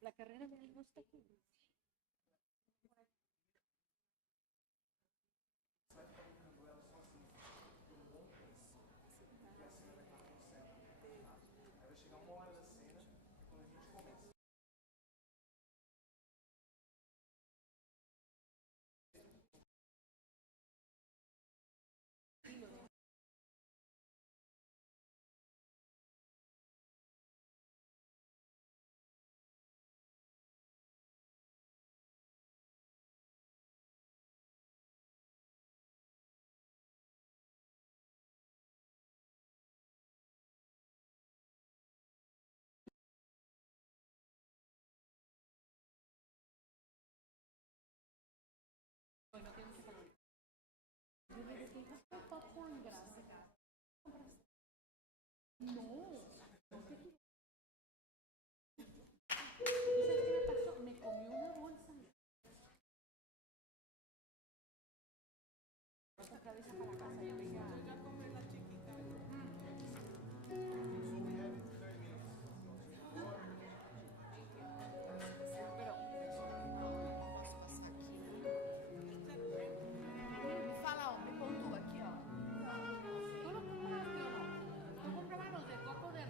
La carrera de él no está aquí. Bueno, tienes que pagar. Yo le dije, ¿qué popcorn grasa? No, no te quiero. ¿Tú sabes qué me pasó? Me comió una bolsa. Otra vez para la casa, yo venga. Yo ya comí la chiquita. Pero me fala, ó, me pontua aqui, ó. Tu não compraste ou não? Tu compraste los de coco de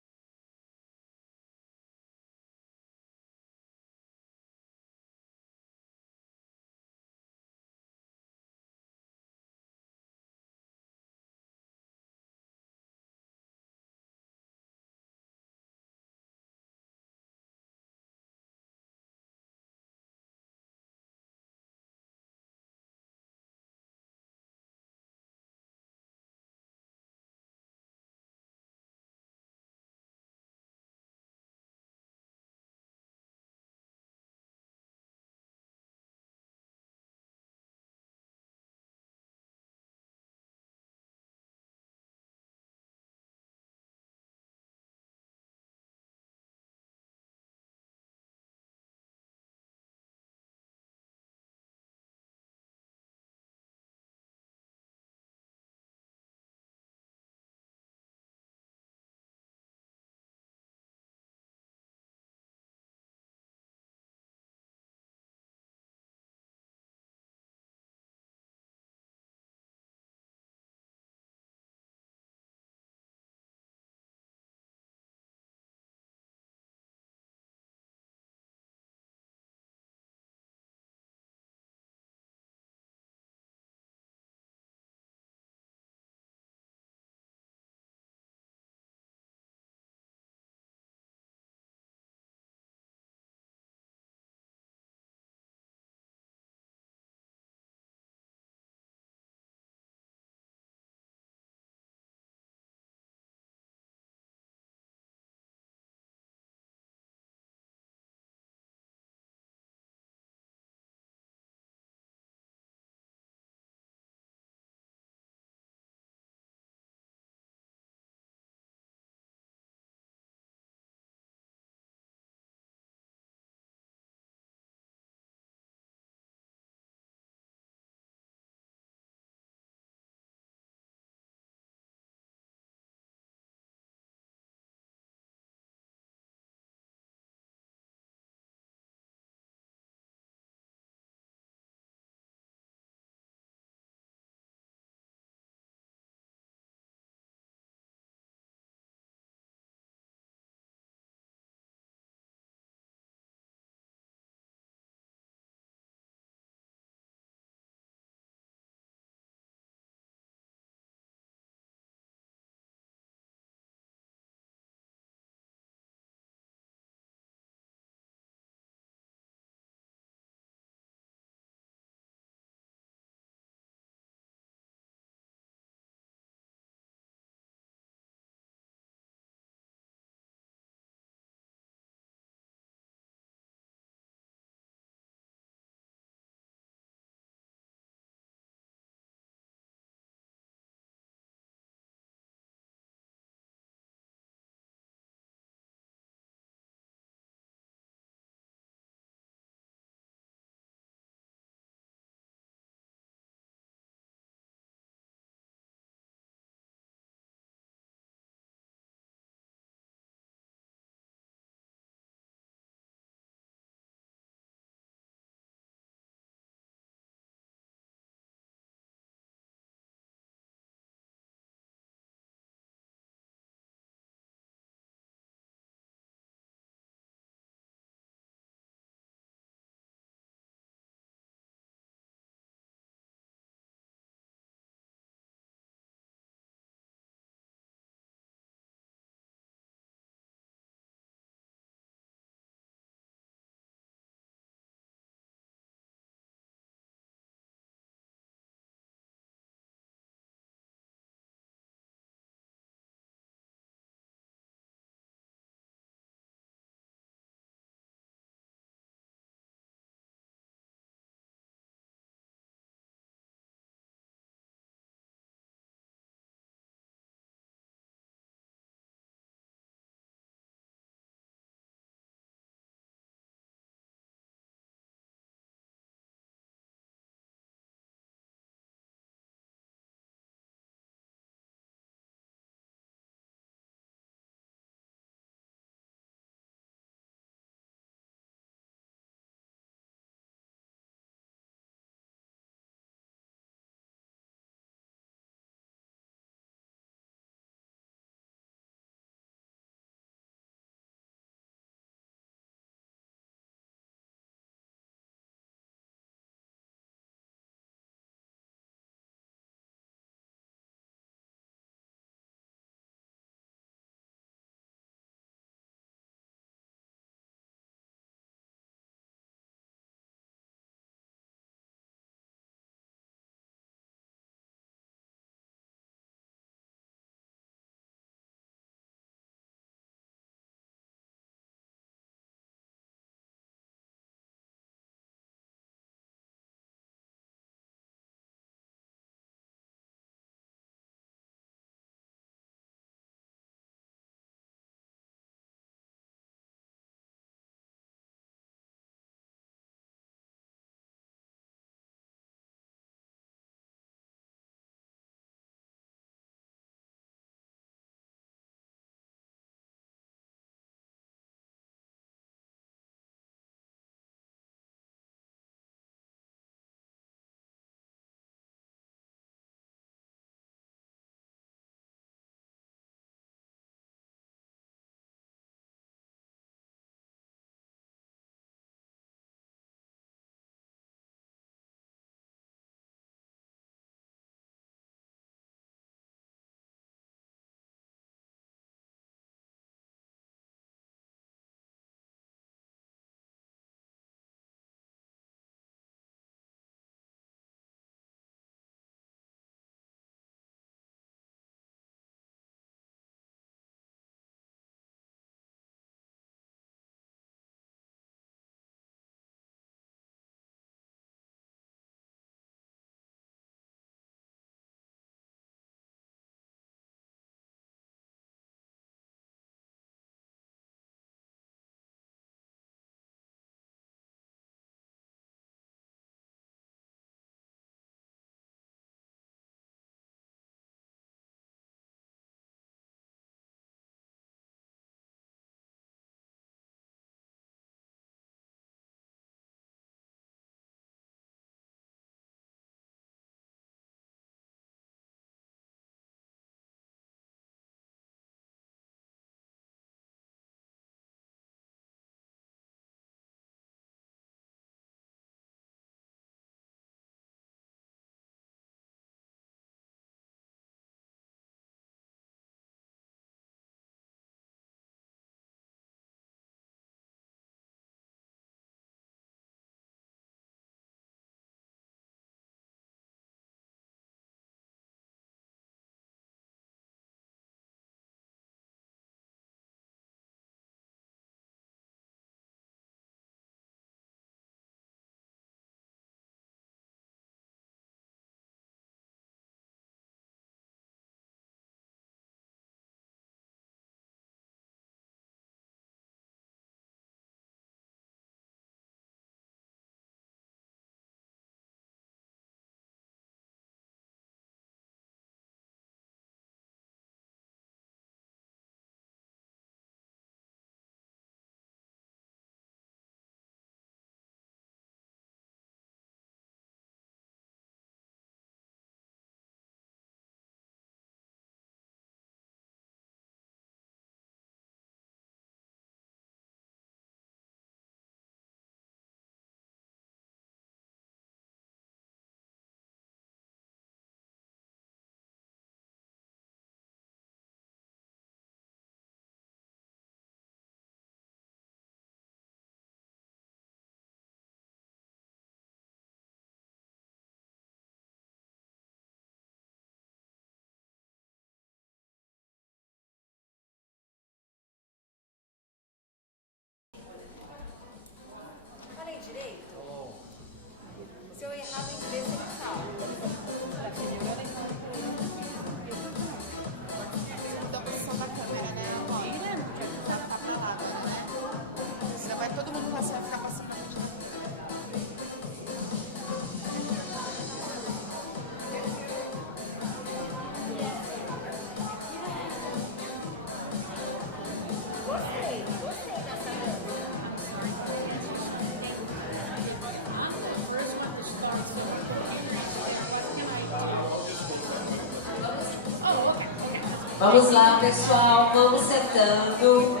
Vamos lá, pessoal, vamos sentando.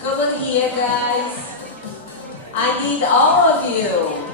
Come on here, guys. I need all of you.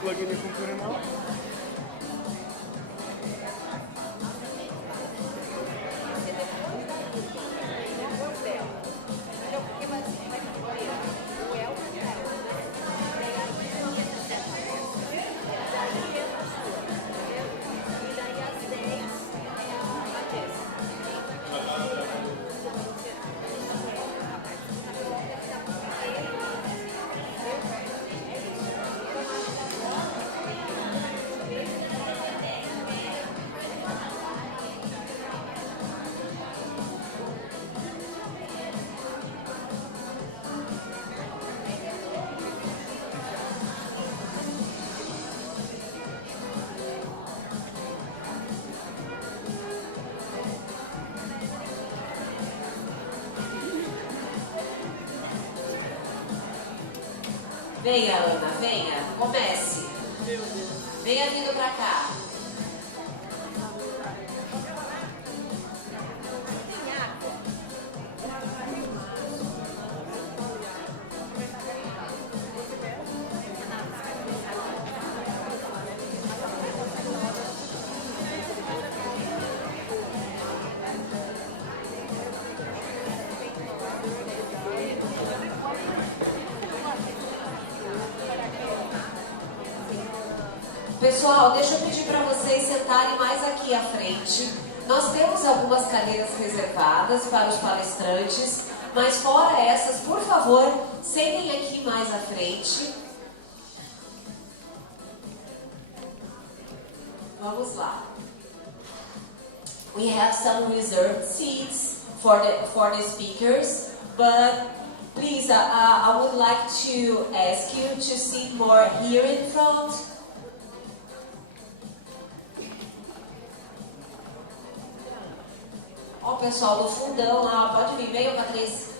Plug in your computer now? Venha, Ana, venha, comece. Venha vindo pra cá. Pessoal, deixa eu pedir para vocês sentarem mais aqui à frente. Nós temos algumas cadeiras reservadas para os palestrantes, mas fora essas, por favor, sentem aqui mais à frente. Vamos lá. We have some reserved seats for the speakers, but please, I would like to ask you to sit more here in front. Ó, o pessoal do fundão lá, pode vir, venha, Patrícia.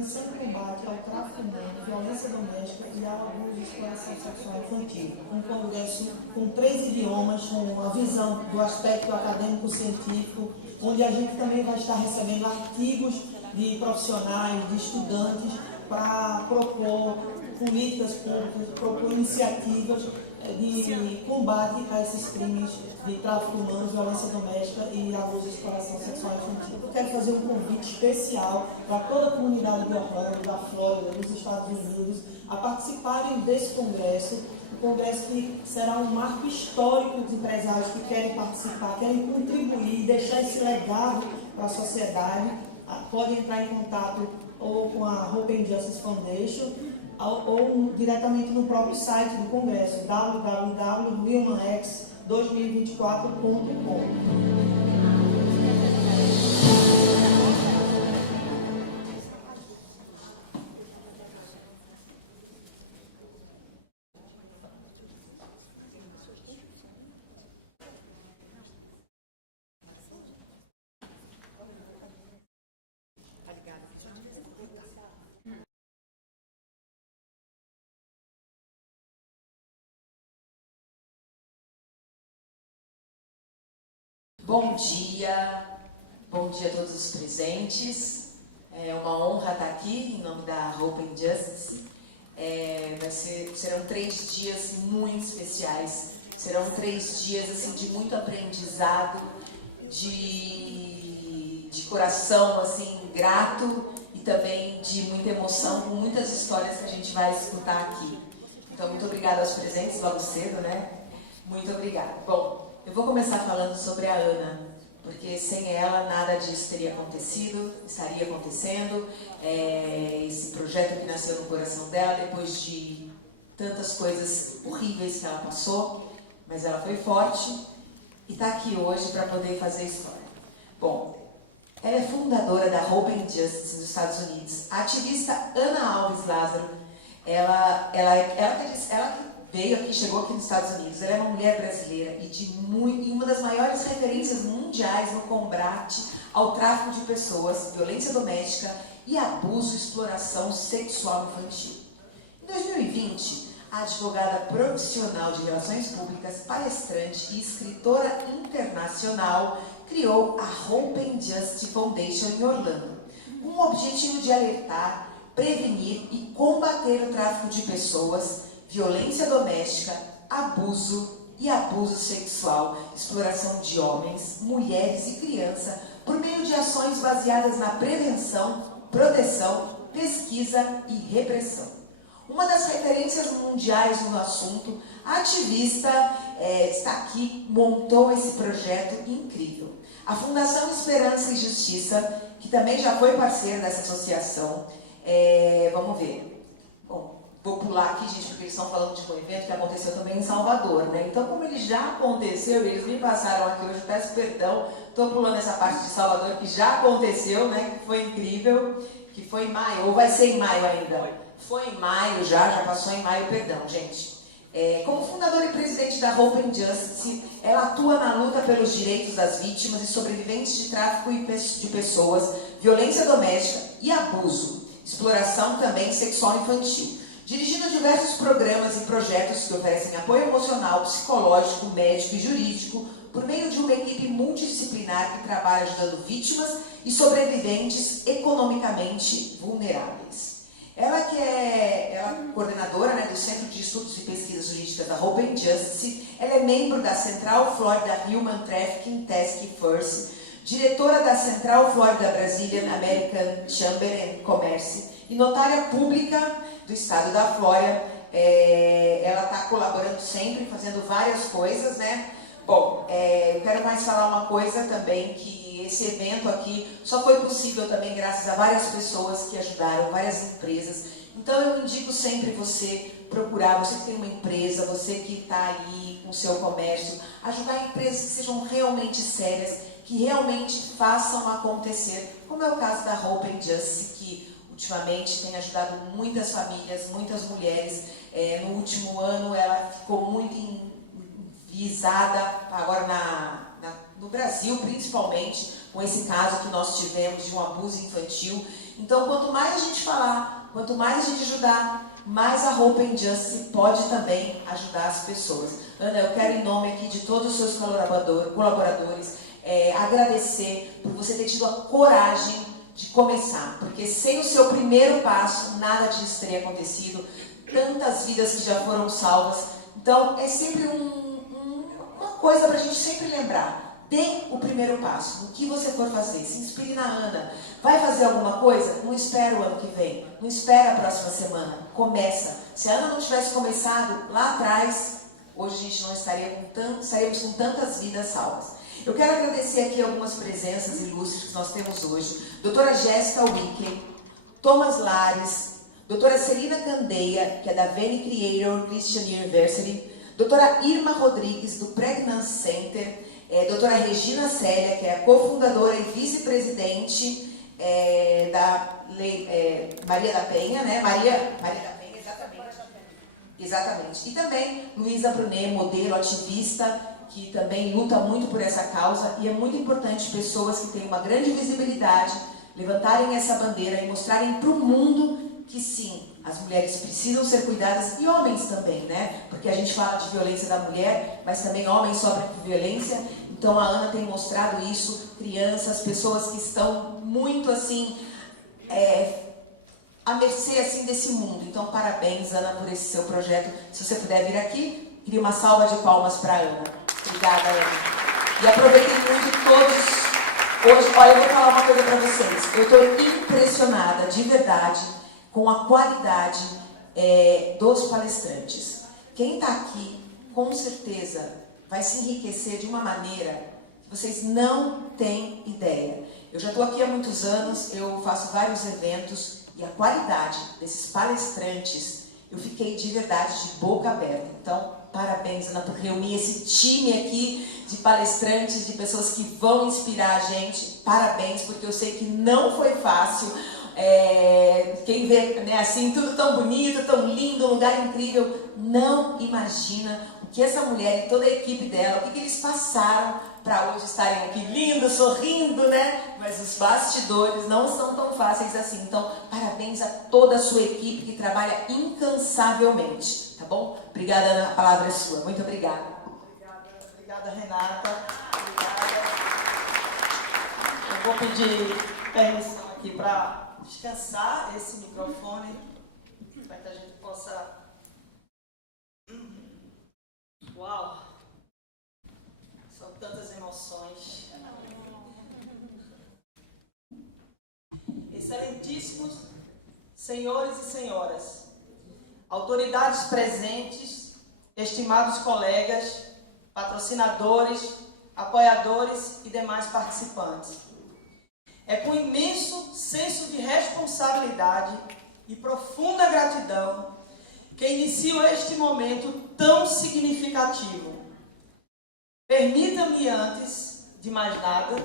prevenção e combate ao tráfico humano, violência doméstica e ao abuso e exploração sexual infantil. Um congresso com 3 idiomas, com a visão do aspecto acadêmico-científico, onde a gente também vai estar recebendo artigos de profissionais, de estudantes, para propor políticas públicas, propor iniciativas de combate a esses crimes de tráfico humano, violência doméstica e abuso e exploração sexual infantil. Eu quero fazer um convite especial para toda a comunidade de Orlando, da Flórida, dos Estados Unidos, a participarem desse congresso, um congresso que será um marco histórico de empresários que querem participar, querem contribuir, deixar esse legado para a sociedade. Podem entrar em contato ou com a Hope and Justice Foundation, ou diretamente no próprio site do Congresso, www.womenx2024.com. Bom dia a todos os presentes. É uma honra estar aqui em nome da Hope and Justice. Serão 3 dias muito especiais. Serão 3 dias assim, de muito aprendizado, de coração assim, grato e também de muita emoção, com muitas histórias que a gente vai escutar aqui. Então, muito obrigada aos presentes logo cedo, né? Muito obrigada. Bom, eu vou começar falando sobre a Ana, porque sem ela nada disso teria acontecido, estaria acontecendo. Esse projeto que nasceu no coração dela depois de tantas coisas horríveis que ela passou, mas ela foi forte e está aqui hoje para poder fazer história. Bom, ela é fundadora da Hope and Justice nos Estados Unidos. A ativista Ana Alves-Lazaro, ela que veio aqui, chegou aqui nos Estados Unidos. Ela é uma mulher brasileira e uma das maiores referências mundiais no combate ao tráfico de pessoas, violência doméstica e abuso e exploração sexual infantil. Em 2020, a advogada profissional de relações públicas, palestrante e escritora internacional criou a Hope and Justice Foundation em Orlando, com o objetivo de alertar, prevenir e combater o tráfico de pessoas, violência doméstica, abuso e abuso sexual, exploração de homens, mulheres e crianças, por meio de ações baseadas na prevenção, proteção, pesquisa e repressão. Uma das referências mundiais no assunto, a ativista está aqui, montou esse projeto incrível. A Fundação Esperança e Justiça, que também já foi parceira dessa associação, vamos ver. Bom, vou pular aqui, gente, porque eles estão falando de um evento que aconteceu também em Salvador, né? Então, como ele já aconteceu, eles me passaram aqui hoje, peço perdão, estou pulando essa parte de Salvador, que já aconteceu, né? Que foi incrível, que foi em maio, ou vai ser em maio ainda? Foi em maio já passou em maio, perdão, gente. Como fundadora e presidente da Hope and Justice, ela atua na luta pelos direitos das vítimas e sobreviventes de tráfico de pessoas, violência doméstica e abuso, exploração também sexual infantil, dirigindo diversos programas e projetos que oferecem apoio emocional, psicológico, médico e jurídico, por meio de uma equipe multidisciplinar que trabalha ajudando vítimas e sobreviventes economicamente vulneráveis. Ela é coordenadora, né, do Centro de Estudos e Pesquisas Jurídicas da Hope and Justice, ela é membro da Central Florida Human Trafficking Task Force, diretora da Central Florida Brazilian American Chamber and Commerce e notária pública do estado da Flórida. Ela está colaborando sempre, fazendo várias coisas, né? Bom, eu quero mais falar uma coisa também, que esse evento aqui só foi possível também graças a várias pessoas que ajudaram, várias empresas. Então eu indico sempre você procurar, você que tem uma empresa, você que está aí com o seu comércio, ajudar empresas que sejam realmente sérias, que realmente façam acontecer, como é o caso da Hope and Justice, que ultimamente tem ajudado muitas famílias, muitas mulheres. No último ano ela ficou muito visada agora no Brasil, principalmente, com esse caso que nós tivemos de um abuso infantil. Então, quanto mais a gente falar, quanto mais a gente ajudar, mais a Hope and Justice pode também ajudar as pessoas. Ana, eu quero, em nome aqui de todos os seus colaboradores, agradecer por você ter tido a coragem de começar, porque sem o seu primeiro passo, nada disso teria acontecido, tantas vidas que já foram salvas. Então, é sempre uma coisa para a gente sempre lembrar. Dê o primeiro passo. No que você for fazer, se inspire na Ana. Vai fazer alguma coisa? Não espera o ano que vem. Não espera a próxima semana. Começa. Se a Ana não tivesse começado lá atrás, hoje a gente não estaríamos com tantas vidas salvas. Eu quero agradecer aqui algumas presenças ilustres que nós temos hoje. Doutora Jéssica Wicke, Thomas Lares, doutora Celina Candeia, que é da Veni Creator Christian University, doutora Irma Rodrigues, do Pregnancy Center, doutora Regina Célia, que é a cofundadora e vice-presidente da Maria da Penha, né? Maria da Penha, exatamente. Exatamente. E também Luísa Brunet, modelo, ativista, que também luta muito por essa causa, e é muito importante pessoas que têm uma grande visibilidade levantarem essa bandeira e mostrarem para o mundo que sim, as mulheres precisam ser cuidadas, e homens também, né? Porque a gente fala de violência da mulher, mas também homens sofrem por violência. Então a Ana tem mostrado isso, crianças, pessoas que estão muito assim, à mercê assim, desse mundo. Então parabéns, Ana, por esse seu projeto. Se você puder vir aqui, queria uma salva de palmas para a Ana. Obrigada, Ana. E aproveitem muito todos. Hoje, olha, eu vou falar uma coisa para vocês. Eu estou impressionada, de verdade, com a qualidade dos palestrantes. Quem está aqui, com certeza, vai se enriquecer de uma maneira que vocês não têm ideia. Eu já estou aqui há muitos anos, eu faço vários eventos, e a qualidade desses palestrantes, eu fiquei de verdade de boca aberta. Então, parabéns, Ana, por reunir esse time aqui de palestrantes, de pessoas que vão inspirar a gente. Parabéns, porque eu sei que não foi fácil. Quem vê, né, assim, tudo tão bonito, tão lindo, um lugar incrível, não imagina o que essa mulher e toda a equipe dela, o que eles passaram para hoje estarem aqui lindos, sorrindo, né? Mas os bastidores não são tão fáceis assim. Então, parabéns a toda a sua equipe que trabalha incansavelmente, tá bom? Obrigada, Ana, a palavra é sua. Muito obrigada. Obrigada, Renata. Obrigada. Eu vou pedir permissão aqui para descansar esse microfone, para que a gente possa... Uau! São tantas emoções. Excelentíssimos senhores e senhoras, autoridades presentes, estimados colegas, patrocinadores, apoiadores e demais participantes. É com imenso senso de responsabilidade e profunda gratidão que inicio este momento tão significativo. Permita-me, antes de mais nada,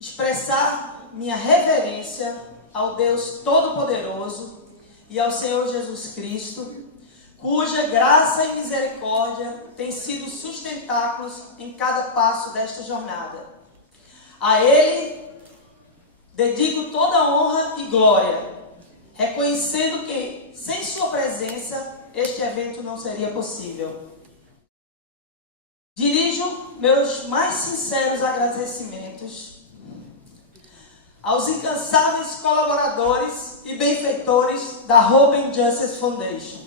expressar minha reverência ao Deus Todo-Poderoso e ao Senhor Jesus Cristo, cuja graça e misericórdia têm sido sustentáculos em cada passo desta jornada. A Ele dedico toda a honra e glória, reconhecendo que, sem sua presença, este evento não seria possível. Dirijo meus mais sinceros agradecimentos aos incansáveis colaboradores e benfeitores da Hope and Justice Foundation,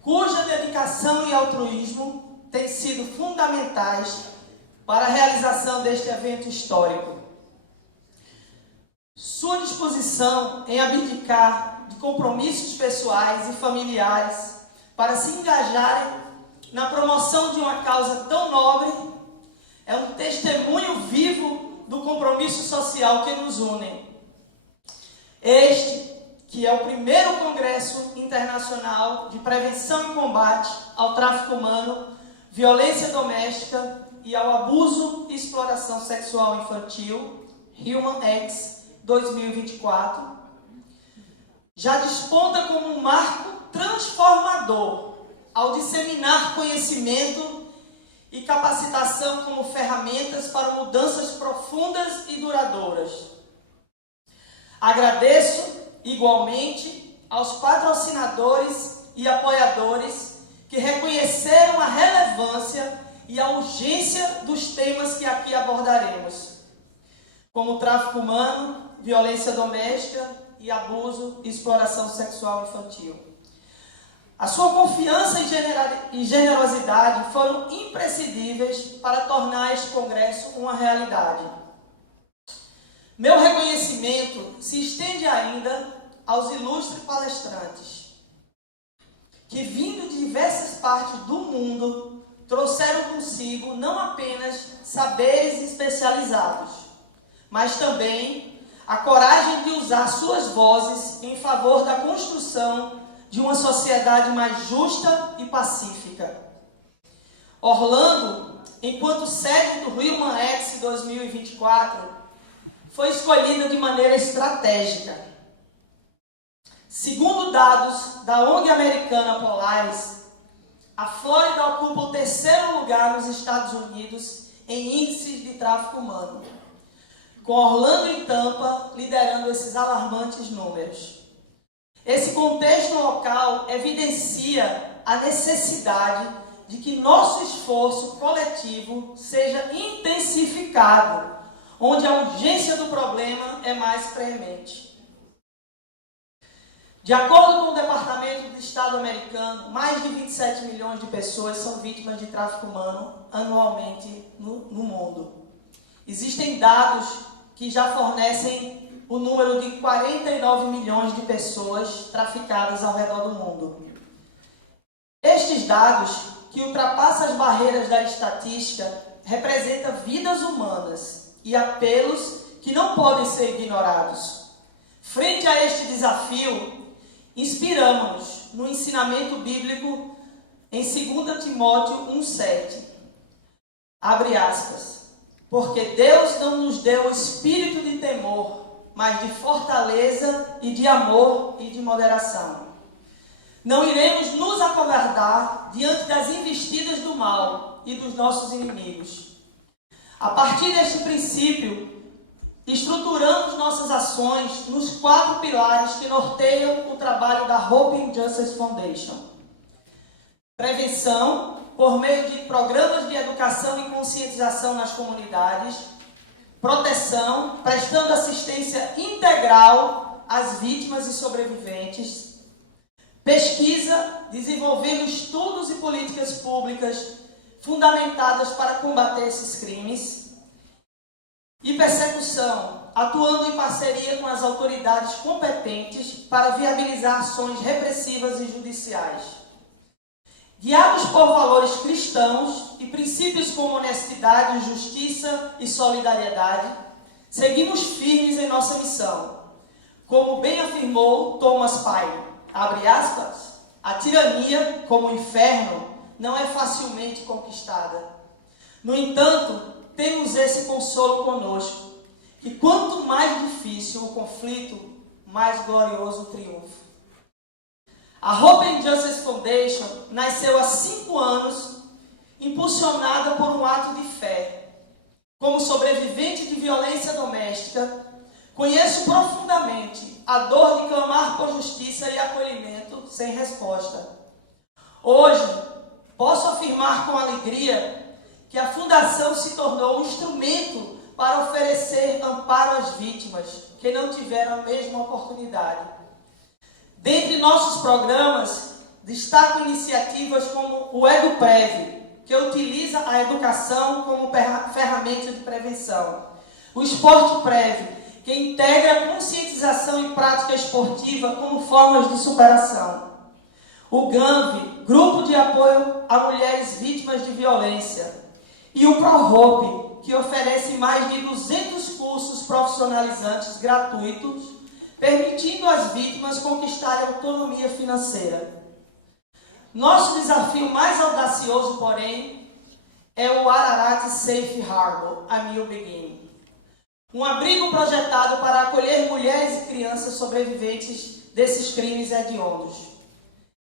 cuja dedicação e altruísmo têm sido fundamentais para a realização deste evento histórico. Sua disposição em abdicar de compromissos pessoais e familiares para se engajarem na promoção de uma causa tão nobre é um testemunho vivo do compromisso social que nos une. Este, que é o primeiro Congresso Internacional de Prevenção e Combate ao Tráfico Humano, Violência Doméstica e ao Abuso e Exploração Sexual Infantil, Human X 2024, já desponta como um marco transformador ao disseminar conhecimento e capacitação como ferramentas para mudanças profundas e duradouras. Agradeço igualmente aos patrocinadores e apoiadores que reconheceram a relevância e a urgência dos temas que aqui abordaremos, como tráfico humano, violência doméstica e abuso e exploração sexual infantil. A sua confiança e generosidade foram imprescindíveis para tornar este congresso uma realidade. Meu reconhecimento se estende ainda aos ilustres palestrantes, que vindo de diversas partes do mundo, trouxeram consigo não apenas saberes especializados, mas também a coragem de usar suas vozes em favor da construção de uma sociedade mais justa e pacífica. Orlando, enquanto sede do Human X 2024, foi escolhida de maneira estratégica. Segundo dados da ONG americana Polaris, a Flórida ocupa o 3º lugar nos Estados Unidos em índices de tráfico humano, com Orlando e Tampa liderando esses alarmantes números. Esse contexto local evidencia a necessidade de que nosso esforço coletivo seja intensificado, onde a urgência do problema é mais preemente. De acordo com o Departamento do Estado americano, mais de 27 milhões de pessoas são vítimas de tráfico humano anualmente no mundo. Existem dados que já fornecem o número de 49 milhões de pessoas traficadas ao redor do mundo. Estes dados, que ultrapassam as barreiras da estatística, representam vidas humanas e apelos que não podem ser ignorados. Frente a este desafio, inspiramos-nos no ensinamento bíblico em 2 Timóteo 1,7. Abre aspas. Porque Deus não nos deu o espírito de temor, mas de fortaleza e de amor e de moderação. Não iremos nos acovardar diante das investidas do mal e dos nossos inimigos. A partir deste princípio, estruturamos nossas ações nos 4 pilares que norteiam o trabalho da Hope and Justice Foundation. Prevenção, por meio de programas de educação e conscientização nas comunidades. Proteção, prestando assistência integral às vítimas e sobreviventes. Pesquisa, desenvolvendo estudos e políticas públicas fundamentadas para combater esses crimes. E persecução, atuando em parceria com as autoridades competentes para viabilizar ações repressivas e judiciais. Guiados por valores cristãos e princípios como honestidade, justiça e solidariedade, seguimos firmes em nossa missão. Como bem afirmou Thomas Paine, abre aspas, a tirania, como o inferno, não é facilmente conquistada. No entanto, temos esse consolo conosco, que quanto mais difícil o conflito, mais glorioso o triunfo. A Hope and Justice Foundation nasceu há 5 anos, impulsionada por um ato de fé. Como sobrevivente de violência doméstica, conheço profundamente a dor de clamar por justiça e acolhimento sem resposta. Hoje, posso afirmar com alegria que a Fundação se tornou um instrumento para oferecer amparo às vítimas que não tiveram a mesma oportunidade. Dentre nossos programas, destaco iniciativas como o EduPrev, que utiliza a educação como ferramenta de prevenção. O Esporte Prev, que integra a conscientização e prática esportiva como formas de superação. O GANV, Grupo de Apoio a Mulheres Vítimas de Violência. E o ProHope, que oferece mais de 200 cursos profissionalizantes gratuitos, permitindo às vítimas conquistarem autonomia financeira. Nosso desafio mais audacioso, porém, é o Ararat Safe Harbor, a New Beginning. Um abrigo projetado para acolher mulheres e crianças sobreviventes desses crimes hediondos.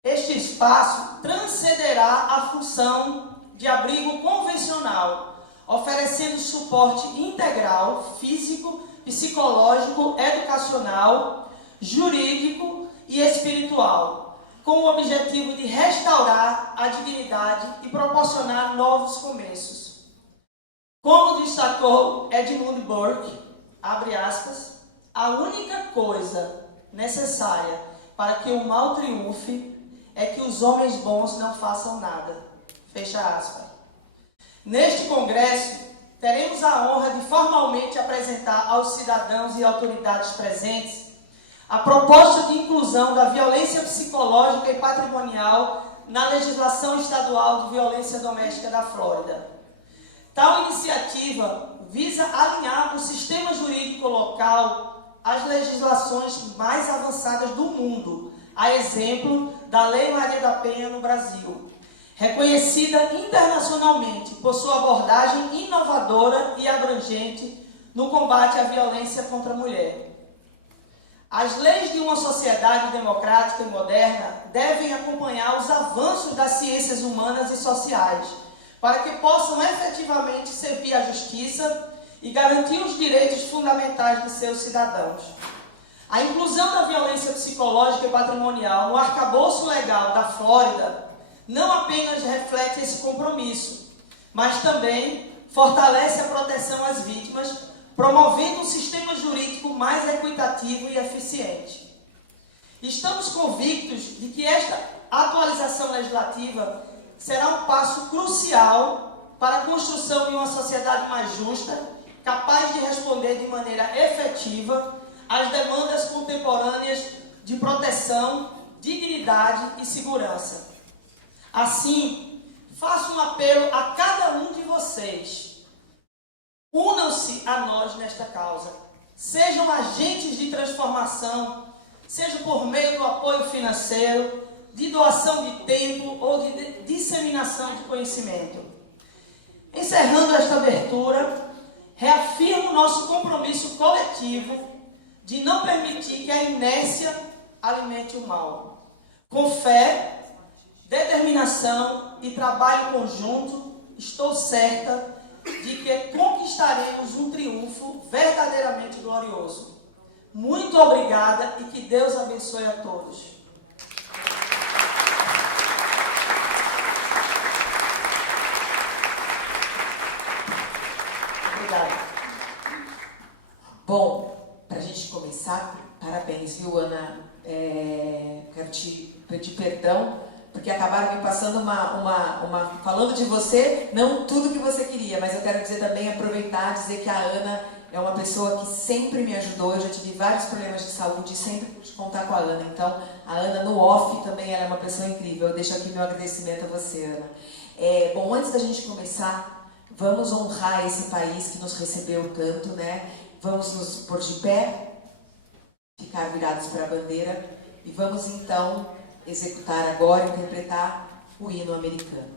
Este espaço transcenderá a função de abrigo convencional, oferecendo suporte integral, físico, psicológico, educacional, jurídico e espiritual, com o objetivo de restaurar a dignidade e proporcionar novos começos. Como destacou Edmund Burke, abre aspas, a única coisa necessária para que o mal triunfe é que os homens bons não façam nada. Fecha aspas. Neste congresso, teremos a honra de formalmente apresentar aos cidadãos e autoridades presentes a proposta de inclusão da violência psicológica e patrimonial na legislação estadual de violência doméstica da Flórida. Tal iniciativa visa alinhar o sistema jurídico local às legislações mais avançadas do mundo, a exemplo da Lei Maria da Penha no Brasil, reconhecida internacionalmente por sua abordagem inovadora e abrangente no combate à violência contra a mulher. As leis de uma sociedade democrática e moderna devem acompanhar os avanços das ciências humanas e sociais, para que possam efetivamente servir à justiça e garantir os direitos fundamentais de seus cidadãos. A inclusão da violência psicológica e patrimonial no arcabouço legal da Flórida não apenas reflete esse compromisso, mas também fortalece a proteção às vítimas, promovendo um sistema jurídico mais equitativo e eficiente. Estamos convictos de que esta atualização legislativa será um passo crucial para a construção de uma sociedade mais justa, capaz de responder de maneira efetiva às demandas contemporâneas de proteção, dignidade e segurança. Assim, faço um apelo a cada um de vocês. Unam-se a nós nesta causa. Sejam agentes de transformação, seja por meio do apoio financeiro, de doação de tempo ou de disseminação de conhecimento. Encerrando esta abertura, reafirmo nosso compromisso coletivo de não permitir que a inércia alimente o mal. Com fé, determinação e trabalho conjunto, estou certa de que conquistaremos um triunfo verdadeiramente glorioso. Muito obrigada e que Deus abençoe a todos. Obrigada. Bom, para a gente começar, parabéns, viu, Ana? Quero te pedir perdão, porque acabaram me passando falando de você, não tudo que você queria, mas eu quero dizer também, aproveitar, dizer que a Ana é uma pessoa que sempre me ajudou. Eu já tive vários problemas de saúde e sempre pude contar com a Ana. Então, a Ana no off também ela é uma pessoa incrível. Eu deixo aqui meu agradecimento a você, Ana. Bom, antes da gente começar, vamos honrar esse país que nos recebeu tanto, né? Vamos nos pôr de pé, ficar virados para a bandeira e vamos então executar agora, interpretar o hino americano.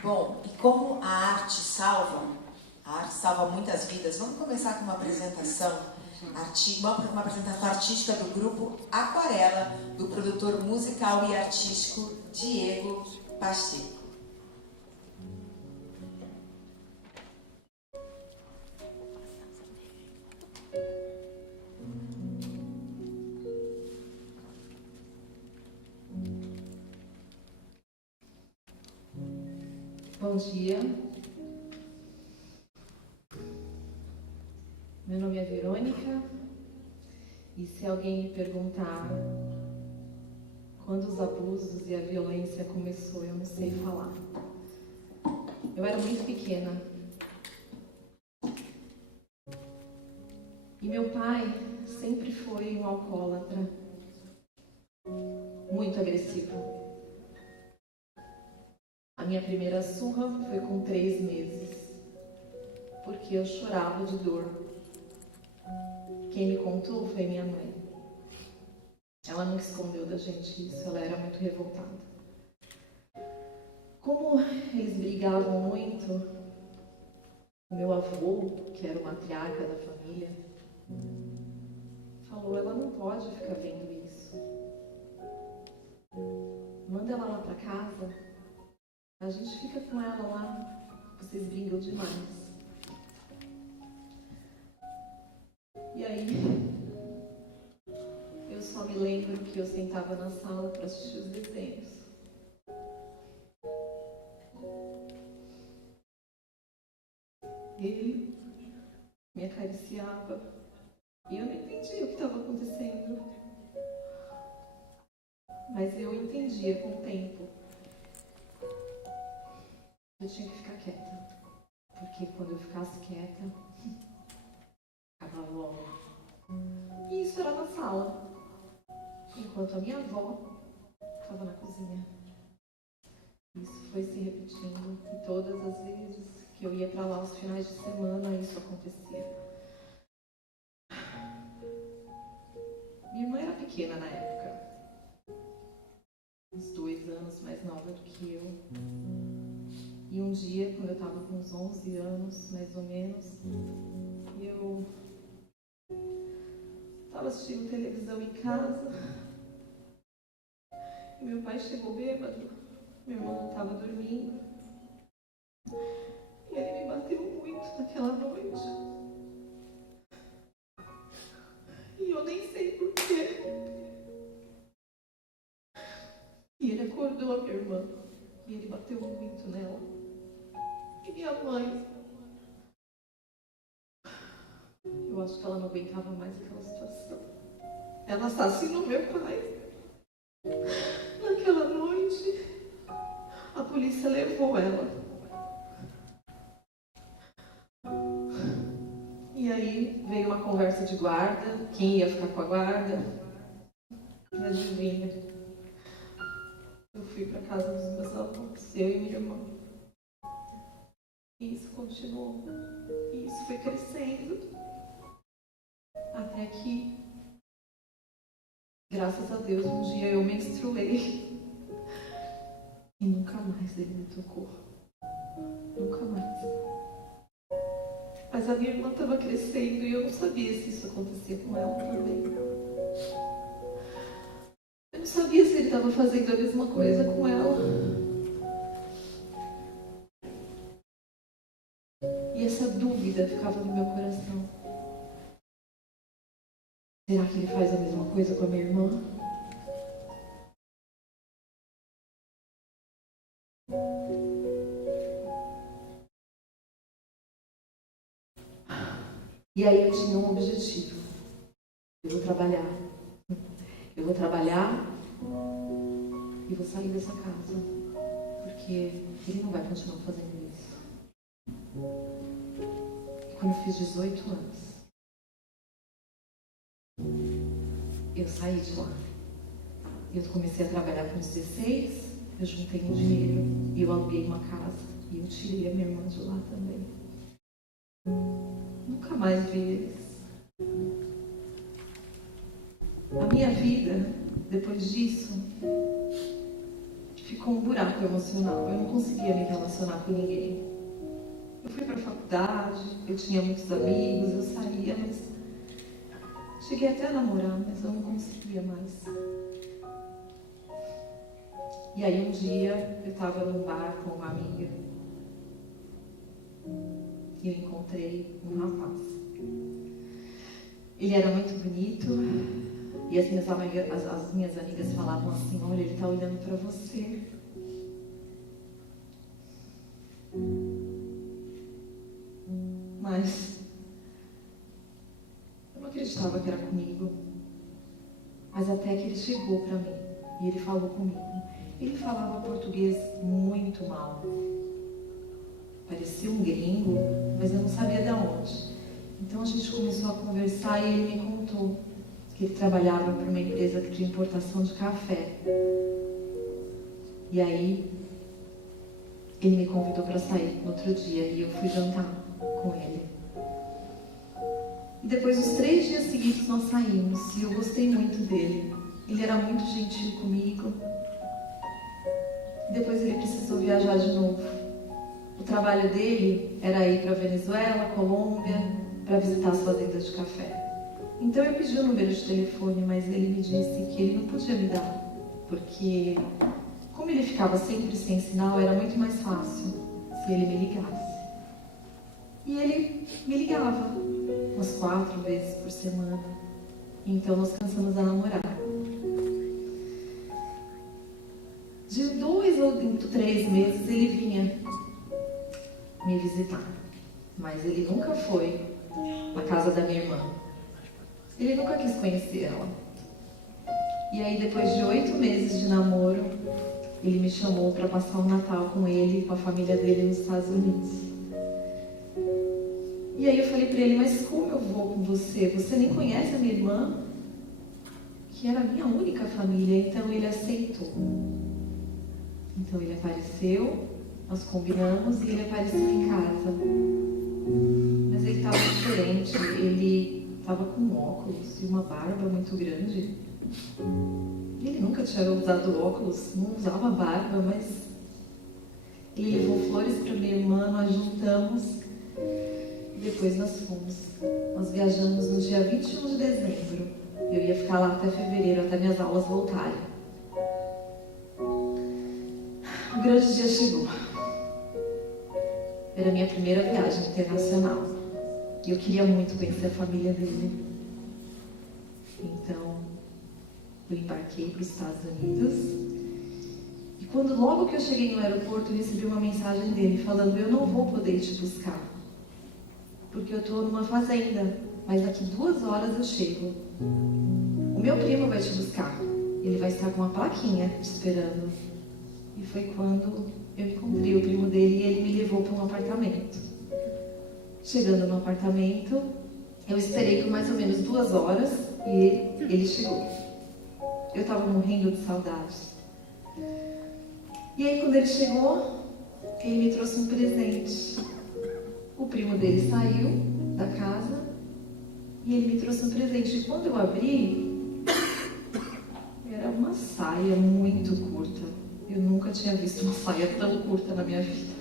Bom, e como a arte salva muitas vidas, vamos começar com uma apresentação, uma apresentação artística do grupo Aquarela, do produtor musical e artístico Diego Pacheco. Bom dia. Meu nome é Verônica e se alguém me perguntar quando os abusos e a violência começou, eu não sei falar. Eu era muito pequena e meu pai sempre foi um alcoólatra, muito agressivo. A minha primeira surra foi com 3 meses, porque eu chorava de dor. Quem me contou foi minha mãe. Ela não escondeu da gente isso, ela era muito revoltada. Como eles brigavam muito, o meu avô, que era o matriarca da família, falou: ela não pode ficar vendo isso. Manda ela lá para casa, a gente fica com ela lá, vocês brigam demais. E aí, eu só me lembro que eu sentava na sala para assistir os desenhos. Ele me acariciava e eu não entendia o que estava acontecendo. Mas eu entendia com o tempo. Eu tinha que ficar quieta, porque quando eu ficasse quieta, acabava logo. E isso era na sala, enquanto a minha avó estava na cozinha. Isso foi se repetindo e todas as vezes que eu ia para lá aos finais de semana, isso acontecia. Minha irmã era pequena na época, uns 2 anos mais nova do que eu. E um dia, quando eu estava com uns 11 anos, mais ou menos, eu estava assistindo televisão em casa e meu pai chegou bêbado. Meu irmão estava dormindo e ele me bateu muito naquela noite. E eu nem sei porquê. E ele acordou a minha irmã e ele bateu muito nela. E minha mãe, eu acho que ela não aguentava mais aquela situação. Ela assassinou meu pai. Naquela noite, a polícia levou ela. E aí veio uma conversa de guarda, quem ia ficar com a guarda. E adivinha? Eu fui para casa dos meus avós, eu e minha irmã. E isso continuou. E isso foi crescendo. Até que, graças a Deus, um dia eu menstruei. E nunca mais ele me tocou. Nunca mais. Mas a minha irmã estava crescendo e eu não sabia se isso acontecia com ela também. Eu não sabia se ele estava fazendo a mesma coisa com ela. E essa dúvida ficava no meu coração. Será que ele faz a mesma coisa com a minha irmã? E aí eu tinha um objetivo. Eu vou trabalhar. Eu vou trabalhar e vou sair dessa casa. Porque ele não vai continuar fazendo isso. E quando eu fiz 18 anos, eu saí de lá. Eu comecei a trabalhar com 16, eu juntei um dinheiro e eu aluguei uma casa. E eu tirei a minha irmã de lá também. Nunca mais vi eles. A minha vida, depois disso, ficou um buraco emocional. Eu não conseguia me relacionar com ninguém. Eu fui para a faculdade, eu tinha muitos amigos, eu saía, mas cheguei até a namorar, mas eu não conseguia mais. E aí um dia eu estava num bar com uma amiga e eu encontrei um rapaz. Ele era muito bonito e as minhas amigas falavam assim: olha, ele está olhando para você. mas eu não acreditava que era comigo. Mas até que ele chegou para mim e ele falou comigo. Ele falava português muito mal. Parecia um gringo, mas eu não sabia de onde. Então a gente começou a conversar e ele me contou que ele trabalhava para uma empresa de importação de café. E aí ele me convidou para sair no outro dia e eu fui jantar com ele. E depois dos 3 dias seguidos nós saímos e eu gostei muito dele. Ele era muito gentil comigo. E depois ele precisou viajar de novo. O trabalho dele era ir para Venezuela, Colômbia, para visitar as fazendas de café. Então eu pedi o número de telefone, mas ele me disse que ele não podia me dar, porque como ele ficava sempre sem sinal, era muito mais fácil se ele me ligasse. E ele me ligava umas 4 vezes por semana. Então nós começamos a namorar. De 2 ou 3 meses ele vinha me visitar. Mas ele nunca foi na casa da minha irmã. Ele nunca quis conhecer ela. E aí depois de 8 meses de namoro, ele me chamou para passar o Natal com ele e com a família dele nos Estados Unidos. E aí eu falei para ele, mas como eu vou com você? Você nem conhece a minha irmã? Que era a minha única família. Então ele aceitou. Então ele apareceu, nós combinamos e ele apareceu em casa. Mas ele estava diferente, ele estava com óculos e uma barba muito grande. Ele nunca tinha usado óculos, não usava barba, mas ele levou flores para minha irmã, nós juntamos e depois nós fomos. Nós viajamos no dia 21 de dezembro. Eu ia ficar lá até fevereiro, até minhas aulas voltarem. O grande dia chegou. Era a minha primeira viagem internacional. E eu queria muito conhecer a família dele. Então, eu embarquei para os Estados Unidos. E quando logo que eu cheguei no aeroporto, eu recebi uma mensagem dele falando: eu não vou poder te buscar, porque eu estou numa fazenda, mas daqui 2 horas eu chego. O meu primo vai te buscar. Ele vai estar com uma plaquinha te esperando. E foi quando eu encontrei o primo dele e ele me levou para um apartamento. Chegando no apartamento, eu esperei por mais ou menos 2 horas e ele chegou. Eu estava morrendo de saudades. E aí quando ele chegou, ele me trouxe um presente. O primo dele saiu da casa e ele me trouxe um presente. E quando eu abri, era uma saia muito curta. Eu nunca tinha visto uma saia tão curta na minha vida.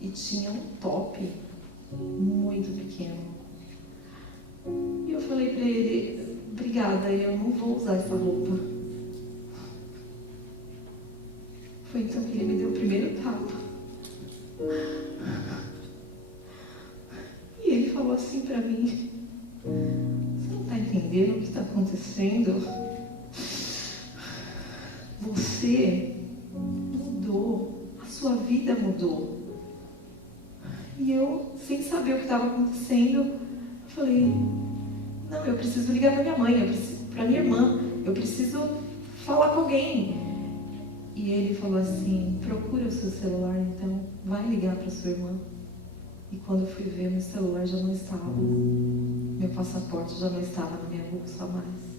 E tinha um top muito pequeno. E eu falei pra ele: obrigada, eu não vou usar essa roupa. Foi então que ele me deu o primeiro tapa. E ele falou assim pra mim: você não tá entendendo o que está acontecendo? Você mudou, a sua vida mudou. E eu, sem saber o que estava acontecendo, falei: não, eu preciso ligar para minha mãe, para minha irmã, eu preciso falar com alguém. E ele falou assim: procura o seu celular, então, vai ligar para sua irmã. E quando eu fui ver, meu celular já não estava, meu passaporte já não estava na minha bolsa mais.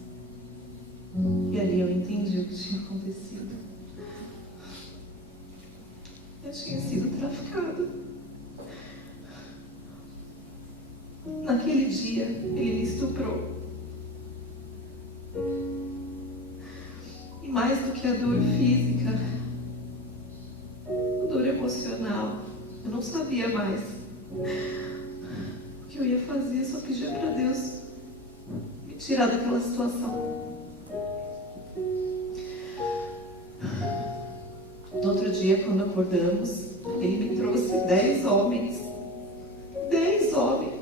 E ali eu entendi o que tinha acontecido. Eu tinha sido traficada. Naquele dia, ele me estuprou. E mais do que a dor física, a dor emocional, eu não sabia mais o que eu ia fazer, só pedia para Deus me tirar daquela situação. No outro dia, quando acordamos, ele me trouxe 10 homens. 10 homens.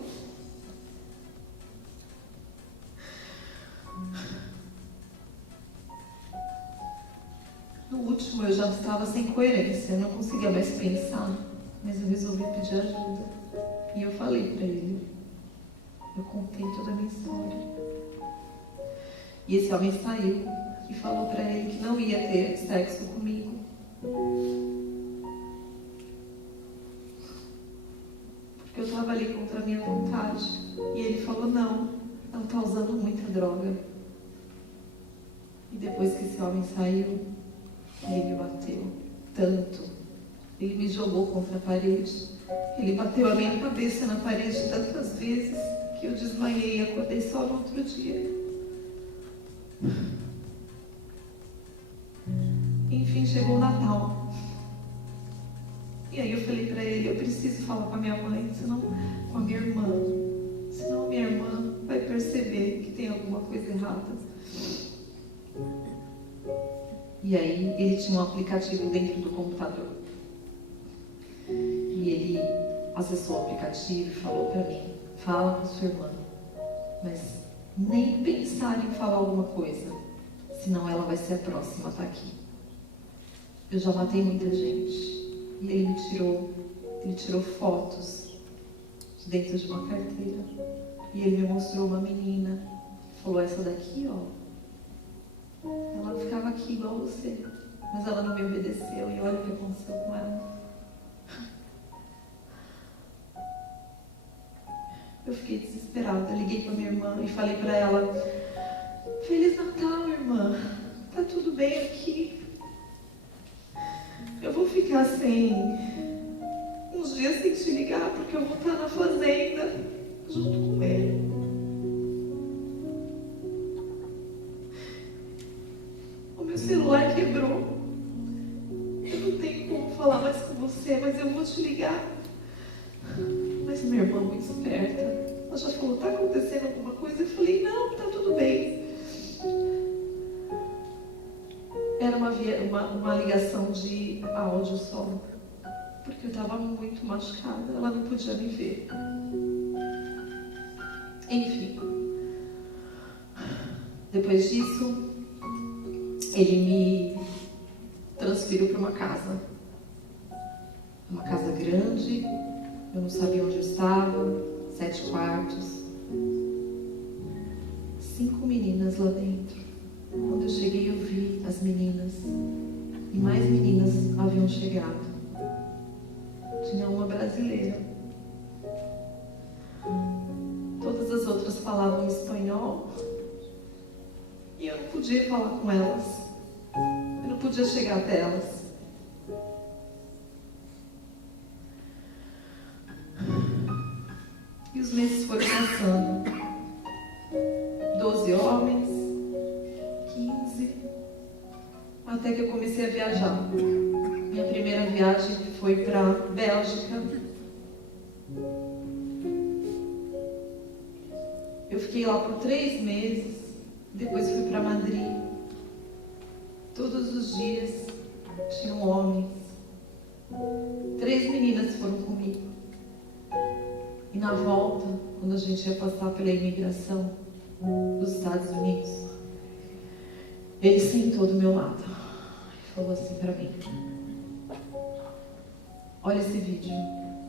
No último, eu já estava sem coerência, eu não conseguia mais pensar, mas eu resolvi pedir ajuda. E eu falei para ele, eu contei toda a minha história. E esse homem saiu e falou para ele que não ia ter sexo comigo. Porque eu estava ali contra a minha vontade. E ele falou, não, ela está usando muita droga. E depois que esse homem saiu, ele me bateu tanto. Ele me jogou contra a parede. Ele bateu a minha cabeça na parede tantas vezes que eu desmaiei e acordei só no outro dia. Enfim, chegou o Natal. E aí eu falei pra ele, eu preciso falar com a minha mãe, senão com a minha irmã. Senão a minha irmã vai perceber que tem alguma coisa errada. E aí ele tinha um aplicativo dentro do computador. E ele acessou o aplicativo e falou pra mim, fala com sua irmã, mas nem pensar em falar alguma coisa, senão ela vai ser a próxima a estar aqui. Eu já matei muita gente. E ele tirou fotos de dentro de uma carteira. E ele me mostrou uma menina. Falou, essa daqui, ó, ela ficava aqui igual você, mas ela não me obedeceu. E olha o que aconteceu com ela. Eu fiquei desesperada, liguei para minha irmã e falei para ela, Feliz Natal, irmã, tá tudo bem aqui? Eu vou ficar uns dias sem te ligar, porque eu vou estar na fazenda, junto com ele. O meu celular quebrou. Eu não tenho como falar mais com você, mas eu vou te ligar. Mas minha irmã, muito esperta, ela já falou, tá acontecendo alguma coisa? Eu falei, não, tá tudo bem. Era uma ligação de áudio só, porque eu estava muito machucada, ela não podia me ver. Enfim, depois disso, ele me transferiu para uma casa grande, eu não sabia onde eu estava, 7 quartos, 5 meninas lá dentro. Quando eu cheguei, eu vi as meninas. E mais meninas haviam chegado. Tinha uma brasileira. Todas as outras falavam espanhol. E eu não podia falar com elas. Eu não podia chegar até elas. E os meses foram passando. 12 homens. 15, até que eu comecei a viajar. Minha primeira viagem foi para Bélgica. Eu fiquei lá por 3 meses, depois fui para Madrid. Todos os dias tinham homens. 3 meninas foram comigo. E na volta, quando a gente ia passar pela imigração dos Estados Unidos, ele sentou do meu lado e falou assim para mim, olha esse vídeo,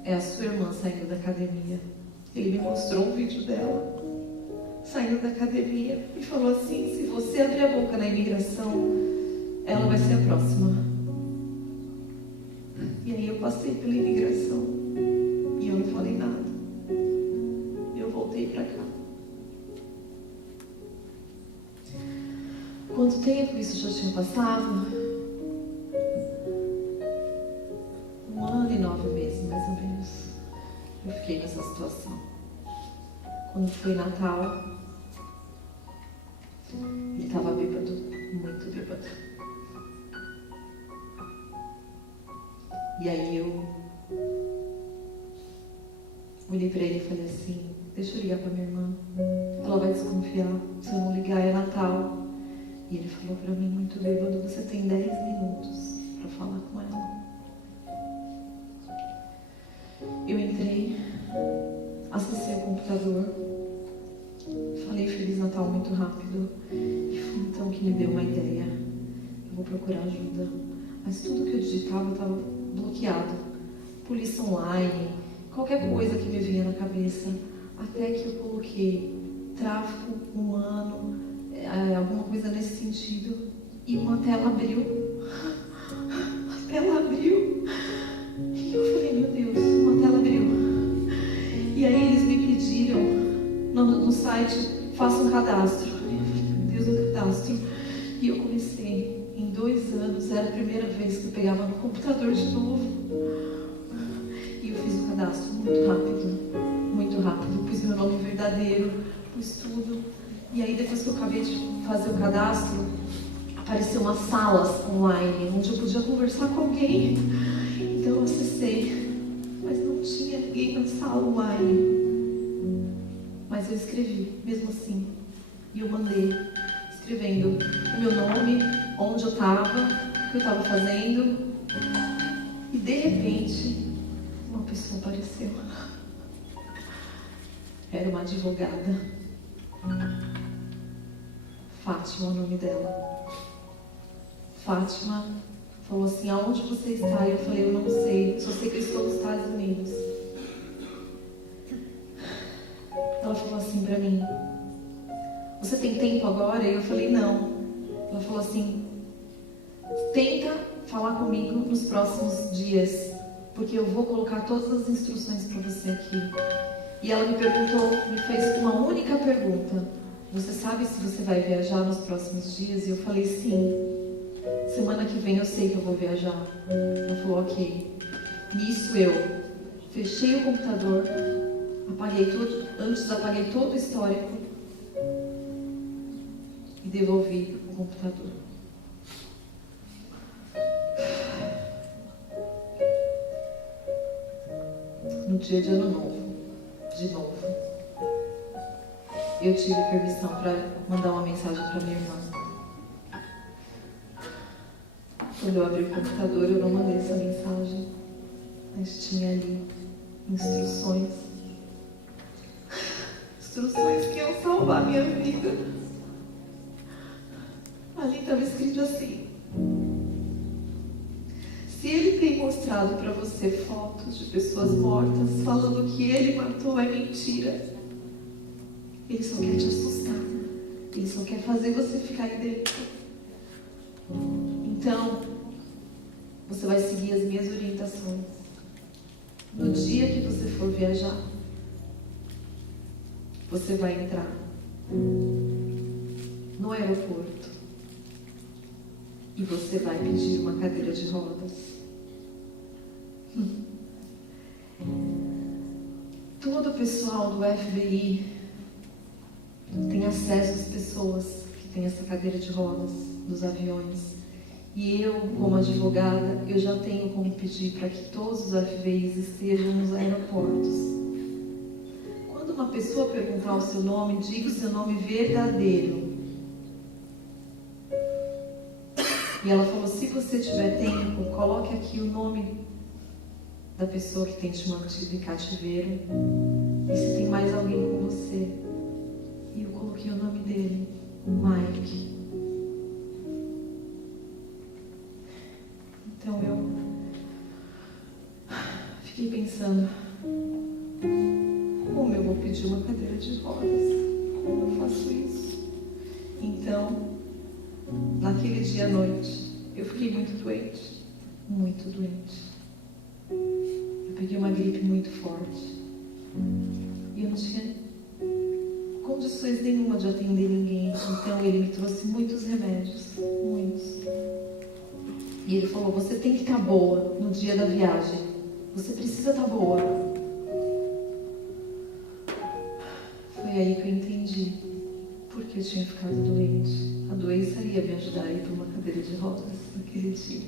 é a sua irmã saindo da academia. Ele me mostrou um vídeo dela saindo da academia e falou assim, se você abrir a boca na imigração, ela vai ser a próxima. E aí eu passei pela imigração e eu não falei nada. Eu voltei para cá. Quanto tempo isso já tinha passado? 1 ano e 9 meses, mais ou menos. Eu fiquei nessa situação. Quando foi Natal, ele estava bêbado, muito bêbado. E aí eu olhei para ele e falei assim, deixa eu ligar para minha irmã. Ela vai desconfiar, se eu não ligar é Natal. E ele falou para mim, muito bêbado, você tem 10 minutos para falar com ela. Eu entrei, acessei o computador, falei Feliz Natal muito rápido. E foi então que me deu uma ideia. Eu vou procurar ajuda. Mas tudo que eu digitava estava bloqueado. Polícia online, qualquer coisa que me vinha na cabeça, até que eu coloquei tráfico humano, alguma coisa nesse sentido, e uma tela abriu. A tela abriu. E eu falei, meu Deus, uma tela abriu. E aí eles me pediram no site, faça um cadastro. Eu falei, meu Deus, um cadastro. E eu comecei. Em 2 anos, era a primeira vez que eu pegava no computador de novo. E eu fiz o cadastro muito rápido. Muito rápido. Pus meu nome verdadeiro, pus tudo. E aí, depois que eu acabei de fazer o cadastro, apareceu umas salas online, onde eu podia conversar com alguém. Então eu acessei, mas não tinha ninguém na sala online. Mas eu escrevi, mesmo assim. E eu mandei, escrevendo o meu nome, onde eu estava, o que eu estava fazendo. E de repente, uma pessoa apareceu. Era uma advogada. Fátima é o nome dela. Fátima falou assim, aonde você está? E eu falei, eu não sei, só sei que eu estou nos Estados Unidos. Ela falou assim pra mim, você tem tempo agora? E eu falei, não. Ela falou assim, tenta falar comigo nos próximos dias, porque eu vou colocar todas as instruções para você aqui. E ela me perguntou, me fez uma única pergunta, você sabe se você vai viajar nos próximos dias? E eu falei, sim. Semana que vem eu sei que eu vou viajar. Ela falou, ok. Nisso eu fechei o computador, apaguei todo o histórico e devolvi o computador. No dia de ano novo, de novo, eu tive permissão para mandar uma mensagem para minha irmã. Quando eu abri o computador, eu não mandei essa mensagem, mas tinha ali instruções. Instruções que iam salvar a minha vida. Ali estava escrito assim, se ele tem mostrado para você fotos de pessoas mortas, falando que ele matou, é mentira. Ele só quer te assustar. Ele só quer fazer você ficar aí dentro. Então, você vai seguir as minhas orientações. No dia que você for viajar, você vai entrar no aeroporto e você vai pedir uma cadeira de rodas. Todo o pessoal do FBI tem acesso às pessoas que têm essa cadeira de rodas dos aviões. E eu, como advogada, eu já tenho como pedir para que todos os FBIs estejam nos aeroportos. Quando uma pessoa perguntar o seu nome, diga o seu nome verdadeiro. E ela falou, se você tiver tempo, coloque aqui o nome da pessoa que tem te mantido em cativeiro. E se tem mais alguém com você. E eu coloquei o nome dele, Mike. Então eu fiquei pensando, como eu vou pedir uma cadeira de rodas? Como eu faço isso? Então, naquele dia à noite, eu fiquei muito doente. Muito doente. Eu peguei uma gripe muito forte. E eu não tinha condições nenhuma de atender ninguém. Então ele me trouxe muitos remédios. Muitos. E ele falou, você tem que estar boa no dia da viagem. Você precisa estar boa. Foi aí que eu entendi por que eu tinha ficado doente. A doença ia me ajudar a ir para uma cadeira de rodas naquele dia.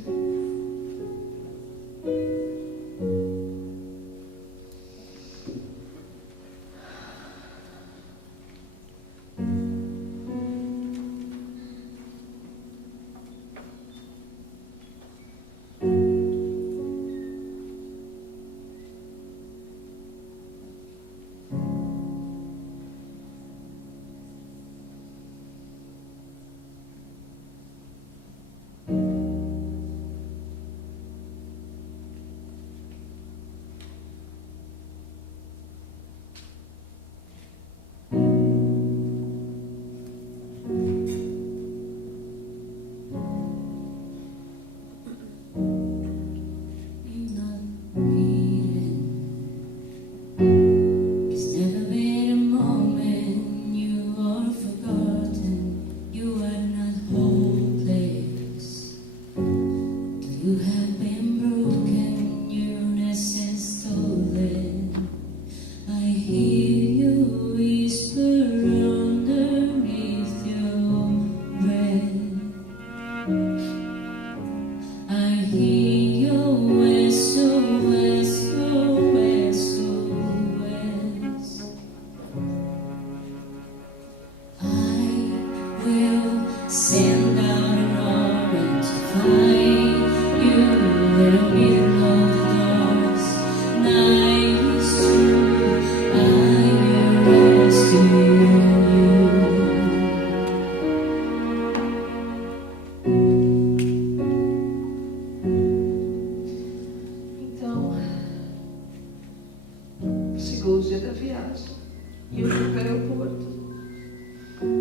E eu fui para o aeroporto.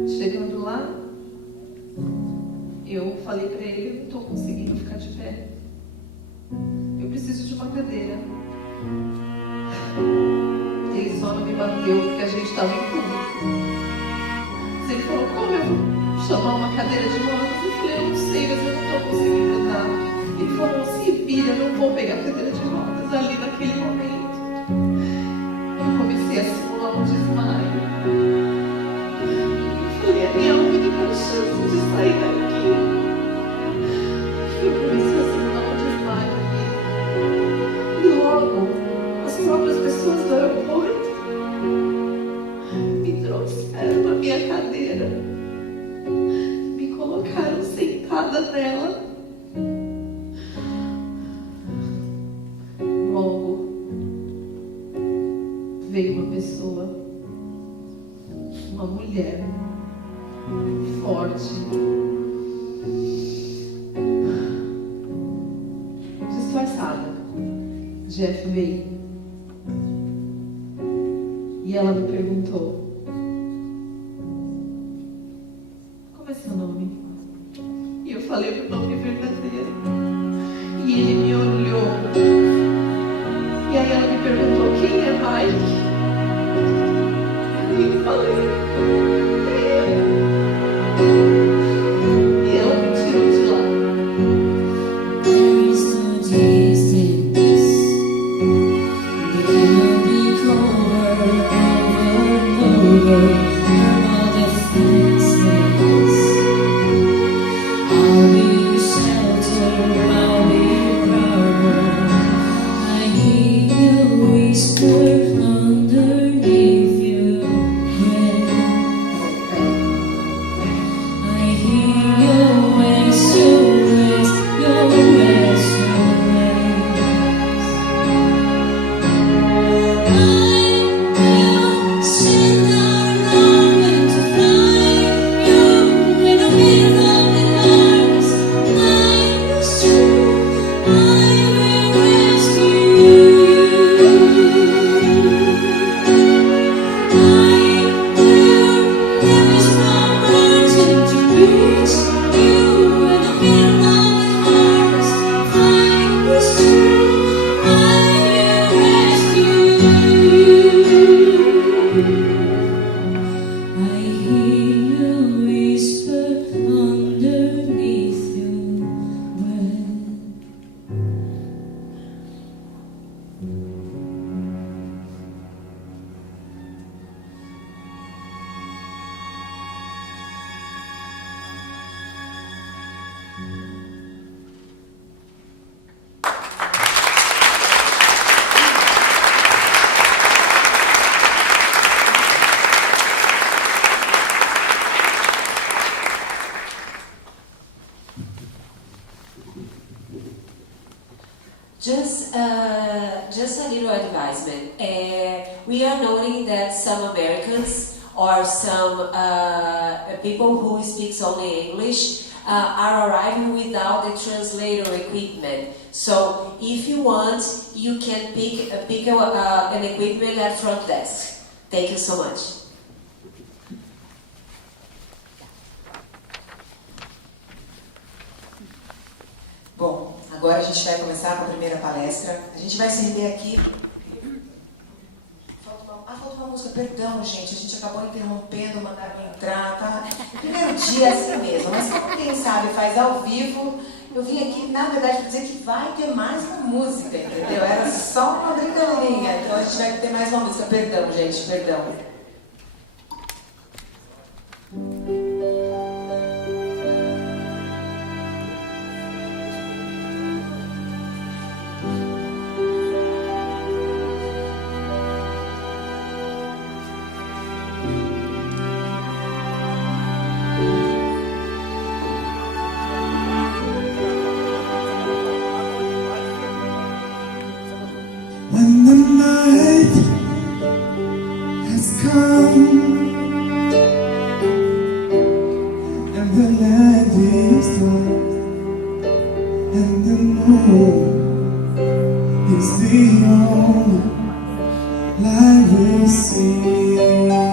Chegando lá, eu falei para ele: eu não estou conseguindo ficar de pé. Eu preciso de uma cadeira. Ele só não me bateu porque a gente estava em público. Ele falou: como eu vou chamar uma cadeira de rodas? Eu falei: eu não sei, mas eu não estou conseguindo andar. Ele falou: se vira, eu não vou pegar a cadeira de rodas. Ali naquele momento, eu comecei a simular um desmaio. Eu falei: é a minha única chance de sair daqui. Eu comecei a simular um desmaio ali. E logo, as próprias pessoas do aeroporto me trouxeram a minha cadeira, me colocaram sentada nela. Logo veio uma pessoa, uma mulher forte, disfarçada de FBI, e ela me perguntou: como é seu nome? E eu falei o meu nome verdadeiro. E ele me olhou. E aí ela me perguntou: quem é Mike? E eu falei: é ele. E ela me tirou de lá. There is no distance that cannot be covered over all the fences. I'll be your shelter, I'll be your cover. I hear you whisper underneath your breath. I hear your SOS, your SOS. I will send out an omen to find you in the middle of the darkness. I was true, I will rescue you. I will never stop wanting to reach you in the middle of the harvest. I was true, I will rescue you. I hear you whisper underneath your breath. Just a little advisement. We are noting that some Americans or some people who speaks only English are arriving without the translator equipment. So if you want, you can pick an equipment at front desk. Thank you so much. Bom, agora a gente vai começar com a primeira palestra. A gente vai se render aqui. Falta uma música, perdão, gente. A gente acabou interrompendo, mandaram entrar, tá? Primeiro dia é assim mesmo, mas como quem sabe faz ao vivo, eu vim aqui, na verdade, para dizer que vai ter mais uma música, entendeu? Era só uma brincadeirinha, então a gente vai ter mais uma música. Perdão, gente, perdão. When the night has come and the land is dark and the moon is the only light we see.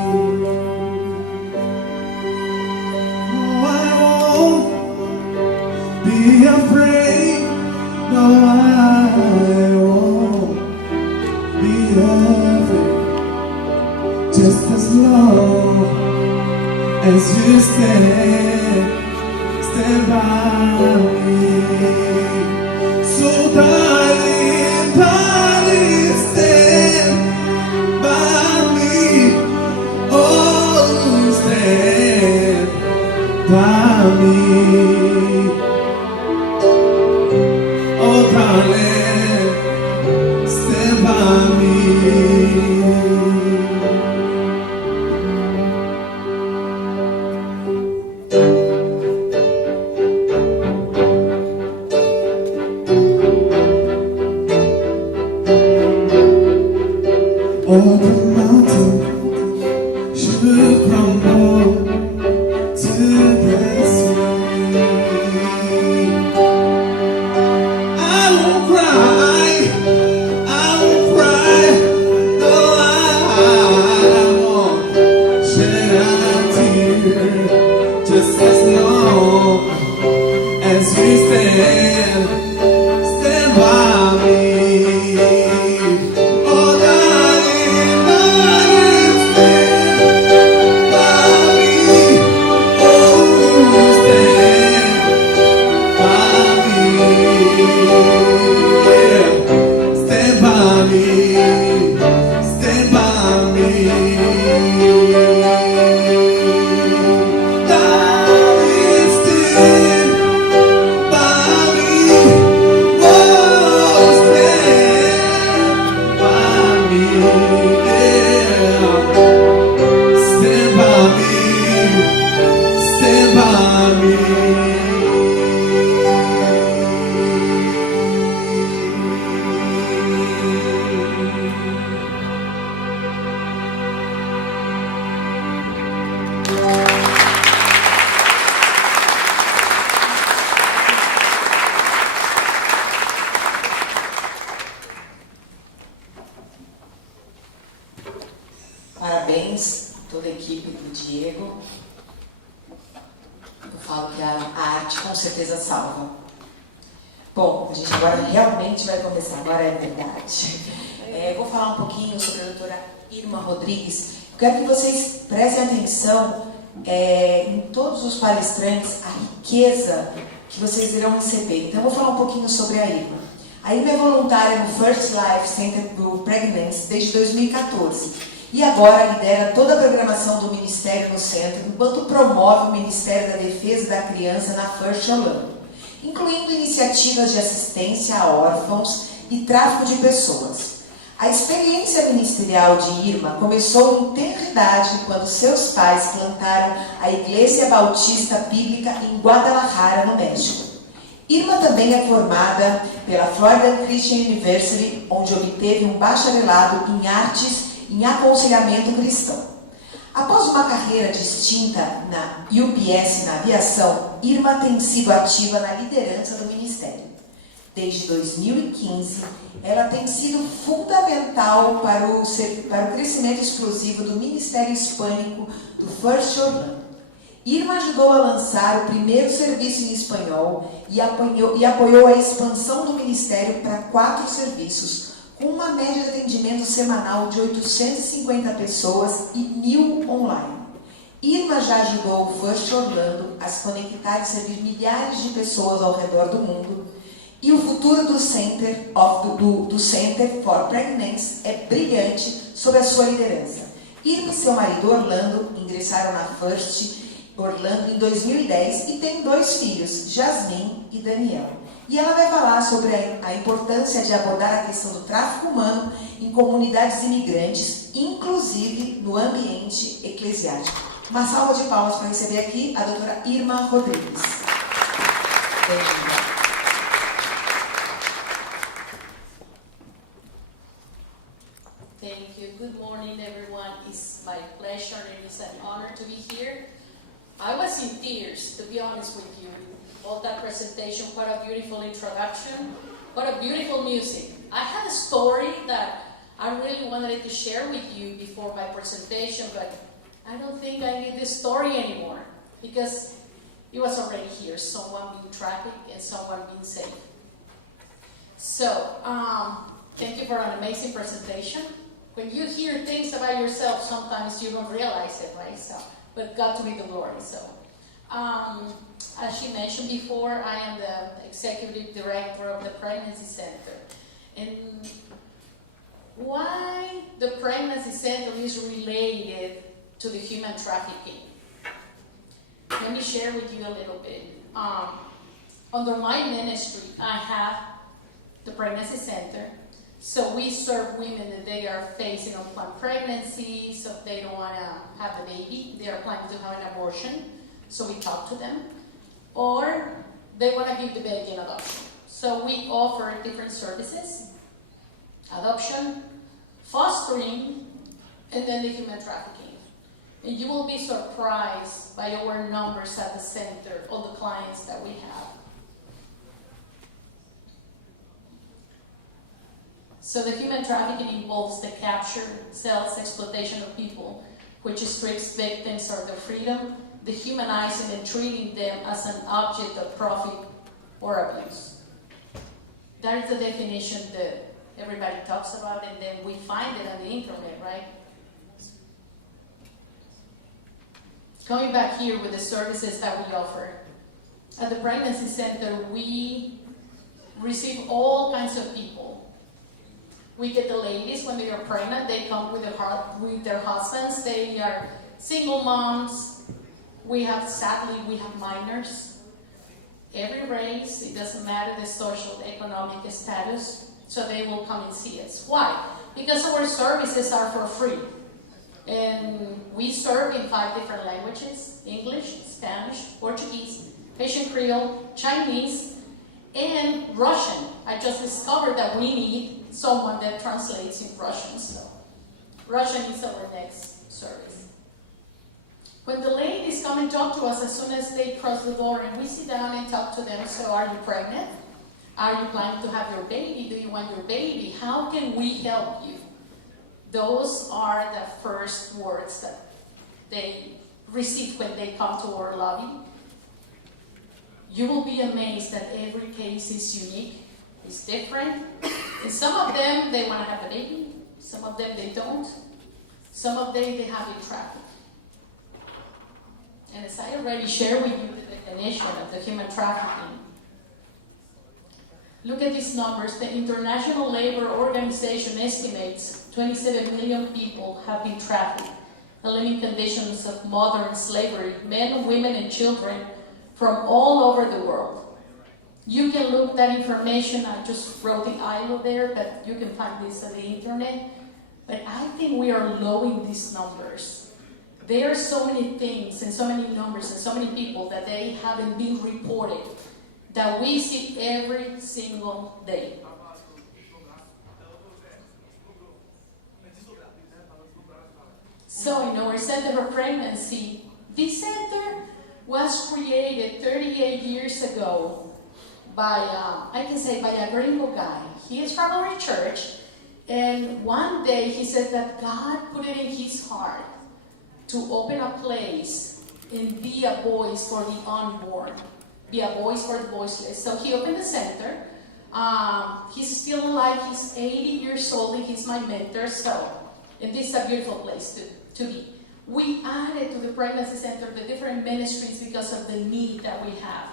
long as you stand by me. So darling, darling, stand by me. Oh, stand by me. Oh, darling, stand by me. All the mountains should crumble to the sea. I won't cry, no, I won't shed a tear, just as long as we stand by me. Oh, darling, darling, stand by me. Oh, stand by me. Yeah, stand by me. Stand by me. Darling, stand by me. Oh, stand by me. Yeah, stand by me. Stand by me. Parabéns a toda a equipe do Diego. Eu falo que a arte com certeza salva. Bom, a gente agora realmente vai começar, agora é verdade. Eu vou falar um pouquinho sobre a doutora Irma Rodrigues. Eu quero que vocês prestem atenção em todos os palestrantes, a riqueza que vocês irão receber. Então eu vou falar um pouquinho sobre a Irma. A Irma é voluntária no First Life Center do Pregnancy desde 2014. E agora lidera toda a programação do Ministério no Centro, enquanto promove o Ministério da Defesa da Criança na First Orlando, incluindo iniciativas de assistência a órfãos e tráfico de pessoas. A experiência ministerial de Irma começou em tenra idade, quando seus pais plantaram a Igreja Bautista Bíblica em Guadalajara, no México. Irma também é formada pela Florida Christian University, onde obteve um bacharelado em artes em aconselhamento cristão. Após uma carreira distinta na UPS na aviação, Irma tem sido ativa na liderança do ministério. Desde 2015, ela tem sido fundamental para o crescimento explosivo do Ministério Hispânico do First Orlando. Irma ajudou a lançar o primeiro serviço em espanhol e apoiou a expansão do ministério para 4 serviços, com uma média de atendimento semanal de 850 pessoas e 1.000 online. Irma já ajudou o First Orlando a se conectar e servir milhares de pessoas ao redor do mundo. E o futuro do Center for Pregnancy é brilhante sob a sua liderança. Irma e seu marido Orlando ingressaram na First Orlando em 2010 e tem 2 filhos, Jasmine e Daniel. E ela vai falar sobre a importância de abordar a questão do tráfico humano em comunidades imigrantes, inclusive no ambiente eclesiástico. Uma salva de palmas para receber aqui a doutora Irma Rodrigues. Bem-vinda. Thank you. Good morning, everyone. It's my pleasure and it's an honor to be here. I was in tears, to be honest with you. All that presentation, what a beautiful introduction, what a beautiful music. I had a story that I really wanted to share with you before my presentation, but I don't think I need this story anymore because it was already here, someone being trafficked and someone being saved. So, thank you for an amazing presentation. when you hear things about yourself, sometimes you don't realize it, right? So, but God to be the glory. So, as she mentioned before, I am the executive director of the pregnancy center. And why the pregnancy center is related to the human trafficking? Let me share with you a little bit. Under my ministry, I have the pregnancy center. So we serve women that they are facing unplanned pregnancy, so they don't want to have the baby. They are planning to have an abortion, so we talk to them. Or they want to give the baby in adoption. So we offer different services: adoption, fostering, and then the human trafficking. And you will be surprised by our numbers at the center, all the clients that we have. So the human trafficking involves the capture, sales, exploitation of people, which strips victims of their freedom, dehumanizing and treating them as an object of profit or abuse. That is the definition that everybody talks about, and then we find it on the internet, right? Coming back here with the services that we offer. At the pregnancy center, we receive all kinds of people. We get the ladies when they are pregnant. They come with their husbands. They are single moms. Sadly, we have minors. Every race, it doesn't matter the social, economic status, so they will come and see us. Why? Because our services are for free. And we serve in 5 different languages: English, Spanish, Portuguese, Haitian Creole, Chinese, and Russian. I just discovered that we need someone that translates in Russian, so Russian is our next service. When the ladies come and talk to us as soon as they cross the door, and we sit down and talk to them, so are you pregnant? Are you planning to have your baby? Do you want your baby? How can we help you? Those are the first words that they receive when they come to our lobby. You will be amazed that every case is unique, is different. And some of them, they want to have a baby. Some of them, they don't. Some of them, they have been trafficked. And as I already shared with you the definition of the human trafficking, look at these numbers. The International Labor Organization estimates 27 million people have been trafficked and living in conditions of modern slavery, men, women, and children from all over the world. You can look that information. I just wrote the ILO there, but you can find this on the internet. But I think we are low in these numbers. There are so many things and so many numbers and so many people that they haven't been reported that we see every single day. So in our Center for Pregnancy, this center was created 38 years ago by a gringo guy. He is from our church, and one day he said that God put it in his heart to open a place and be a voice for the unborn, be a voice for the voiceless. So he opened the center. He's still alive. He's 80 years old, and he's my mentor. And this is a beautiful place to be. We added to the pregnancy center the different ministries because of the need that we have.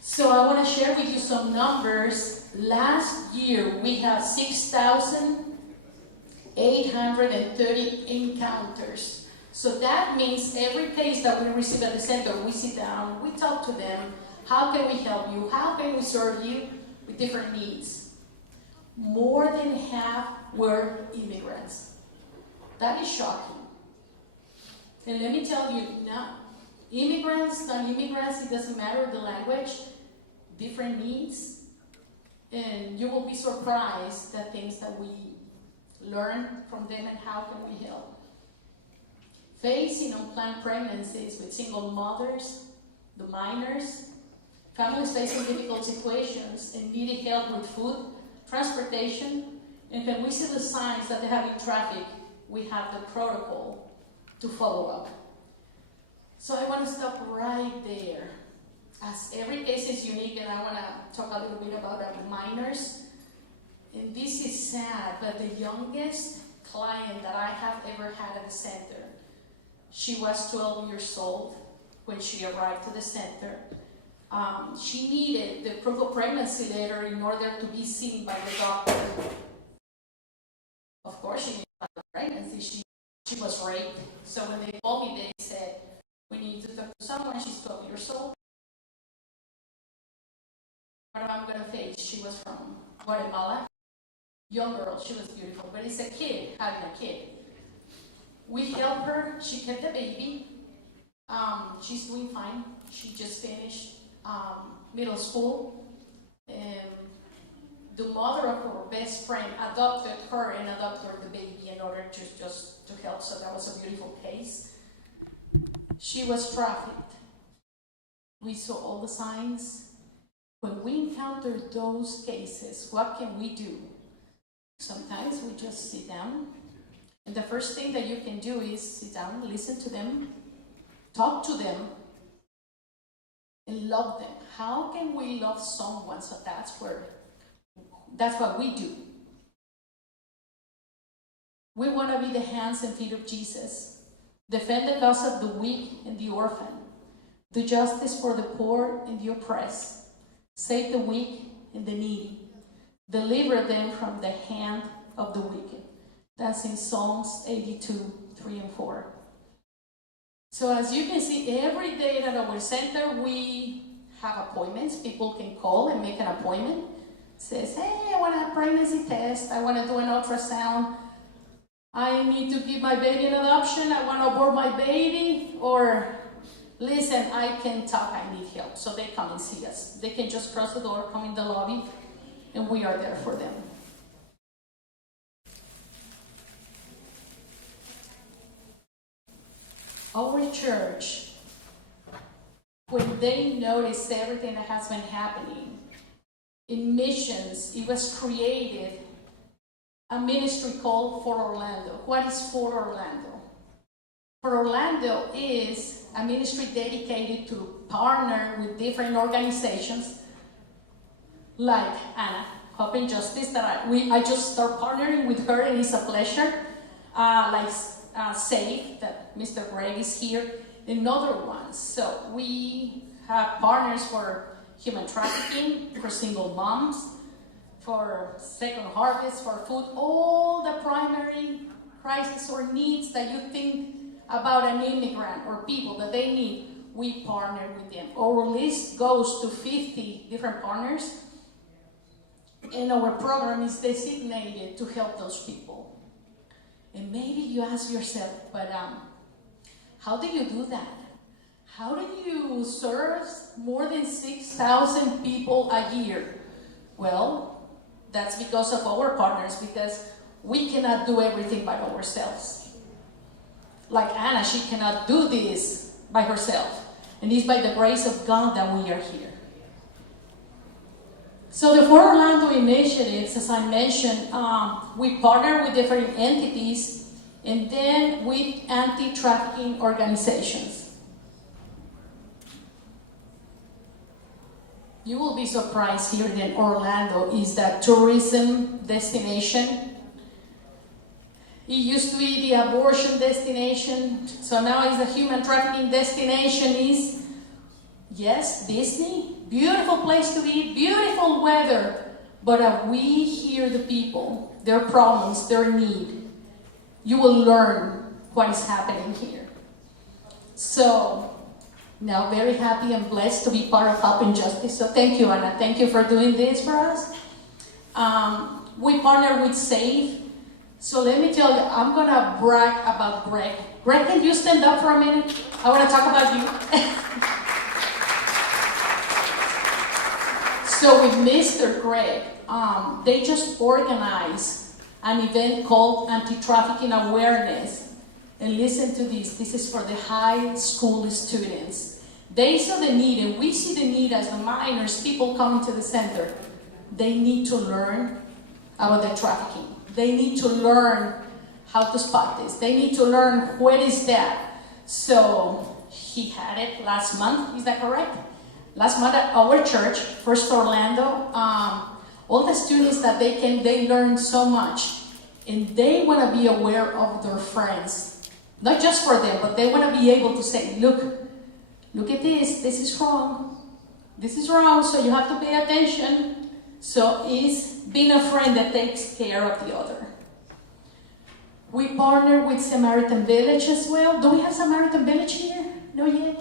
So I want to share with you some numbers. Last year, we had 6,830 encounters. So that means every case that we receive at the center, we sit down, we talk to them. How can we help you? How can we serve you with different needs? More than half were immigrants. That is shocking. And let me tell you, now, immigrants, non-immigrants, it doesn't matter the language, different needs. And you will be surprised at things that we learn from them and how can we help. Facing unplanned pregnancies with single mothers, the minors, families facing difficult situations and needing help with food, transportation, and when we see the signs that they have been trafficked, we have the protocol to follow up. So I want to stop right there. As every case is unique, and I want to talk a little bit about the minors. And this is sad, but the youngest client that I have ever had at the center. She was 12 years old when she arrived to the center. She needed the proof of pregnancy letter in order to be seen by the doctor. Of course, she needed pregnancy. She was raped. So when they called me, they said, we need to talk to someone. She's 12 years old. What am I going to face? She was from Guatemala. Young girl, she was beautiful. But it's a kid, having a kid. We helped her. She kept the baby. She's doing fine. She just finished middle school. The mother of her best friend adopted her and adopted the baby in order to help. So that was a beautiful case. She was trafficked. We saw all the signs. When we encounter those cases, what can we do? Sometimes we just sit down. And the first thing that you can do is sit down, listen to them, talk to them, and love them. How can we love someone? So that's what we do. We want to be the hands and feet of Jesus. Defend the cause of the weak and the orphan. Do justice for the poor and the oppressed. Save the weak and the needy. Deliver them from the hand of the wicked. That's in Psalms 82, 3 and 4. So as you can see, every day at our center, we have appointments. People can call and make an appointment. Says, hey, I want a pregnancy test. I want to do an ultrasound. I need to give my baby an adoption. I want to abort my baby. Or, listen, I can talk. I need help. So they come and see us. They can just cross the door, come in the lobby, and we are there for them. Our church, when they notice everything that has been happening, in missions, it was created a ministry called For Orlando. What is For Orlando? For Orlando is a ministry dedicated to partner with different organizations like Anna, Hope and Justice, that I just start partnering with her, and it's a pleasure. Safe, that Mr. Greg is here, and other ones. So we have partners for human trafficking, for single moms, for second harvest, for food, all the primary crises or needs that you think about an immigrant or people that they need, we partner with them. Our list goes to 50 different partners, and our program is designated to help those people. And maybe you ask yourself, but how do you do that? How do you serve more than 6,000 people a year? Well, that's because of our partners, because we cannot do everything by ourselves. Like Anna, she cannot do this by herself. And it's by the grace of God that we are here. So the For Orlando initiatives, as I mentioned, we partner with different entities and then with anti-trafficking organizations. You will be surprised here in Orlando is that tourism destination. It used to be the abortion destination, so now it's the human trafficking destination. Is, yes, Disney, beautiful place to be, beautiful weather, but we hear the people, their problems, their need. You will learn what is happening here. So, now very happy and blessed to be part of Help and Justice. So thank you, Anna. Thank you for doing this for us. We partner with SAFE. So let me tell you, I'm going to brag about Greg. Greg, can you stand up for a minute? I want to talk about you. So with Mr. Greg, they just organized an event called Anti-Trafficking Awareness. And listen to this. This is for the high school students. They saw the need, and we see the need as the minors, people coming to the center. They need to learn about the trafficking. They need to learn how to spot this. They need to learn what is that. So he had it last month, is that correct? Last month at our church, First Orlando, all the students that they learn so much. And they want to be aware of their friends. Not just for them, but they want to be able to say, look at this is wrong. This is wrong, so you have to pay attention. So it's being a friend that takes care of the other. We partner with Samaritan Village as well. Do we have Samaritan Village here? No yet?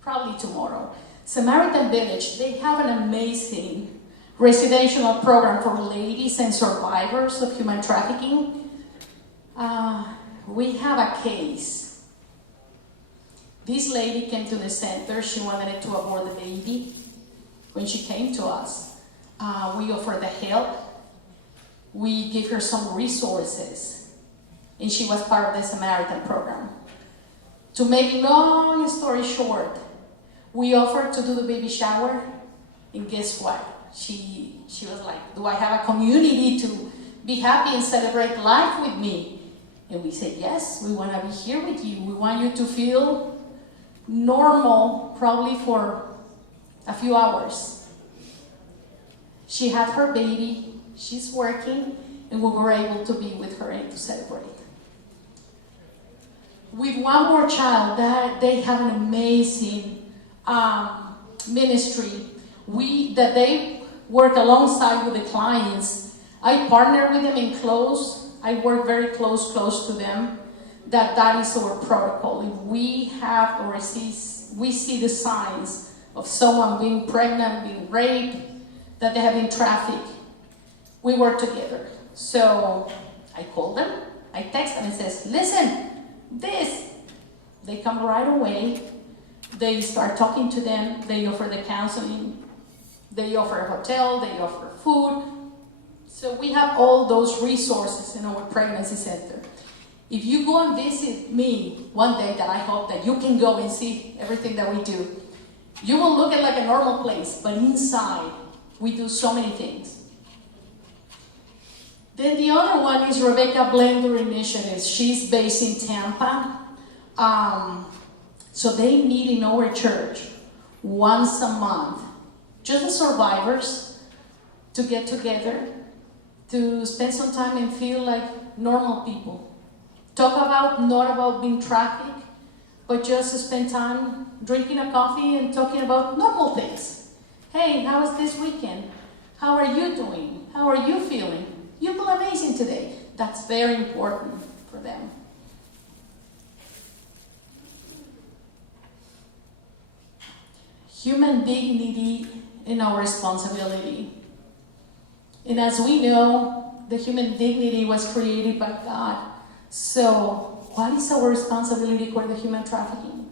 Probably tomorrow. Samaritan Village, they have an amazing residential program for ladies and survivors of human trafficking. We have a case. This lady came to the center. She wanted to abort the baby. When she came to us, we offered the help. We gave her some resources, and she was part of the Samaritan program. To make long story short, we offered to do the baby shower, and guess what? She was like, do I have a community to be happy and celebrate life with me? And we said, yes, we want to be here with you. We want you to feel normal, probably for a few hours. She had her baby, she's working, and we were able to be with her and to celebrate. With one more child, that they have an amazing ministry. That they work alongside with the clients. I partner with them in close. I work very close to them. That is our protocol. If we have or we see the signs of someone being pregnant, being raped, that they have been trafficked, we work together. So I call them, I text them and says, listen, this. They come right away. They start talking to them. They offer the counseling. They offer a hotel. They offer food. So we have all those resources in our pregnancy center. If you go and visit me one day, that I hope that you can go and see everything that we do, you will look at like a normal place, but inside we do so many things. Then the other one is Rebecca Blender Initiatives. She's based in Tampa. So they meet in our church once a month, just the survivors, to get together, to spend some time and feel like normal people. Talk about, not about being trafficked, but just to spend time drinking a coffee and talking about normal things. Hey, how was this weekend? How are you doing? How are you feeling? You feel amazing today. That's very important for them. Human dignity and our responsibility. And as we know, the human dignity was created by God. So what is our responsibility for the human trafficking?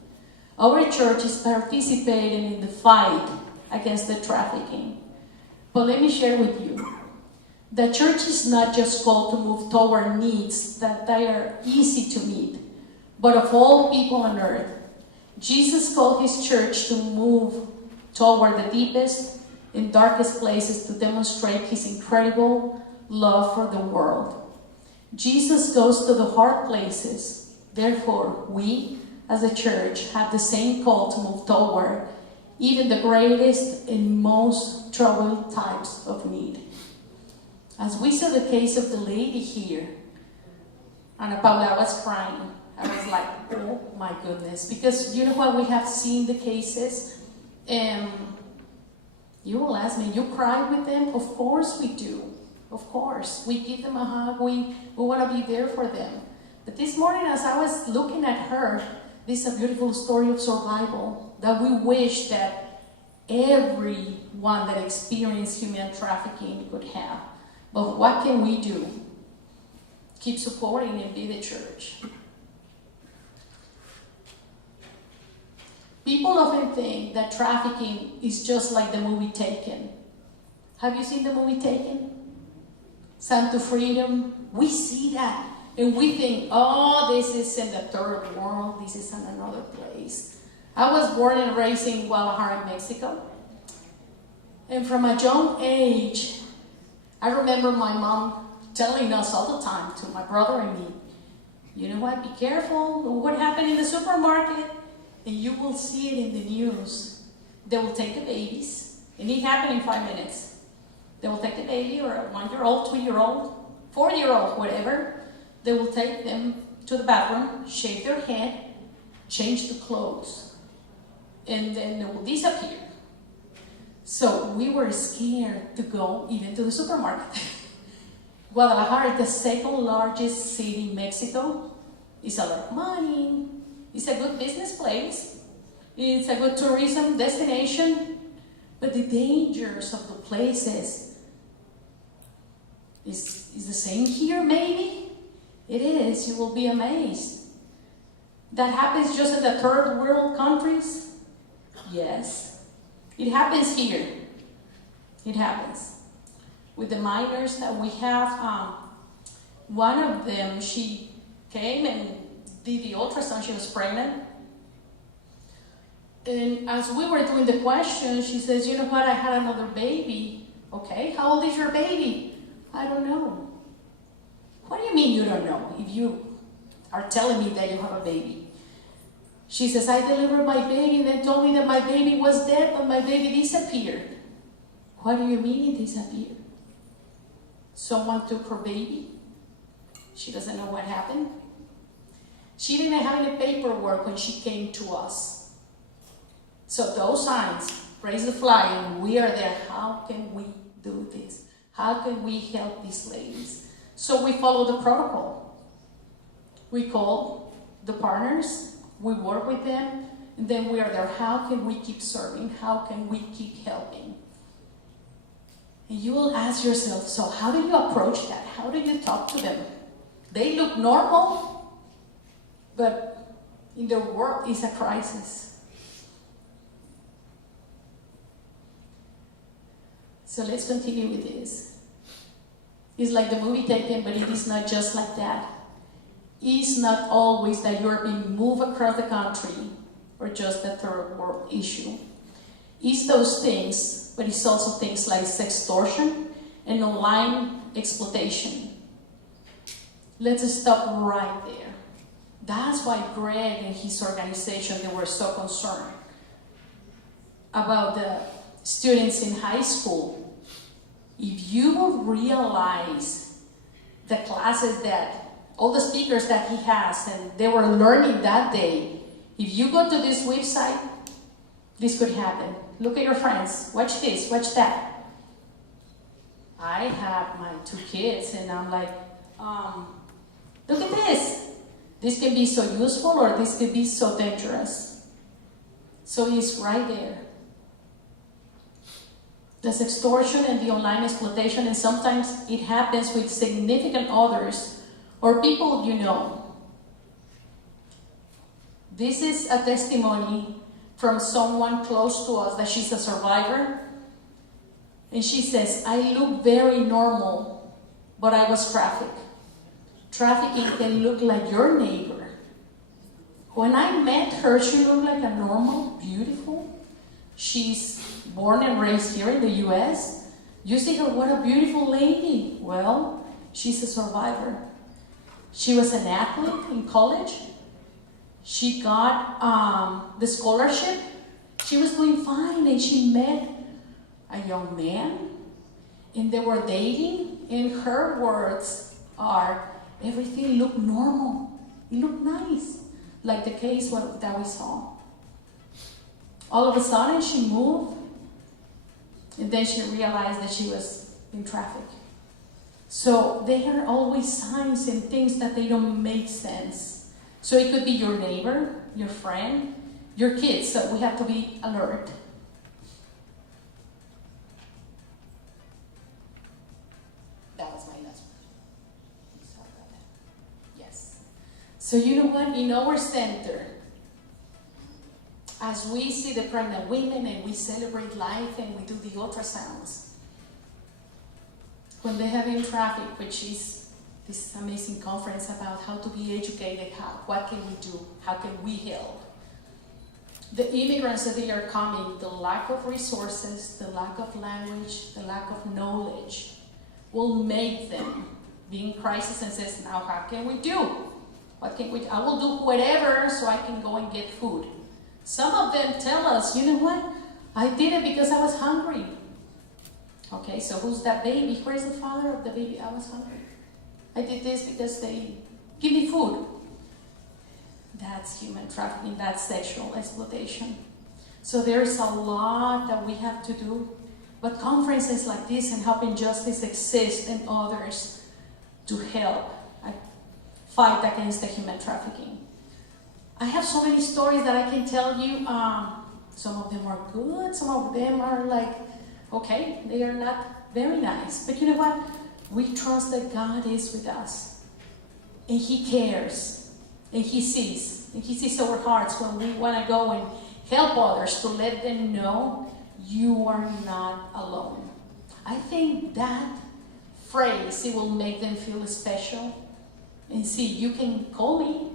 Our church is participating in the fight against the trafficking. But let me share with you, the church is not just called to move toward needs that they are easy to meet, but of all people on earth. Jesus called his church to move toward the deepest and darkest places to demonstrate his incredible love for the world. Jesus goes to the hard places. Therefore, we as a church have the same call to move toward even the greatest and most troubled types of need. As we saw the case of the lady here, Ana Paula, I was crying. I was like, oh my goodness. Because you know what, we have seen the cases, and you will ask me, you cry with them? Of course we do. Of course. We give them a hug. We want to be there for them. But this morning, as I was looking at her, this is a beautiful story of survival that we wish that everyone that experienced human trafficking could have. But what can we do? Keep supporting and be the church. People often think that trafficking is just like the movie Taken. Have you seen the movie Taken? Son to Freedom. We see that. And we think, oh, this is in the third world. This is in another place. I was born and raised in Guadalajara, Mexico. And from a young age, I remember my mom telling us all the time, to my brother and me, you know what, be careful. What happened in the supermarket? And you will see it in the news. They will take the babies, and it happened in 5 minutes. They will take the baby, or a 1-year-old, 2-year-old, 4-year-old, whatever, they will take them to the bathroom, shave their head, change the clothes, and then they will disappear. So we were scared to go even to the supermarket. Guadalajara is the second largest city in Mexico. It's a lot of money. It's a good business place. It's a good tourism destination. But the dangers of the places is the same here, maybe? It is. You will be amazed. That happens just in the third world countries? Yes. It happens here. It happens. With the minors that we have, one of them, she came and did the ultrasound. She was pregnant. And as we were doing the question, she says, you know what, I had another baby. Okay, how old is your baby? I don't know. What do you mean you don't know if you are telling me that you have a baby? She says, I delivered my baby and then told me that my baby was dead, but my baby disappeared. What do you mean it disappeared? Someone took her baby. She doesn't know what happened. She didn't have any paperwork when she came to us. So those signs, raise the flag, and we are there. How can we do this? How can we help these ladies? So we follow the protocol. We call the partners, we work with them, and then we are there. How can we keep serving? How can we keep helping? And you will ask yourself, so how do you approach that? How do you talk to them? They look normal, but in their world is a crisis. So let's continue with this. It's like the movie Taken, but it is not just like that. It's not always that you're being moved across the country or just a third world issue. It's those things, but it's also things like sextortion and online exploitation. Let's stop right there. That's why Greg and his organization, they were so concerned about the students in high school. If you will realize the classes that, all the speakers that he has, and they were learning that day, if you go to this website, this could happen. Look at your friends, watch this, watch that. I have my 2 kids, and I'm like, look at this. This can be so useful, or this can be so dangerous. So it's right there. The sextortion and the online exploitation, and sometimes it happens with significant others or people you know. This is a testimony from someone close to us that she's a survivor. And she says, I look very normal, but I was trafficked. Trafficking can look like your neighbor. When I met her, she looked like a normal, beautiful. She's born and raised here in the U.S. You see her, what a beautiful lady. Well, she's a survivor. She was an athlete in college. She got the scholarship. She was doing fine, and she met a young man, and they were dating, and her words are, everything looked normal. It looked nice, like the case that we saw. All of a sudden, she moved, and then she realized that she was in traffic. So there are always signs and things that they don't make sense. So it could be your neighbor, your friend, your kids, so we have to be alert. That was my last one. Sorry about that. Yes. So you know what? In our center, as we see the pregnant women and we celebrate life and we do the ultrasounds, when they have in traffic, which is this amazing conference about how to be educated, what can we do, how can we help? The immigrants that they are coming, the lack of resources, the lack of language, the lack of knowledge will make them be in crisis and says, now how can we do? What can we do? I will do whatever so I can go and get food. Some of them tell us, you know what? I did it because I was hungry. Okay, so who's that baby? Where's the father of the baby? I was hungry. I did this because they give me food. That's human trafficking, that's sexual exploitation. So there's a lot that we have to do. But conferences like this and helping justice exist and others to help fight against the human trafficking. I have so many stories that I can tell you. Some of them are good, some of them are like, okay, they are not very nice. But you know what? We trust that God is with us. And He cares. And He sees. And He sees our hearts when we want to go and help others, to let them know you are not alone. I think that phrase, it will make them feel special. And see, you can call me.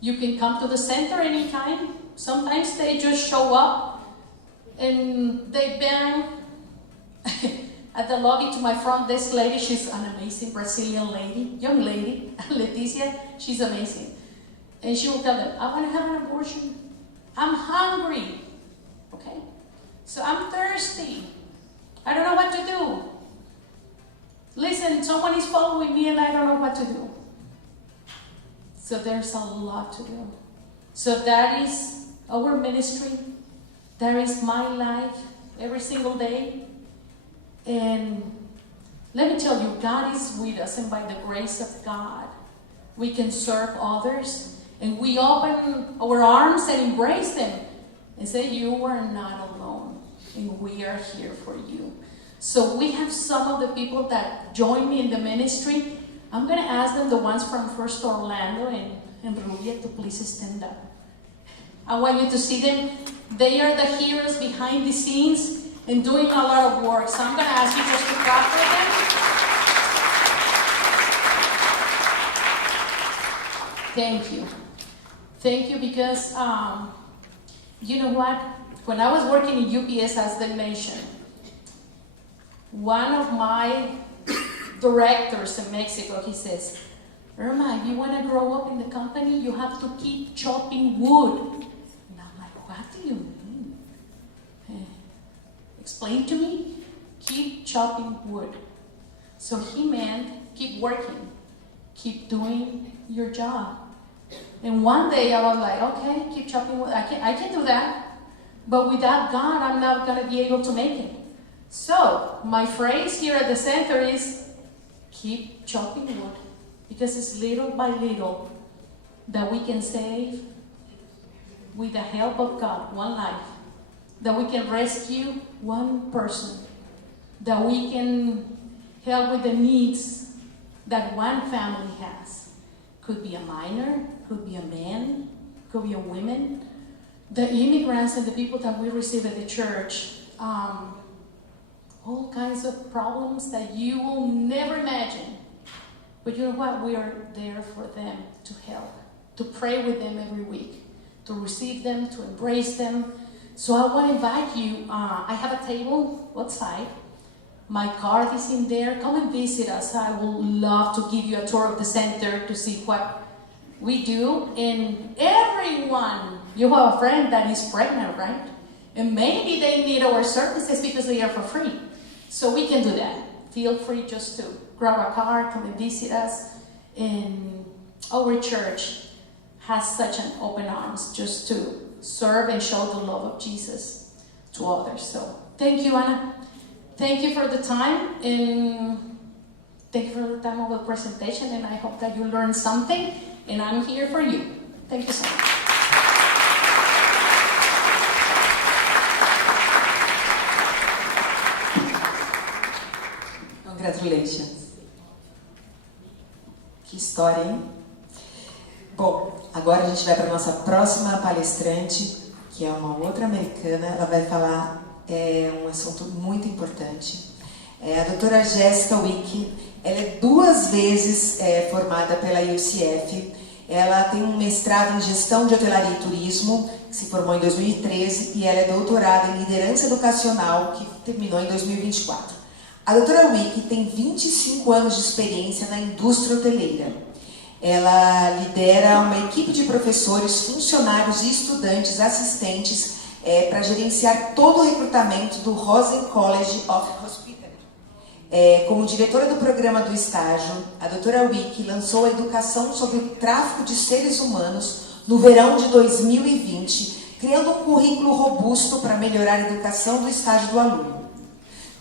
You can come to the center anytime. Sometimes they just show up and they bang at the lobby to my front desk lady. She's an amazing Brazilian lady, young lady, Leticia. She's amazing. And she will tell them, I want to have an abortion. I'm hungry. Okay? So I'm thirsty. I don't know what to do. Listen, someone is following me and I don't know what to do. So there's a lot to do. So that is our ministry. That is my life every single day. And let me tell you, God is with us, and by the grace of God, we can serve others. And we open our arms and embrace them and say, you are not alone, and we are here for you. So we have some of the people that join me in the ministry. I'm going to ask them, the ones from First Orlando and Rubia, to please stand up. I want you to see them. They are the heroes behind the scenes and doing a lot of work. So I'm going to ask you just to clap for them. Thank you. Thank you, because you know what? When I was working in UPS, as they mentioned, one of my directors in Mexico, he says, Irma, if you want to grow up in the company, you have to keep chopping wood. And I'm like, what do you mean? Explain to me. Keep chopping wood. So he meant keep working. Keep doing your job. And one day I was like, okay, keep chopping wood. I can do that. But without God, I'm not going to be able to make it. So my phrase here at the center is keep chopping wood. Because it's little by little that we can save, with the help of God, one life. That we can rescue one person. That we can help with the needs that one family has. Could be a minor, could be a man, could be a woman. The immigrants and the people that we receive at the church, all kinds of problems that you will never imagine. But you know what? We are there for them, to help, to pray with them every week, to receive them, to embrace them. So I want to invite you. I have a table outside. My card is in there. Come and visit us. I would love to give you a tour of the center to see what we do. And everyone, you have a friend that is pregnant, right? And maybe they need our services because they are for free. So we can do that. Feel free just to grab a card, come and visit us. And our church has such an open arms just to serve and show the love of Jesus to others. So thank you, Anna. Thank you for the time, and thank you for the time of the presentation, and I hope that you learned something, and I'm here for you. Thank you so much. Congratulations. Que história, hein? Bom, agora a gente vai para a nossa próxima palestrante, que é uma outra americana. Ela vai falar um assunto muito importante. A doutora Jéssica Wick, ela é 2 vezes formada pela UCF. Ela tem um mestrado em gestão de hotelaria e turismo, que se formou em 2013, e ela é doutorada em liderança educacional, que terminou em 2024. A doutora Wick tem 25 anos de experiência na indústria hoteleira. Ela lidera uma equipe de professores, funcionários e estudantes assistentes para gerenciar todo o recrutamento do Rosen College of Hospitality. Como diretora do programa do estágio, a doutora Wiki lançou a educação sobre o tráfico de seres humanos no verão de 2020, criando um currículo robusto para melhorar a educação do estágio do aluno.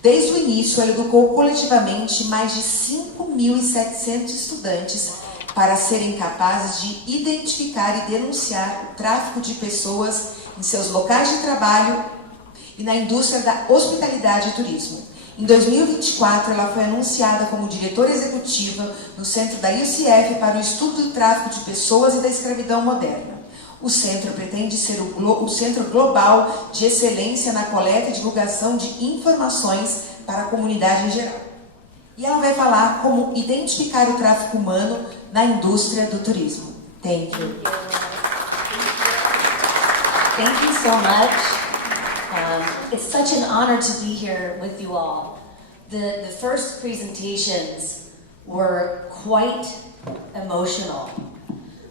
Desde o início, ela educou coletivamente mais de 5.700 estudantes para serem capazes de identificar e denunciar o tráfico de pessoas em seus locais de trabalho e na indústria da hospitalidade e turismo. Em 2024, ela foi anunciada como diretora executiva no centro da UCF para o estudo do tráfico de pessoas e da escravidão moderna. O centro pretende ser o centro global de excelência na coleta e divulgação de informações para a comunidade em geral. E ela vai falar como identificar o tráfico humano na indústria do turismo. Thank you. Thank you so much. It's such an honor to be here with you all. The first presentations were quite emotional.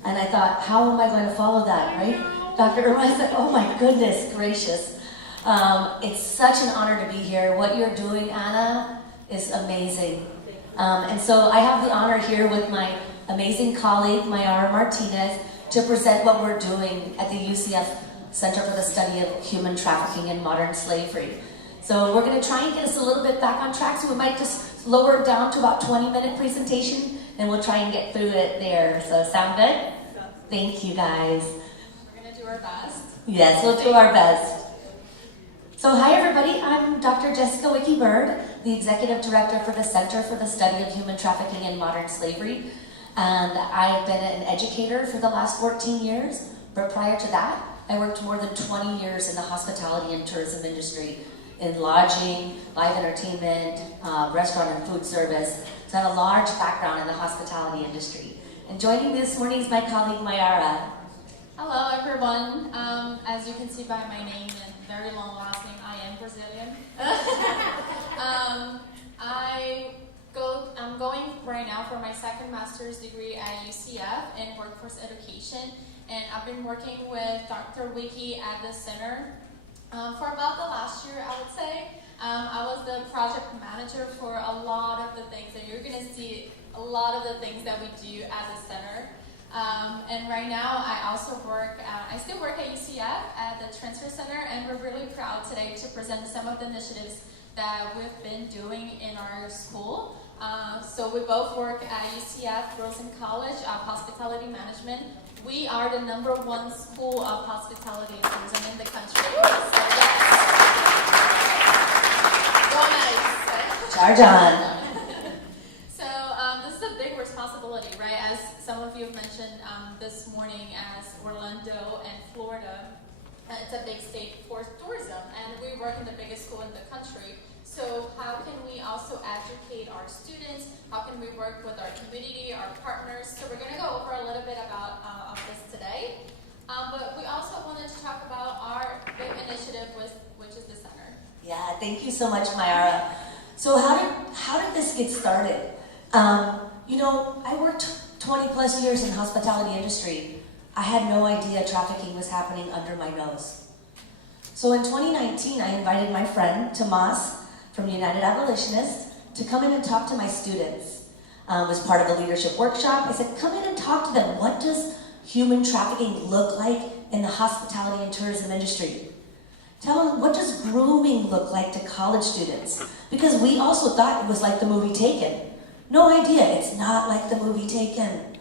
And I thought, how am I going to follow that, right? Dr. Irma said, oh my goodness gracious. It's such an honor to be here. What you're doing, Anna, is amazing. And so I have the honor here with my amazing colleague, Mayara Martinez, to present what we're doing at the UCF Center for the Study of Human Trafficking and Modern Slavery. So we're going to try and get us a little bit back on track, so we might just lower it down to about 20-minute presentation, and we'll try and get through it there. So sound good? Thank you, guys. We're going to do our best. Yes, we'll do our best. So hi everybody, I'm Dr. Jessica Wiki-Bird, the Executive Director for the Center for the Study of Human Trafficking and Modern Slavery. And I've been an educator for the last 14 years, but prior to that, I worked more than 20 years in the hospitality and tourism industry, in lodging, live entertainment, restaurant and food service. So I have a large background in the hospitality industry. And joining me this morning is my colleague Mayara. Hello everyone. As you can see by my name and very long last name, I am Brazilian. I'm going right now for my second master's degree at UCF in workforce education, and I've been working with Dr. Wiki at the center for about the last year, I would say. I was the project manager for a lot of the things, and you're going to see a lot of the things that we do at the center. And right now, I still work at UCF at the Transfer Center, and we're really proud today to present some of the initiatives that we've been doing in our school. So we both work at UCF Rollins College of Hospitality Management. We are the #1 school of hospitality and tourism in the country. So yes. Go nice. Charge on. So this is a big responsibility, right? As some of you have mentioned this morning, as Orlando and Florida, it's a big state for tourism, and we work in the biggest school in the country. So how can we also educate our students? How can we work with our community, our partners? So we're going to go over a little bit about this today. But we also wanted to talk about our big initiative, which is the center. Yeah, thank you so much, Mayara. So how did this get started? I worked 20 plus years in hospitality industry. I had no idea trafficking was happening under my nose. So in 2019, I invited my friend, Tomas, from United Abolitionists, to come in and talk to my students. As part of a leadership workshop, I said, come in and talk to them. What does human trafficking look like in the hospitality and tourism industry? Tell them, what does grooming look like to college students? Because we also thought it was like the movie Taken. No idea, it's not like the movie Taken.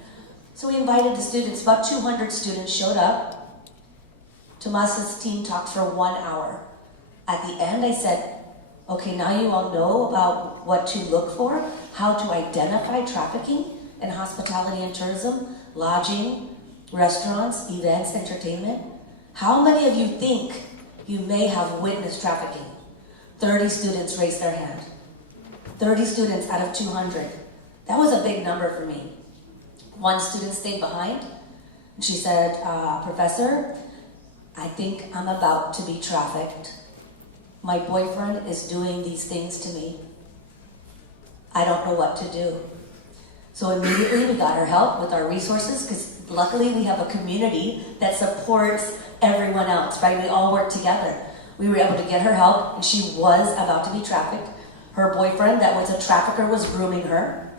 So we invited the students, about 200 students showed up. Tomas's team talked for 1 hour. At the end, I said, okay, now you all know about what to look for, how to identify trafficking in hospitality and tourism, lodging, restaurants, events, entertainment. How many of you think you may have witnessed trafficking? 30 students raised their hand. 30 students out of 200. That was a big number for me. One student stayed behind, and she said, Professor, I think I'm about to be trafficked. My boyfriend is doing these things to me. I don't know what to do. So immediately we got her help with our resources, because luckily we have a community that supports everyone else, right? We all work together. We were able to get her help, and she was about to be trafficked. her boyfriend that was a trafficker was grooming her.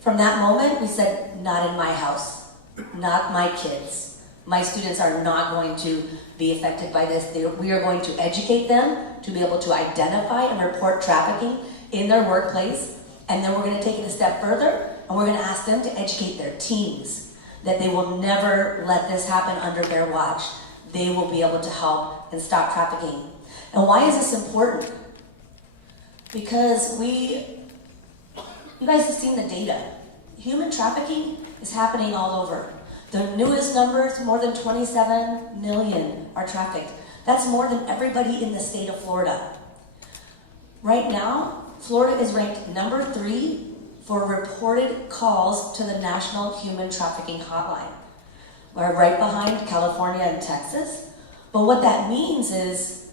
From that moment, we said, not in my house, not my kids. My students are not going to be affected by this. We are going to educate them to be able to identify and report trafficking in their workplace. And then we're going to take it a step further, and we're going to ask them to educate their teams that they will never let this happen under their watch. They will be able to help and stop trafficking. And why is this important? Because you guys have seen the data. Human trafficking is happening all over. The newest numbers, more than 27 million are trafficked. That's more than everybody in the state of Florida. Right now, Florida is ranked number 3 for reported calls to the National Human Trafficking Hotline. We're right behind California and Texas. But what that means is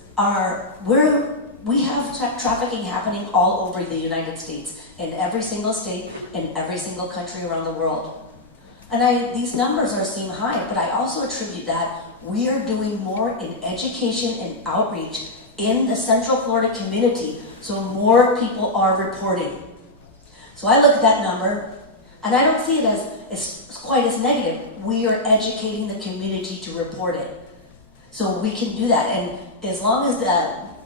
we have trafficking happening all over the United States, in every single state, in every single country around the world. And these numbers seem high, but I also attribute that we are doing more in education and outreach in the Central Florida community, so more people are reporting. So I look at that number, and I don't see it as quite as negative. We are educating the community to report it. So we can do that, and as long as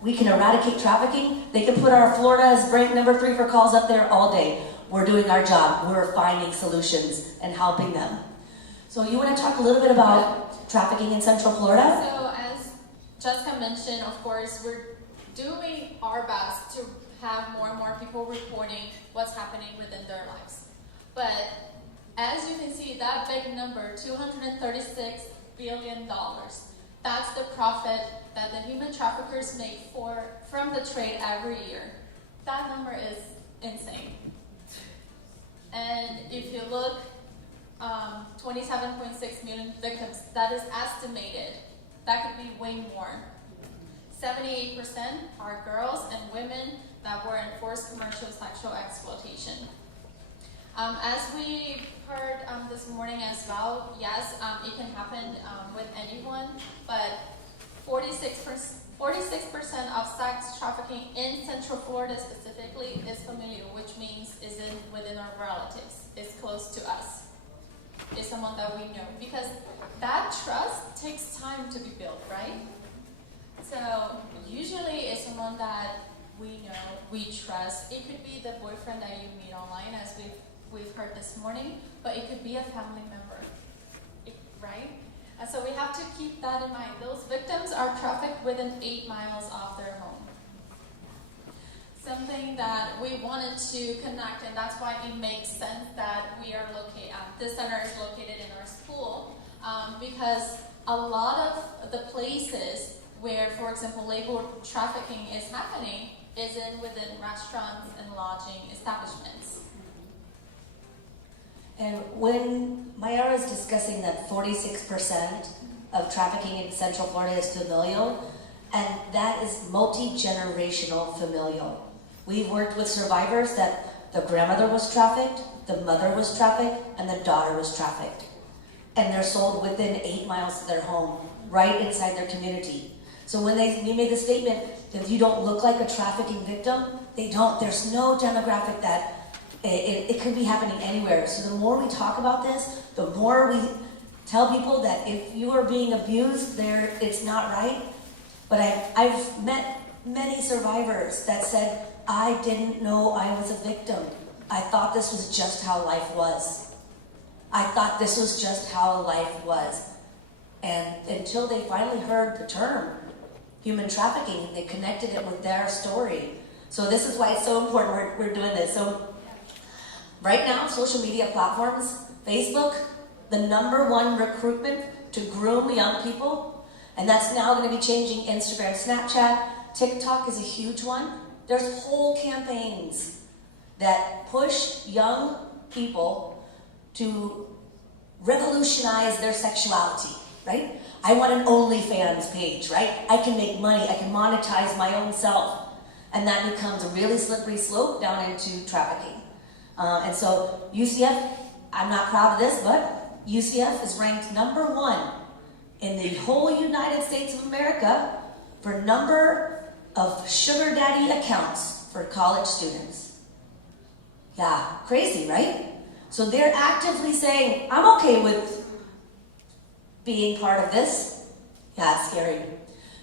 we can eradicate trafficking, they can put our Florida as ranked number 3 for calls up there all day. We're doing our job. We're finding solutions and helping them. So you want to talk a little bit about trafficking in Central Florida? So as Jessica mentioned, of course, we're doing our best to have more and more people reporting what's happening within their lives. But as you can see, that big number, $236 billion, that's the profit that the human traffickers make from the trade every year. That number is insane. And if you look, 27.6 million victims, that is estimated. That could be way more. 78% are girls and women that were in forced commercial sexual exploitation. As we heard this morning as well, yes, it can happen with anyone, but 46% of sex trafficking in Central Florida specifically is familial, which means isn't within our relatives, is close to us, is someone that we know. Because that trust takes time to be built, right? So usually it's someone that we know, we trust. It could be the boyfriend that you meet online, as we've heard this morning, but it could be a family member, right? And so we have to keep that in mind. Those victims are trafficked within 8 miles of their home. Something that we wanted to connect, and that's why it makes sense that we are located, this center is located in our school, because a lot of the places where, for example, labor trafficking is happening is within restaurants and lodging establishments. And when Mayara is discussing that 46% of trafficking in Central Florida is familial, and that is multi-generational familial. We've worked with survivors that the grandmother was trafficked, the mother was trafficked, and the daughter was trafficked. And they're sold within 8 miles of their home, right inside their community. So when we made the statement, if you don't look like a trafficking victim, they don't. There's no demographic that it could be happening anywhere. So the more we talk about this, the more we tell people that if you are being abused, it's not right. But I've met many survivors that said, I didn't know I was a victim. I thought this was just how life was. I thought this was just how life was. And until they finally heard the term human trafficking, they connected it with their story. So this is why it's so important we're doing this. So right now, social media platforms, Facebook, the #1 recruitment to groom young people, and that's now going to be changing. Instagram, Snapchat, TikTok is a huge one. There's whole campaigns that push young people to revolutionize their sexuality, right? I want an OnlyFans page, right? I can make money, I can monetize my own self. And that becomes a really slippery slope down into trafficking. And so UCF, I'm not proud of this, but UCF is ranked #1 in the whole United States of America for number of sugar daddy accounts. for college students. Yeah, crazy, right? So they're actively saying, I'm okay with being part of this. Yeah, it's scary.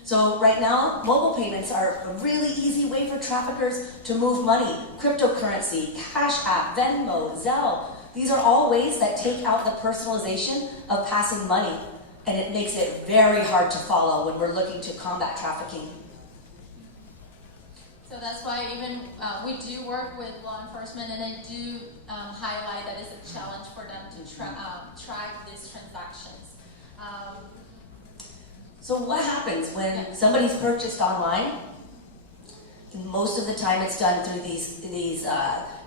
So right now, mobile payments are a really easy way for traffickers to move money. Cryptocurrency, Cash App, Venmo, Zelle. These are all ways that take out the personalization of passing money. And it makes it very hard to follow when we're looking to combat trafficking. So that's why even we do work with law enforcement, and I do highlight that it's a challenge for them to track these transactions. So what happens when somebody's purchased online? Most of the time it's done through these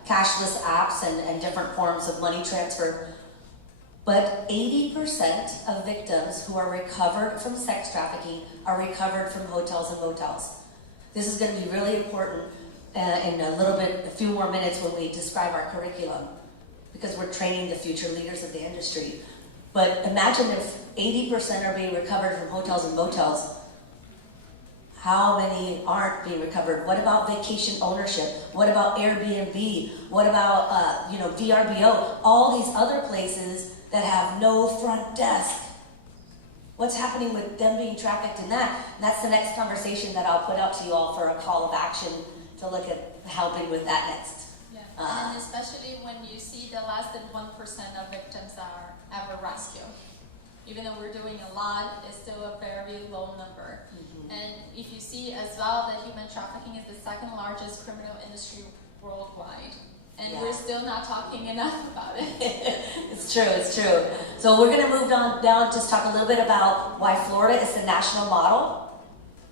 cashless apps and different forms of money transfer. But 80% of victims who are recovered from sex trafficking are recovered from hotels and motels. This is going to be really important in a few more minutes when we describe our curriculum, because we're training the future leaders of the industry. But imagine if 80% are being recovered from hotels and motels. How many aren't being recovered? What about vacation ownership? What about Airbnb? What about VRBO? All these other places that have no front desk. What's happening with them being trafficked in that? And that's the next conversation that I'll put out to you all for a call of action to look at helping with that next. Yeah. And especially when you see the less than 1% of victims are ever rescued. Even though we're doing a lot, it's still a very low number. Mm-hmm. And if you see as well that human trafficking is the second largest criminal industry worldwide. And we're still not talking enough about it. It's true. So we're going to move on down, just talk a little bit about why Florida is the national model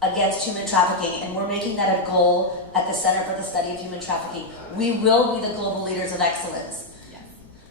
against human trafficking. And we're making that a goal at the Center for the Study of Human Trafficking. We will be the global leaders of excellence. Yes.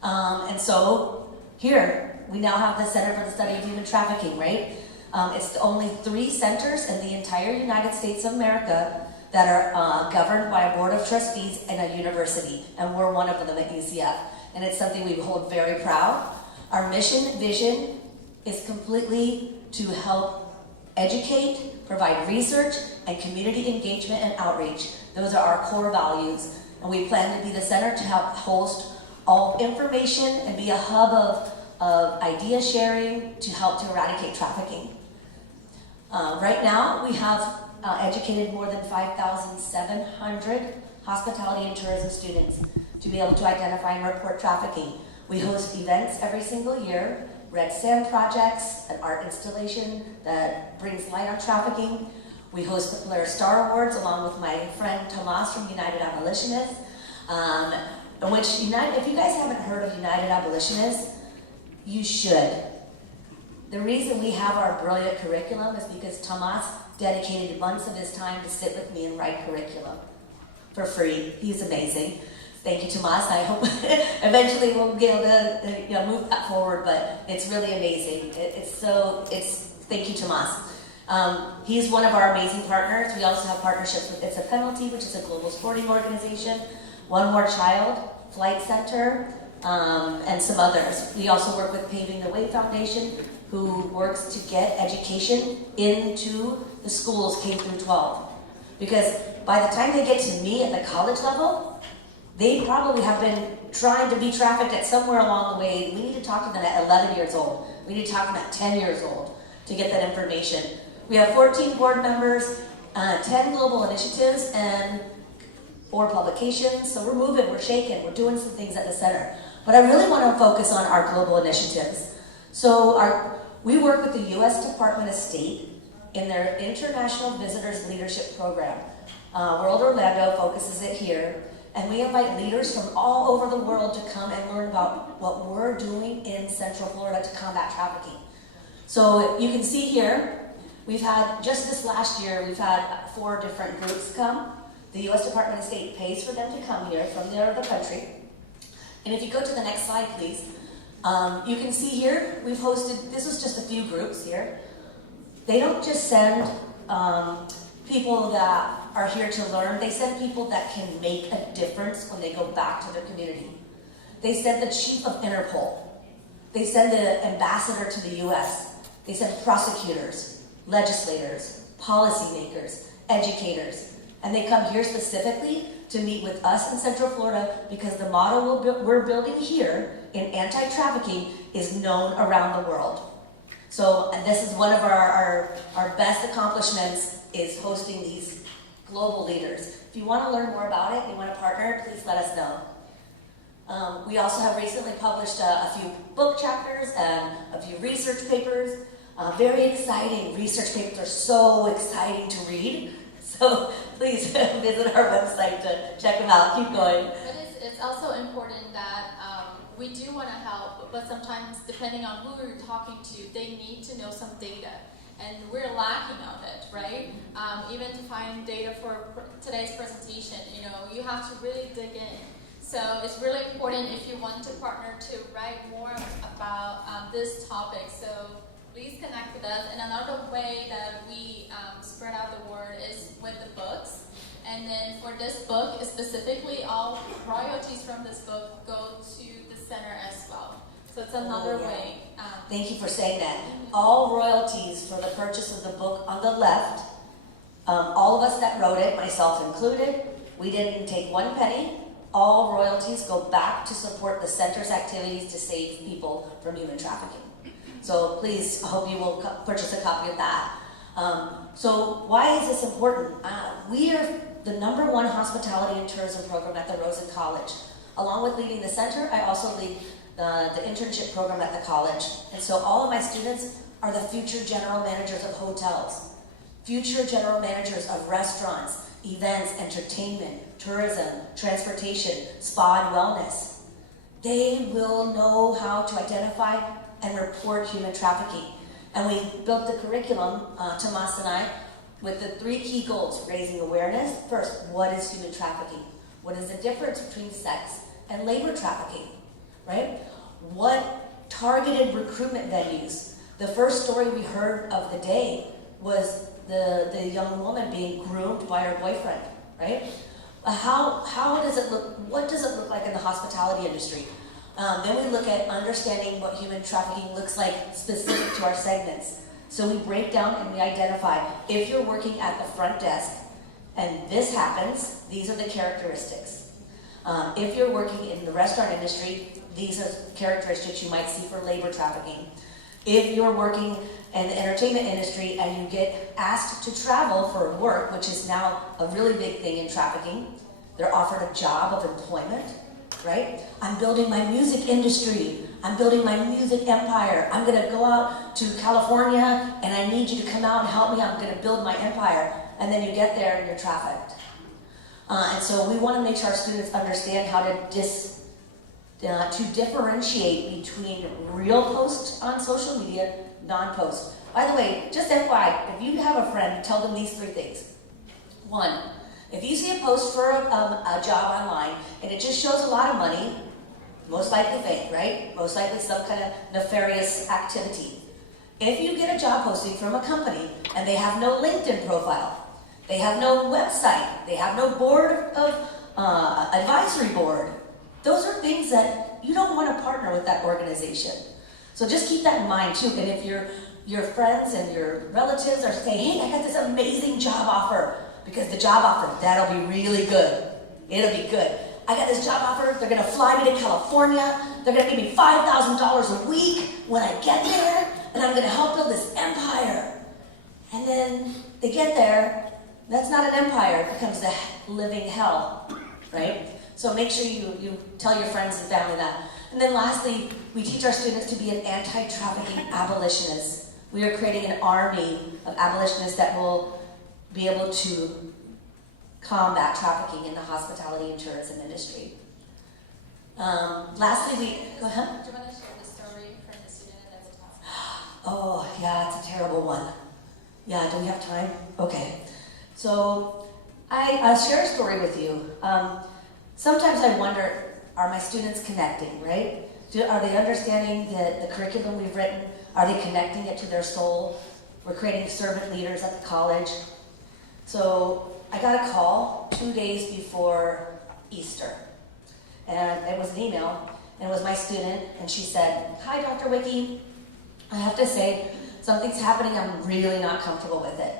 And so here, we now have the Center for the Study of Human Trafficking, right? It's only 3 centers in the entire United States of America that are governed by a board of trustees and a university, and we're one of them at UCF. And it's something we hold very proud. Our mission, vision, is completely to help educate, provide research, and community engagement and outreach. Those are our core values. And we plan to be the center to help host all information and be a hub of idea sharing to help to eradicate trafficking. Right now, we have educated more than 5,700 hospitality and tourism students to be able to identify and report trafficking. We host events every single year, red sand projects, an art installation that brings light on trafficking. We host the Polaris Star Awards along with my friend Tomas from United Abolitionists, if you guys haven't heard of United Abolitionists, you should. The reason we have our brilliant curriculum is because Tomas dedicated months of his time to sit with me and write curriculum for free. He's amazing. Thank you, Tomas. I hope eventually we'll be able to move that forward, but it's really amazing. Thank you, Tomas. He's one of our amazing partners. We also have partnerships with It's a Penalty, which is a global sporting organization, One More Child, Flight Center, and some others. We also work with Paving the Way Foundation, who works to get education into the schools K through 12. Because by the time they get to me at the college level, they probably have been trying to be trafficked at somewhere along the way. We need to talk to them at 11 years old. We need to talk to them at 10 years old to get that information. We have 14 board members, 10 global initiatives, and 4 publications. So we're moving, we're shaking, we're doing some things at the center. But I really want to focus on our global initiatives. So we work with the U.S. Department of State in their International Visitors Leadership Program. World Orlando focuses it here, and we invite leaders from all over the world to come and learn about what we're doing in Central Florida to combat trafficking. So you can see here, we've had, just this last year, we've had 4 different groups come. The U.S. Department of State pays for them to come here from the country. And if you go to the next slide, please. You can see here, we've hosted, this was just a few groups here. They don't just send people that are here to learn, they send people that can make a difference when they go back to their community. They send the chief of Interpol. They send the ambassador to the US. They send prosecutors, legislators, policymakers, educators. And they come here specifically to meet with us in Central Florida because the model we're building here in anti-trafficking is known around the world. So and this is one of our best accomplishments, is hosting these global leaders. If you want to learn more about it, you want to partner, please let us know. We also have recently published a few book chapters and a few research papers. Very exciting. Research papers are so exciting to read. So please visit our website to check them out. Keep going. But it's also important that we do want to help, but sometimes depending on who you're talking to, they need to know some data. And we're lacking of it, right? Even to find data for today's presentation, you have to really dig in. So it's really important if you want to partner to write more about this topic. So please connect with us. And another way that we spread out the word is with the books. And then for this book, specifically, all royalties from this book go to the center as well. So it's another way. Thank you for saying that. All royalties for the purchase of the book on the left, all of us that wrote it, myself included, we didn't take one penny. All royalties go back to support the center's activities to save people from human trafficking. So please, I hope you will purchase a copy of that. So why is this important? We are the #1 hospitality and tourism program at the Rosen College. Along with leading the center, I also lead the internship program at the college. And so all of my students are the future general managers of hotels, future general managers of restaurants, events, entertainment, tourism, transportation, spa and wellness. They will know how to identify and report human trafficking. And we built the curriculum, Tomas and I, with the 3 key goals: raising awareness. First, what is human trafficking? What is the difference between sex and labor trafficking, right? What targeted recruitment venues? The first story we heard of the day was the young woman being groomed by her boyfriend, right? How does it look? What does it look like in the hospitality industry? Then we look at understanding what human trafficking looks like specific to our segments. So we break down and we identify, if you're working at the front desk and this happens, these are the characteristics. If you're working in the restaurant industry, these are characteristics you might see for labor trafficking. If you're working in the entertainment industry and you get asked to travel for work, which is now a really big thing in trafficking, they're offered a job of employment, right? I'm building my music industry. I'm building my music empire. I'm going to go out to California and I need you to come out and help me. I'm going to build my empire. And then you get there and you're trafficked. And so we want to make sure our students understand how to differentiate between real posts on social media, non-posts. By the way, just FYI, if you have a friend, tell them these 3 things. 1, if you see a post for a job online and it just shows a lot of money, most likely fake, right? Most likely some kind of nefarious activity. If you get a job posting from a company and they have no LinkedIn profile, they have no website, they have no board of advisory board, those are things that you don't want to partner with that organization. So just keep that in mind too. And if your friends and your relatives are saying, hey, I got this amazing job offer, because the job offer, that'll be really good. It'll be good. I got this job offer, they're going to fly me to California, they're going to give me $5,000 a week when I get there, and I'm going to help build this empire. And then they get there, that's not an empire, it becomes a living hell, right? So make sure you tell your friends and family that. And then lastly, we teach our students to be an anti-trafficking abolitionist. We are creating an army of abolitionists that will be able to combat trafficking in the hospitality and tourism industry. Lastly, go ahead. Do you want to share the story from the student at the top? Oh, yeah, it's a terrible one. Yeah, do we have time? Okay. So I'll share a story with you. Sometimes I wonder, are my students connecting, right? Are they understanding the curriculum we've written? Are they connecting it to their soul? We're creating servant leaders at the college. So I got a call 2 days before Easter. And it was an email, and it was my student, and she said, hi, Dr. Wiki. I have to say, something's happening, I'm really not comfortable with it.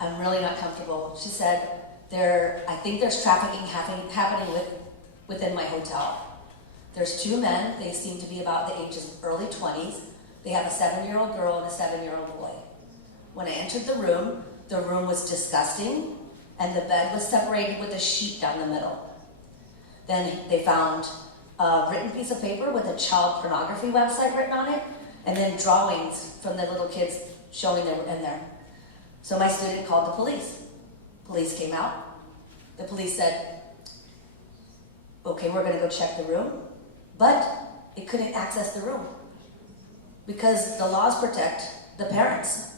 I'm really not comfortable. She said, I think there's trafficking happening within my hotel. There's 2 men. They seem to be about the ages of early 20s. They have a 7-year-old girl and a 7-year-old boy. When I entered the room was disgusting, and the bed was separated with a sheet down the middle. Then they found a written piece of paper with a child pornography website written on it, and then drawings from the little kids showing they were in there. So my student called the police. Police came out. The police said, okay, we're going to go check the room. But it couldn't access the room because the laws protect the parents.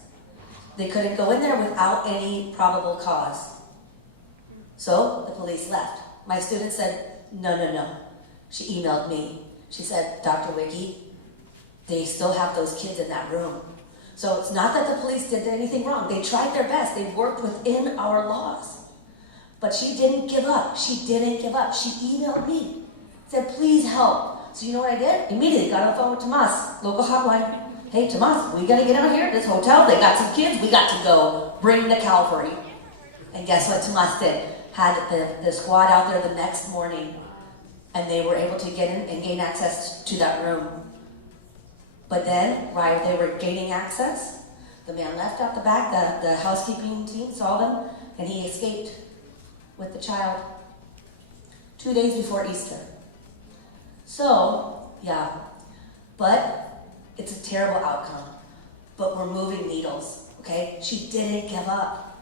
They couldn't go in there without any probable cause. So the police left. My student said, no. She emailed me. She said, Dr. Wiki, they still have those kids in that room. So it's not that the police did anything wrong. They tried their best. They worked within our laws. But she didn't give up. She didn't give up. She emailed me. Said, please help. So you know what I did? Immediately got on the phone with Tomas, local hotline. Hey, Tomas, we gotta get out here. This hotel, they got some kids. We got to go. Bring the cavalry. And guess what Tomas did? Had the squad out there the next morning, and they were able to get in and gain access to that room. But then, while they were gaining access, the man left out the back. The housekeeping team saw them, and he escaped with the child 2 days before Easter. So, yeah, but it's a terrible outcome. But we're moving needles, okay? She didn't give up.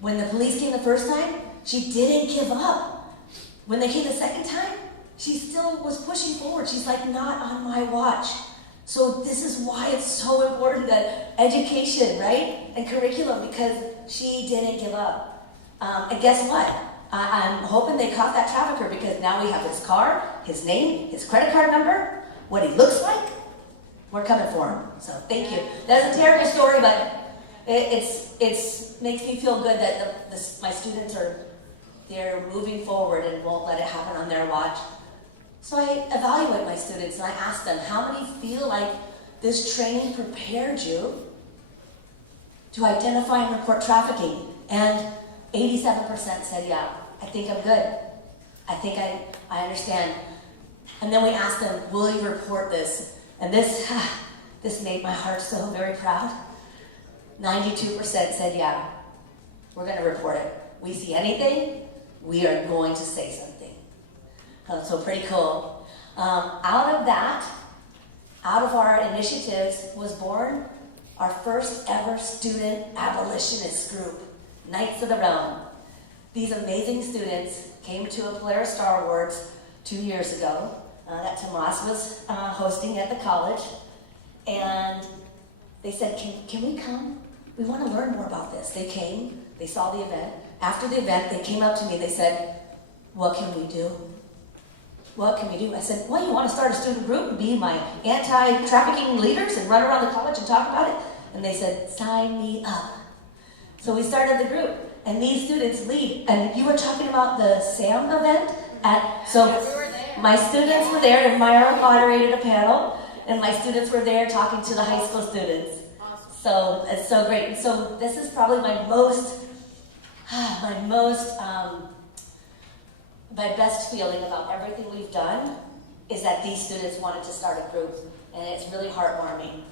When the police came the first time, she didn't give up. When they came the second time, she still was pushing forward. She's like, not on my watch. So this is why it's so important that education, right? And curriculum, because she didn't give up. And guess what? I'm hoping they caught that trafficker, because now we have his car, his name, his credit card number, what he looks like. We're coming for him. So thank you. That's a terrible story, but it makes me feel good that my students they're moving forward and won't let it happen on their watch. So I evaluate my students and I ask them, how many feel like this training prepared you to identify and report trafficking? And 87% said, yeah, I think I'm good. I think I understand. And then we asked them, will you report this? And this made my heart so very proud. 92% said, yeah, we're going to report it. We see anything, we are going to say something. So pretty cool. Out of our initiatives was born our first ever student abolitionist group, Knights of the Realm. These amazing students came to a Polaris Star Awards 2 years ago that Tomas was hosting at the college. And they said, can we come? We want to learn more about this. They came, they saw the event. After the event, they came up to me, they said, what can we do? What can we do? I said, well, you want to start a student group and be my anti-trafficking leaders and run around the college and talk about it? And they said, sign me up. So we started the group, and these students lead. And you were talking about the SAM event? My students were there, and Myra moderated a panel, and my students were there talking to the high school students. So it's so great. And so this is probably my best feeling about everything we've done is that these students wanted to start a group, and it's really heartwarming.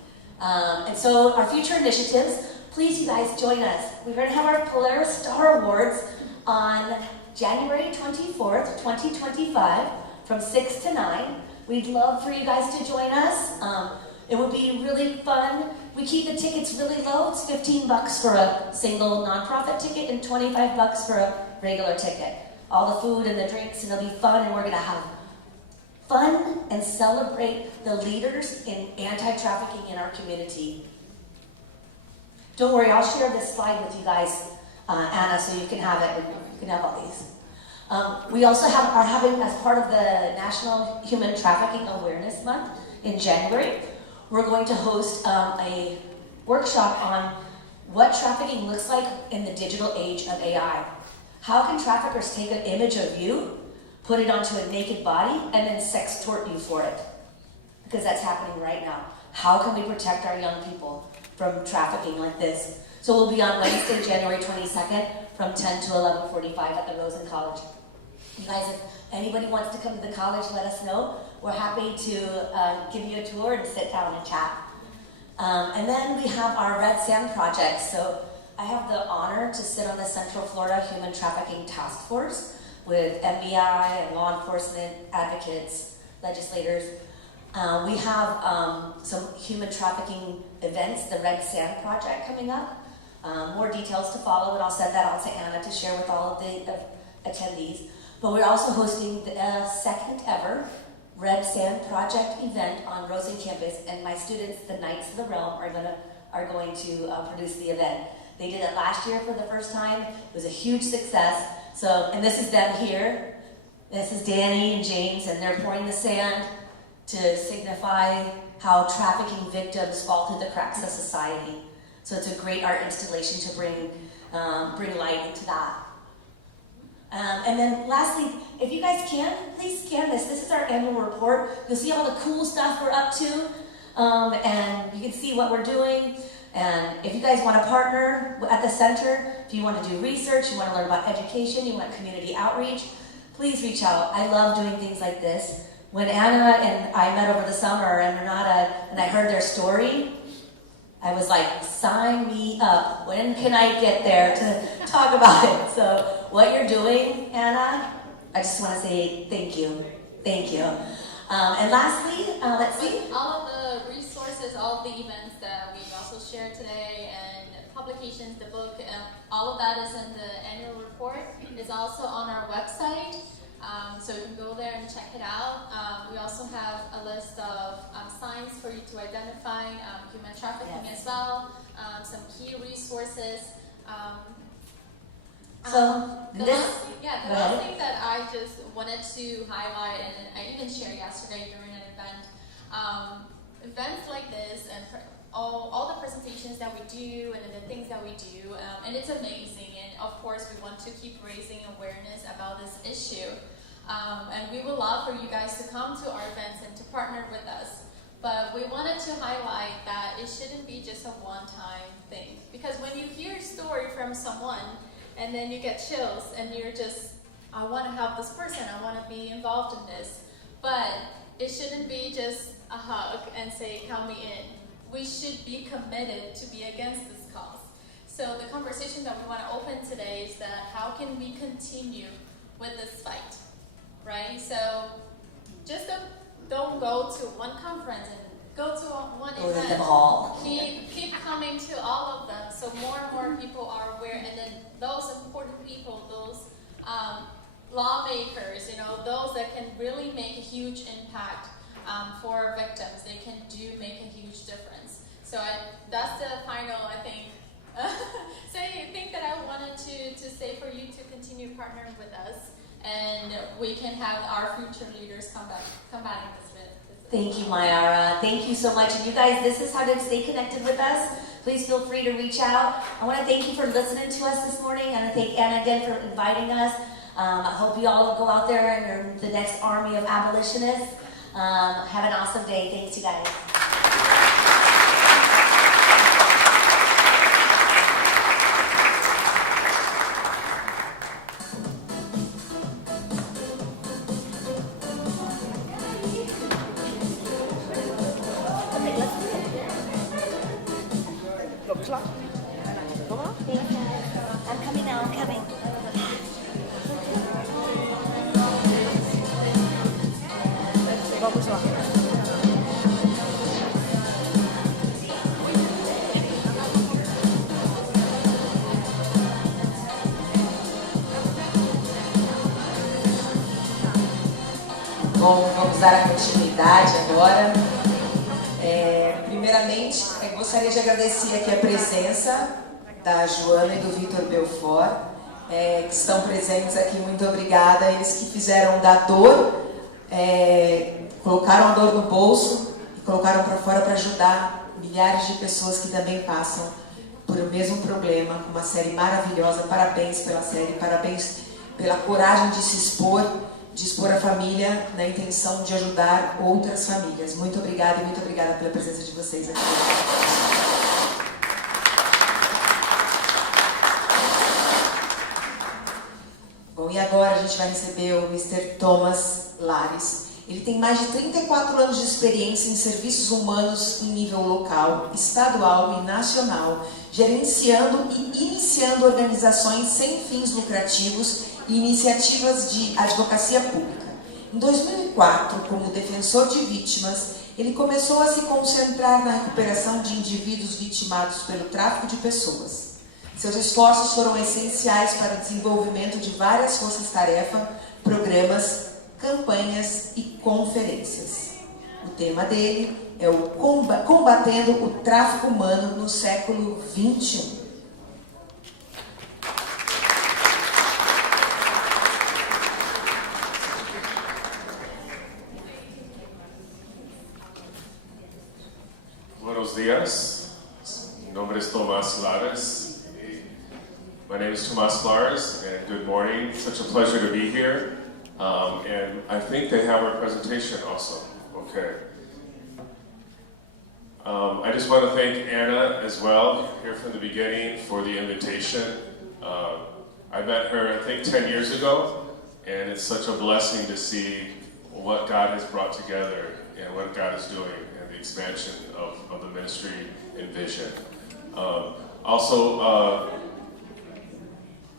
And so our future initiatives, please you guys join us. We're going to have our Polaris Star Awards on January 24th, 2025 from 6 to 9. We'd love for you guys to join us. It would be really fun. We keep the tickets really low. It's $15 for a single nonprofit ticket and $25 for a regular ticket. All the food and the drinks, and it'll be fun, and we're going to have fun and celebrate the leaders in anti-trafficking in our community. Don't worry, I'll share this slide with you guys, Anna, so you can have it. You can have all these. We also are having, as part of the National Human Trafficking Awareness Month in January, we're going to host a workshop on what trafficking looks like in the digital age of AI. How can traffickers take an image of you, put it onto a naked body, and then sextort you for it? Because that's happening right now. How can we protect our young people from trafficking like this? So we'll be on Wednesday, January 22nd from 10 to 11:45 at the Rosen College. You guys, if anybody wants to come to the college, let us know. We're happy to give you a tour and sit down and chat. And then we have our Red Sand Project. So I have the honor to sit on the Central Florida Human Trafficking Task Force with FBI and law enforcement advocates, legislators. We have some human trafficking events, the Red Sand Project coming up. More details to follow, and I'll send that on to Anna to share with all of the attendees. But we're also hosting the second ever Red Sand Project event on Rosen campus, and my students, the Knights of the Realm, are going to produce the event. They did it last year for the first time. It was a huge success. So, and this is them here. This is Danny and James, and they're pouring the sand to signify how trafficking victims fall through the cracks of society. So it's a great art installation to bring light into that. And then lastly, if you guys can, please scan this. This is our annual report. You'll see all the cool stuff we're up to, and you can see what we're doing. And if you guys want to partner at the center, if you want to do research, you want to learn about education, you want community outreach, please reach out. I love doing things like this. When Anna and I met over the summer, and Renata, and I heard their story, I was like, sign me up. When can I get there to talk about it? So what you're doing, Anna, I just want to say thank you. Thank you. And lastly, let's see. All of the resources, all of the events that we also shared today, and publications, the book, all of that is in the annual report. It's also on our website. So you can go there and check it out. We also have a list of signs for you to identify human trafficking as well, some key resources. The last thing that I just wanted to highlight, and I even shared yesterday during an event, events like this and all the presentations that we do and the things that we do, and it's amazing. And of course, we want to keep raising awareness about this issue. And we would love for you guys to come to our events and to partner with us. But we wanted to highlight that it shouldn't be just a one-time thing. Because when you hear a story from someone, and then you get chills, and you're just, I want to help this person, I want to be involved in this. But it shouldn't be just a hug and say, count me in. We should be committed to be against this cause. So the conversation that we want to open today is that how can we continue with this fight? Right? So just don't go to one conference and go to one event. Go to them all. Keep coming to all of them so more and more people are aware, and then those important people, those lawmakers, those that can really make a huge impact for victims, they can make a huge difference. So that's the final, I think, thing that I wanted to say for you to continue partnering with us. And we can have our future leaders combating this with. Thank you, Mayara. Thank you so much. And you guys, this is how to stay connected with us. Please feel free to reach out. I want to thank you for listening to us this morning, and I thank Anna again for inviting us. I hope you all go out there and you're the next army of abolitionists. Have an awesome day. Thanks, you guys. I'm coming now, I'm coming. Vamos lá. Bom, vamos dar a continuidade agora. Primeiramente, gostaria de agradecer aqui a presença da Joana e do Vitor Belfort, que estão presentes aqui. Muito obrigada. Eles que fizeram da dor, colocaram a dor no bolso e colocaram para fora para ajudar milhares de pessoas que também passam por o mesmo problema, com uma série maravilhosa. Parabéns pela série, parabéns pela coragem de se expor, de expor a família na intenção de ajudar outras famílias. Muito obrigada e muito obrigada pela presença de vocês aqui. e agora a gente vai receber o Mr. Thomas Lares. Ele tem mais de 34 anos de experiência em serviços humanos em nível local, estadual e nacional, gerenciando e iniciando organizações sem fins lucrativos e iniciativas de advocacia pública. Em 2004, como defensor de vítimas, ele começou a se concentrar na recuperação de indivíduos vitimados pelo tráfico de pessoas. Seus esforços foram essenciais para o desenvolvimento de várias forças-tarefa, programas, campanhas e conferências. O tema dele é o Combatendo o Tráfico Humano no século XXI. Buenos dias. Mi nombre es Tomás Lares. My name is Tomás Lares, and good morning. Such a pleasure to be here. And I think they have our presentation also. Okay. I just want to thank Anna as well, here from the beginning, for the invitation. I met her, I think, 10 years ago, and it's such a blessing to see what God has brought together and what God is doing and the expansion of the ministry and vision. Also,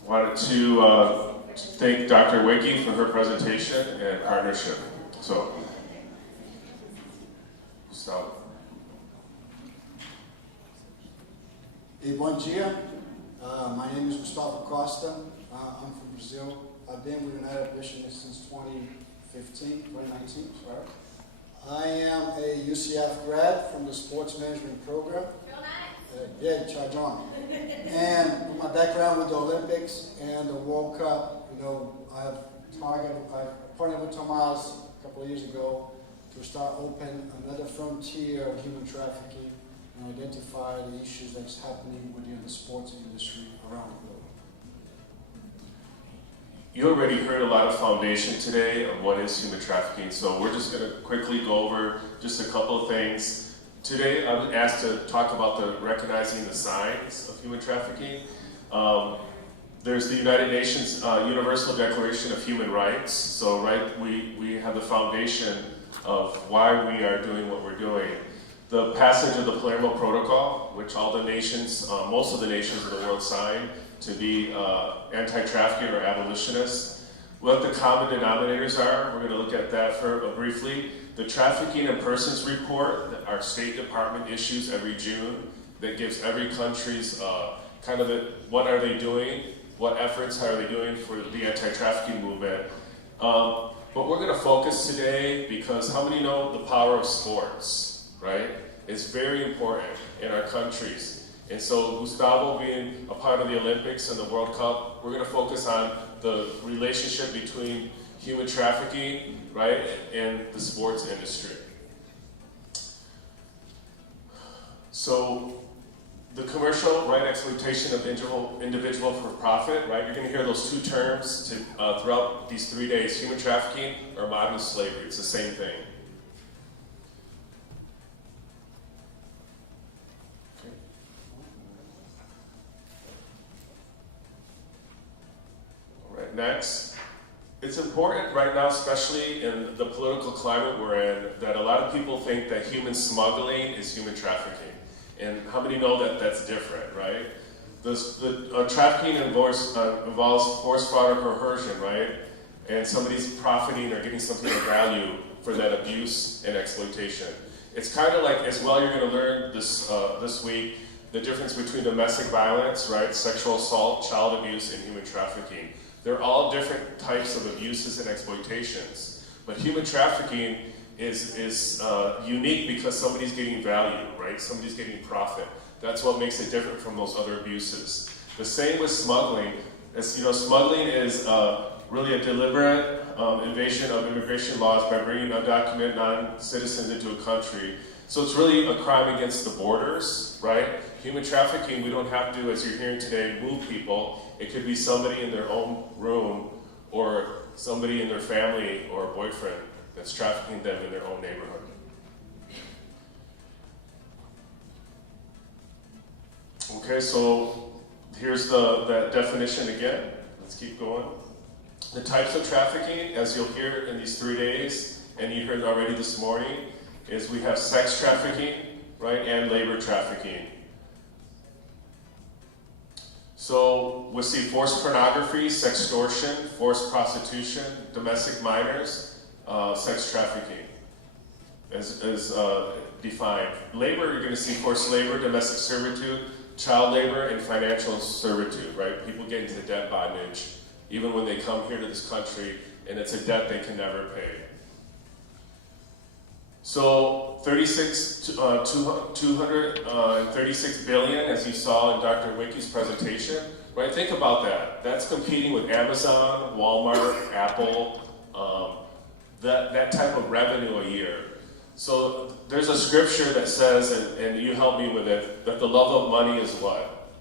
wanted to thank Dr. Wiki for her presentation and partnership. So, Gustavo. Hey, bom dia. My name is Gustavo Costa. I'm from Brazil. I've been with United Missionists since 2019, sorry. I am a UCF grad from the sports management program. Yeah, charge on. And with my background with the Olympics and the World Cup, you know, I partnered with Tomas a couple of years ago to start open another frontier of human trafficking and identify the issues that's happening within the sports industry around the globe. You already heard a lot of foundation today of what is human trafficking, so we're just going to quickly go over just a couple of things. Today, I was asked to talk about recognizing the signs of human trafficking. There's the United Nations Universal Declaration of Human Rights. So, we have the foundation of why we are doing what we're doing. The passage of the Palermo Protocol, which all the nations, most of the nations of the world signed to be anti-trafficking or abolitionists. What the common denominators are, we're going to look at that briefly. The Trafficking in Persons Report that our State Department issues every June that gives every country's what are they doing, what efforts are they doing for the anti-trafficking movement. But we're going to focus today because how many know the power of sports, right? It's very important in our countries. And so Gustavo being a part of the Olympics and the World Cup, we're going to focus on the relationship between human trafficking, right, and the sports industry. So the commercial, right, exploitation of individual for profit, right, you're going to hear those two terms throughout these 3 days, human trafficking or modern slavery. It's the same thing. Okay. All right, next. It's important right now, especially in the political climate we're in, that a lot of people think that human smuggling is human trafficking. And how many know that that's different, right? The trafficking involves force, fraud, or coercion, right? And somebody's profiting or getting something of value for that abuse and exploitation. It's kind of like, as well, you're going to learn this week, the difference between domestic violence, right, sexual assault, child abuse, and human trafficking. They're all different types of abuses and exploitations. But human trafficking is unique because somebody's getting value, right? Somebody's getting profit. That's what makes it different from those other abuses. The same with smuggling. As you know, smuggling is really a deliberate invasion of immigration laws by bringing undocumented non-citizens into a country. So it's really a crime against the borders, right? Human trafficking, we don't have to, as you're hearing today, move people. It could be somebody in their own room or somebody in their family or boyfriend that's trafficking them in their own neighborhood. Okay, so here's that definition again. Let's keep going. The types of trafficking, as you'll hear in these 3 days, and you heard already this morning, is we have sex trafficking, right, and labor trafficking. So we see forced pornography, sextortion, forced prostitution, domestic minors, sex trafficking as defined. Labor, you're going to see forced labor, domestic servitude, child labor, and financial servitude, right? People get into debt bondage even when they come here to this country, and it's a debt they can never pay. So 236 billion, as you saw in Dr. Wickie's presentation, right? Think about that. That's competing with Amazon, Walmart, Apple, that type of revenue a year. So there's a scripture that says, and you help me with it, that the love of money is what?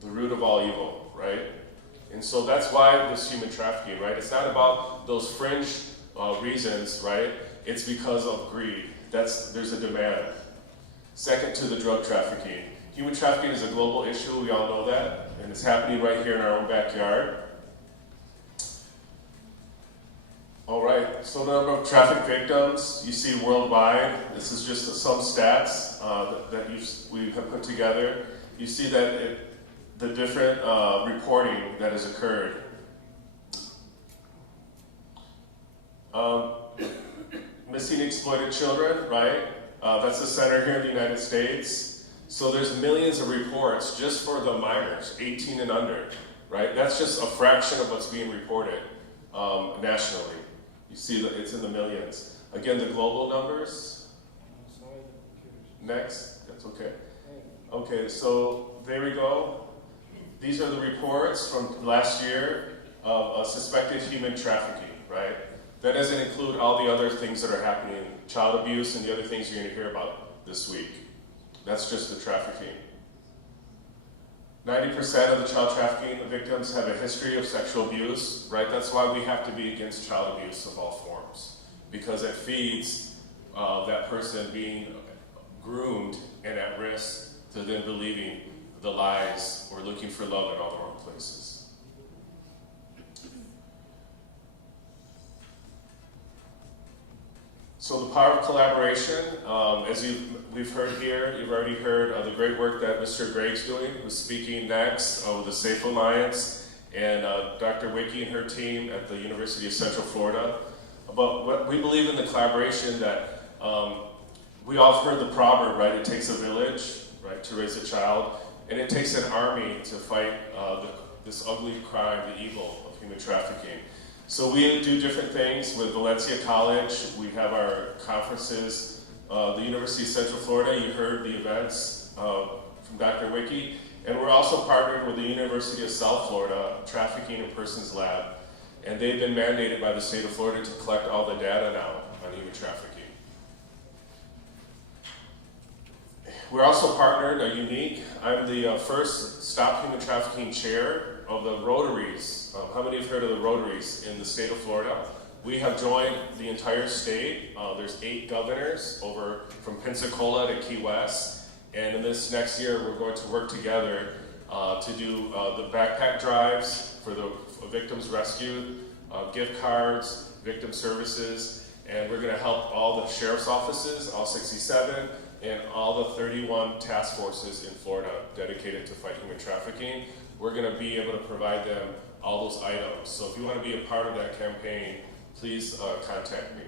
The root of all evil, right? And so that's why this human trafficking, right? It's not about those fringe reasons, right? It's because of greed. There's a demand. Second to the drug trafficking. Human trafficking is a global issue, we all know that, and it's happening right here in our own backyard. All right, so the number of traffic victims you see worldwide, this is just some stats that we have put together. You see that the different reporting that has occurred. Missing exploited children, right? That's the center here in the United States. So there's millions of reports just for the minors, 18 and under, right? That's just a fraction of what's being reported nationally. You see that it's in the millions. Again, the global numbers. Next, that's okay. Okay, so there we go. These are the reports from last year of suspected human trafficking, right? That doesn't include all the other things that are happening, child abuse and the other things you're going to hear about this week. That's just the trafficking. 90% of the child trafficking victims have a history of sexual abuse, right? That's why we have to be against child abuse of all forms, because it feeds that person being groomed and at risk to then believing the lies or looking for love in all the wrong places. So the power of collaboration, as we've heard here, you've already heard the great work that Mr. Gregg's doing, who's speaking next with the Safe Alliance, and Dr. Wickie and her team at the University of Central Florida. But what we believe in the collaboration that we all heard the proverb, right? It takes a village, right, to raise a child, and it takes an army to fight this ugly crime, the evil of human trafficking. So we do different things with Valencia College. We have our conferences. The University of Central Florida, you heard the events from Dr. Wickie. And we're also partnered with the University of South Florida, Trafficking in Persons Lab. And they've been mandated by the state of Florida to collect all the data now on human trafficking. We're also partnered, unique. I'm the first Stop Human Trafficking chair of the Rotaries. How many have heard of the Rotaries in the state of Florida? We have joined the entire state. There's 8 governors over from Pensacola to Key West. And in this next year, we're going to work together to do the backpack drives for the victims rescued, gift cards, victim services, and we're going to help all the sheriff's offices, all 67, and all the 31 task forces in Florida dedicated to fight human trafficking. We're going to be able to provide them all those items. So if you want to be a part of that campaign, please contact me.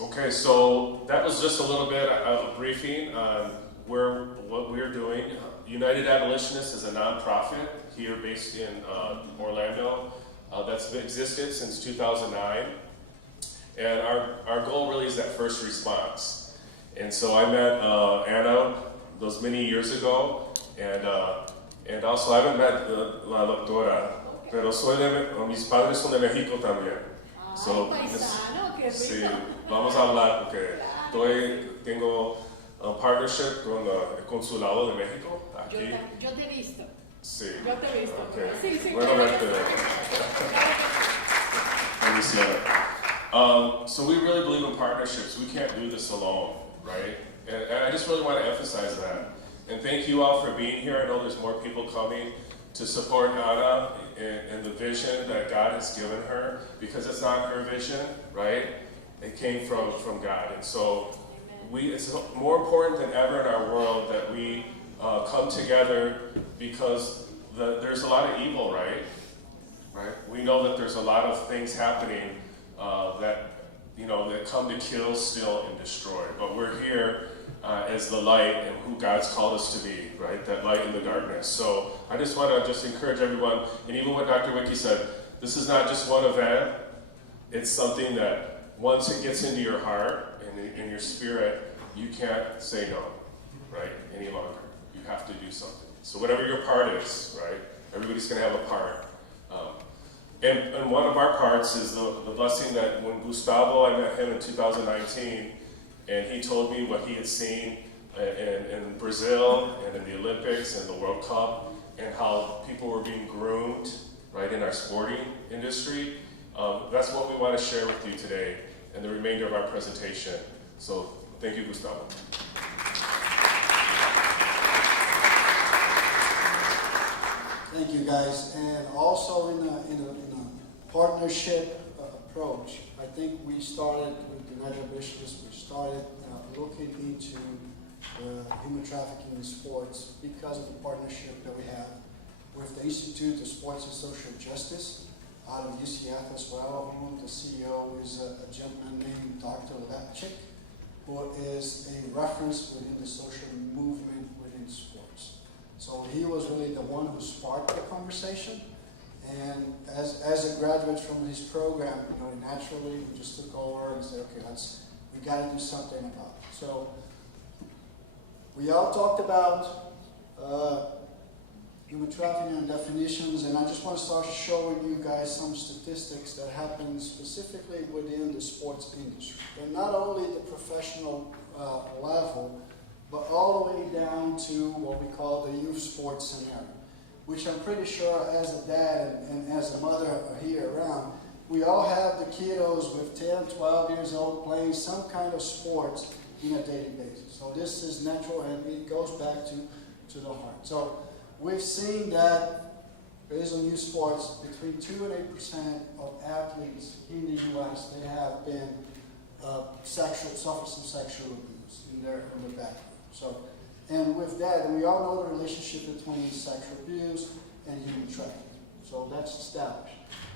Okay, so that was just a little bit of a briefing on what we're doing. United Abolitionists is a nonprofit here based in Orlando that's existed since 2009. And our goal really is that first response. And so I met Anna those many years ago, and also I haven't met la doctora, pero mis padres son de México también. So, sí, vamos a hablar porque tengo a partnership con el Consulado de México aquí. Yo te he visto. Sí. Yo te he visto. Okay. Sí, sí. Bueno verte. So we really believe in partnerships. We can't do this alone, right? And I just really want to emphasize that. And thank you all for being here. I know there's more people coming to support Anna and the vision that God has given her, because it's not her vision, right? It came from God. And so it's more important than ever in our world that we come together, because there's a lot of evil, right? We know that there's a lot of things happening that come to kill, steal, and destroy. But we're here as the light and who God's called us to be, right? That light in the darkness. So I just want to encourage everyone, and even what Dr. Wiki said, this is not just one event. It's something that once it gets into your heart and in your spirit, you can't say no, right, any longer. You have to do something. So whatever your part is, right, everybody's going to have a part. And one of our parts is the blessing that when Gustavo, I met him in 2019, and he told me what he had seen in Brazil and in the Olympics and the World Cup, and how people were being groomed, right, in our sporting industry. That's what we want to share with you today and the remainder of our presentation. So thank you, Gustavo. Thank you, guys. And also in a partnership approach, I think we started with United Ambitionists. We started looking into human trafficking in sports because of the partnership that we have with the Institute of Sports and Social Justice out of UCF as well, who the CEO is a gentleman named Dr. Lepchik, who is a reference within the social movement within sports. So he was really the one who sparked the conversation. And as a graduate from his program, naturally we just took over and said, okay, we got to do something about it. So we all talked about human trafficking and definitions, and I just want to start showing you guys some statistics that happen specifically within the sports industry. And not only the professional level, but all the way down to what we call the youth sports scenario, which I'm pretty sure as a dad and as a mother here around, we all have the kiddos with 10, 12 years old playing some kind of sports on a daily basis. So this is natural, and it goes back to the heart. So we've seen that based on youth sports, between 2 and 8% of athletes in the U.S. they have been suffered some sexual abuse in their background. So, and with that, and we all know the relationship between sexual abuse and human trafficking. So that's established.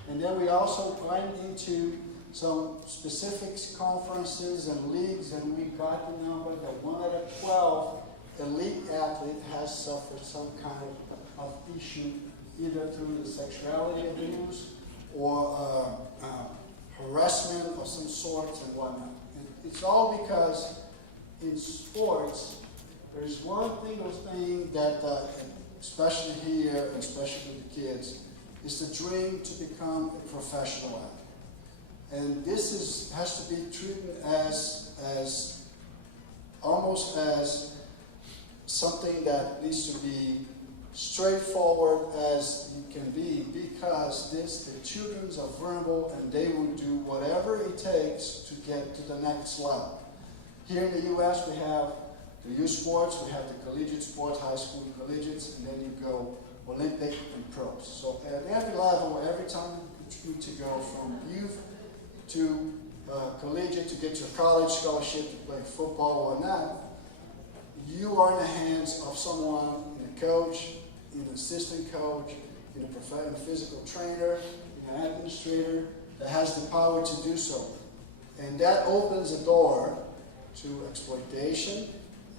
And then we also went into some specific conferences and leagues, and we got the number that 1 out of 12 elite athlete has suffered some kind of issue, either through the sexuality abuse or harassment of some sort and whatnot. And it's all because in sports, there's one thing that, especially here, and especially with the kids, is the dream to become a professional athlete. And this has to be treated as almost as something that needs to be straightforward as it can be, because the children are vulnerable and they will do whatever it takes to get to the next level. Here in the U.S. we have the youth sports, we have the collegiate sports, high school collegiates, and then you go Olympic and pros. So at every level, every time you need to go from youth to collegiate to get your college scholarship to play football or not, you are in the hands of someone, a coach, an assistant coach, a physical trainer, an administrator that has the power to do so. And that opens a door to exploitation,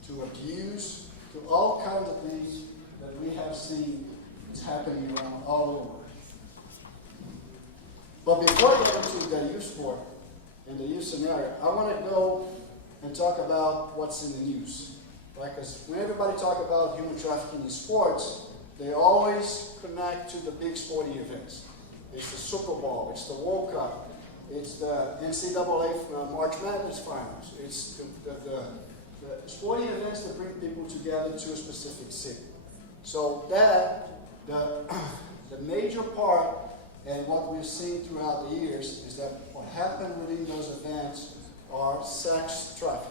to abuse, to all kinds of things that we have seen is happening around all over. But before getting to the youth sport and the youth scenario, I want to go and talk about what's in the news. Right? Because when everybody talks about human trafficking in sports, they always connect to the big sporting events. It's the Super Bowl, it's the World Cup, it's the NCAA March Madness finals, it's the sporting events that bring people together to a specific city. So that, the major part, and what we've seen throughout the years, is that what happened within those events are sex trafficking.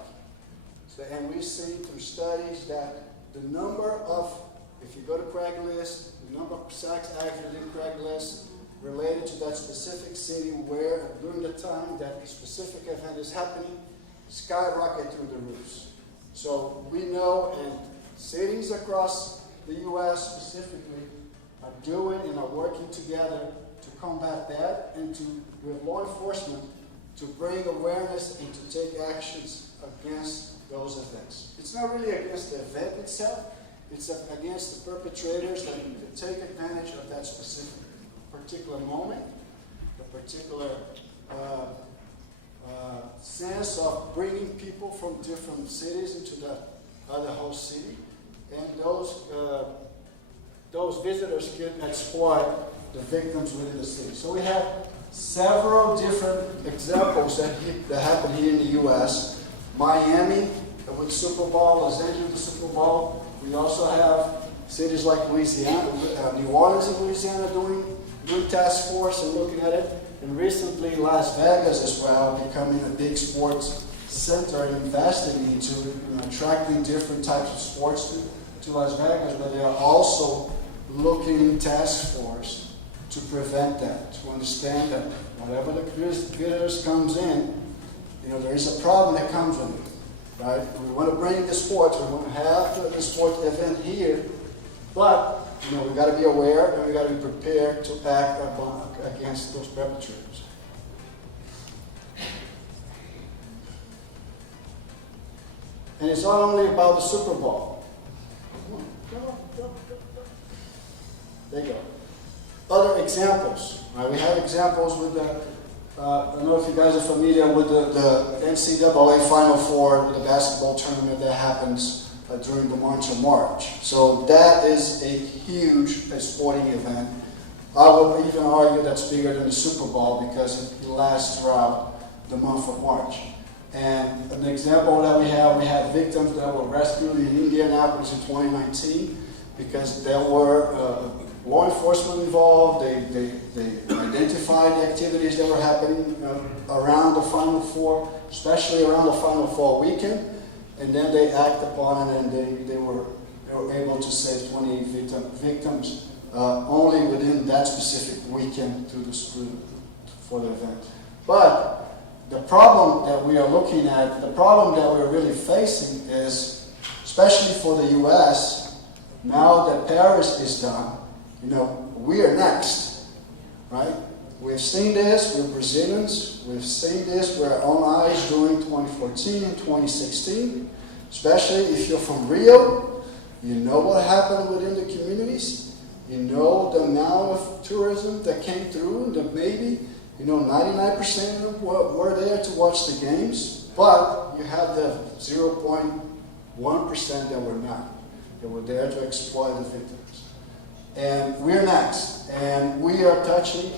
So, and we've seen through studies that the number of, if you go to Craigslist, the number of sex actors in Craigslist related to that specific city where during the time that the specific event is happening skyrocket through the roofs. So we know, and cities across the U.S. specifically are doing and are working together to combat that and to, with law enforcement, to bring awareness and to take actions against those events. It's not really against the event itself, it's against the perpetrators that take advantage of that specific particular moment, the particular sense of bringing people from different cities into the host city, and those visitors can exploit the victims within the city. So we have several different examples that happen here in the U.S. Miami with Super Bowl, Los Angeles with Super Bowl. We also have cities like Louisiana, New Orleans and Louisiana doing task force and looking at it. And recently Las Vegas as well, becoming a big sports center and investing into attracting different types of sports to Las Vegas, but they are also looking in task force to prevent that, to understand that whatever the visitors comes in, there is a problem that comes with it, right? We want to bring the sports, we want to have the sport event here, but we got to be aware and we got to be prepared to act against those perpetrators. And it's not only about the Super Bowl. There you go. Other examples. Right? We have examples with the, I don't know if you guys are familiar with the NCAA Final Four, the basketball tournament that happens during the month of March. So that is a huge sporting event. I would even argue that's bigger than the Super Bowl because it lasts throughout the month of March. And an example that we had victims that were rescued in Indianapolis in 2019 because there were law enforcement involved. They identified the activities that were happening around the Final Four, especially around the Final Four weekend. And then they act upon it, and they were able to save 28 victims only within that specific weekend for the event. But the problem that we are looking at, the problem that we're really facing is, especially for the U.S., now that Paris is done, we are next, right? We've seen this, we're Brazilians, we've seen this with our own eyes during 2014 and 2016, especially if you're from Rio, you know what happened within the communities, you know the amount of tourism that came through, that maybe, 99% of them were there to watch the games, but you have the 0.1% that were not, that were there to exploit the victims. And we're next, and we are touching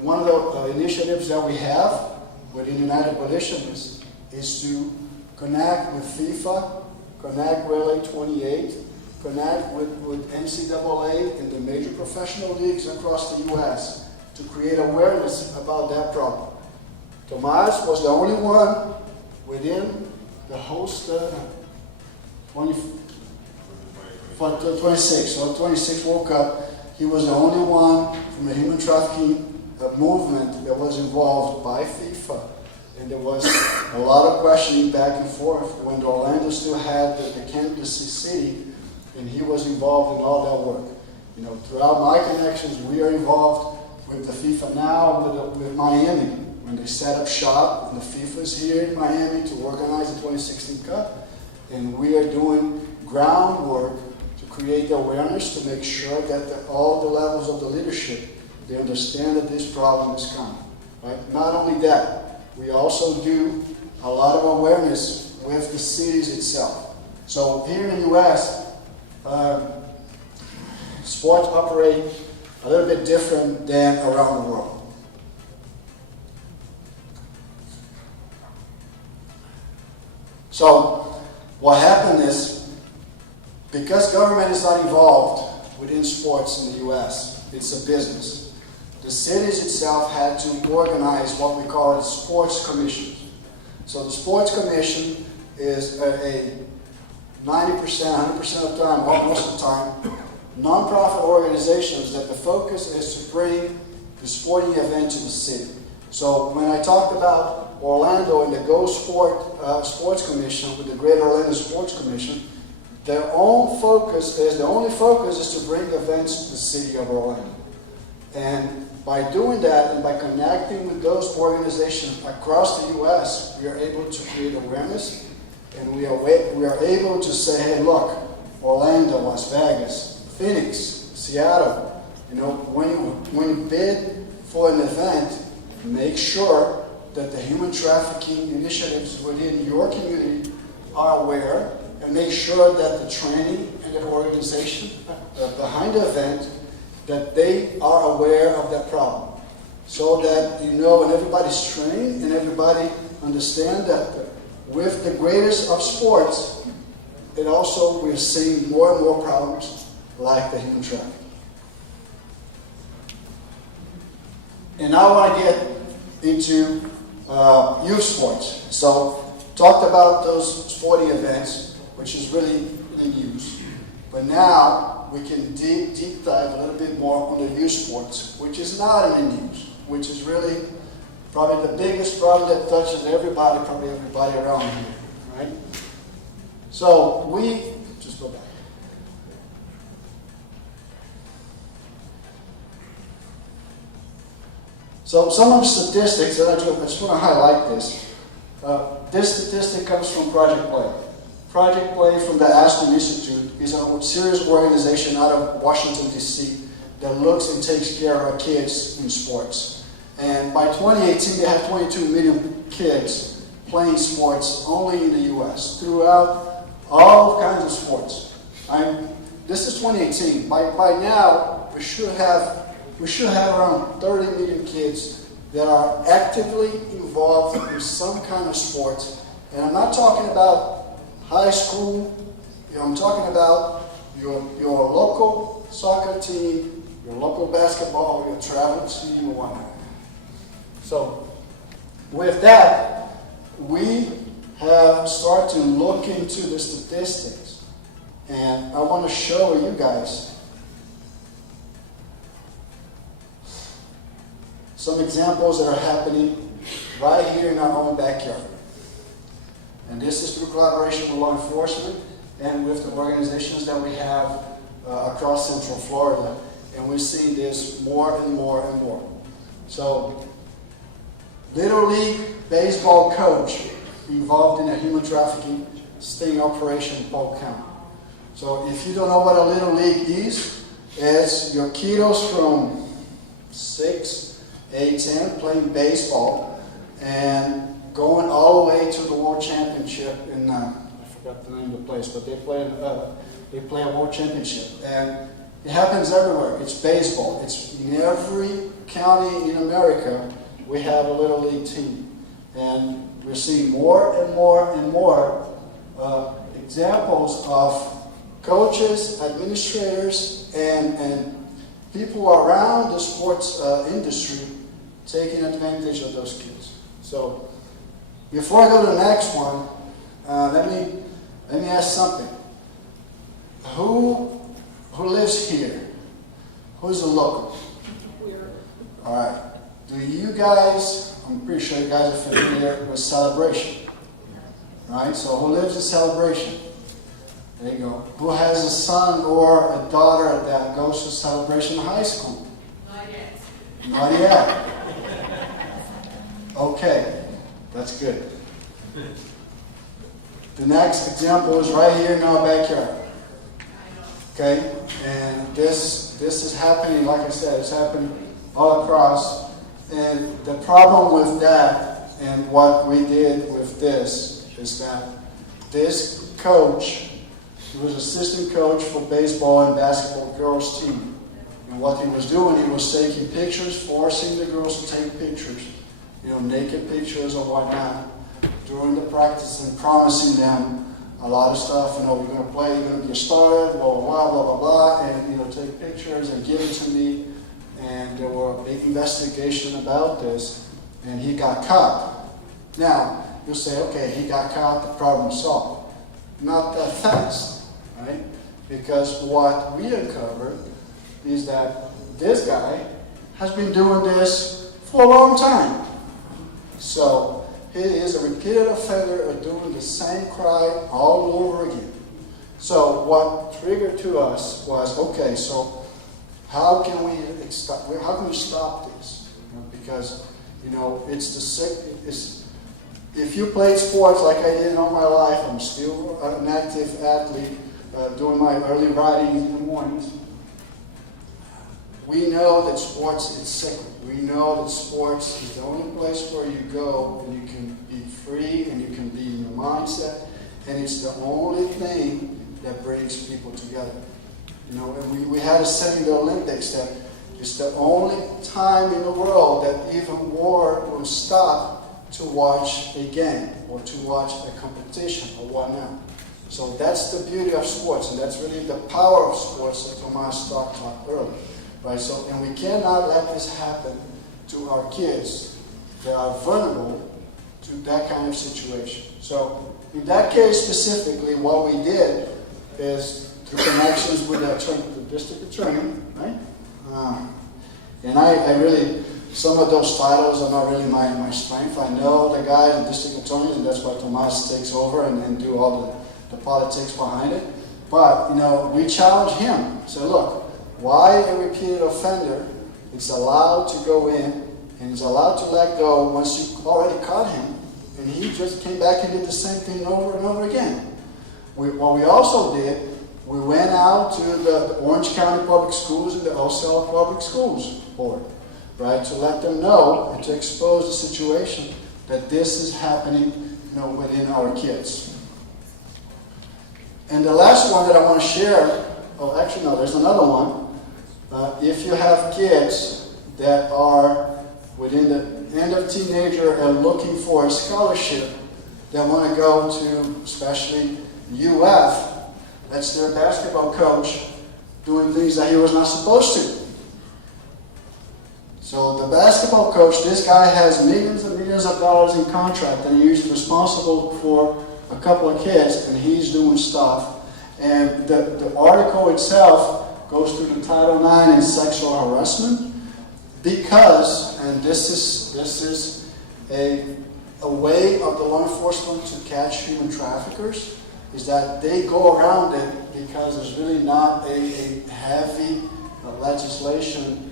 one of the initiatives that we have within United Coalitions is to connect with FIFA, connect with LA 28, connect with NCAA and the major professional leagues across the U.S. to create awareness about that problem. Tomas was the only one within the host 26 World Cup. He was the only one from the human trafficking movement that was involved by FIFA. And there was a lot of questioning back and forth when Orlando still had the Kansas City, and he was involved in all that work. Throughout my connections, we are involved with the FIFA now, with Miami, when they set up shop, and the FIFA is here in Miami to organize the 2016 Cup. And we are doing groundwork to create the awareness to make sure that all the levels of the leadership, they understand that this problem is coming. Right? Not only that, we also do a lot of awareness with the cities itself. So here in the U.S., sports operate a little bit different than around the world. So what happened is, because government is not involved within sports in the U.S., it's a business. The cities itself had to organize what we call sports commissions. So the sports commission is 90%, 100% of the time, or most of the time, nonprofit organizations that the focus is to bring the sporting event to the city. So when I talked about Orlando and the Go Sports Commission with the Greater Orlando Sports Commission, their only focus is to bring events to the city of Orlando. And by doing that and by connecting with those organizations across the U.S., we are able to create awareness, and we are able to say, hey, look, Orlando, Las Vegas, Phoenix, Seattle, when you bid for an event, make sure that the human trafficking initiatives within your community are aware, and make sure that the training and the organization behind the event, that they are aware of that problem. So that and everybody's trained and everybody understand that with the greatest of sports, we're seeing more and more problems like the human trafficking. And now I want to get into youth sports. So, talked about those sporting events, which is really the news. But now we can deep dive a little bit more on the youth sports, which is not in the news, which is really probably the biggest problem that touches probably everybody around here, right? So just go back. So some of the statistics, and I just want to highlight this. This statistic comes from Project Play. Project Play from the Aston Institute is a serious organization out of Washington, D.C. that looks and takes care of kids in sports. And by 2018, they have 22 million kids playing sports only in the U.S. throughout all kinds of sports. This is 2018. By now, we should have around 30 million kids that are actively involved in some kind of sports. And I'm not talking about high school, I'm talking about your local soccer team, your local basketball, your travel team, or whatnot. So, with that, we have started to look into the statistics. And I want to show you guys some examples that are happening right here in our own backyard. And this is through collaboration with law enforcement and with the organizations that we have across Central Florida. And we're seeing this more and more and more. So, Little League baseball coach involved in a human trafficking sting operation in Polk County. So if you don't know what a Little League is, it's your kiddos from 6, 8, 10 playing baseball and going all the way to the World Championship in, I forgot the name of the place, but they play a World Championship. And it happens everywhere. It's baseball. It's in every county in America. We have a Little League team. And we're seeing more and more and more examples of coaches, administrators, and people around the sports industry taking advantage of those kids. So, before I go to the next one, let me ask something. Who lives here? Who's a local? All right. Do you guys? I'm pretty sure you guys are familiar with Celebration, right? So who lives in Celebration? There you go. Who has a son or a daughter that goes to Celebration High School? Not yet. Not yet. Okay, that's good. The next example is right here in our backyard. Okay, and this is happening, like I said, it's happening all across. And the problem with that and what we did with this is that this coach, he was assistant coach for baseball and basketball girls team. And what he was doing, he was taking pictures, forcing the girls to take pictures, naked pictures or whatnot during the practice and promising them a lot of stuff. You're going to play, you're going to get started, blah, blah, blah, blah, blah, blah, and, take pictures and give it to me. And there were a big investigation about this, and he got caught. Now, you'll say, okay, he got caught, the problem is solved. not that fast, right? Because what we uncovered is that this guy has been doing this for a long time. So he is a repeated offender of doing the same crime all over again. So what triggered to us was, okay, so how can we stop this? Because, it's the sick. If you played sports like I did all my life, I'm still an active athlete, doing my early riding in the mornings. We know that sports is sacred. We know that sports is the only place where you go and you can be free and you can be in your mindset, and it's the only thing that brings people together. And we had a saying in the Olympics that it's the only time in the world that even war will stop to watch a game or to watch a competition or whatnot. So that's the beauty of sports, and that's really the power of sports that Tomas talked about earlier. Right? So, and we cannot let this happen to our kids that are vulnerable to that kind of situation. So in that case specifically, what we did is through connections with the district attorney, right? And I really, some of those titles are not really my strength. I know the guys, the district attorneys, and that's why Tomas takes over and do all the politics behind it. But, we challenge him. So look, why a repeated offender is allowed to go in and is allowed to let go once you already caught him, and he just came back and did the same thing over and over again. What we also did, we went out to the Orange County Public Schools and the Osceola Public Schools Board, right, to let them know and to expose the situation that this is happening, within our kids. And the last one that I want to share, actually no, there's another one. If you have kids that are within the end of teenager and looking for a scholarship, that want to go to, especially UF, that's their basketball coach doing things that he was not supposed to. So the basketball coach, this guy has millions and millions of dollars in contract, and he's responsible for a couple of kids, and he's doing stuff. And the article itself goes through the Title IX and sexual harassment because, and this is a way of the law enforcement to catch human traffickers, is that they go around it because there's really not a heavy legislation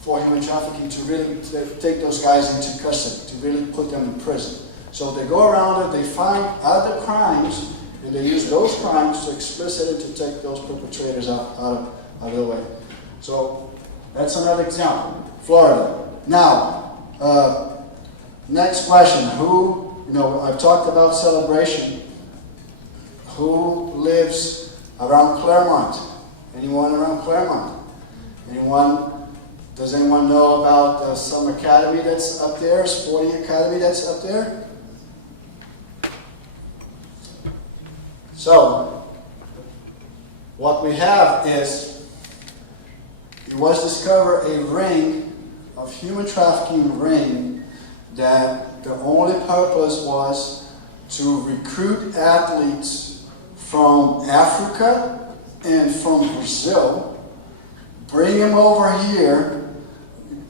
for human trafficking to really take those guys into custody, to really put them in prison. So they go around it, they find other crimes, and they use those crimes to explicit it to take those perpetrators out of the way. So that's another example. Florida. Now, next question. I've talked about Celebration. Who lives around Claremont? Anyone around Claremont? Does anyone know about some academy that's up there, sporting academy that's up there? So, what we have is, it was discovered a ring of human trafficking ring that the only purpose was to recruit athletes from Africa and from Brazil, bring them over here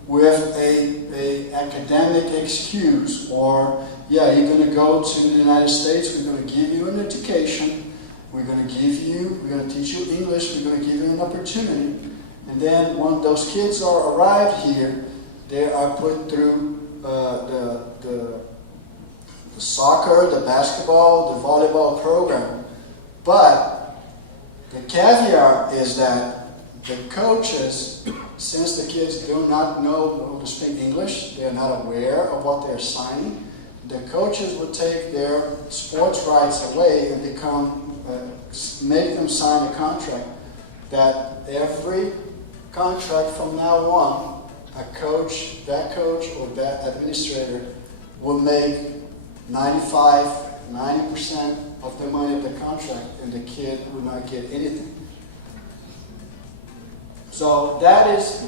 with a academic excuse, or you're going to go to the United States, we're going to give you an education, we're going to teach you English, we're going to give you an opportunity, and then when those kids are arrived here, they are put through the soccer, the basketball, the volleyball program. But the caveat is that the coaches, since the kids do not know how to speak English, they are not aware of what they're signing, the coaches would take their sports rights away and make them sign a contract that every contract from now on, that coach or that administrator will make 90% of the money of the contract, and the kid will not get anything. So that is,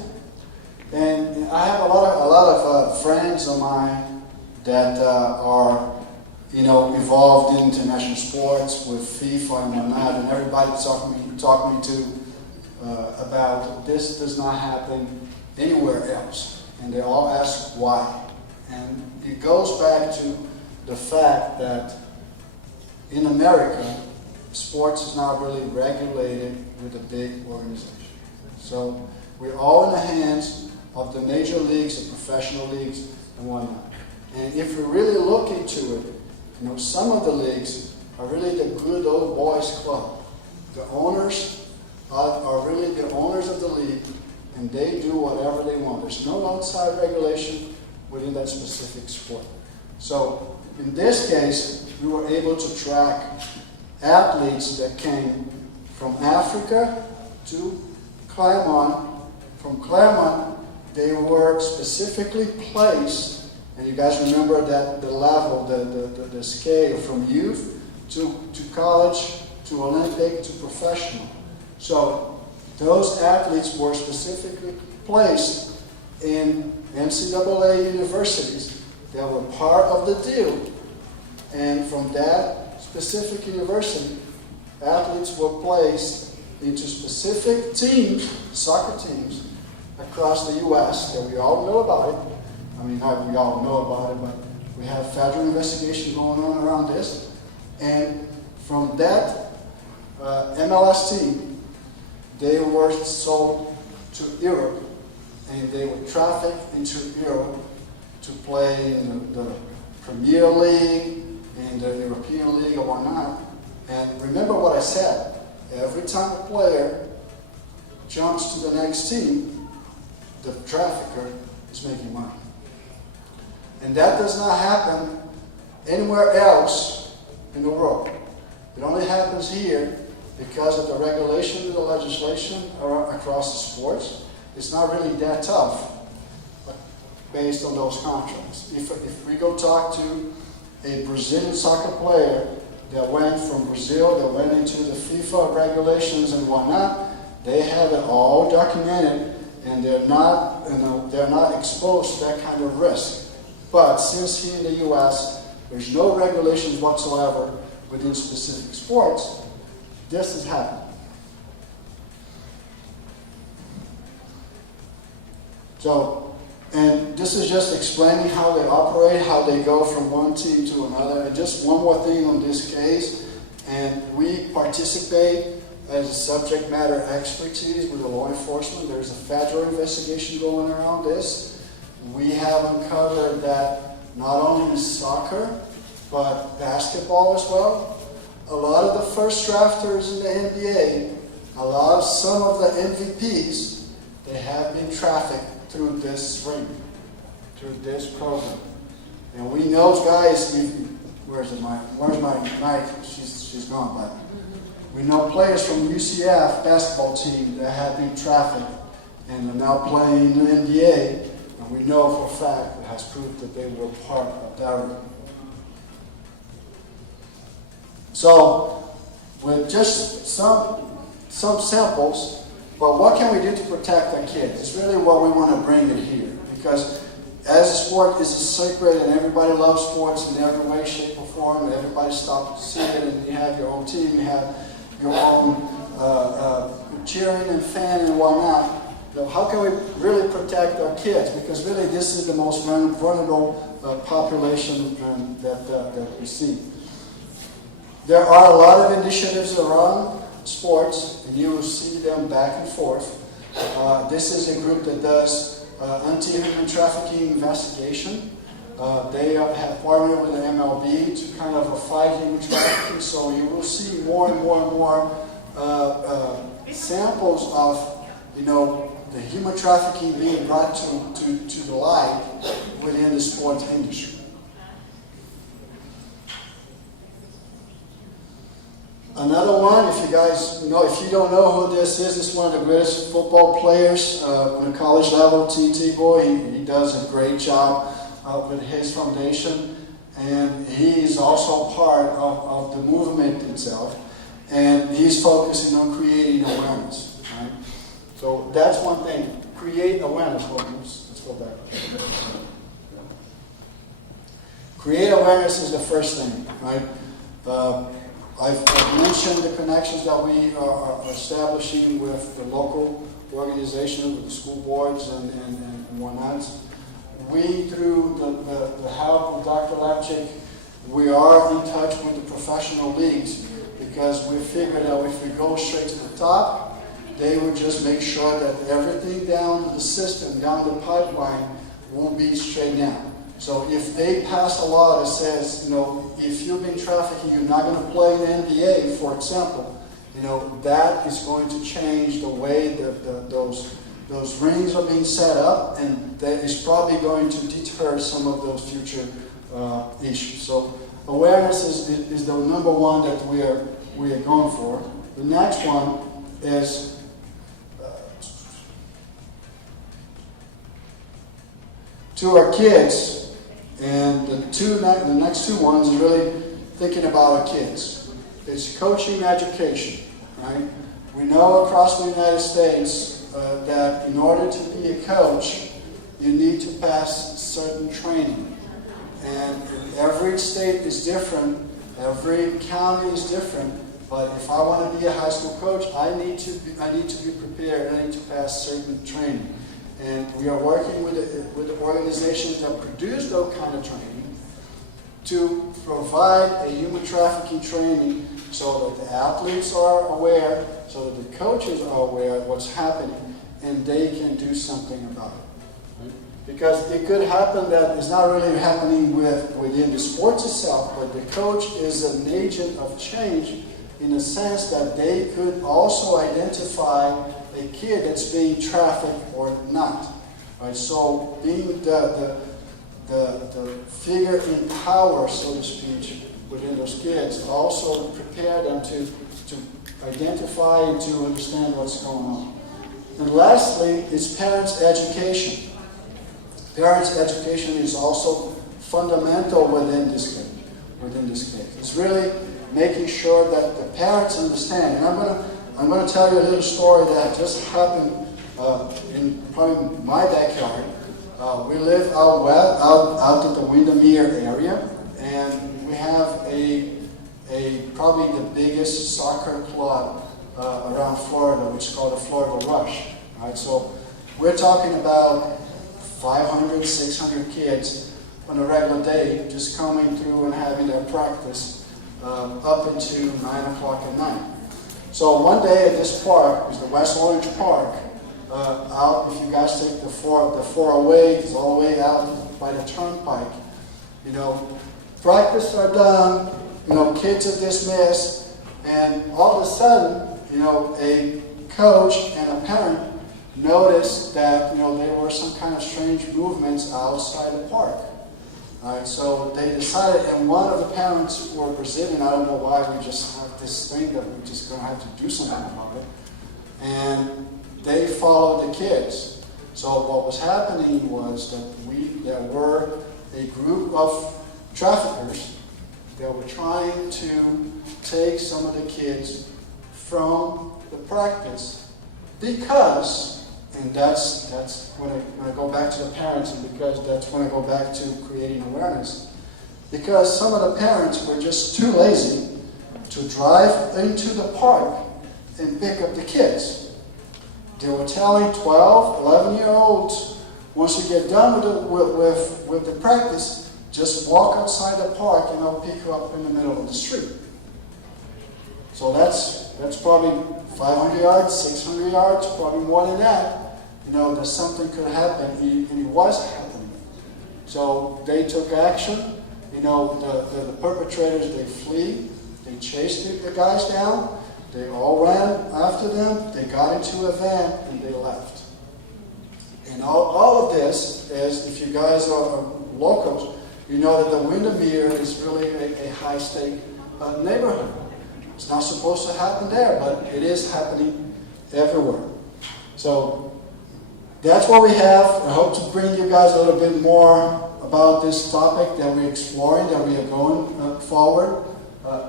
and I have a lot of friends of mine that are involved in international sports with FIFA and whatnot, and everybody talking me to about this does not happen anywhere else. And they all ask why. And it goes back to the fact that in America, sports is not really regulated with a big organization. So we're all in the hands of the major leagues, the professional leagues, and whatnot. And if we really look into it, some of the leagues are really the good old boys club. The owners are really the owners of the league, and they do whatever they want. There's no outside regulation within that specific sport. So in this case, we were able to track athletes that came from Africa to Claremont. From Claremont, they were specifically placed, and you guys remember that the level, the scale from youth to college, to Olympic, to professional. So those athletes were specifically placed in NCAA universities that were part of the deal. And from that specific university, athletes were placed into specific teams, soccer teams, across the U.S. that we all know about it. I mean, not we all know about it, but we have federal investigation going on around this. And from that MLS team, they were sold to Europe, and they were trafficked into Europe to play in the Premier League, in the European League, or whatnot. And remember what I said, every time a player jumps to the next team, the trafficker is making money. And that does not happen anywhere else in the world. It only happens here because of the regulation and the legislation across the sports. It's not really that tough based on those contracts. If we go talk to a Brazilian soccer player that went from Brazil, that went into the FIFA regulations and whatnot, they have it all documented, and they're not exposed to that kind of risk. But since here in the U.S., there's no regulations whatsoever within specific sports, this has happened. So, and this is just explaining how they operate, how they go from one team to another. And just one more thing on this case, and we participate as a subject matter expertise with the law enforcement. There's a federal investigation going around this. We have uncovered that not only in soccer, but basketball as well. A lot of the first drafters in the NBA, some of the MVPs, they have been trafficked through this ring, through this program. And we know guys, where's my knife? She's gone, but we know players from UCF basketball team that have been trafficked and are now playing in the NBA. And we know for a fact it has proved that they were part of that ring. So, with just some samples, but what can we do to protect our kids? It's really what we want to bring it here. Because as a sport is a sacred and everybody loves sports in every way, shape, or form, and everybody stops to see it, and you have your own team, you have your own cheering and fan and whatnot. So how can we really protect our kids? Because really this is the most vulnerable population that we see. There are a lot of initiatives around sports, and you will see them back and forth. This is a group that does anti-human trafficking investigation. They have partnered with the MLB to kind of fight human trafficking, so you will see more and more and more samples of, the human trafficking being brought to the light within the sports industry. Another one, if you guys know, if you don't know who this is one of the greatest football players on the college level, TT Boy. He does a great job with his foundation, and he is also part of the movement itself, and he's focusing on creating awareness. Right? So that's one thing, create awareness. Let's go back. create awareness is the first thing, right? I've mentioned the connections that we are establishing with the local organizations, with the school boards and whatnot. We, through the help of Dr. Lapchick, we are in touch with the professional leagues because we figured out if we go straight to the top, they would just make sure that everything down the system, down the pipeline, will be straight down. So if they pass a law that says, you know, if you've been trafficking, you're not going to play in the NBA, for example, you know, that is going to change the way that those rings are being set up, and that is probably going to deter some of those future issues. So awareness is the number one that we are going for. The next one is to our kids. And the next two ones is really thinking about our kids. It's coaching education, right? We know across the United States that in order to be a coach, you need to pass certain training. And every state is different, every county is different, but if I want to be a high school coach, I need to be prepared, I need to pass certain training. And we are working with the organizations that produce those kind of training to provide a human trafficking training so that the athletes are aware, so that the coaches are aware of what's happening, and they can do something about it. Right? Because it could happen that it's not really happening within the sports itself, but the coach is an agent of change in the sense that they could also identify a kid that's being trafficked or not. Right? So being the figure in power, so to speak, within those kids also prepare them to identify and to understand what's going on. And lastly, is parents' education. Parents' education is also fundamental within this case. It's really making sure that the parents understand. And I'm going to tell you a little story that just happened in probably my backyard. We live out at the Windermere area, and we have probably the biggest soccer club around Florida, which is called the Florida Rush. Right? So we're talking about 500, 600 kids on a regular day just coming through and having their practice up until 9 o'clock at night. So one day at this park, is the West Orange Park, out, if you guys take the 408, it's all the way out by the turnpike, you know, practice are done, you know, kids are dismissed, and all of a sudden, you know, a coach and a parent noticed that, you know, there were some kind of strange movements outside the park. All right, so they decided, and one of the parents were Brazilian, I don't know why, we just have this thing that we're just going to have to do something about it, and they followed the kids. So what was happening was that there were a group of traffickers that were trying to take some of the kids from the practice because, and that's when I go back to the parents, and because that's when I go back to creating awareness, because some of the parents were just too lazy to drive into the park and pick up the kids. They were telling 12, 11-year-olds, once you get done with the practice, just walk outside the park and I'll pick you up in the middle of the street. So that's probably 500 yards, 600 yards, probably more than that. You know, that something could happen, and it was happening. So they took action. You know, the perpetrators, they flee, they chased the guys down. They all ran after them, they got into a van, and they left. And all of this is, if you guys are locals, you know that the Windermere is really a high-stake neighborhood. It's not supposed to happen there, but it is happening everywhere. So that's what we have. I hope to bring you guys a little bit more about this topic that we're exploring, that we are going forward.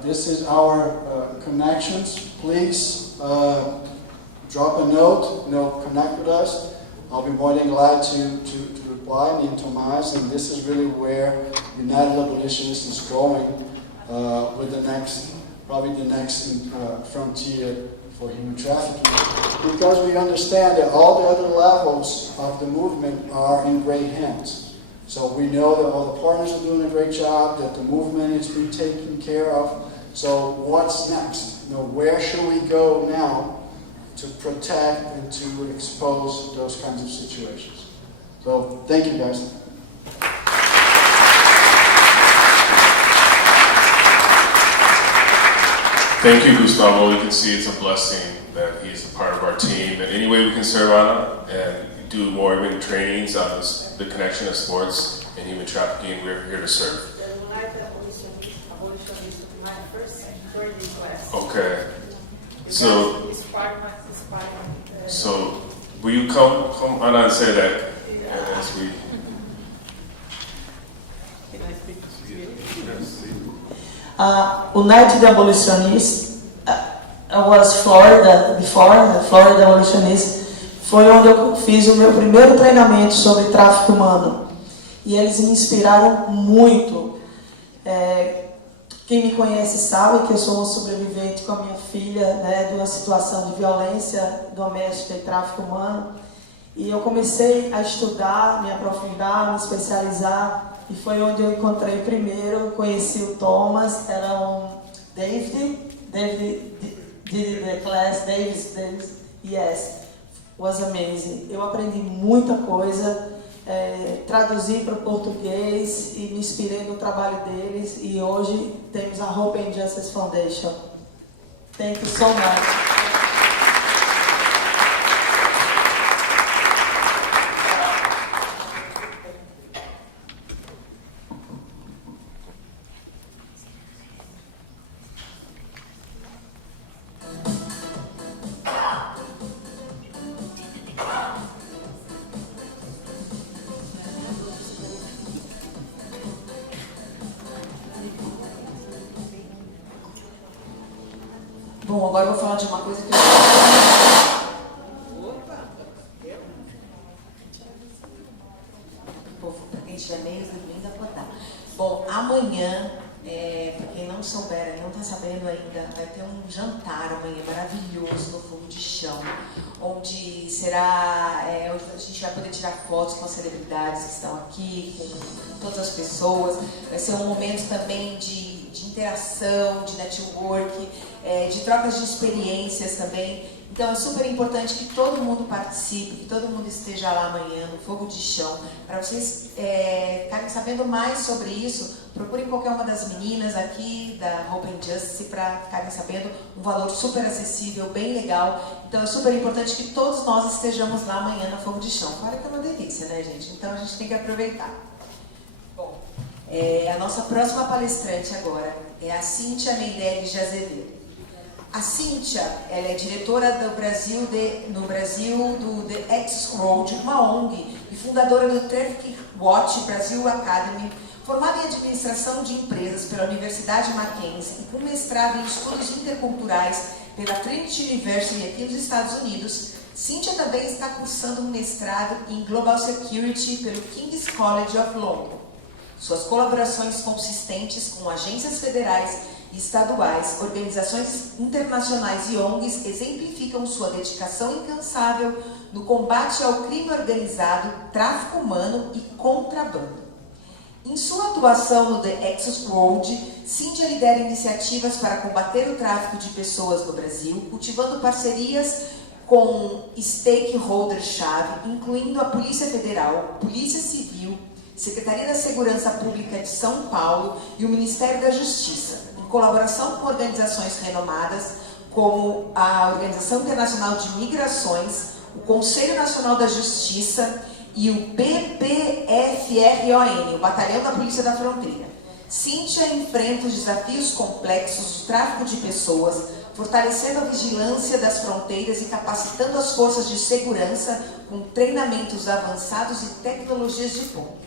This is our connections. Please drop a note, connect with us. I'll be more than glad to Uruguay, me and Tomás, and this is really where United Abolitionists is going with probably the next frontier for human trafficking, because we understand that all the other levels of the movement are in great hands. So we know that all the partners are doing a great job, that the movement is being taken care of. So what's next? Where should we go now to protect and to expose those kinds of situations? So thank you, guys. Thank you, Gustavo. You can see it's a blessing that he's a part of our team. And any way we can serve Ana and do more even trainings on the connection of sports and human trafficking, we're here to serve. Okay. So will you come Ana, and say that as we... United Abolitionists was Florida, before, Florida Abolitionists, foi onde eu fiz o meu primeiro treinamento sobre tráfico humano. E eles me inspiraram muito. Quem me conhece sabe que eu sou uma sobrevivente com a minha filha, de uma situação de violência doméstica e tráfico humano. E eu comecei a estudar, me aprofundar, me especializar. E foi onde eu encontrei primeiro, conheci o Thomas, era David did the class, Davis, yes, was amazing. Eu aprendi muita coisa, traduzi para o português e me inspirei no trabalho deles. E hoje temos a Hope and Justice Foundation. Thank you so much. Bom, agora eu vou falar de uma coisa que eu... Para quem estiver meio dormindo, acordar. Bom, amanhã, para quem não souber, não está sabendo ainda, vai ter um jantar amanhã maravilhoso no Fogo de Chão, onde será, onde a gente vai poder tirar fotos com as celebridades que estão aqui, com todas as pessoas. Vai ser um momento também de interação, de network, de trocas de experiências também. Então é super importante que todo mundo participe, que todo mundo esteja lá amanhã no Fogo de Chão. Para vocês ficarem sabendo mais sobre isso, procurem qualquer uma das meninas aqui da Hope and Justice para ficarem sabendo. Um valor super acessível, bem legal. Então é super importante que todos nós estejamos lá amanhã no Fogo de Chão. Claro que é uma delícia, né, gente? Então a gente tem que aproveitar. Bom, a nossa próxima palestrante agora é a Cíntia Meirelles de Azevedo. A Cíntia, ela é diretora no Brasil do The Access Road, uma ONG, e fundadora do Trafficking Watch Brasil Academy, formada em administração de empresas pela Universidade Mackenzie e com mestrado em estudos interculturais pela Trinity University aqui nos Estados Unidos. Cíntia também está cursando um mestrado em Global Security pelo King's College of London. Suas colaborações consistentes com agências federais e estaduais, organizações internacionais e ONGs exemplificam sua dedicação incansável no combate ao crime organizado, tráfico humano e contrabando. Em sua atuação no The Access Road, Cíntia lidera iniciativas para combater o tráfico de pessoas no Brasil, cultivando parcerias com stakeholders-chave, incluindo a Polícia Federal, Polícia Civil, Secretaria da Segurança Pública de São Paulo e o Ministério da Justiça, em colaboração com organizações renomadas como a Organização Internacional de Migrações, o Conselho Nacional da Justiça e o BPFRON, o Batalhão da Polícia da Fronteira. Cíntia enfrenta os desafios complexos de tráfico de pessoas, fortalecendo a vigilância das fronteiras e capacitando as forças de segurança com treinamentos avançados e tecnologias de ponta.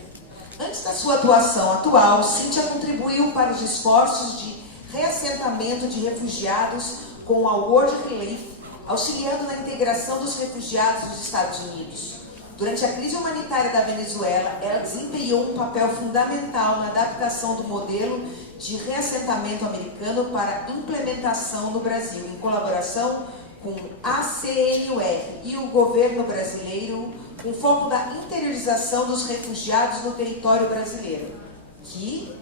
Antes da sua atuação atual, Cíntia contribuiu para os esforços de reassentamento de refugiados com a World Relief, auxiliando na integração dos refugiados dos Estados Unidos. Durante a crise humanitária da Venezuela, ela desempenhou um papel fundamental na adaptação do modelo de reassentamento americano para implementação no Brasil, em colaboração com a CNUR e o governo brasileiro, com foco da interiorização dos refugiados no território brasileiro. Que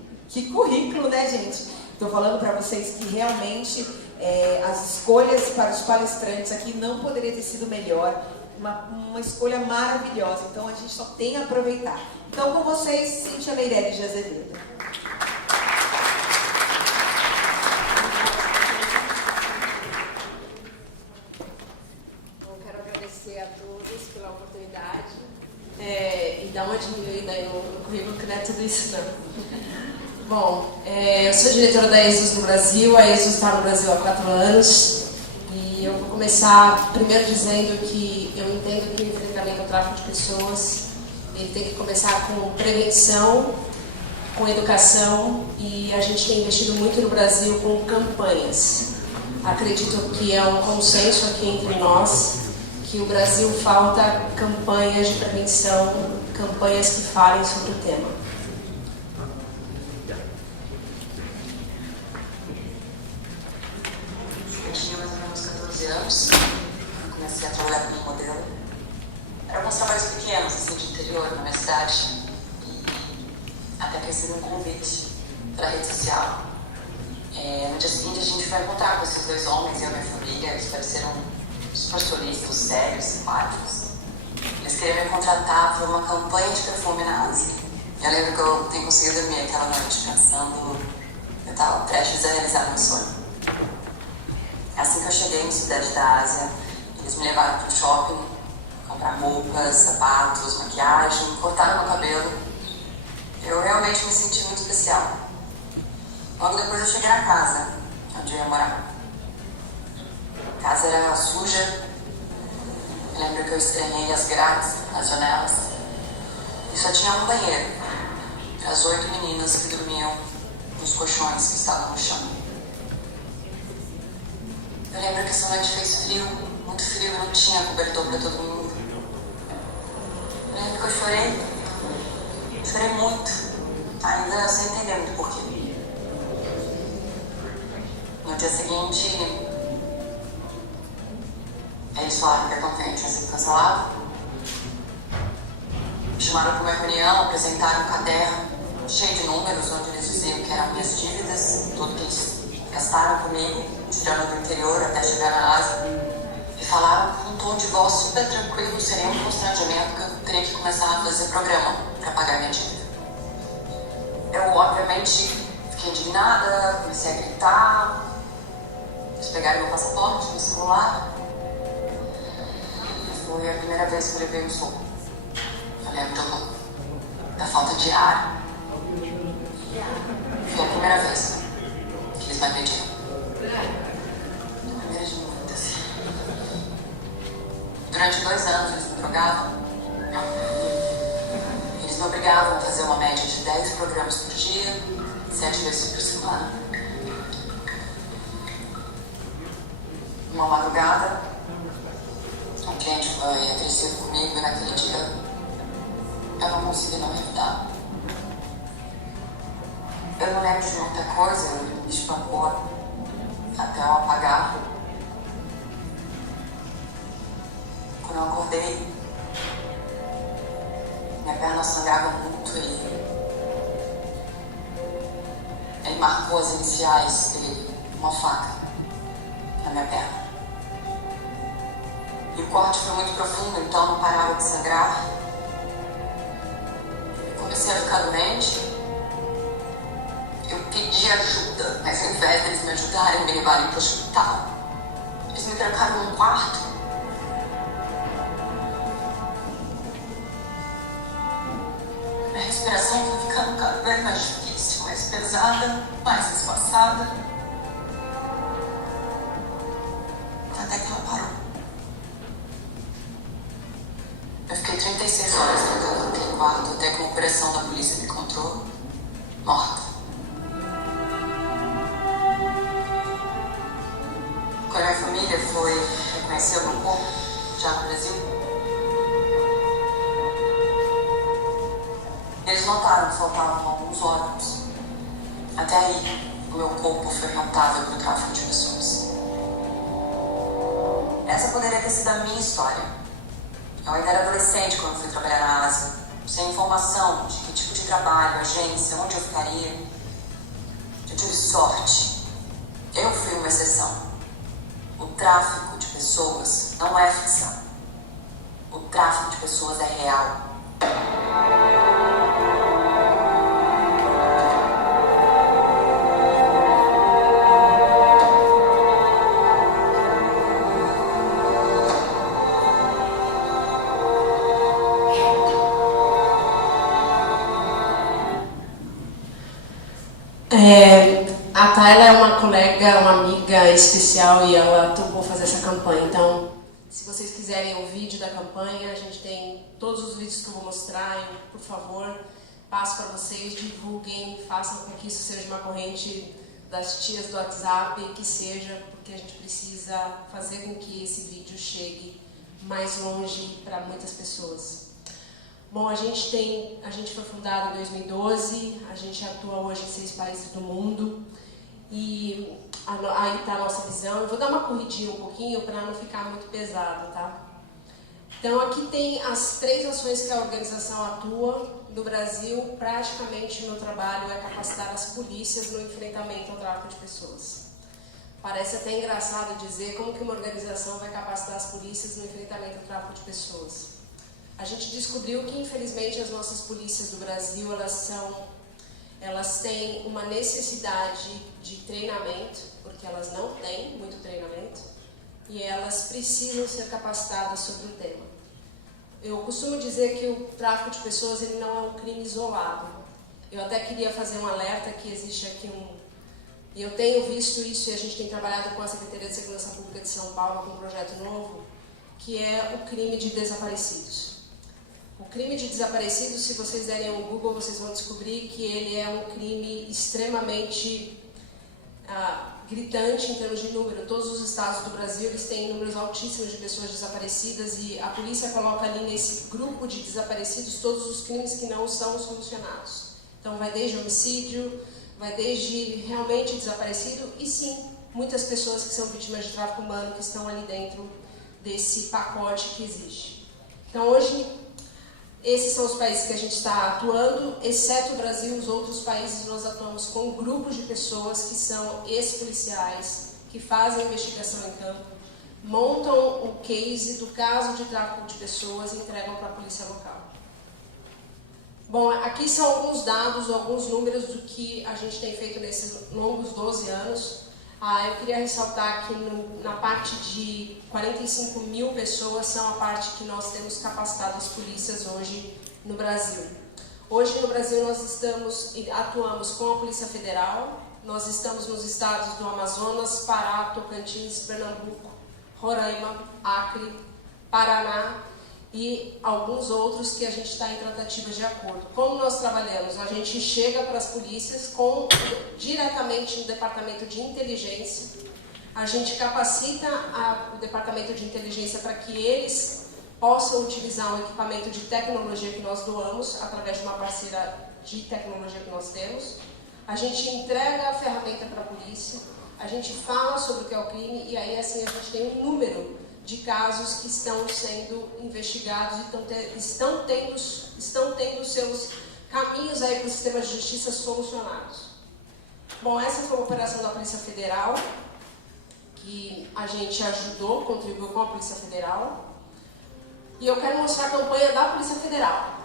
currículo, né, gente? Estou falando para vocês que realmente as escolhas para os palestrantes aqui não poderia ter sido melhor. Uma escolha maravilhosa, então a gente só tem a aproveitar. Então, com vocês, Cíntia Meirelles de Azevedo. Bom, quero agradecer a todos pela oportunidade e dar uma diminuída aí no currículo, que não é tudo isso não. Bom, eu sou diretora da ESUS no Brasil, a ESUS está no Brasil há 4 anos. E eu vou começar primeiro dizendo que eu entendo que o enfrentamento ao tráfico de pessoas ele tem que começar com prevenção, com educação, e a gente tem investido muito no Brasil com campanhas. Acredito que é um consenso aqui entre nós que o Brasil falta campanhas de prevenção, campanhas que falem sobre o tema. Anos, comecei a trabalhar como modelo. Eram alguns trabalhos pequenos, assim, de interior, na minha cidade. E até que recebi um convite para a rede social. No dia seguinte, a gente foi encontrar com esses 2 homens e a minha família. Eles pareceram super solistas, sérios, simpáticos. Eles queriam me contratar para uma campanha de perfume na Ásia. Eu lembro que eu tenho conseguido dormir aquela noite pensando que eu estava prestes a realizar meu sonho. Assim que eu cheguei no Sudeste da Ásia, eles me levaram para o shopping, comprar roupas, sapatos, maquiagem, cortaram meu cabelo. Eu realmente me senti muito especial. Logo depois eu cheguei na casa, onde eu ia morar. A casa era suja. Eu lembro que eu estranhei as grades nas janelas. E só tinha um banheiro para as 8 meninas que dormiam nos colchões que estavam no chão. Eu lembro que essa noite fez frio, muito frio, e não tinha cobertor para todo mundo. Eu lembro que eu chorei muito, ainda sem entender muito porquê. No dia seguinte, eles falaram que a campanha tinha sido cancelada. Me chamaram para uma reunião, apresentaram um caderno cheio de números, onde eles diziam que eram minhas dívidas, tudo que eles gastaram comigo, tirando do interior até chegar na Ásia, e falaram com um tom de voz super tranquilo, seria um constrangimento que eu teria que começar a fazer programa para pagar minha dívida. Eu, obviamente, fiquei indignada, comecei a gritar. Eles pegaram meu passaporte, meu celular. Foi a primeira vez que eu levei um soco. Eu lembro da falta de ar. Foi a primeira vez que eles me agrediram. A primeira de muitas. Durante 2 anos eles me drogavam. Eles me obrigavam a fazer uma média de 10 programas por dia, 7 vezes por semana. Uma madrugada, um cliente foi agressivo comigo e naquele dia eu não consegui não revidar. Eu não lembro de muita coisa, ele me espancou até eu apagar. Quando eu acordei, minha perna sangrava muito e ele marcou as iniciais dele, uma faca, na minha perna. E o corte foi muito profundo, então não parava de sangrar. Eu comecei a ficar doente. Eu pedi ajuda, mas ao invés deles me ajudarem, me levarem para o hospital. Eles me trancaram num quarto. Minha respiração foi ficando cada vez mais difícil, mais pesada, mais espaçada. Até que ela parou. Eu fiquei 36 horas trancada naquele quarto, até que uma operação da polícia me encontrou morta. Quando a minha família foi reconhecer o meu corpo, já no Brasil, eles notaram que faltavam alguns órgãos. Até aí, o meu corpo foi rentável para o tráfico de pessoas. Essa poderia ter sido a minha história. Eu ainda era adolescente quando fui trabalhar na Ásia, sem informação de que tipo de trabalho, agência, onde eu ficaria. Eu tive sorte. Eu fui uma exceção. O tráfico de pessoas não é ficção. O tráfico de pessoas é real. A Tayla é uma colega, uma amiga especial e ela topou fazer essa campanha. Então, se vocês quiserem o vídeo da campanha, a gente tem todos os vídeos que eu vou mostrar. E, por favor, passo para vocês, divulguem, façam com que isso seja uma corrente das tias do WhatsApp, que seja, porque a gente precisa fazer com que esse vídeo chegue mais longe para muitas pessoas. Bom, a gente foi fundado em 2012, a gente atua hoje em 6 países do mundo e aí está a nossa visão. Eu vou dar uma corridinha um pouquinho para não ficar muito pesado, tá? Então aqui tem as 3 ações que a organização atua no Brasil. Praticamente o meu trabalho é capacitar as polícias no enfrentamento ao tráfico de pessoas. Parece até engraçado dizer como que uma organização vai capacitar as polícias no enfrentamento ao tráfico de pessoas. A gente descobriu que, infelizmente, as nossas polícias do Brasil, elas têm uma necessidade de treinamento, porque elas não têm muito treinamento, e elas precisam ser capacitadas sobre o tema. Eu costumo dizer que o tráfico de pessoas ele não é um crime isolado. Eu até queria fazer um alerta que existe aqui e eu tenho visto isso e a gente tem trabalhado com a Secretaria de Segurança Pública de São Paulo com um projeto novo, que é o crime de desaparecidos. O crime de desaparecidos, se vocês derem um Google, vocês vão descobrir que ele é um crime extremamente gritante em termos de número. Todos os estados do Brasil eles têm números altíssimos de pessoas desaparecidas e a polícia coloca ali nesse grupo de desaparecidos todos os crimes que não são solucionados. Então vai desde homicídio, vai desde realmente desaparecido e sim, muitas pessoas que são vítimas de tráfico humano que estão ali dentro desse pacote que existe. Então hoje, esses são os países que a gente está atuando, exceto o Brasil, os outros países nós atuamos com grupos de pessoas que são ex-policiais, que fazem investigação em campo, montam o case do caso de tráfico de pessoas e entregam para a polícia local. Bom, aqui são alguns dados, alguns números do que a gente tem feito nesses longos 12 anos. Eu queria ressaltar que na parte de 45 mil pessoas são a parte que nós temos capacitado as polícias hoje no Brasil. Hoje no Brasil nós atuamos com a Polícia Federal, nós estamos nos estados do Amazonas, Pará, Tocantins, Pernambuco, Roraima, Acre, Paraná e alguns outros que a gente está em tratativas de acordo. Como nós trabalhamos? A gente chega para as polícias diretamente no departamento de inteligência, a gente capacita o departamento de inteligência para que eles possam utilizar um equipamento de tecnologia que nós doamos, através de uma parceira de tecnologia que nós temos, a gente entrega a ferramenta para a polícia, a gente fala sobre o que é o crime e aí assim a gente tem um número de casos que estão sendo investigados e estão tendo seus caminhos aí para o sistema de justiça solucionados. Bom, essa foi uma operação da Polícia Federal, que a gente ajudou, contribuiu com a Polícia Federal. E eu quero mostrar a campanha da Polícia Federal.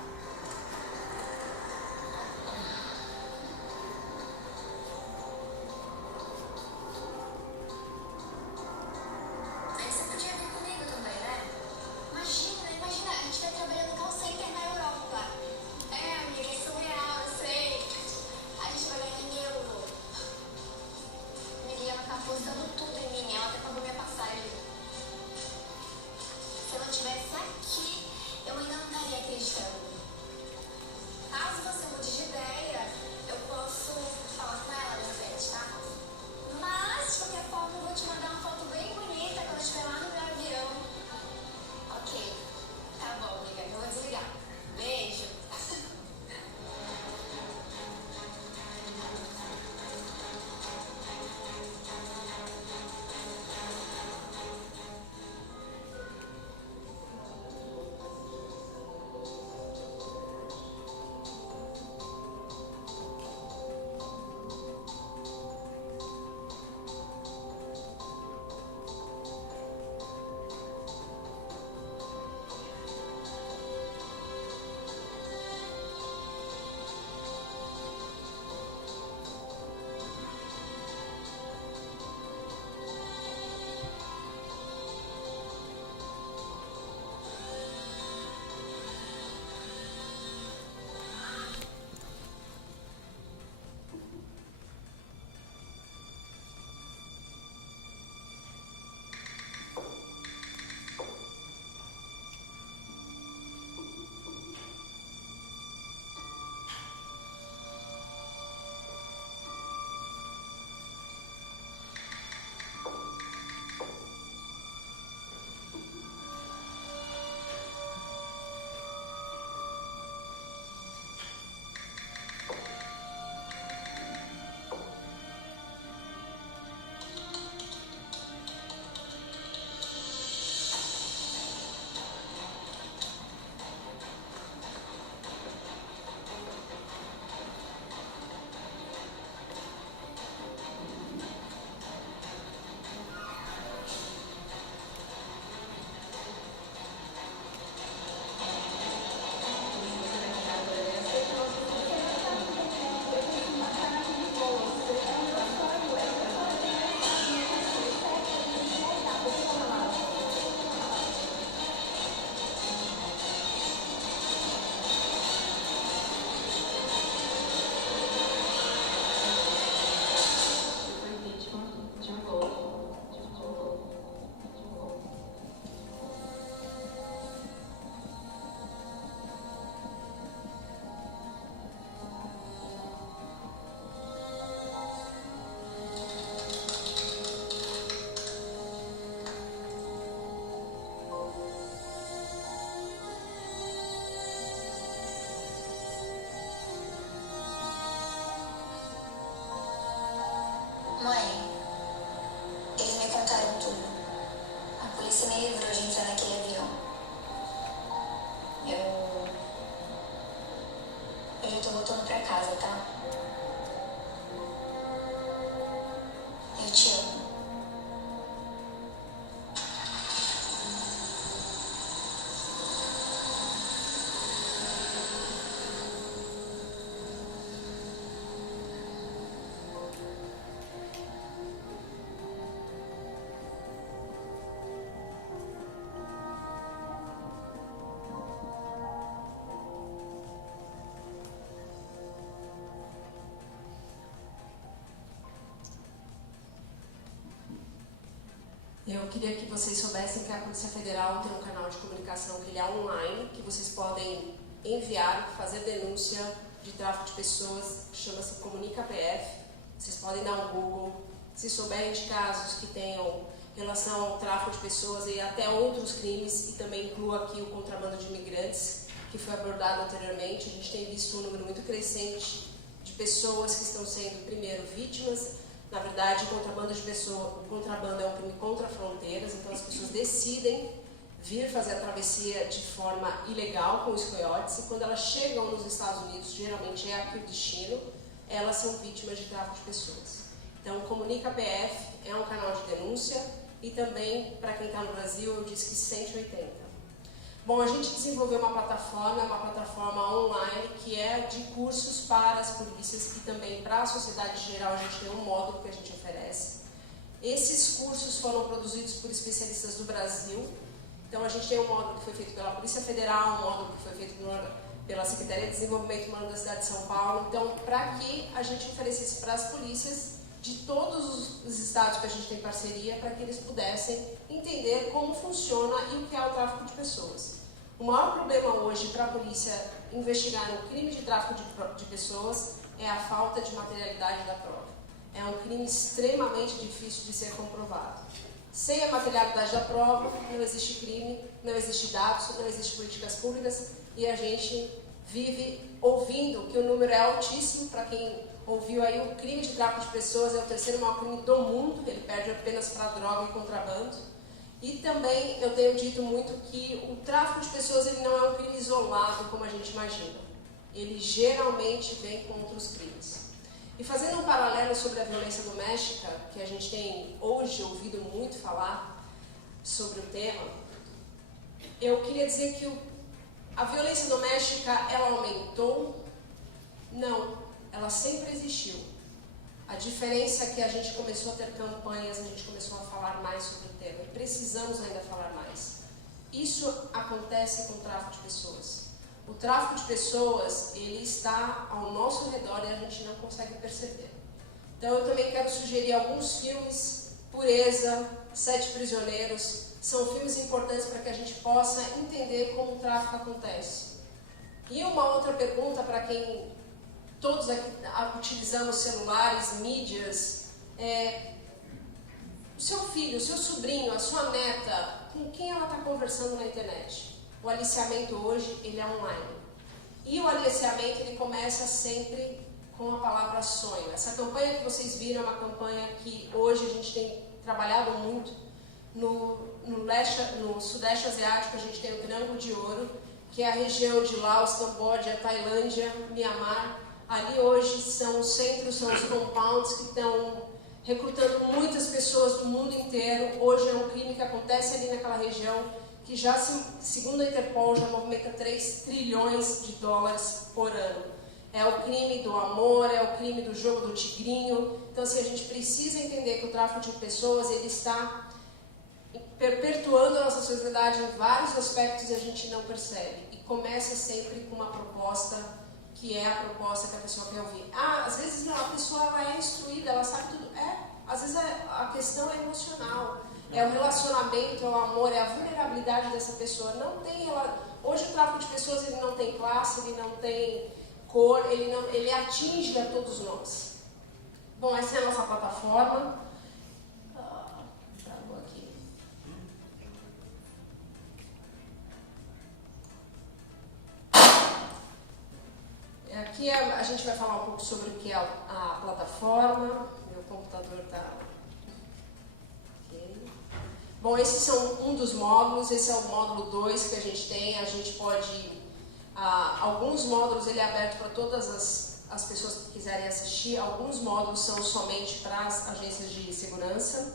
Eu queria que vocês soubessem que a Polícia Federal tem um canal de comunicação que ele é online, que vocês podem enviar, fazer denúncia de tráfico de pessoas, chama-se Comunica PF. Vocês podem dar um Google. Se souberem de casos que tenham relação ao tráfico de pessoas e até outros crimes, e também incluo aqui o contrabando de imigrantes, que foi abordado anteriormente, a gente tem visto um número muito crescente de pessoas que estão sendo, primeiro, vítimas. Na verdade, o contrabando é um crime contra fronteiras, então as pessoas decidem vir fazer a travessia de forma ilegal com os coiotes, e quando elas chegam nos Estados Unidos, geralmente é aqui o destino, elas são vítimas de tráfico de pessoas. Então, Comunica PF é um canal de denúncia, e também, para quem está no Brasil, eu disse que 180. Bom, a gente desenvolveu uma plataforma online que é de cursos para as polícias e também para a sociedade geral. A gente tem um módulo que a gente oferece. Esses cursos foram produzidos por especialistas do Brasil. Então, a gente tem um módulo que foi feito pela Polícia Federal, um módulo que foi feito pela Secretaria de Desenvolvimento Humano da cidade de São Paulo. Então, para que a gente oferecesse para as polícias de todos os estados que a gente tem parceria, para que eles pudessem entender como funciona e o que é o tráfico de pessoas. O maior problema hoje para a polícia investigar um crime de tráfico de pessoas é a falta de materialidade da prova. É um crime extremamente difícil de ser comprovado. Sem a materialidade da prova, não existe crime, não existe dados, não existe políticas públicas, e a gente vive ouvindo que o número é altíssimo. Para quem ouviu aí, o crime de tráfico de pessoas é o terceiro maior crime do mundo, ele perde apenas para droga e contrabando. E também eu tenho dito muito que o tráfico de pessoas ele não é um crime isolado como a gente imagina. Ele geralmente vem com outros crimes. E fazendo um paralelo sobre a violência doméstica, que a gente tem hoje ouvido muito falar sobre o tema, eu queria dizer que a violência doméstica, ela aumentou? Não, ela sempre existiu. A diferença é que a gente começou a ter campanhas, a gente começou a falar mais sobre o tema, e precisamos ainda falar mais. Isso acontece com o tráfico de pessoas. O tráfico de pessoas, ele está ao nosso redor e a gente não consegue perceber. Então eu também quero sugerir alguns filmes, Pureza, 7 Prisioneiros, são filmes importantes para que a gente possa entender como o tráfico acontece. E uma outra pergunta para quem todos aqui utilizamos celulares, mídias, o seu filho, o seu sobrinho, a sua neta, com quem ela está conversando na internet? O aliciamento hoje, ele é online. E o aliciamento, ele começa sempre com a palavra sonho. Essa campanha que vocês viram é uma campanha que hoje a gente tem trabalhado muito. No Sudeste Asiático, a gente tem o Triângulo de Ouro, que é a região de Laos, Camboja, Tailândia, Mianmar. Ali hoje são os centros, são os compounds que estão recrutando muitas pessoas do mundo inteiro. Hoje é um crime que acontece ali naquela região, que já, segundo a Interpol, já movimenta 3 trilhões de dólares por ano. É o crime do amor, é o crime do jogo do tigrinho. Então, assim, a gente precisa entender que o tráfico de pessoas, ele está perpetuando a nossa sociedade em vários aspectos e a gente não percebe. E começa sempre com uma proposta, que é a proposta que a pessoa quer ouvir. Às vezes não, a pessoa ela é instruída, ela sabe tudo. Às vezes a questão é emocional. É o relacionamento, é o amor, é a vulnerabilidade dessa pessoa. Hoje o tráfico de pessoas ele não tem classe, ele não tem cor, ele atinge a todos nós. Bom, essa é a nossa plataforma. Travou aqui. Aqui a gente vai falar um pouco sobre o que é a plataforma. Meu computador está... Bom, esses são um dos módulos, esse é o módulo 2 que a gente tem. A gente pode... alguns módulos ele é aberto para todas as pessoas que quiserem assistir. Alguns módulos são somente para as agências de segurança.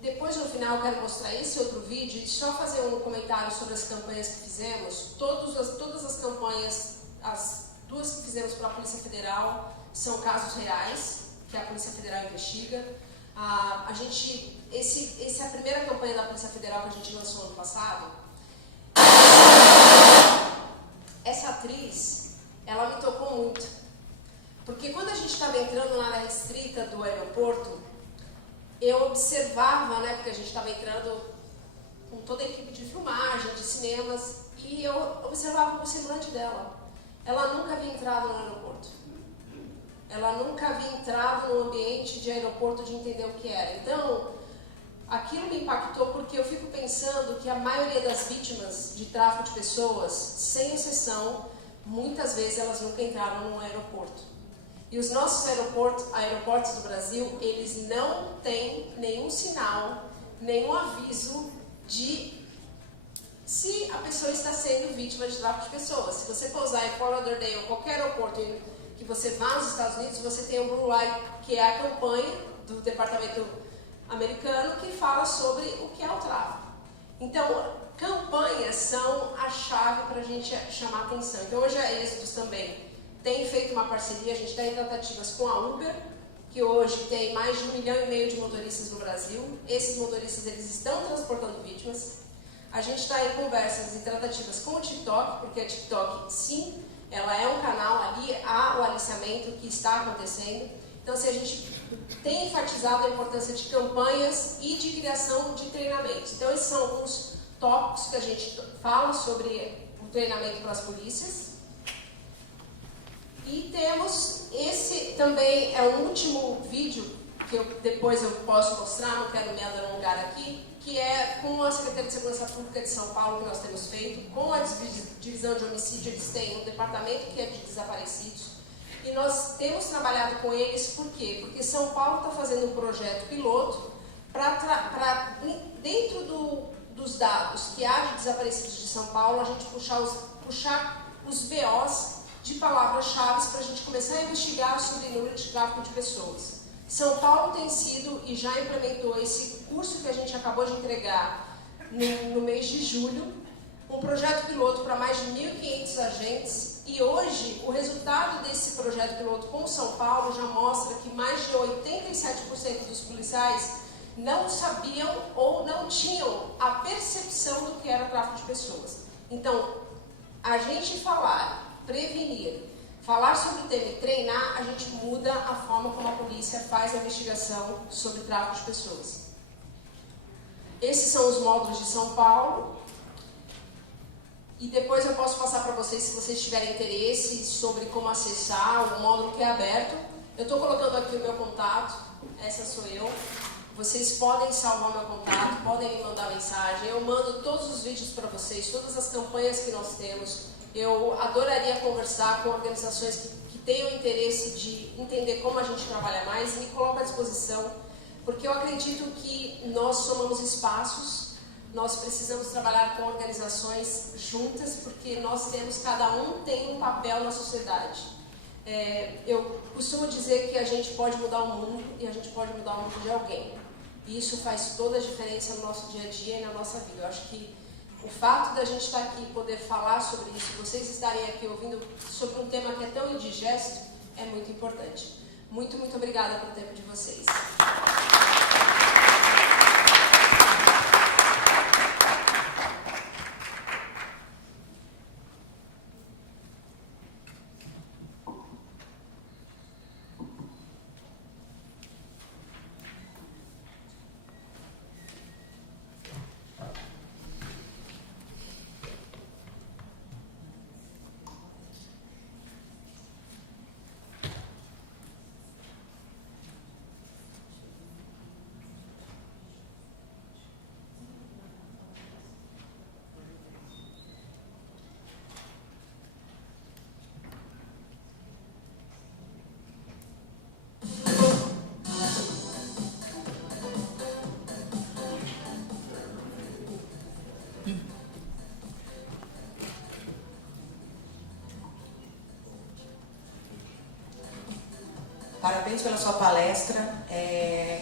Depois no final eu quero mostrar esse outro vídeo e só fazer um comentário sobre as campanhas que fizemos. Todas as campanhas, as 2 que fizemos para a Polícia Federal são casos reais, que a Polícia Federal investiga. Essa é a primeira campanha da Polícia Federal que a gente lançou ano passado. Essa atriz, ela me tocou muito, Porque quando a gente estava entrando na área restrita do aeroporto, eu observava, né, porque a gente estava entrando com toda a equipe de filmagem, de cinemas, e eu observava o semblante dela. Ela nunca havia entrado no aeroporto. Ela nunca havia entrado no ambiente de aeroporto de entender o que era. Então, aquilo me impactou porque eu fico pensando que a maioria das vítimas de tráfico de pessoas, sem exceção, muitas vezes elas nunca entraram num aeroporto. E os nossos aeroportos do Brasil, eles não têm nenhum sinal, nenhum aviso de se a pessoa está sendo vítima de tráfico de pessoas. Se você pousar em Fort Lauderdale ou qualquer aeroporto que você vá nos Estados Unidos, você tem o Blue Light, que é a campanha do Departamento Americano que fala sobre o que é o tráfico. Então, campanhas são a chave para a gente chamar atenção. Então, hoje a Êxodos também tem feito uma parceria, a gente está em tratativas com a Uber, que hoje tem mais de 1,5 milhão de motoristas no Brasil. Esses motoristas, eles estão transportando vítimas. A gente está em conversas e tratativas com o TikTok, porque a TikTok, sim, ela é um canal, ali há o aliciamento que está acontecendo. Então, assim, a gente tem enfatizado a importância de campanhas e de criação de treinamentos. Então, esses são alguns tópicos que a gente fala sobre o treinamento para as polícias. E temos esse também, é o último vídeo que depois eu posso mostrar, não quero me alongar aqui, que é com a Secretaria de Segurança Pública de São Paulo que nós temos feito, com a Divisão de Homicídio, eles têm um departamento que é de desaparecidos, e nós temos trabalhado com eles, por quê? Porque São Paulo está fazendo um projeto piloto para dentro dos dados que há de desaparecidos de São Paulo, a gente puxar os BOs de palavras-chave para a gente começar a investigar sobre o número de tráfico de pessoas. São Paulo tem sido e já implementou esse curso que a gente acabou de entregar no mês de julho, um projeto piloto para mais de 1.500 agentes, e hoje o resultado desse projeto piloto com São Paulo já mostra que mais de 87% dos policiais não sabiam ou não tinham a percepção do que era tráfico de pessoas. Então, a gente falar, prevenir, falar sobre o tema e treinar, a gente muda a forma como a polícia faz a investigação sobre tráfico de pessoas. Esses são os módulos de São Paulo. E depois eu posso passar para vocês, se vocês tiverem interesse, sobre como acessar o módulo que é aberto. Eu estou colocando aqui o meu contato, essa sou eu. Vocês podem salvar o meu contato, podem me mandar mensagem. Eu mando todos os vídeos para vocês, todas as campanhas que nós temos. Eu adoraria conversar com organizações que tenham interesse de entender como a gente trabalha mais, e me coloco à disposição, porque eu acredito que nós somamos espaços, nós precisamos trabalhar com organizações juntas, porque cada um tem um papel na sociedade. Eu costumo dizer que a gente pode mudar o mundo e a gente pode mudar o mundo de alguém. E isso faz toda a diferença no nosso dia a dia e na nossa vida. Eu acho que o fato da gente estar aqui e poder falar sobre isso, vocês estarem aqui ouvindo sobre um tema que é tão indigesto, é muito importante. Muito, muito obrigada pelo tempo de vocês. Parabéns pela sua palestra.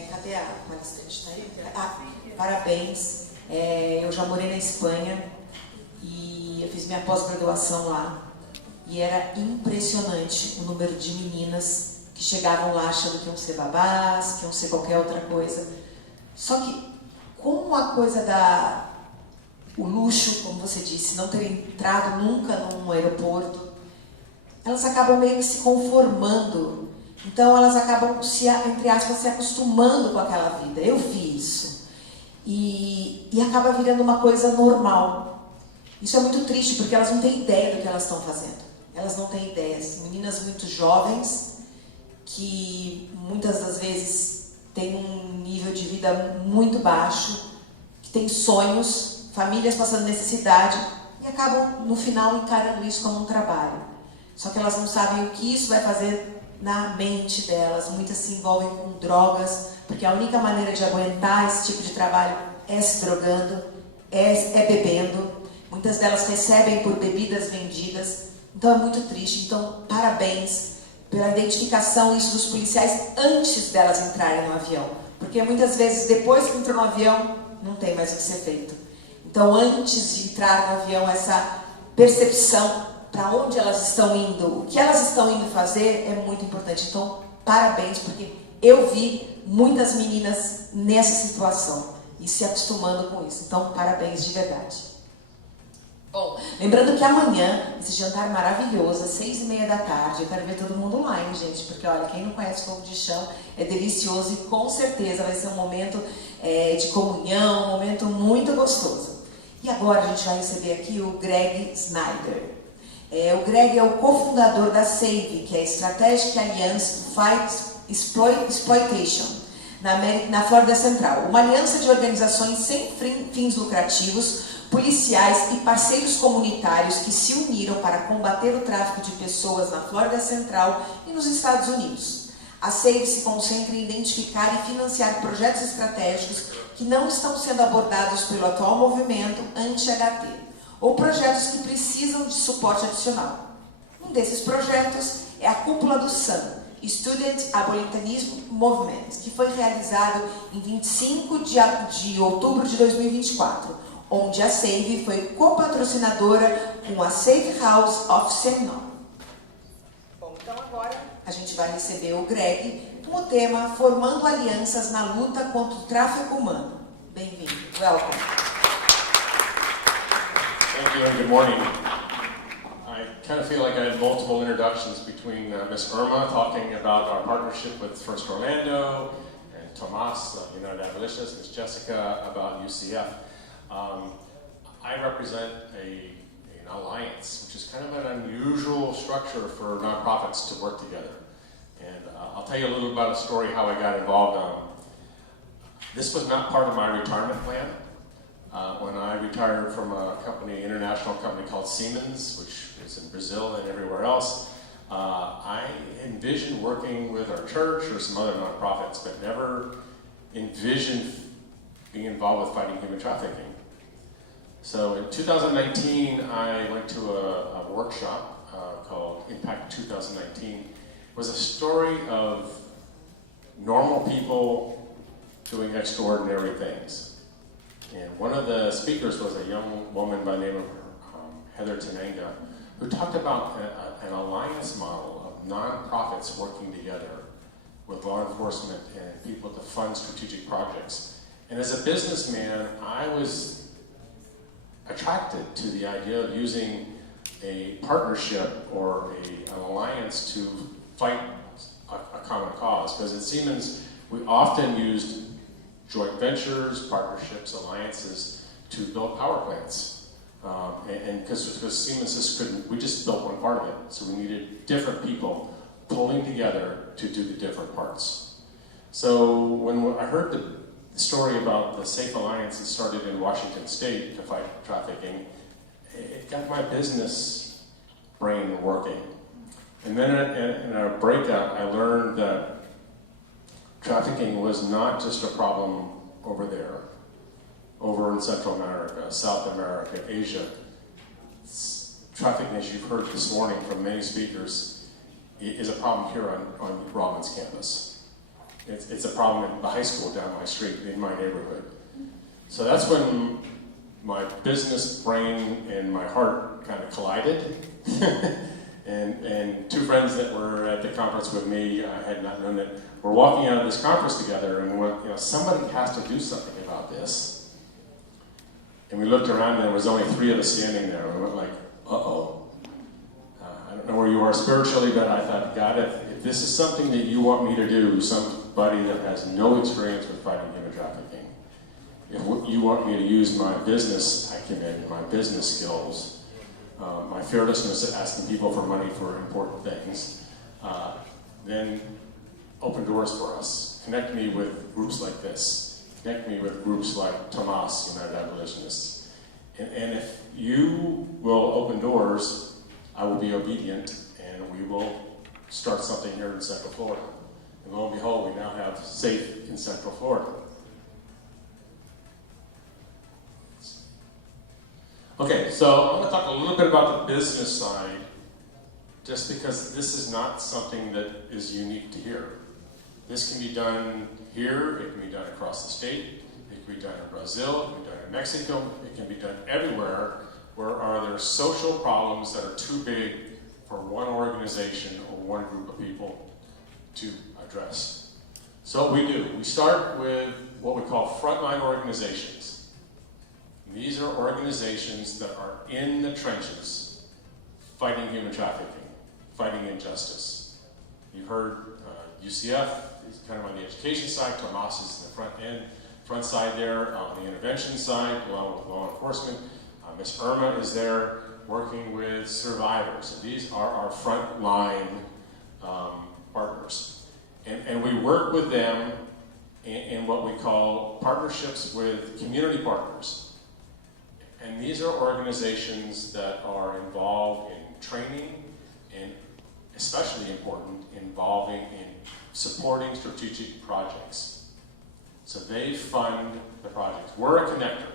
Cadê a palestrante? Está aí? Parabéns. Eu já morei na Espanha e eu fiz minha pós-graduação lá. E era impressionante o número de meninas que chegavam lá achando que iam ser babás, que iam ser qualquer outra coisa. Só que, com a coisa o luxo, como você disse, não ter entrado nunca num aeroporto, elas acabam meio que se conformando. Então elas acabam, entre aspas, se acostumando com aquela vida. Eu vi isso. E acaba virando uma coisa normal. Isso é muito triste, porque elas não têm ideia do que elas estão fazendo. Elas não têm ideias. Meninas muito jovens, que muitas das vezes têm um nível de vida muito baixo, que têm sonhos, famílias passando necessidade, e acabam, no final, encarando isso como um trabalho. Só que elas não sabem o que isso vai fazer na mente delas. Muitas se envolvem com drogas, porque a única maneira de aguentar esse tipo de trabalho é se drogando, é bebendo. Muitas delas recebem por bebidas vendidas. Então é muito triste. Então, parabéns pela identificação isso dos policiais antes delas entrarem no avião. Porque muitas vezes, depois que entrou no avião, não tem mais o que ser feito. Então, antes de entrar no avião, essa percepção para onde elas estão indo, o que elas estão indo fazer é muito importante. Então, parabéns, porque eu vi muitas meninas nessa situação e se acostumando com isso. Então, parabéns de verdade. Bom, lembrando que amanhã, esse jantar maravilhoso, às 6h30 da tarde, eu quero ver todo mundo lá, hein, gente? Porque, olha, quem não conhece fogo de chão é delicioso e com certeza vai ser um momento de comunhão, um momento muito gostoso. E agora a gente vai receber aqui o Greg Snyder. O Greg é o cofundador da SAVE, que é a Strategic Alliance to Fight Exploitation, na Flórida Central. Uma aliança de organizações sem fins lucrativos, policiais e parceiros comunitários que se uniram para combater o tráfico de pessoas na Flórida Central e nos Estados Unidos. A SAVE se concentra em identificar e financiar projetos estratégicos que não estão sendo abordados pelo atual movimento anti-HT, ou projetos que precisam de suporte adicional. Um desses projetos é a Cúpula do SAM, Student Abolitionism Movement, que foi realizado em 25 de outubro de 2024, onde a SAVE foi copatrocinadora com a Safe House of Seminole. Bom, então agora a gente vai receber o Greg com o tema Formando Alianças na Luta contra o Tráfico Humano. Bem-vindo. Welcome. Thank you and good morning. I kind of feel like I had multiple introductions between Ms. Irma talking about our partnership with First Orlando, and Tomas, United Abolitionists, Ms. Jessica about UCF. I represent an alliance, which is kind of an unusual structure for nonprofits to work together. And I'll tell you a little about a story how I got involved. This was not part of my retirement plan. When I retired from a company, international company called Siemens, which is in Brazil and everywhere else, I envisioned working with our church or some other nonprofits, but never envisioned being involved with fighting human trafficking. So in 2019, I went to a workshop called Impact 2019. It was a story of normal people doing extraordinary things. And one of the speakers was a young woman by the name of Heather Tenanga, who talked about an alliance model of nonprofits working together with law enforcement and people to fund strategic projects. And as a businessman, I was attracted to the idea of using a partnership or an alliance to fight a common cause. Because at Siemens, we often used joint ventures, partnerships, alliances to build power plants. And because Siemens just couldn't, we just built one part of it. So we needed different people pulling together to do the different parts. So when I heard the story about the Safe Alliance that started in Washington State to fight trafficking, it got my business brain working. And then in a breakout, I learned that trafficking was not just a problem over there, over in Central America, South America, Asia. Trafficking, as you've heard this morning from many speakers, is a problem here on Rollins campus. It's a problem at the high school down my street, in my neighborhood. So that's when my business brain and my heart kind of collided. And two friends that were at the conference with me, I had not known it, were walking out of this conference together and went, somebody has to do something about this. And we looked around and there was only 3 of us standing there. And we went like, uh-oh. I don't where you are spiritually, but I thought, God, if this is something that you want me to do, somebody that has no experience with fighting human trafficking, if you want me to use my business acumen, my business skills, my fearlessness at asking people for money for important things, then open doors for us. Connect me with groups like this. Connect me with groups like Tomas, United Abolitionists. And if you will open doors, I will be obedient, and we will start something here in Central Florida. And lo and behold, we now have SAFE in Central Florida. Okay, so I'm going to talk a little bit about the business side, just because this is not something that is unique to here. This can be done here, it can be done across the state, it can be done in Brazil, it can be done in Mexico, it can be done everywhere where there social problems that are too big for one organization or one group of people to address. So what we do, we start with what we call frontline organizations. And these are organizations that are in the trenches fighting human trafficking, fighting injustice. You've heard UCF is kind of on the education side, Tomas is the front side there, on the intervention side, along with law enforcement. Ms. Irma is there working with survivors. And these are our frontline partners. And we work with them in what we call partnerships with community partners. And these are organizations that are involved in training and, especially important, involving in supporting strategic projects. So they fund the projects. We're a connector.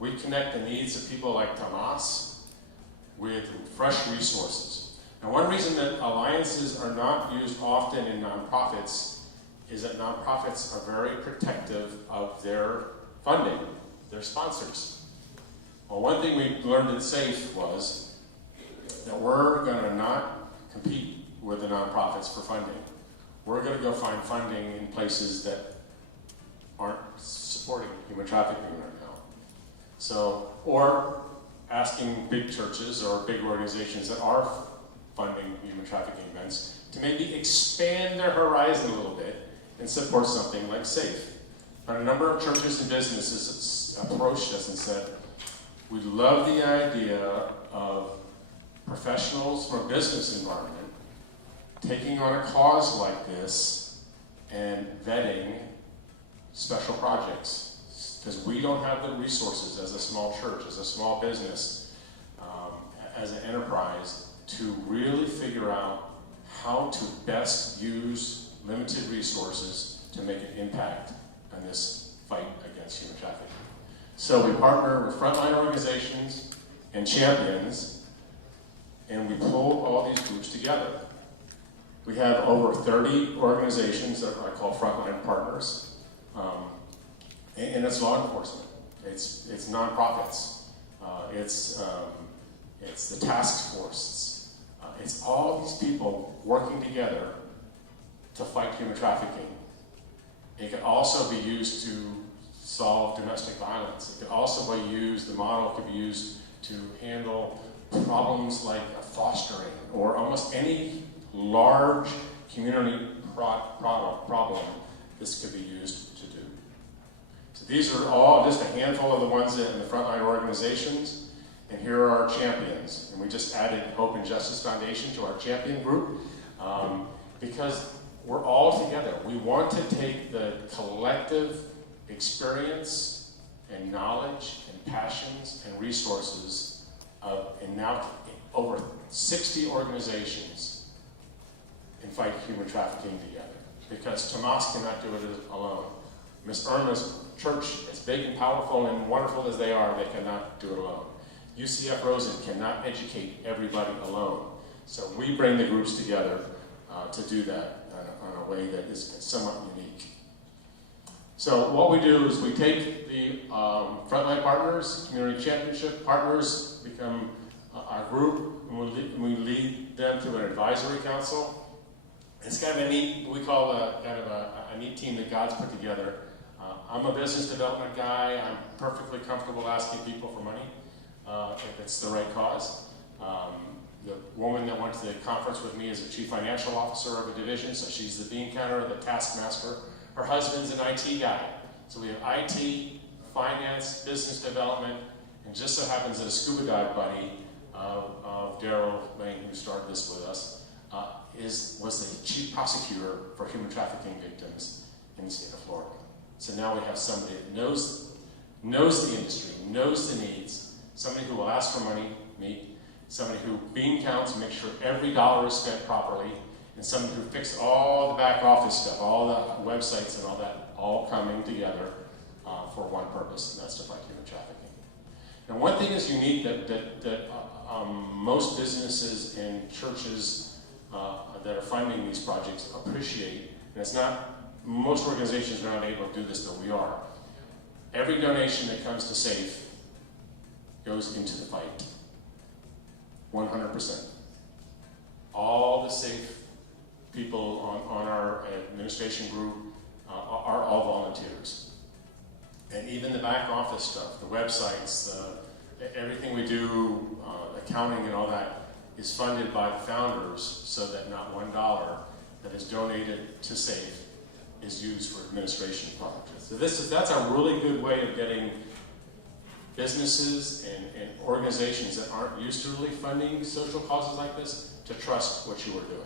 We connect the needs of people like Tomas with fresh resources. And one reason that alliances are not used often in nonprofits is that nonprofits are very protective of their funding, their sponsors. Well, one thing we learned at SAFE was that we're going to not compete with the nonprofits for funding. We're going to go find funding in places that aren't supporting human trafficking right now. So, or asking big churches or big organizations that are funding human trafficking events to maybe expand their horizon a little bit and support something like SAFE. But a number of churches and businesses approached us and said, we love the idea of professionals from a business environment taking on a cause like this and vetting special projects. Because we don't have the resources as a small church, as a small business, as an enterprise, to really figure out how to best use limited resources to make an impact on this fight against human trafficking. So we partner with frontline organizations and champions, and we pull all these groups together. We have over 30 organizations that I call frontline partners. And it's law enforcement, it's nonprofits, it's the task force, it's all these people working together to fight human trafficking. It can also be used to solve domestic violence. It could also be used, the model could be used to handle problems like fostering or almost any large community problem this could be used to do. So these are all just a handful of the ones in the frontline organizations, and here are our champions. And we just added Hope and Justice Foundation to our champion group because we're all together. We want to take the collective experience and knowledge and passions and resources of, and now over 60 organizations, and fight human trafficking together. Because Tomas cannot do it alone. Ms. Irma's church, as big and powerful and wonderful as they are, they cannot do it alone. UCF Rosen cannot educate everybody alone. So we bring the groups together to do that on a way that is somewhat unique. So what we do is we take the frontline partners, community championship partners, become our group, and we lead them to an advisory council. It's kind of a neat, we call a neat team that God's put together. I'm a business development guy. I'm perfectly comfortable asking people for money if it's the right cause. The woman that went to the conference with me is a chief financial officer of a division, so she's the bean counter, the taskmaster. Her husband's an IT guy. So we have IT, finance, business development, and just so happens that a scuba dive buddy of Daryl Lane, who started this with us, was the chief prosecutor for human trafficking victims in the state of Florida. So now we have somebody that knows the industry, knows the needs, somebody who will ask for money, me, somebody who bean counts, make sure every dollar is spent properly, and somebody who fixes all the back office stuff, all the websites and all that, all coming together for one purpose, and that's to fight human trafficking. Now, one thing is unique that most businesses and churches that are funding these projects appreciate, and it's not, most organizations are not able to do this, but we are. Every donation that comes to SAFE goes into the fight. 100%. All the SAFE people on our administration group are all volunteers. And even the back office stuff, the websites, everything we do, accounting and all that, is funded by the founders so that not $1 that is donated to SAFE is used for administration projects. So that's a really good way of getting businesses and organizations that aren't used to really funding social causes like this to trust what you are doing.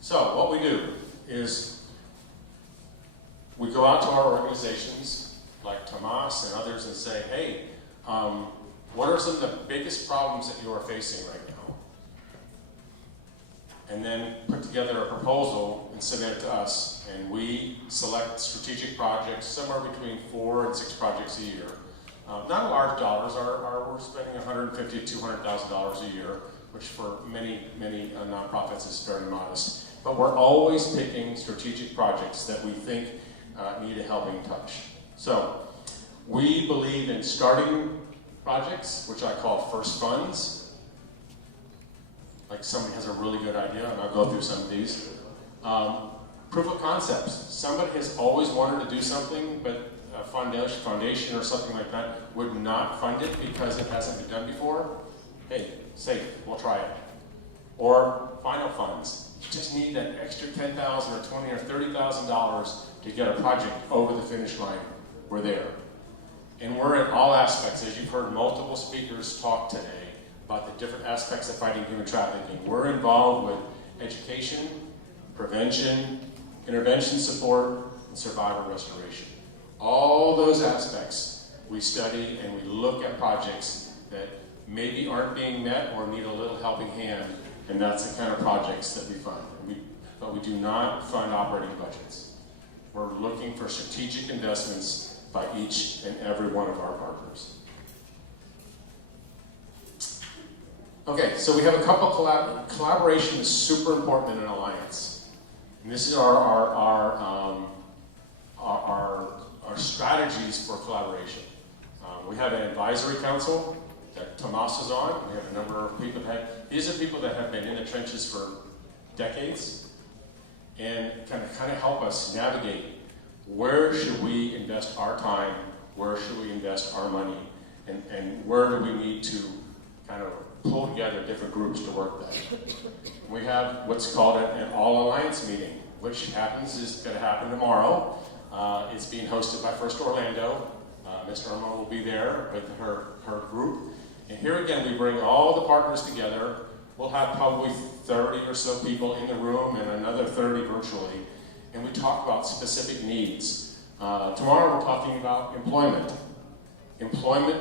So what we do is we go out to our organizations like Tomas and others and say, hey, what are some of the biggest problems that you are facing right now? And then put together a proposal and submit it to us. And we select strategic projects, somewhere between 4 and 6 projects a year. Not large dollars, we're spending $150,000 to $200,000 a year, which for many nonprofits is very modest. But we're always picking strategic projects that we think need a helping touch. So we believe in starting projects, which I call first funds. Like somebody has a really good idea, and I'll go through some of these. Proof of concepts. Somebody has always wanted to do something, but a foundation or something like that would not fund it because it hasn't been done before. Hey, safe, we'll try it. Or final funds. You just need that extra $10,000 or $20,000 or $30,000 to get a project over the finish line. We're there. And we're in all aspects, as you've heard multiple speakers talk today about the different aspects of fighting human trafficking. We're involved with education, prevention, intervention support, and survivor restoration. All those aspects we study and we look at projects that maybe aren't being met or need a little helping hand, and that's the kind of projects that we fund. But we do not fund operating budgets. We're looking for strategic investments by each and every one of our partners. Okay, so we have a couple collaboration is super important in an alliance. And this is our strategies for collaboration. We have an advisory council that Tomas is on. We have a number of people these are people that have been in the trenches for decades and kind of help us navigate where should we invest our time, where should we invest our money, and where do we need to kind of pull together different groups to work that. We have what's called an all-alliance meeting, which is going to happen tomorrow. It's being hosted by First Orlando. Ms. Irma will be there with her group. And here again, we bring all the partners together. We'll have probably 30 or so people in the room and another 30 virtually. And we talk about specific needs. Tomorrow we're talking about employment. Employment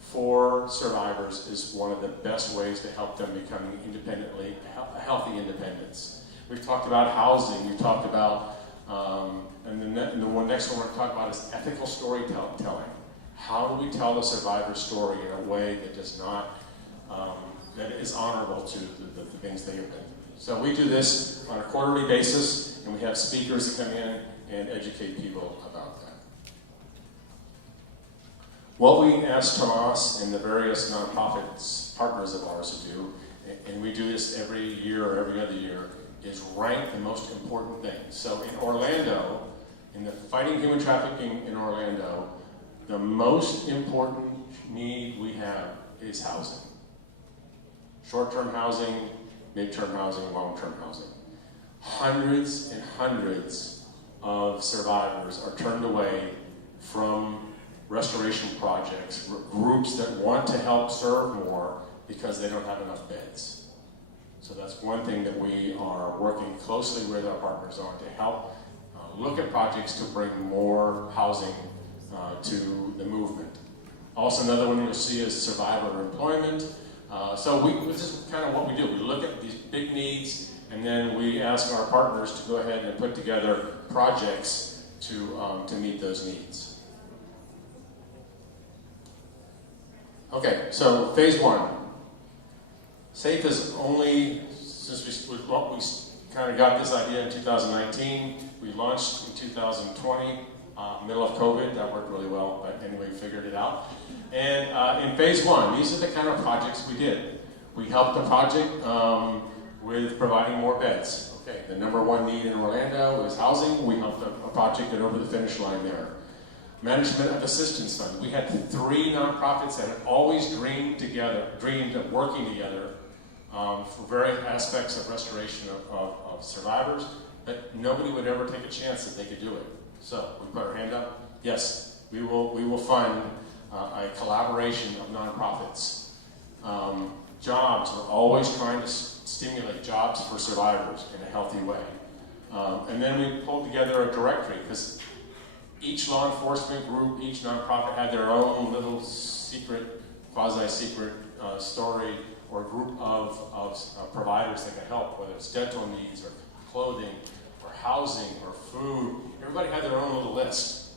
for survivors is one of the best ways to help them become independently, a healthy independence. We've talked about housing, we've talked about, and the next one we're going to talk about is ethical storytelling. How do we tell the survivor story in a way that does not, that is honorable to the things they have been through? So we do this on a quarterly basis, and we have speakers that come in and educate people about that. What we ask Tomas and the various nonprofits partners of ours to do, and we do this every year or every other year, is rank the most important things. So in Orlando, in the fighting human trafficking in Orlando, the most important need we have is housing. Short-term housing, mid-term housing, long-term housing. Hundreds and hundreds of survivors are turned away from restoration projects, groups that want to help serve more because they don't have enough beds. So that's one thing that we are working closely with our partners on to help look at projects to bring more housing to the movement. Also, another one you'll see is survivor employment. This is kind of what we do. We look at these big needs, and then we ask our partners to go ahead and put together projects to meet those needs. Okay, so phase one. SAFE is only, since we kind of got this idea in 2019, we launched in 2020, middle of COVID. That worked really well, but anyway, we figured it out. And in phase one, these are the kind of projects we did. We helped the project with providing more beds. Okay, the number one need in Orlando is housing. We helped a project get over the finish line there. Management of Assistance Fund. We had 3 nonprofits that had always dreamed of working together for various aspects of restoration of survivors, but nobody would ever take a chance that they could do it. So we put our hand up. Yes, we will fund a collaboration of nonprofits. Jobs, we're always trying to stimulate jobs for survivors in a healthy way. And then we pulled together a directory, because each law enforcement group, each nonprofit had their own little secret, quasi-secret story or group of providers that could help, whether it's dental needs or clothing or housing or food. Everybody had their own little list,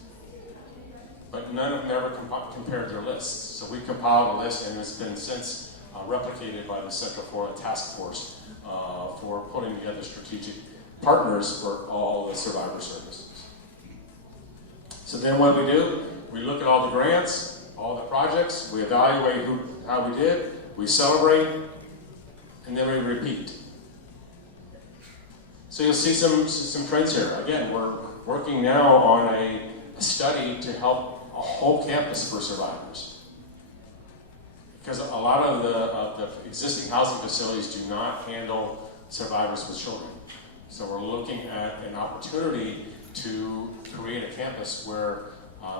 but none of them ever compared their lists. So we compiled a list, and it's been since replicated by the Central Florida Task Force for putting together strategic partners for all the survivor services. So then what do? We look at all the grants, all the projects, we evaluate how we did, we celebrate, and then we repeat. So you'll see some trends here. Again, we're working now on a study to help a whole campus for survivors. Because a lot of the existing housing facilities do not handle survivors with children. So we're looking at an opportunity to create a campus where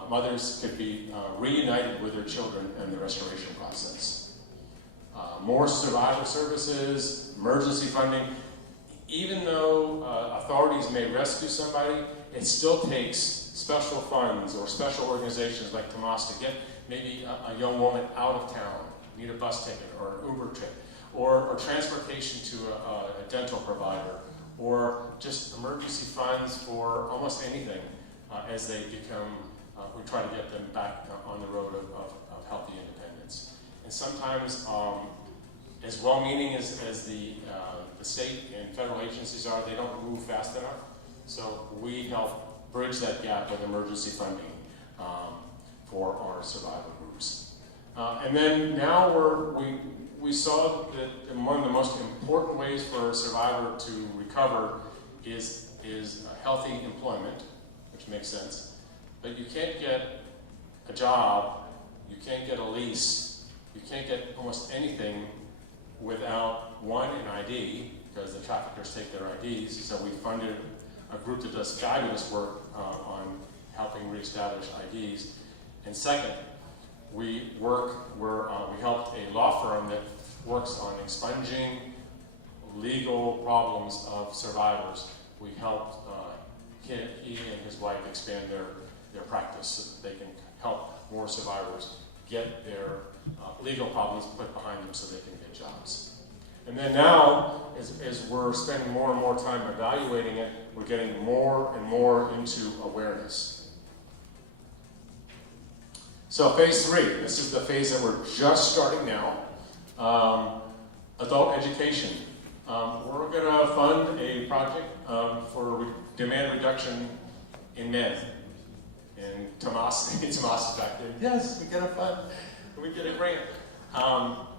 mothers could be reunited with their children in the restoration process. More survivor services, emergency funding. Even though authorities may rescue somebody, it still takes special funds or special organizations like Tomas to get maybe a young woman out of town, need a bus ticket or an Uber trip, or transportation to a dental provider, or just emergency funds for almost anything as they become, we try to get them back on the road of healthy independence. And sometimes, as well-meaning as the state and federal agencies are, they don't move fast enough. So we help bridge that gap with emergency funding for our survivor groups. And then now we saw that one of the most important ways for a survivor to recover is healthy employment, which makes sense. But you can't get a job, you can't get a lease, you can't get almost anything without, one, an ID, because the traffickers take their IDs. So we funded a group that does fabulous work on helping reestablish IDs. And second, we helped a law firm that works on expunging legal problems of survivors. We helped he and his wife expand their practice so that they can help more survivors get their legal problems put behind them so they can get jobs. And then now, as we're spending more and more time evaluating it, we're getting more and more into awareness. So phase 3, this is the phase that we're just starting now. Adult education. We're going to fund a project for demand reduction in men. And Tomas is back there. Yes, we get a fund. We get a grant.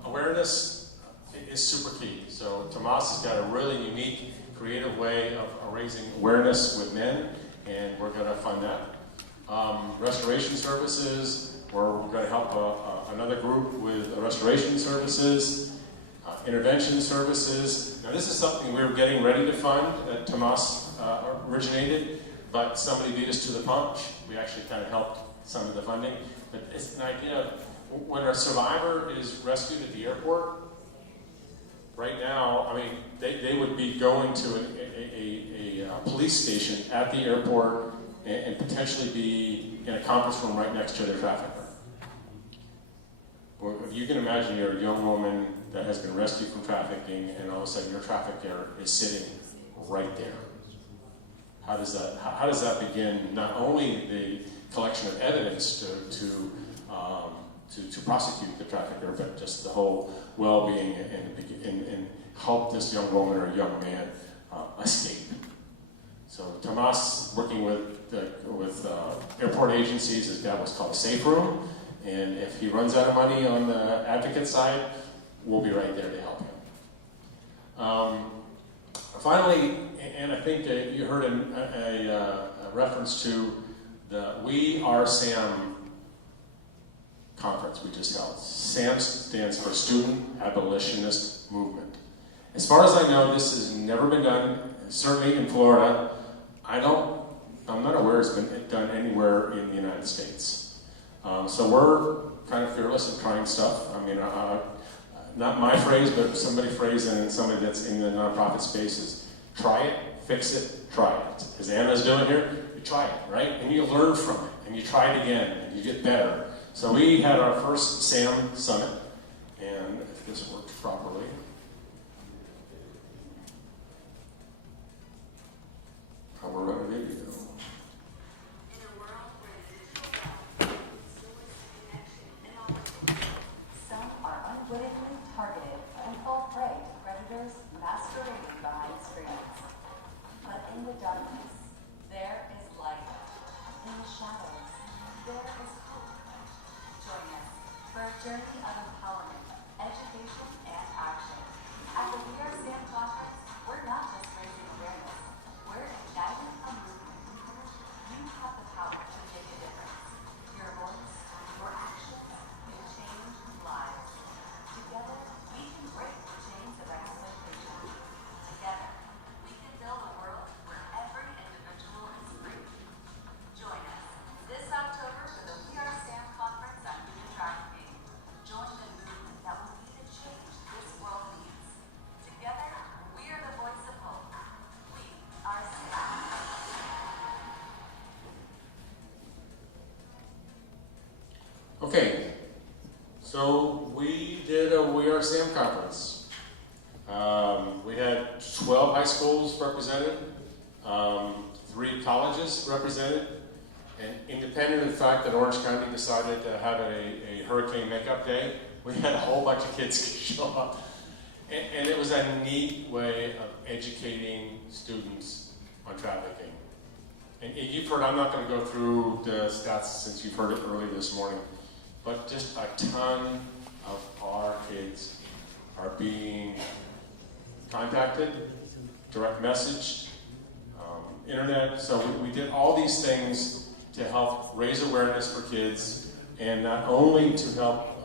Awareness is super key. So Tomas has got a really unique, creative way of raising awareness with men, and we're going to fund that. restoration services, where we're going to help another group with restoration services, intervention services. Now this is something we were getting ready to fund that Tomas originated, but somebody beat us to the punch. We actually kind of helped some of the funding. But it's an idea of when a survivor is rescued at the airport, right now, I mean, they would be going to a police station at the airport and potentially be in a conference room right next to their trafficker. Well, if you can imagine you're a young woman that has been rescued from trafficking, and all of a sudden your trafficker is sitting right there. How does that begin? Not only the collection of evidence to prosecute the trafficker, but just the whole well-being and help this young woman or young man escape. So Tomas, working with airport agencies, has got what's called a safe room, and if he runs out of money on the advocate side, we'll be right there to help him. Finally, and I think you heard a reference to the We Are SAM conference we just held. SAM stands for Student Abolitionist Movement. As far as I know, this has never been done, certainly in Florida. I'm not aware it's been done anywhere in the United States. So we're kind of fearless in trying stuff. I mean, not my phrase, but somebody's phrase, and somebody that's in the nonprofit space is try it, fix it, try it. As Anna's doing here, you try it, right? And you learn from it, and you try it again, and you get better. So we had our first SAM Summit, and if this works properly, we're running a video. Some are unwittingly targeted and fall prey to predators masquerading behind screens. But in the darkness, there is light. In the shadows, there is hope. Join us for a journey of empowerment, education, and action. At the We Are SAM conference, we're not just raising awareness, we're igniting a movement. You have the power to make a difference. Your voice, your actions, can change lives. Together, we can break the chains of exploitation. Together, we can build a world where every individual is free. Join us this October for the We Are SAM conference on human trafficking. Join the movement that will be the change this world needs. Together, we are the voice of hope. We are SAM. Okay, so we did a We Are SAM conference. We had 12 high schools represented, 3 colleges represented, and independent of the fact that Orange County decided to have a hurricane makeup day, we had a whole bunch of kids show up. And it was a neat way of educating students on trafficking. And you've heard, I'm not going to go through the stats since you've heard it early this morning, but just a ton of our kids are being contacted, direct messaged, internet. So we did all these things to help raise awareness for kids, and not only to help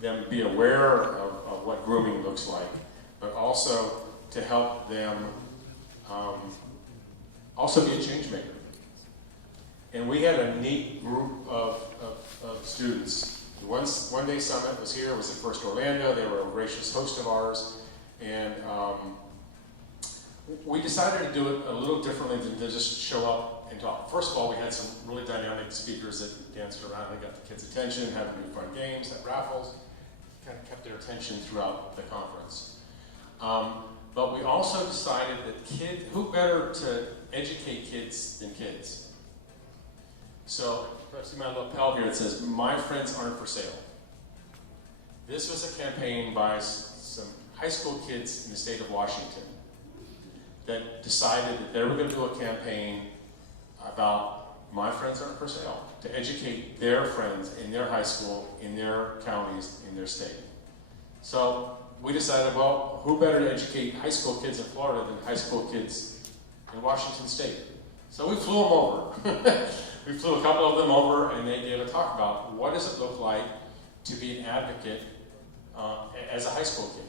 them be aware of what grooming looks like, but also to help them also be a change maker. And we had a neat group of students. One day summit was here. It was at First Orlando. They were a gracious host of ours, and we decided to do it a little differently than to just show up and talk. First of all, we had some really dynamic speakers that danced around and got the kids' attention, had really fun games, had raffles, kind of kept their attention throughout the conference. But we also decided that who better to educate kids than kids? So, I see my lapel here, it says, "My friends aren't for sale." This was a campaign by some high school kids in the state of Washington that decided that they were going to do a campaign about "My friends aren't for sale," to educate their friends in their high school, in their counties, in their state. So we decided, well, who better to educate high school kids in Florida than high school kids in Washington State? So we flew them over. we flew a couple of them over, and they gave a talk about what does it look like to be an advocate as a high school kid.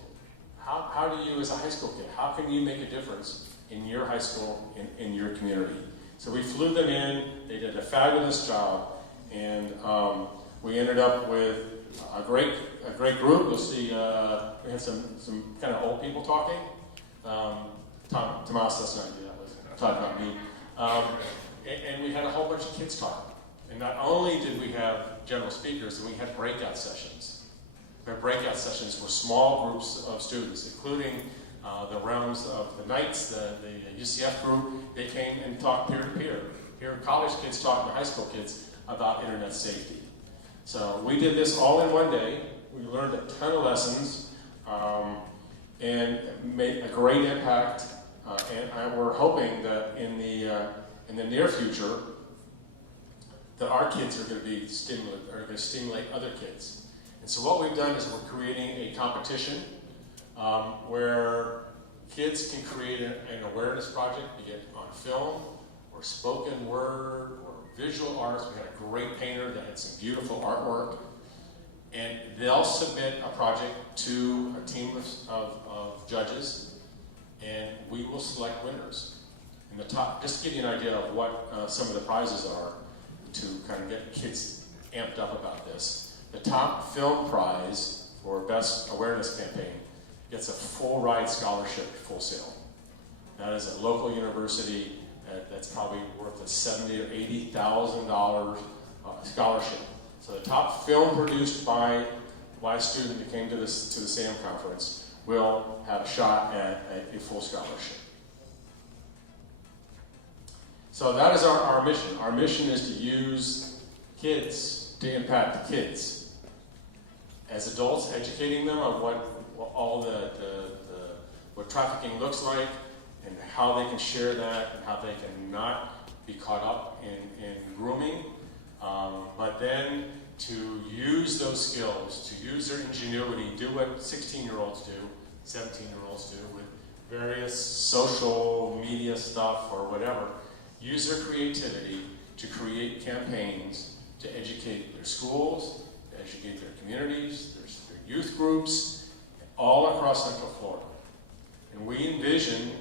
How do you, as a high school kid, how can you make a difference in your high school, in your community? So we flew them in, they did a fabulous job, and we ended up with a great group. You'll see we had some kind of old people talking. Tomas, that's not you, that was talking about me. And we had a whole bunch of kids talking. And not only did we have general speakers, we had breakout sessions. We had breakout sessions with small groups of students, including the realms of the Knights, the UCF group. They came and talked peer-to-peer. Here, college kids talking to high school kids about internet safety. So we did this all in one day. We learned a ton of lessons and made a great impact. And we're hoping that in the near future, that our kids are going to stimulate other kids. And so what we've done is we're creating a competition where kids can create an awareness project, be it on film or spoken word or visual arts. We had a great painter that had some beautiful artwork. And they'll submit a project to a team of judges, and we will select winners. And the top, just to give you an idea of what some of the prizes are to kind of get kids amped up about this. The top film prize for Best Awareness Campaign gets a full ride scholarship, full sail. That is a local university that's probably worth a $70,000 or $80,000 scholarship. So the top film produced by a student that came to the SAM conference will have a shot at a full scholarship. So that is our mission. Our mission is to use kids to impact the kids. As adults, educating them on what trafficking looks like and how they can share that and how they can not be caught up in grooming. But then to use those skills, to use their ingenuity, do what 16-year-olds do, 17-year-olds do with various social media stuff or whatever. Use their creativity to create campaigns to educate their schools, to educate their communities, their youth groups, all across Central Florida. And we envision,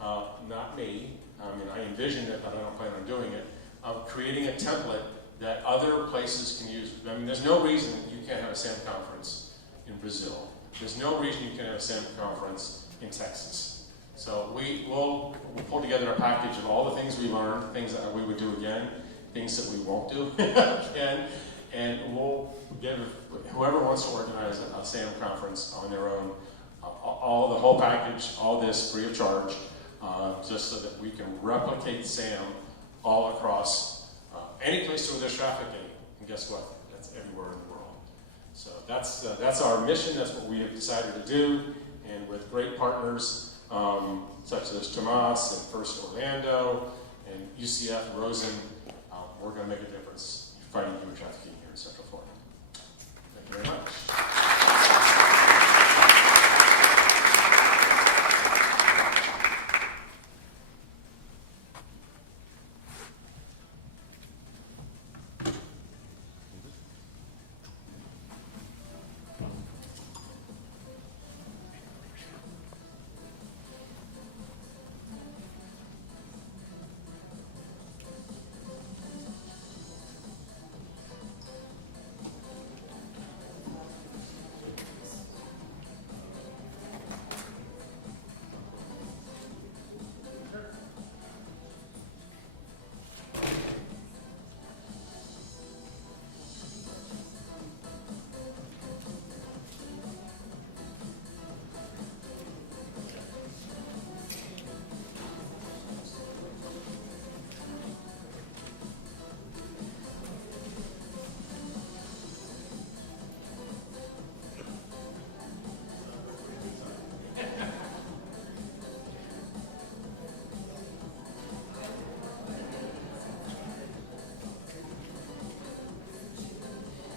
not me, I envision it, but I don't plan on doing it, of creating a template that other places can use. I mean, there's no reason you can't have a SAM conference in Brazil. There's no reason you can't have a SAM conference in Texas. So we'll pull together a package of all the things we learned, things that we would do again, things that we won't do again, and we'll give whoever wants to organize a SAM conference on their own, the whole package, all this free of charge, just so that we can replicate SAM all across any place where there's trafficking. And guess what? That's everywhere in the world. So that's our mission. That's what we have decided to do. And with great partners such as Tomas and First Orlando and UCF, Rosen, we're going to make a difference fighting human trafficking here in Central Florida. Thank you very much.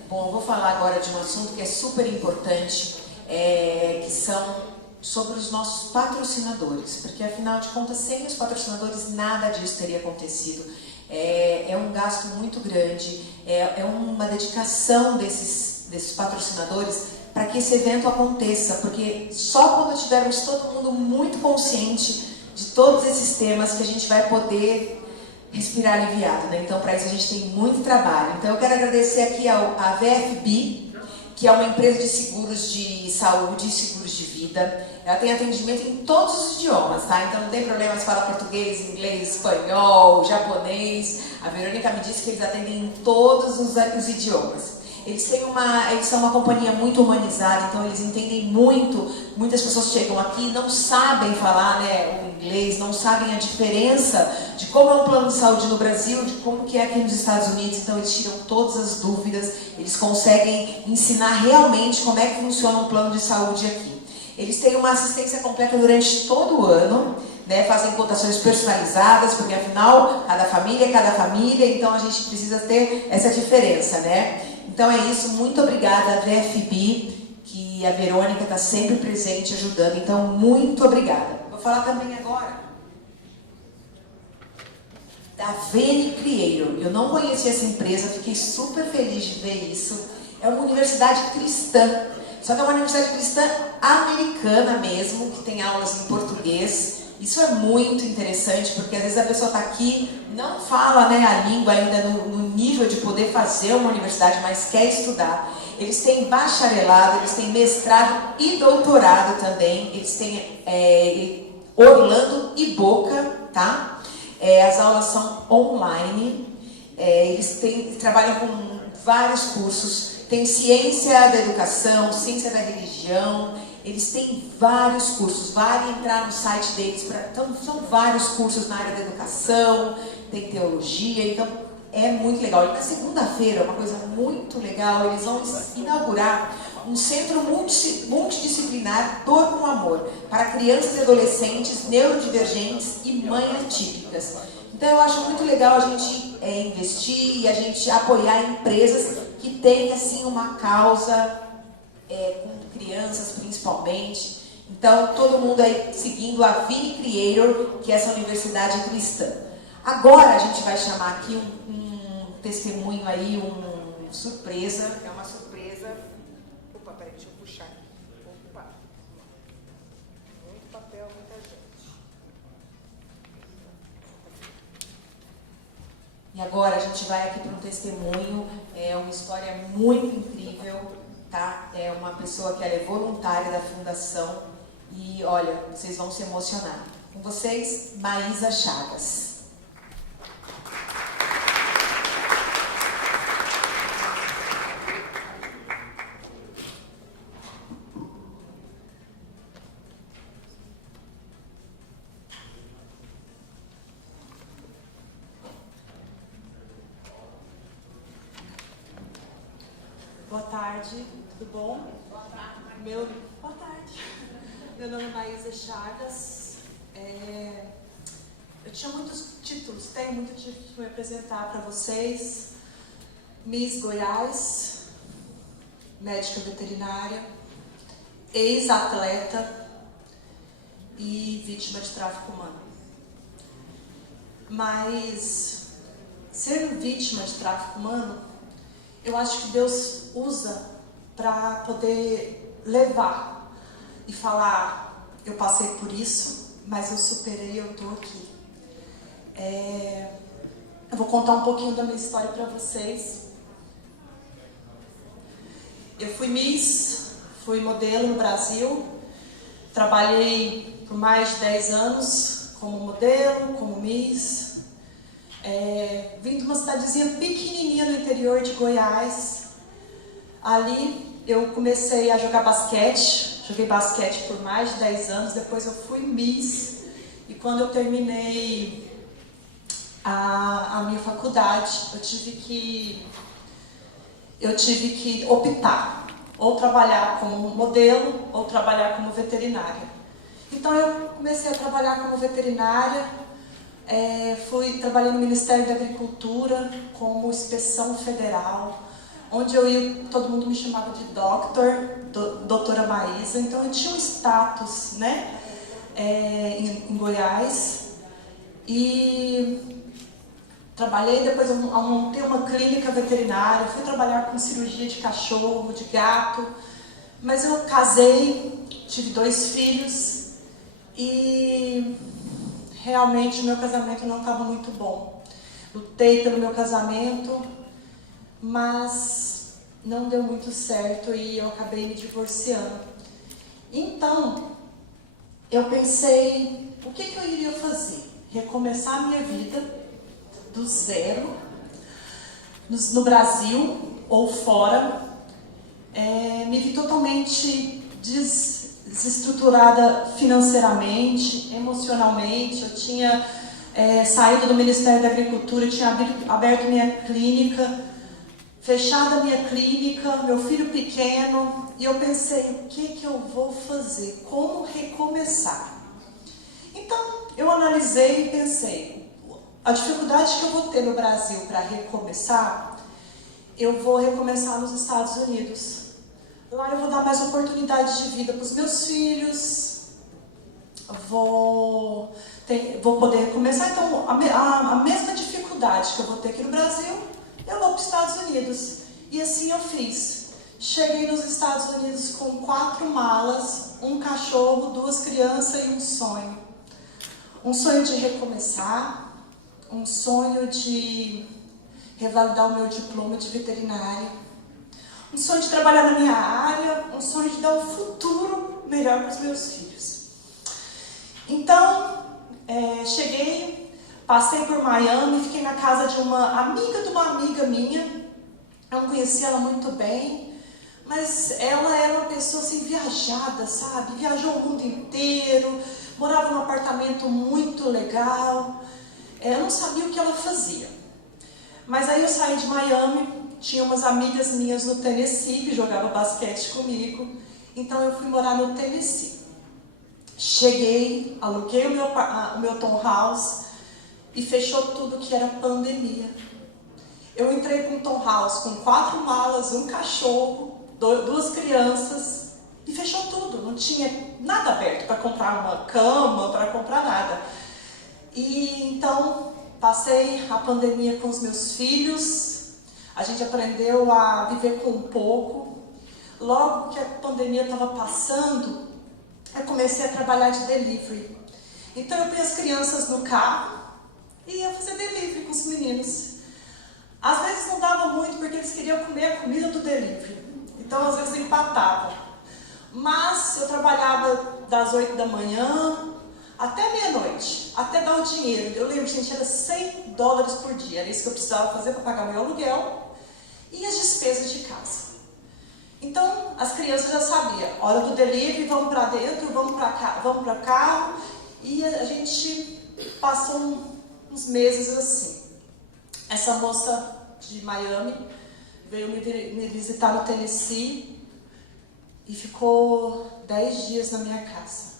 Bom, eu vou falar agora de um assunto que é super importante, que são sobre os nossos patrocinadores, porque afinal de contas, sem os patrocinadores nada disso teria acontecido. é um gasto muito grande, é uma dedicação desses patrocinadores para que esse evento aconteça, porque só quando tivermos todo mundo muito consciente de todos esses temas que a gente vai poder respirar aliviado, né? Então, para isso a gente tem muito trabalho. Então, eu quero agradecer aqui à VFB, que é uma empresa de seguros de saúde e seguros de vida. Ela tem atendimento em todos os idiomas, tá? Então não tem problema se fala português, inglês, espanhol, japonês. A Verônica me disse que eles atendem em todos os idiomas. Eles são uma companhia muito humanizada, então eles entendem muito. Muitas pessoas chegam aqui e não sabem falar, né, o inglês, não sabem a diferença de como é um plano de saúde no Brasil, de como que é aqui nos Estados Unidos. Então eles tiram todas as dúvidas, eles conseguem ensinar realmente como é que funciona um plano de saúde aqui. Eles têm uma assistência completa durante todo o ano, né, fazem cotações personalizadas, porque afinal, cada família, então a gente precisa ter essa diferença, né? Então é isso, muito obrigada, VFB, que a Verônica está sempre presente, ajudando, então muito obrigada. Vou falar também agora da Veni Creator. Eu não conhecia essa empresa, fiquei super feliz de ver isso. É uma universidade cristã, só que é uma universidade cristã americana mesmo, que tem aulas em português. Isso é muito interessante, porque às vezes a pessoa está aqui, não fala, né, a língua ainda no nível de poder fazer uma universidade, mas quer estudar. Eles têm bacharelado, eles têm mestrado e doutorado também. Eles têm Orlando e Boca, tá? As aulas são online. Eles trabalham com vários cursos. Tem ciência da educação, ciência da religião. Eles têm vários cursos, vale entrar no site deles, então são vários cursos na área da educação, tem teologia, então é muito legal. E na segunda-feira, uma coisa muito legal, eles vão inaugurar um centro multidisciplinar Dor com Amor, para crianças e adolescentes neurodivergentes e mães atípicas. Então eu acho muito legal a gente investir e a gente apoiar empresas que têm assim uma causa com crianças principalmente. Então, todo mundo aí seguindo a Vini Creator, que é essa universidade cristã. Agora a gente vai chamar aqui um testemunho aí, uma surpresa. É uma surpresa. Opa, peraí, deixa eu puxar. Opa. Muito papel, muita gente. E agora a gente vai aqui para um testemunho, uma história muito incrível. Tá? É uma pessoa que é voluntária da fundação e olha, vocês vão se emocionar. Com vocês, Maísa Chagas. Boa tarde, tudo bom? Boa tarde. Boa tarde. Meu nome é Maísa Chagas. Eu tinha muitos títulos, tenho muitos títulos para me apresentar para vocês. Miss Goiás, médica veterinária, ex-atleta e vítima de tráfico humano. Mas ser vítima de tráfico humano, eu acho que Deus usa para poder levar e falar, eu passei por isso, mas eu superei, eu estou aqui. Eu vou contar um pouquinho da minha história para vocês. Eu fui Miss, fui modelo no Brasil, trabalhei por mais de 10 anos como modelo, como Miss. Vim de uma cidadezinha pequenininha no interior de Goiás. Ali eu comecei a jogar basquete. Joguei basquete por mais de 10 anos. Depois eu fui Miss. E quando eu terminei a minha faculdade, eu tive que optar. Ou trabalhar como modelo, ou trabalhar como veterinária. Então eu comecei a trabalhar como veterinária. Trabalhei no Ministério da Agricultura como inspeção federal, onde eu ia, todo mundo me chamava de doutora Maísa, então eu tinha um status, né, em Goiás. E Trabalhei, depois eu montei uma clínica veterinária, fui trabalhar com cirurgia de cachorro, de gato, mas eu casei, tive 2 filhos e realmente o meu casamento não estava muito bom. Lutei pelo meu casamento, mas não deu muito certo e eu acabei me divorciando. Então, eu pensei, o que eu iria fazer? Recomeçar a minha vida do zero, no Brasil ou fora. Me vi totalmente desestruturada financeiramente, emocionalmente. Eu tinha saído do Ministério da Agricultura, tinha aberto minha clínica, fechado a minha clínica, meu filho pequeno, e eu pensei, o que eu vou fazer? Como recomeçar? Então, eu analisei e pensei, a dificuldade que eu vou ter no Brasil para recomeçar, eu vou recomeçar nos Estados Unidos. Lá eu vou dar mais oportunidades de vida para os meus filhos, vou poder recomeçar. Então, a mesma dificuldade que eu vou ter aqui no Brasil, eu vou para os Estados Unidos. E assim eu fiz. Cheguei nos Estados Unidos com 4 malas, um cachorro, 2 crianças e um sonho. Um sonho de recomeçar, um sonho de revalidar o meu diploma de veterinária, um sonho de trabalhar na minha área, um sonho de dar um futuro melhor para os meus filhos. Então, cheguei, passei por Miami, fiquei na casa de uma amiga minha. Eu não conhecia ela muito bem, mas ela era uma pessoa assim, viajada, sabe? Viajou o mundo inteiro, morava num apartamento muito legal. Eu não sabia o que ela fazia. Mas aí eu saí de Miami, tinha umas amigas minhas no Tennessee que jogavam basquete comigo. Então eu fui morar no Tennessee. Cheguei, aluguei o meu townhouse e fechou tudo que era pandemia. Eu entrei com um townhouse com 4 malas, um cachorro, 2 crianças e fechou tudo. Não tinha nada aberto para comprar uma cama, para comprar nada. E então passei a pandemia com os meus filhos, a gente aprendeu a viver com um pouco. Logo que a pandemia estava passando, eu comecei a trabalhar de delivery. Então eu punha as crianças no carro e ia fazer delivery com os meninos. Às vezes não dava muito porque eles queriam comer a comida do delivery, então às vezes empatava. Mas eu trabalhava das 8 da manhã até meia-noite, até dar o dinheiro. Eu lembro, gente, era $100 por dia. Era isso que eu precisava fazer para pagar meu aluguel e as despesas de casa. Então, as crianças já sabiam, hora do delivery, vamos para dentro, vamos para carro. E a gente passou uns meses assim. Essa moça de Miami veio me visitar no Tennessee e ficou 10 dias na minha casa.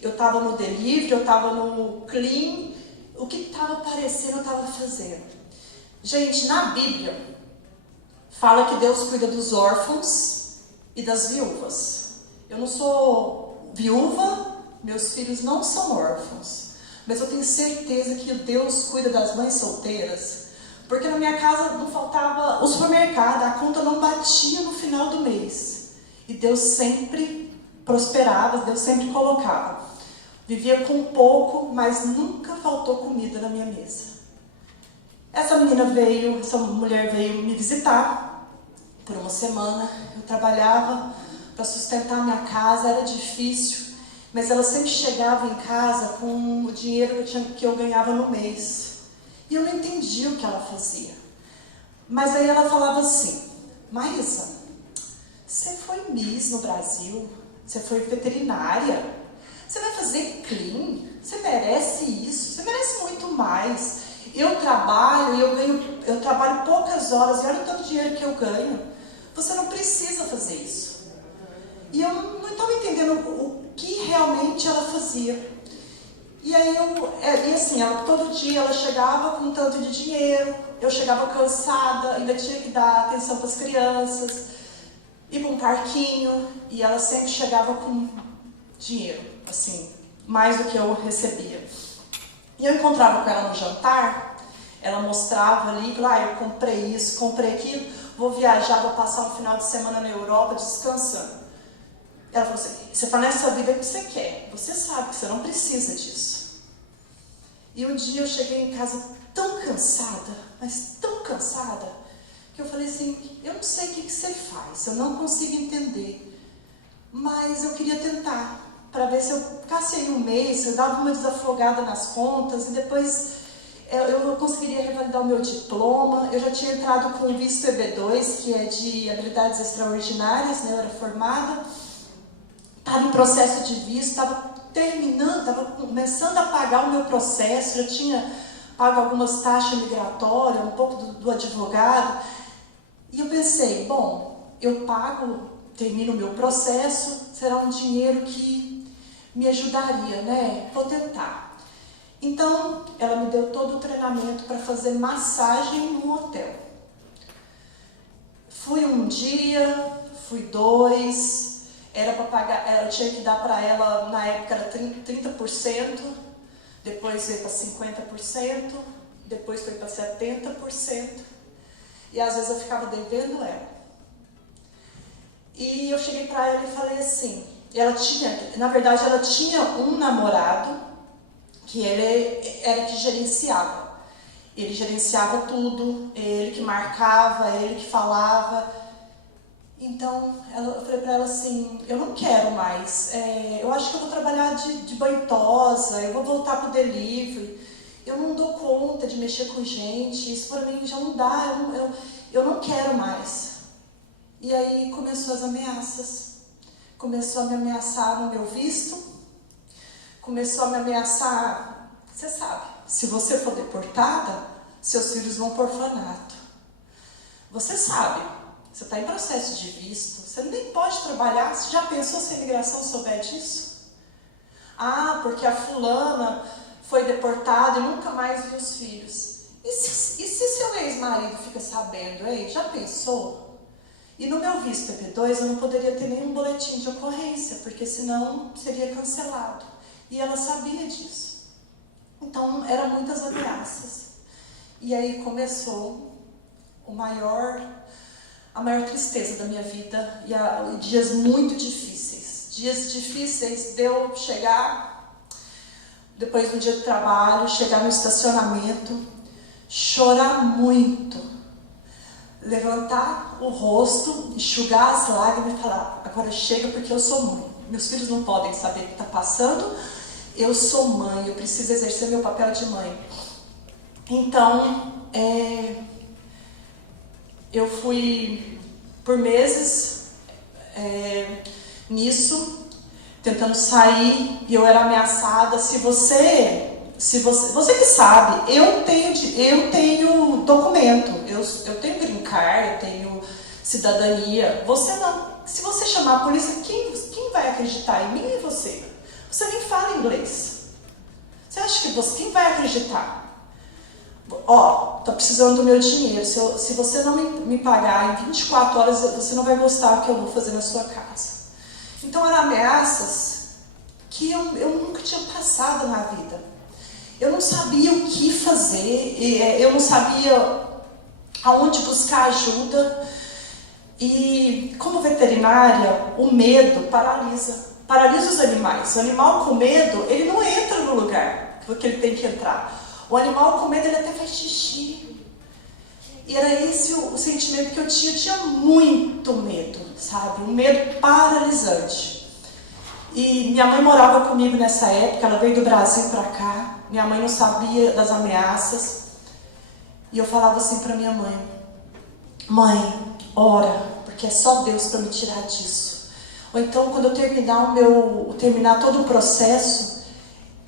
Eu estava no delivery, eu estava no clean, o que estava aparecendo eu estava fazendo. Gente, na Bíblia, fala que Deus cuida dos órfãos e das viúvas. Eu não sou viúva, meus filhos não são órfãos, mas eu tenho certeza que Deus cuida das mães solteiras, porque na minha casa não faltava o supermercado, a conta não batia no final do mês. E Deus sempre prosperava, Deus sempre colocava. Vivia com pouco, mas nunca faltou comida na minha mesa. Essa mulher veio me visitar por uma semana. Eu trabalhava para sustentar a minha casa, era difícil, mas ela sempre chegava em casa com o dinheiro que eu ganhava no mês. E eu não entendia o que ela fazia. Mas aí ela falava assim, Maísa, você foi Miss no Brasil, você foi veterinária, você vai fazer clean, você merece isso, você merece muito mais. Eu trabalho e eu trabalho poucas horas e olha o tanto de dinheiro que eu ganho. Você não precisa fazer isso. E eu não estava entendendo o que realmente ela fazia. E aí todo dia ela chegava com um tanto de dinheiro, eu chegava cansada, ainda tinha que dar atenção para as crianças, ir para um parquinho, e ela sempre chegava com dinheiro, assim, mais do que eu recebia. E eu encontrava com ela no jantar, Ela mostrava ali, eu comprei isso, comprei aquilo, vou viajar, vou passar um final de semana na Europa descansando. Ela falou assim, você está nessa vida que você quer, você sabe que você não precisa disso. E um dia eu cheguei em casa tão cansada, mas tão cansada, que eu falei assim, eu não sei o que você faz, eu não consigo entender, mas eu queria tentar, para ver se eu ficasse aí um mês, eu dava uma desafogada nas contas e depois eu conseguiria revalidar o meu diploma. Eu já tinha entrado com o visto EB2, que é de habilidades extraordinárias, né? Eu era formada, estava em processo de visto, estava terminando, estava começando a pagar o meu processo, já tinha pago algumas taxas migratórias, um pouco do advogado, e eu pensei, bom, eu pago, termino o meu processo, será um dinheiro que me ajudaria, né? Vou tentar. Então, ela me deu todo o treinamento para fazer massagem no hotel. Fui um dia, fui 2, era para pagar, eu tinha que dar para ela, na época era 30%, depois veio para 50%, depois foi para 70%, e às vezes eu ficava devendo ela. E eu cheguei para ela e falei assim, na verdade ela tinha um namorado, que ele era que gerenciava. Ele gerenciava tudo, ele que marcava, ele que falava. Então, eu falei para ela assim, eu não quero mais, eu acho que eu vou trabalhar de banhosa, eu vou voltar para o delivery, eu não dou conta de mexer com gente, isso para mim já não dá, eu não quero mais. E aí começou as ameaças, começou a me ameaçar no meu visto, começou a me ameaçar, você sabe, se você for deportada, seus filhos vão para o orfanato. Você sabe, você está em processo de visto, você nem pode trabalhar, você já pensou se a imigração souber disso? Ah, porque a fulana foi deportada e nunca mais viu os filhos. E se seu ex-marido fica sabendo, hein? Já pensou? E no meu visto EP2 eu não poderia ter nenhum boletim de ocorrência, porque senão seria cancelado. E ela sabia disso. Então, eram muitas ameaças. E aí começou a maior tristeza da minha vida, e dias muito difíceis. Dias difíceis de eu chegar, depois do dia de trabalho, chegar no estacionamento, chorar muito, levantar o rosto, enxugar as lágrimas e falar, agora chega porque eu sou mãe. Meus filhos não podem saber o que está passando, eu sou mãe, eu preciso exercer meu papel de mãe. Então, eu fui por meses nisso, tentando sair, e eu era ameaçada. Você que sabe, eu tenho documento, eu tenho green card, eu tenho cidadania. Você não. Se você chamar a polícia, quem vai acreditar em mim e você? Você nem fala inglês. Você acha que quem vai acreditar? Tô precisando do meu dinheiro. Se você não me pagar em 24 horas, você não vai gostar do que eu vou fazer na sua casa. Então eram ameaças que eu nunca tinha passado na vida. Eu não sabia o que fazer, eu não sabia aonde buscar ajuda. E como veterinária, o medo paralisa os animais. O animal com medo, ele não entra no lugar que ele tem que entrar. O animal com medo, ele até faz xixi. E era esse o sentimento que eu tinha muito medo, sabe? Um medo paralisante. E minha mãe morava comigo nessa época, ela veio do Brasil para cá. Minha mãe não sabia das ameaças. E eu falava assim para minha mãe, mãe, ora, porque é só Deus para me tirar disso. Ou então, quando eu terminar todo o processo,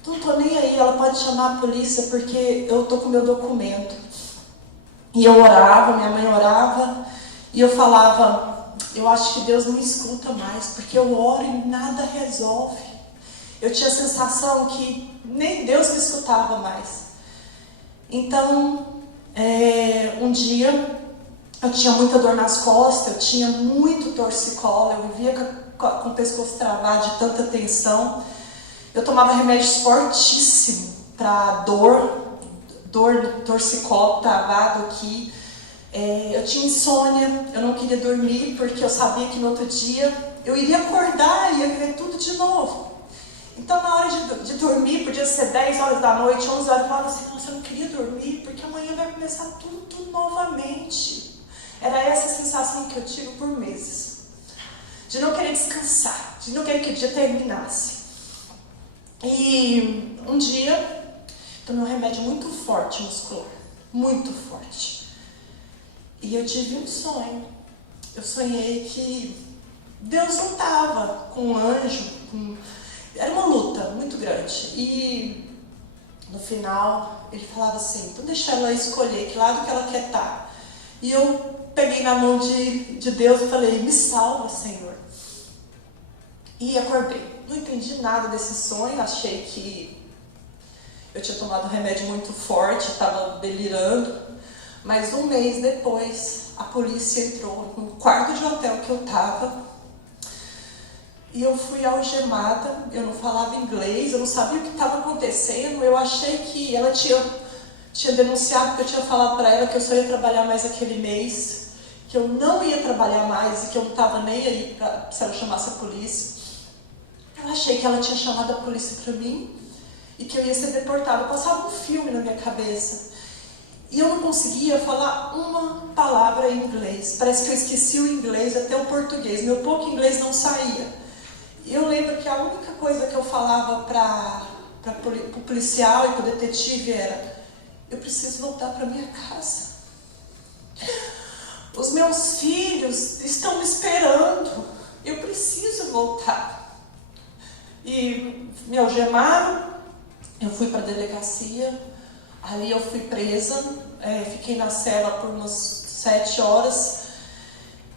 não tô nem aí, ela pode chamar a polícia porque eu tô com o meu documento. E eu orava, minha mãe orava, e eu falava, eu acho que Deus não me escuta mais, porque eu oro e nada resolve. Eu tinha a sensação que nem Deus me escutava mais. Então, um dia, eu tinha muita dor nas costas, eu tinha muito torcicolo, eu vivia com o pescoço travado de tanta tensão. Eu tomava remédios fortíssimos para dor dor no torcicolo travado aqui. Eu tinha insônia, eu não queria dormir porque eu sabia que no outro dia eu iria acordar e ia ver tudo de novo. Então, na hora de dormir, podia ser 10 horas da noite, 11 horas, eu falava assim, nossa, eu não queria dormir porque amanhã vai começar tudo novamente. Era essa sensação que eu tive por meses. De não querer descansar, de não querer que o dia terminasse. E um dia, tomei um remédio muito forte muscular, muito forte. E eu tive um sonho. Eu sonhei que Deus não estava com um anjo, era uma luta muito grande. E no final, ele falava assim, então deixa ela escolher que lado que ela quer estar. E eu peguei na mão de Deus e falei, me salva, Senhor. E acordei. Não entendi nada desse sonho, achei que eu tinha tomado um remédio muito forte, estava delirando. Mas um mês depois, a polícia entrou no quarto de hotel que eu estava. E eu fui algemada, eu não falava inglês, eu não sabia o que estava acontecendo. Eu achei que ela tinha denunciado, porque eu tinha falado para ela que eu só ia trabalhar mais aquele mês, que eu não ia trabalhar mais e que eu não estava nem aí se ela chamasse a polícia. Eu achei que ela tinha chamado a polícia para mim e que eu ia ser deportada. Eu passava um filme na minha cabeça. E eu não conseguia falar uma palavra em inglês. Parece que eu esqueci o inglês, até o português. Meu pouco inglês não saía. E eu lembro que a única coisa que eu falava para o policial e para o detetive era: eu preciso voltar para minha casa. Os meus filhos estão me esperando. Eu preciso voltar. E me algemaram. Eu fui para a delegacia. Ali eu fui presa, fiquei na cela por umas 7 horas,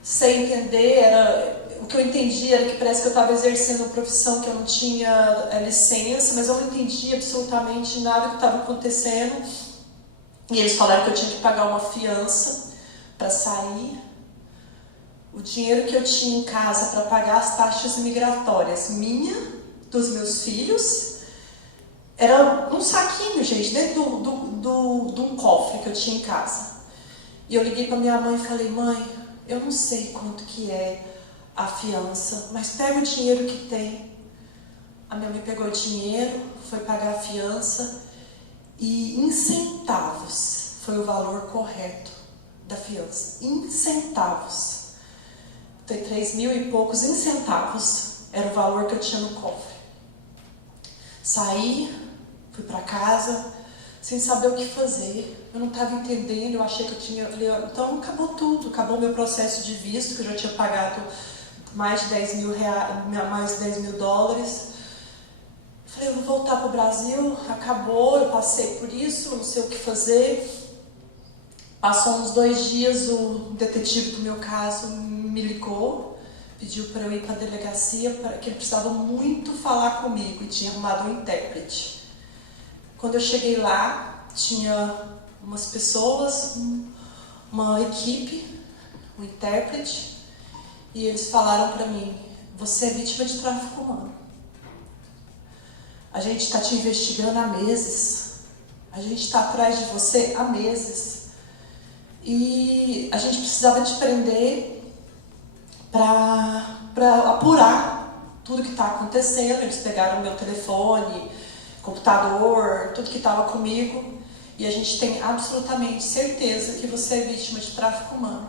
sem entender. O que eu entendi era que parece que eu estava exercendo uma profissão que eu não tinha licença, mas eu não entendi absolutamente nada que estava acontecendo. E eles falaram que eu tinha que pagar uma fiança para sair. O dinheiro que eu tinha em casa para pagar as taxas migratórias minha, dos meus filhos, era um saquinho, gente, dentro de um cofre que eu tinha em casa. E eu liguei para minha mãe e falei: mãe, eu não sei quanto que é a fiança, mas pega o dinheiro que tem. A minha mãe pegou o dinheiro, foi pagar a fiança e em centavos foi o valor correto da fiança. Em centavos. Tem 3.000 e poucos em centavos. Era o valor que eu tinha no cofre. Saí, fui para casa, sem saber o que fazer. Eu não estava entendendo, eu achei que eu tinha... Então acabou tudo, acabou o meu processo de visto, que eu já tinha pagado mais de 10 mil dólares. Falei, eu vou voltar para o Brasil, acabou, eu passei por isso, não sei o que fazer. Passou uns 2 dias, o detetive do meu caso me ligou, pediu para eu ir para a delegacia, que ele precisava muito falar comigo e tinha arrumado um intérprete. Quando eu cheguei lá, tinha umas pessoas, uma equipe, um intérprete, e eles falaram para mim: você é vítima de tráfico humano. A gente está te investigando há meses. A gente está atrás de você há meses. E a gente precisava te prender para apurar tudo que está acontecendo. Eles pegaram meu telefone, computador, tudo que estava comigo. E a gente tem absolutamente certeza que você é vítima de tráfico humano.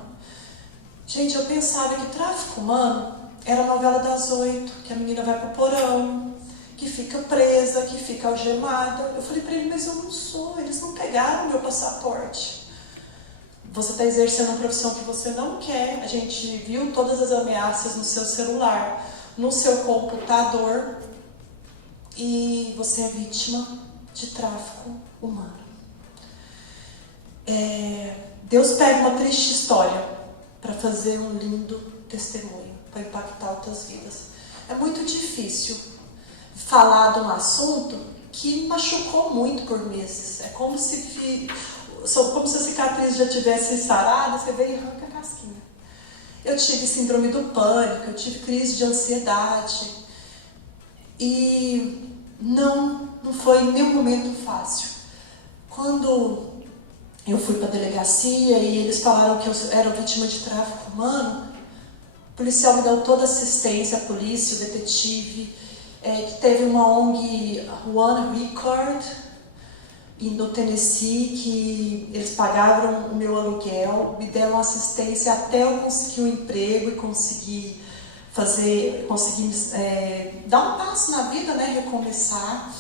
Gente, eu pensava que tráfico humano era a novela das 8, que a menina vai para o porão, que fica presa, que fica algemada. Eu falei para ele: mas eu não sou, eles não pegaram meu passaporte. Você está exercendo uma profissão que você não quer. A gente viu todas as ameaças no seu celular, no seu computador, e você é vítima de tráfico humano. Deus pega uma triste história para fazer um lindo testemunho, para impactar outras vidas. É muito difícil falar de um assunto que machucou muito por meses. É como se a cicatriz já tivesse sarada, você vem e arranca a casquinha. Eu tive síndrome do pânico, eu tive crise de ansiedade. E não foi em nenhum momento fácil. Quando eu fui para a delegacia e eles falaram que eu era vítima de tráfico humano, o policial me deu toda a assistência, a polícia, o detetive, que teve uma ONG, One Record, no Tennessee, que eles pagaram o meu aluguel, me deram assistência até eu conseguir um emprego e conseguir dar um passo na vida, né, recomeçar.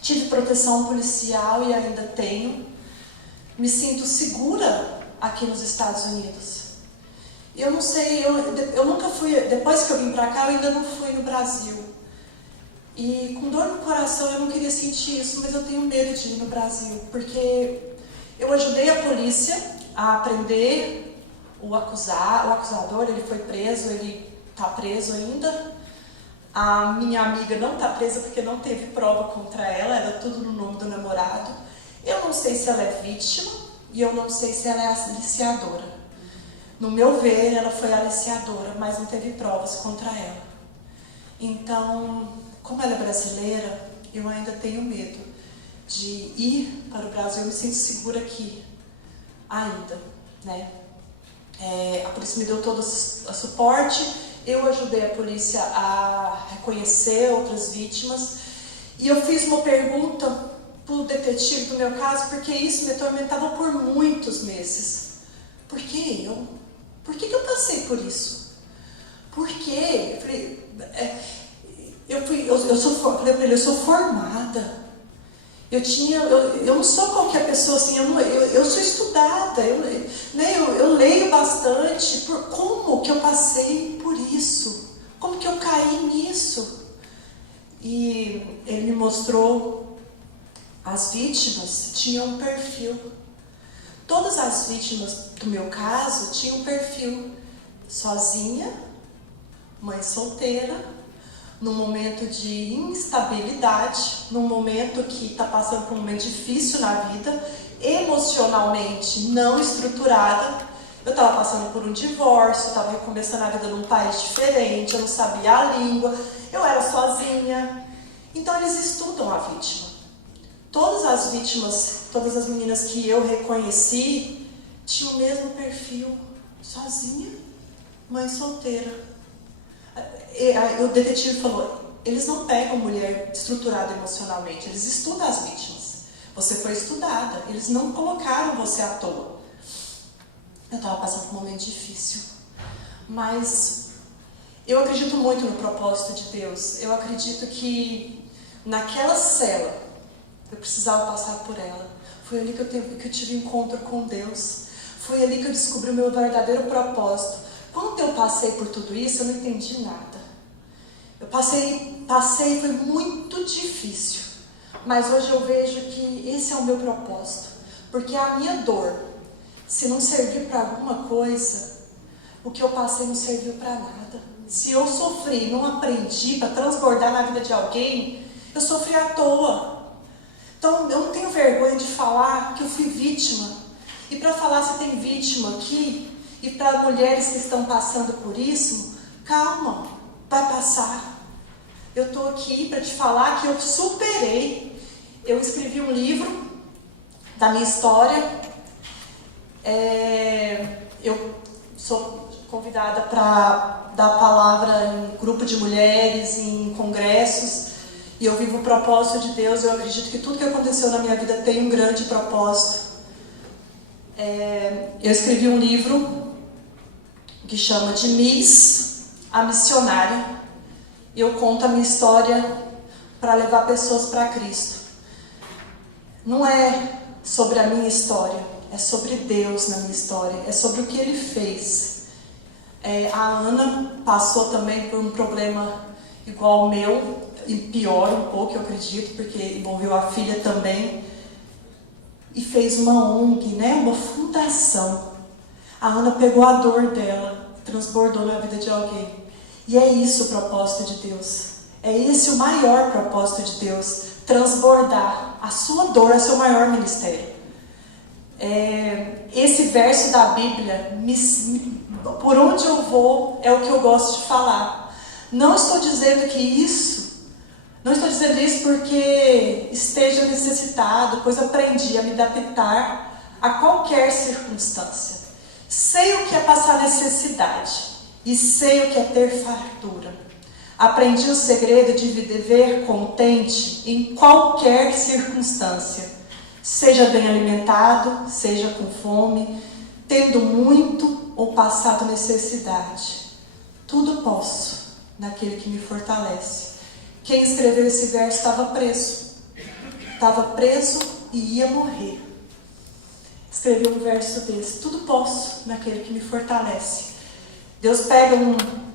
Tive proteção policial e ainda tenho. Me sinto segura aqui nos Estados Unidos. Eu não sei, eu nunca fui, depois que eu vim pra cá, eu ainda não fui no Brasil. E com dor no coração eu não queria sentir isso, mas eu tenho medo de ir no Brasil, porque eu ajudei a polícia a prender o acusador, ele foi preso, ele está preso ainda. A minha amiga não está presa porque não teve prova contra ela, era tudo no nome do namorado. Eu não sei se ela é vítima e eu não sei se ela é aliciadora. No meu ver, ela foi aliciadora, mas não teve provas contra ela. Então, como ela é brasileira, eu ainda tenho medo de ir para o Brasil. Eu me sinto segura aqui ainda, né? A polícia me deu todo o suporte, eu ajudei a polícia a reconhecer outras vítimas e eu fiz uma pergunta para o detetive do meu caso, porque isso me atormentava por muitos meses. Por que eu? Por que eu passei por isso? Por quê? Eu falei, eu sou formada. Eu não sou qualquer pessoa assim, eu sou estudada, eu leio bastante. Como que eu passei por isso? Como que eu caí nisso? E ele me mostrou as vítimas tinham um perfil. Todas as vítimas do meu caso tinham um perfil: sozinha, mãe solteira, num momento de instabilidade, num momento que está passando por um momento difícil na vida, emocionalmente não estruturada. Eu estava passando por um divórcio, estava recomeçando a vida num país diferente, eu não sabia a língua, eu era sozinha. Então eles estudam a vítima. Todas as vítimas, todas as meninas que eu reconheci, tinham o mesmo perfil: sozinha, mãe solteira. O detetive falou: eles não pegam mulher estruturada emocionalmente, eles estudam as vítimas. Você foi estudada, eles não colocaram você à toa. Eu estava passando por um momento difícil, mas eu acredito muito no propósito de Deus. Eu acredito que naquela cela eu precisava passar por ela. Foi ali que eu tive encontro com Deus. Foi ali que eu descobri o meu verdadeiro propósito. Quando eu passei por tudo isso, eu não entendi nada. Eu passei, foi muito difícil. Mas hoje eu vejo que esse é o meu propósito. Porque a minha dor, se não servir para alguma coisa, o que eu passei não serviu para nada. Se eu sofri e não aprendi para transbordar na vida de alguém, eu sofri à toa. Então eu não tenho vergonha de falar que eu fui vítima. E para falar se tem vítima aqui, e para mulheres que estão passando por isso, calma, vai passar. Eu estou aqui para te falar que eu superei. Eu escrevi um livro da minha história. Eu sou convidada para dar palavra em grupo de mulheres, em congressos. E eu vivo o propósito de Deus. Eu acredito que tudo que aconteceu na minha vida tem um grande propósito. Eu escrevi um livro que chama de Miss, a Missionária. Eu conto a minha história para levar pessoas para Cristo. Não é sobre a minha história, é sobre Deus na minha história, é sobre o que Ele fez. A Ana passou também por um problema igual ao meu, e pior um pouco, eu acredito, porque envolveu a filha também. E fez uma ONG, né? Uma fundação. A Ana pegou a dor dela, transbordou na vida de alguém. E é isso o propósito de Deus. É esse o maior propósito de Deus. Transbordar. A sua dor é seu maior ministério. Esse verso da Bíblia, por onde eu vou, é o que eu gosto de falar. Não estou dizendo que isso Não estou dizendo isso porque esteja necessitado, pois aprendi a me adaptar a qualquer circunstância. Sei o que é passar necessidade e sei o que é ter fartura. Aprendi o segredo de viver contente em qualquer circunstância. Seja bem alimentado, seja com fome, tendo muito ou passado necessidade. Tudo posso naquele que me fortalece. Quem escreveu esse verso estava preso. Estava preso e ia morrer. Escreveu um verso desse. Tudo posso naquele que me fortalece. Deus pega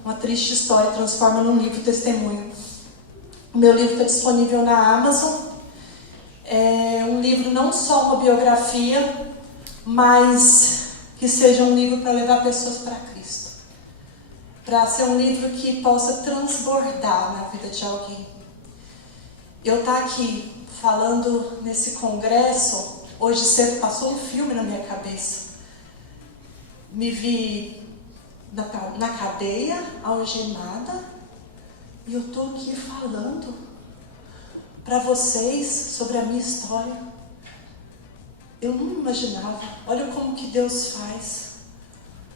uma triste história e transforma num livro testemunho. O meu livro está disponível na Amazon. É um livro não só uma biografia, mas que seja um livro para levar pessoas para Cristo. Para ser um livro que possa transbordar na vida de alguém. Eu estar aqui falando nesse congresso, hoje cedo passou um filme na minha cabeça. Me vi na cadeia, algemada, e eu estou aqui falando para vocês sobre a minha história. Eu não imaginava. Olha como que Deus faz.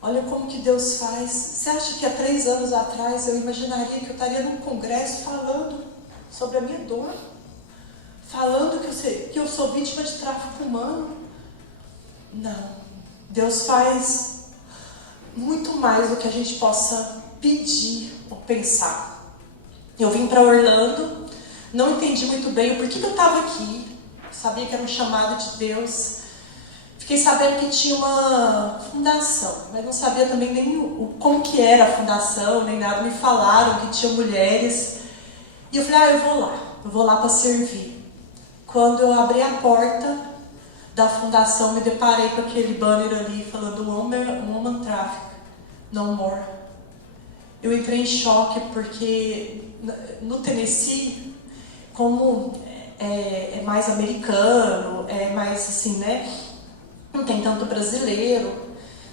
Olha como que Deus faz. Você acha que há 3 anos atrás eu imaginaria que eu estaria num congresso falando sobre a minha dor? Falando que eu sou vítima de tráfico humano? Não. Deus faz muito mais do que a gente possa pedir ou pensar. Eu vim para Orlando, não entendi muito bem o porquê que eu estava aqui. Sabia que era um chamado de Deus. Fiquei sabendo que tinha uma fundação, mas não sabia também nem como que era a fundação, nem nada. Me falaram que tinha mulheres. E eu falei, eu vou lá para servir. Quando eu abri a porta da fundação, me deparei com aquele banner ali falando Woman Traffic, No More. Eu entrei em choque porque no Tennessee, como é mais americano, é mais assim, né? Não tem tanto brasileiro.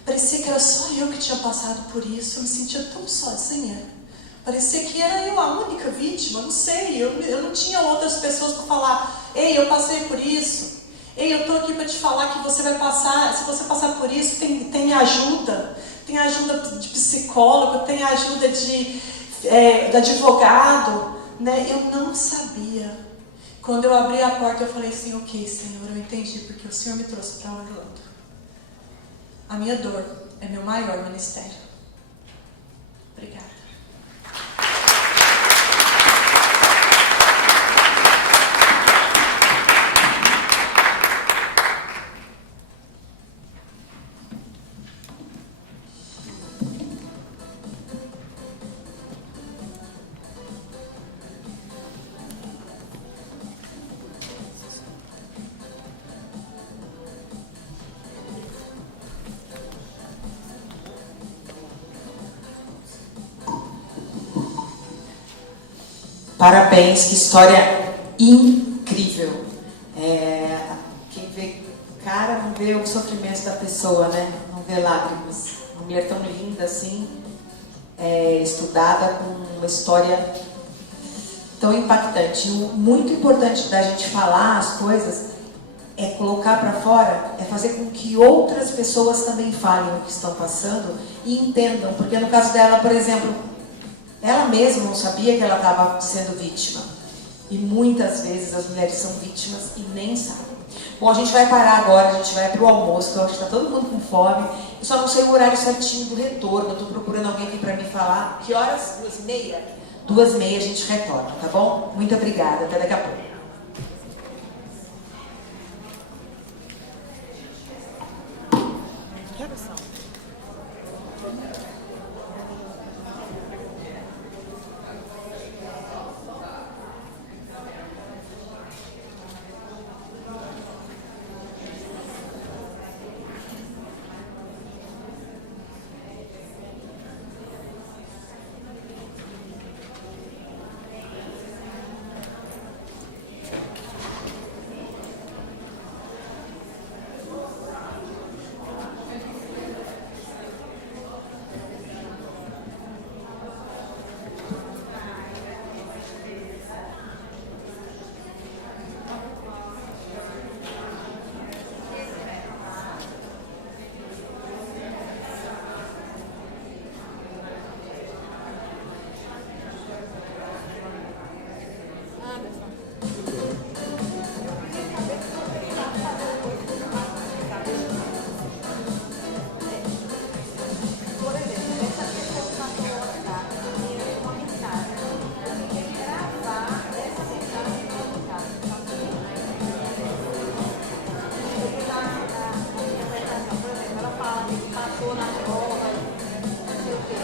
Parecia que era só eu que tinha passado por isso. Eu me sentia tão sozinha. Parecia que era eu a única vítima. Não sei, eu não tinha outras pessoas para falar. Ei, eu passei por isso. Ei, eu estou aqui para te falar que você vai passar. Se você passar por isso, tem ajuda. Tem ajuda de psicólogo, tem ajuda de advogado. Né? Eu não sabia. Quando eu abri a porta, eu falei assim, ok, Senhor, eu entendi porque o Senhor me trouxe para Orlando. A minha dor é meu maior ministério. Obrigada. Parabéns, que história incrível. Quem vê cara não vê o sofrimento da pessoa, né? Não vê lágrimas. Uma mulher tão linda assim, estudada, com uma história tão impactante. O muito importante da gente falar as coisas é colocar para fora, é fazer com que outras pessoas também falem o que estão passando e entendam. Porque no caso dela, por exemplo, ela mesma não sabia que ela estava sendo vítima. E muitas vezes as mulheres são vítimas e nem sabem. Bom, a gente vai parar agora, a gente vai para o almoço, que eu acho que está todo mundo com fome. Eu só não sei o horário certinho do retorno, eu estou procurando alguém aqui para me falar. Que horas? 2h30? 2h30 a gente retorna, tá bom? Muito obrigada, até daqui a pouco. passou na prova, não sei o quê.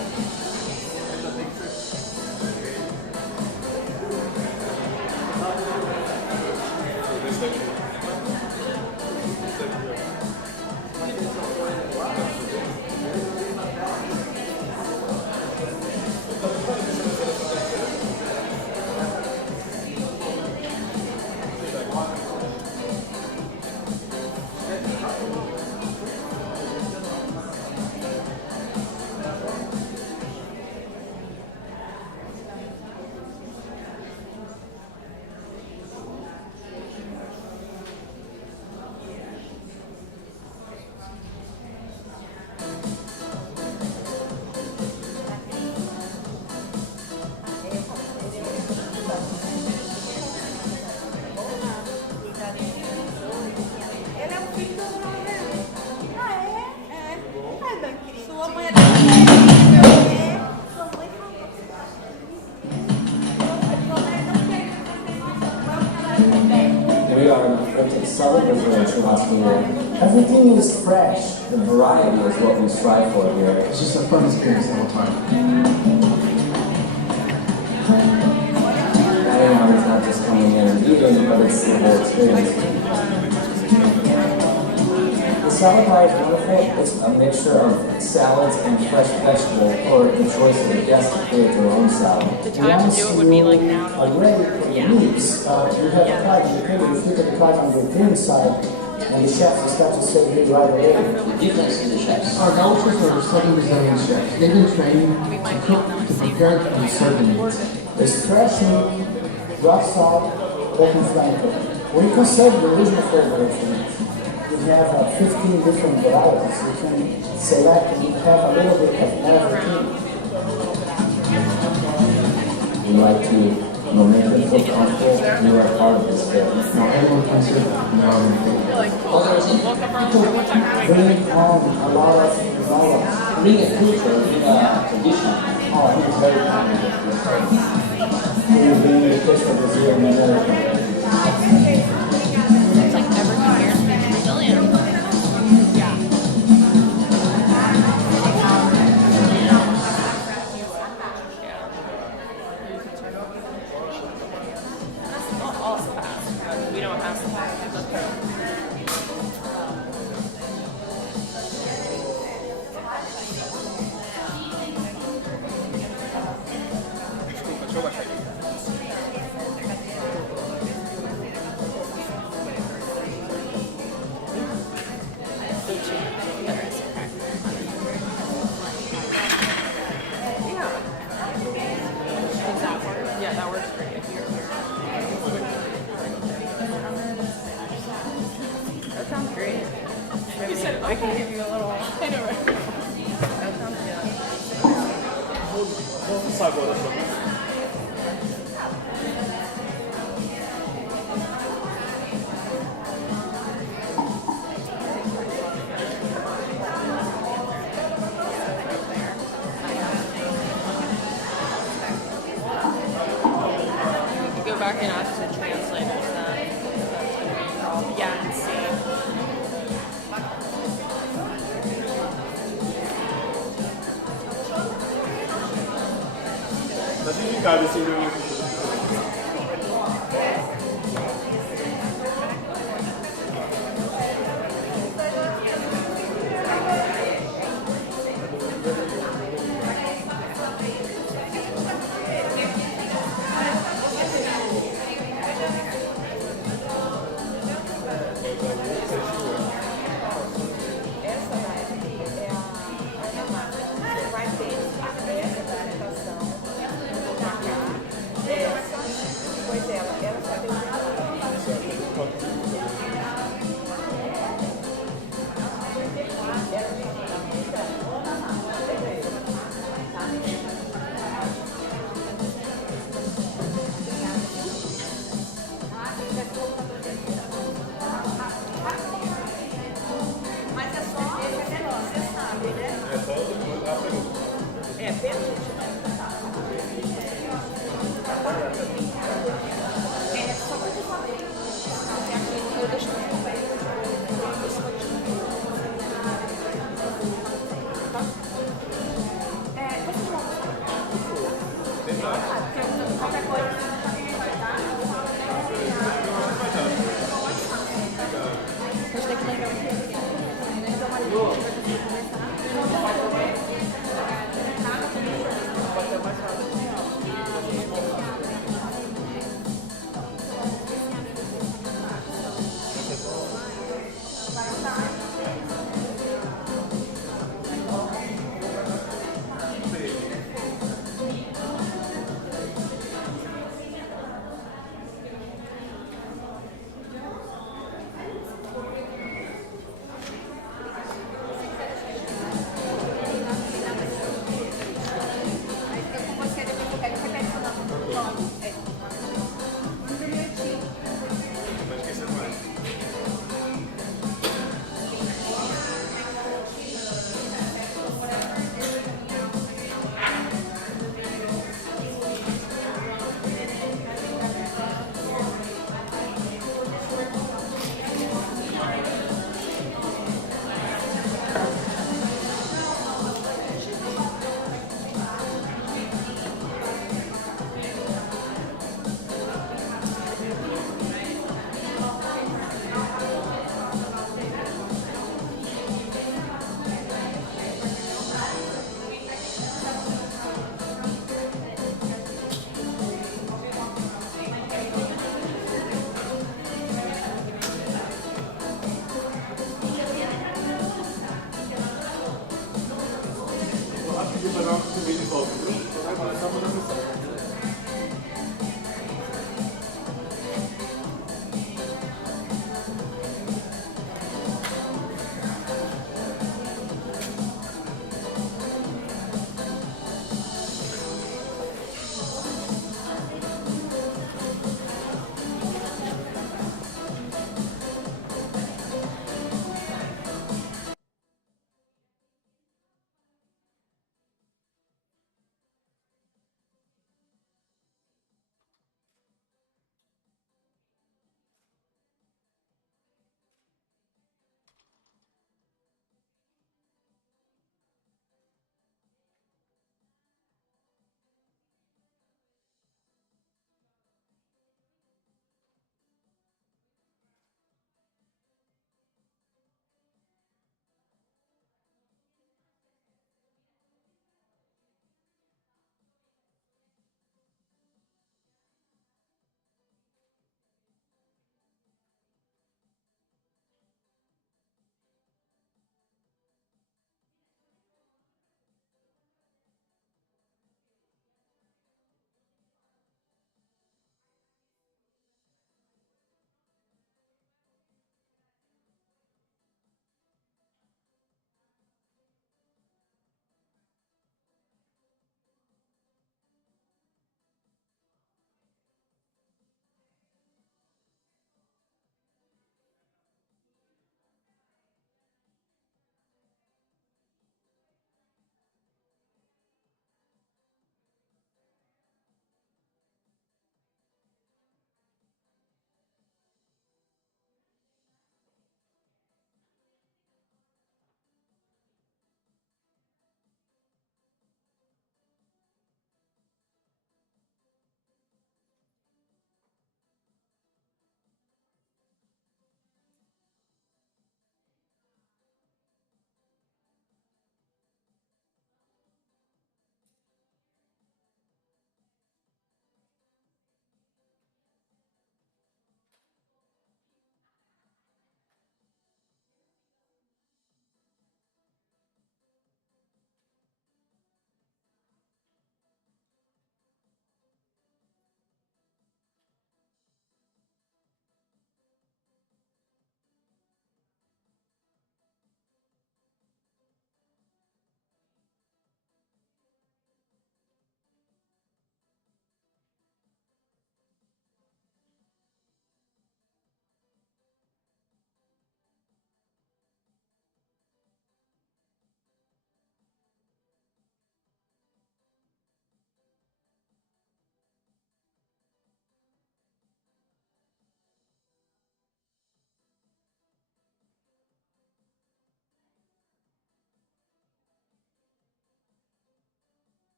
We are in a celebratory hospital. Everything is fresh. The variety is what we strive for here. It's just a fun experience the whole time. Adding on is not just coming in and eating, but it's the whole experience. The salad bar is wonderful. It's a mixture of salads and fresh vegetables, or the choice of the guest to create their own salad. The time to do it would be like now. Are ready for the meats. You have a card, you flip the card on the green side, and the chefs will start to serve it right away. The difference in the chefs. Our gauchos are Southern Brazilian chefs. They've been trained to cook, to prepare, and serve the meats. There's fresh meat, rough salt, open flame cooking. When you conserve the original flavor of the meat, we have 15 different varieties. You can select and have a little bit of everything. We like to make them feel comfortable. You are part of this family. Now everyone can serve. People bring home a lot of bring a culture, bring a tradition. Oh, I think it's very common. We bring the taste of Brazil in America. It's like everyone here speaks Brazilian. Yeah. All fast, but we don't have Yeah, that works great. That sounds great. You said, I can give you a little. I know, right? That sounds good. Go back and ask the translators that. That's going to be a problem. Yeah, and see.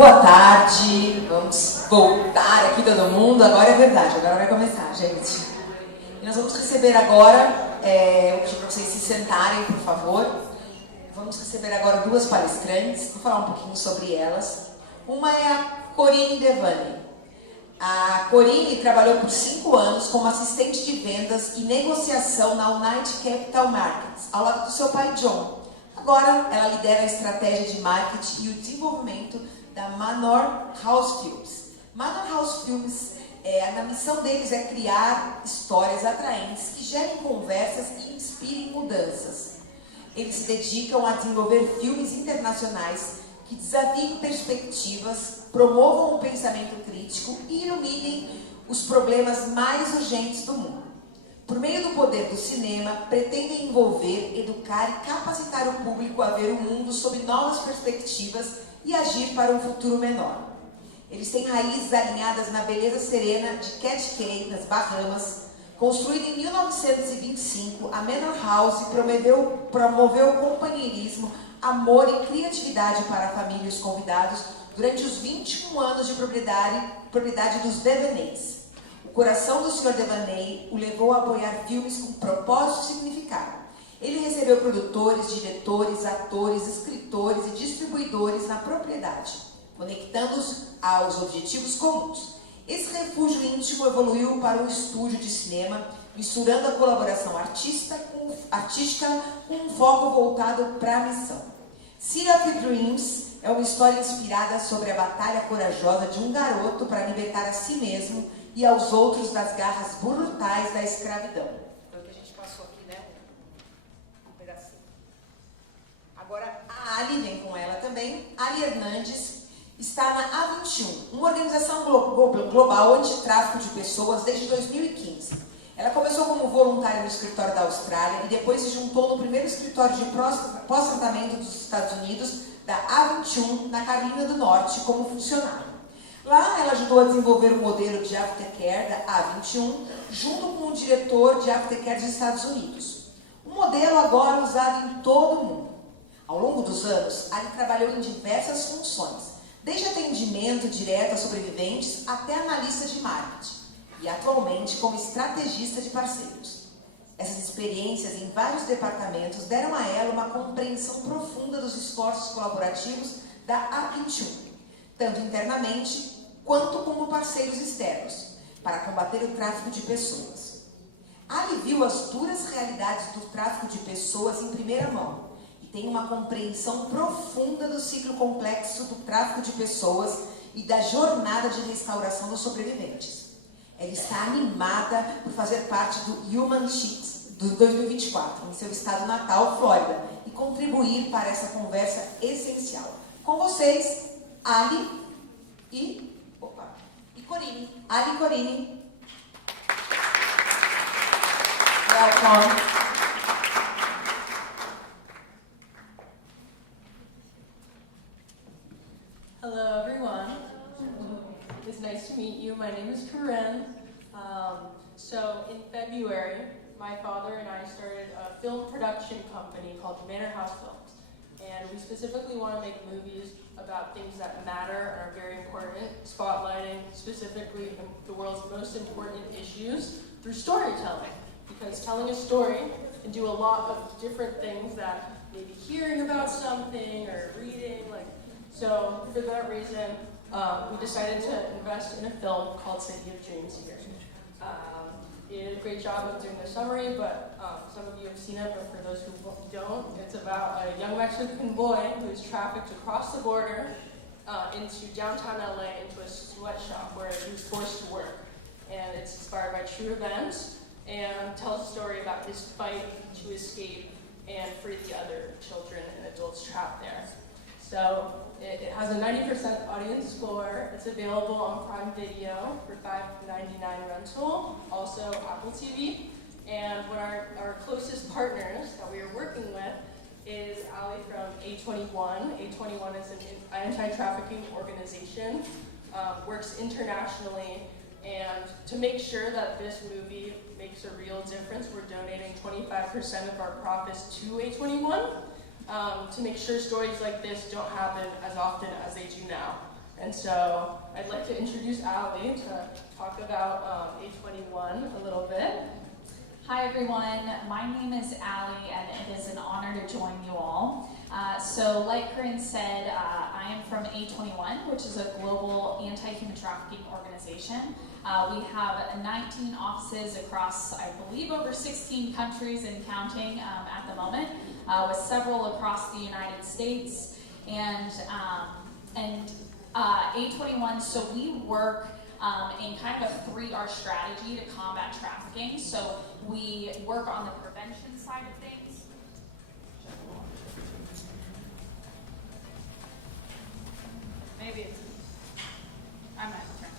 Boa tarde, vamos voltar aqui todo mundo, agora é verdade, agora vai começar, gente. E nós vamos receber agora, vou pedir para vocês se sentarem, por favor. Vamos receber agora duas palestrantes, vou falar um pouquinho sobre elas. Uma é a Corinne Devane. A Corinne trabalhou por 5 anos como assistente de vendas e negociação na United Capital Markets, ao lado do seu pai John. Agora, ela lidera a estratégia de marketing e o desenvolvimento da Manor House Films. Manor House Films, a missão deles é criar histórias atraentes que gerem conversas e inspirem mudanças. Eles se dedicam a desenvolver filmes internacionais que desafiem perspectivas, promovam o pensamento crítico e iluminem os problemas mais urgentes do mundo. Por meio do poder do cinema, pretendem envolver, educar e capacitar o público a ver o mundo sob novas perspectivas e agir para um futuro menor. Eles têm raízes alinhadas na beleza serena de Cat Cay, nas Bahamas. Construída em 1925, a Manor House promoveu o companheirismo, amor e criatividade para a família e os convidados durante os 21 anos de propriedade dos Devaneys. O coração do Sr. Devaney o levou a apoiar filmes com propósito e significado. Ele recebeu produtores, diretores, atores, escritores e distribuidores na propriedade, conectando-os aos objetivos comuns. Esse refúgio íntimo evoluiu para um estúdio de cinema, misturando a colaboração artística com um foco voltado para a missão. City of Dreams é uma história inspirada sobre a batalha corajosa de um garoto para libertar a si mesmo e aos outros das garras brutais da escravidão. Foi o que a gente passou aqui, né? Um pedacinho. Agora, a Ali vem com ela também. Ali Hernandes está na A21, uma organização global anti-tráfico de pessoas desde 2015. Ela começou como voluntária no escritório da Austrália e depois se juntou no primeiro escritório de pós-tratamento dos Estados Unidos, da A21, na Carolina do Norte, como funcionária. Lá, ela ajudou a desenvolver o modelo de aftercare da A21, junto com o diretor de aftercare dos Estados Unidos. Um modelo agora usado em todo o mundo. Ao longo dos anos, Ali trabalhou em diversas funções, desde atendimento direto a sobreviventes até analista de marketing, e atualmente como estrategista de parceiros. Essas experiências em vários departamentos deram a ela uma compreensão profunda dos esforços colaborativos da A21, tanto internamente quanto como parceiros externos, para combater o tráfico de pessoas. Ali viu as duras realidades do tráfico de pessoas em primeira mão e tem uma compreensão profunda do ciclo complexo do tráfico de pessoas e da jornada de restauração dos sobreviventes. Ela está animada por fazer parte do Human Sheets do 2024, em seu estado natal, Flórida, e contribuir para essa conversa essencial. Com vocês, Ali e Corinne. Ali e Corinne. Welcome. Hello, everyone. It's nice to meet you. My name is Corinne. So in February, my father and I started a film production company called Manor House Films. And we specifically want to make movies about things that matter and are very important, spotlighting specifically the world's most important issues through storytelling. Because telling a story can do a lot of different things that maybe hearing about something or reading, so for that reason, we decided to invest in a film called City of Dreams here. He did a great job of doing the summary, but some of you have seen it, but for those who don't, it's about a young Mexican boy who is trafficked across the border into downtown LA into a sweatshop where he was forced to work. And it's inspired by true events and tells a story about his fight to escape and free the other children and adults trapped there. So it has a 90% audience score. It's available on Prime Video for $5.99 rental, also Apple TV. And one of our closest partners that we are working with is Ali from A21. A21 is an anti-trafficking organization, works internationally, and to make sure that this movie makes a real difference, we're donating 25% of our profits to A21. To make sure stories like this don't happen as often as they do now. And so I'd like to introduce Ali to talk about A21 a little bit. Hi everyone, my name is Ali and it is an honor to join you all. So like Corinne said, I am from A21, which is a global anti-human trafficking organization. We have 19 offices across, I believe, over 16 countries and counting at the moment, with several across the United States. And A21, so we work in kind of a 3R strategy to combat trafficking. So we work on the prevention side of things. Maybe it's, I'm not trying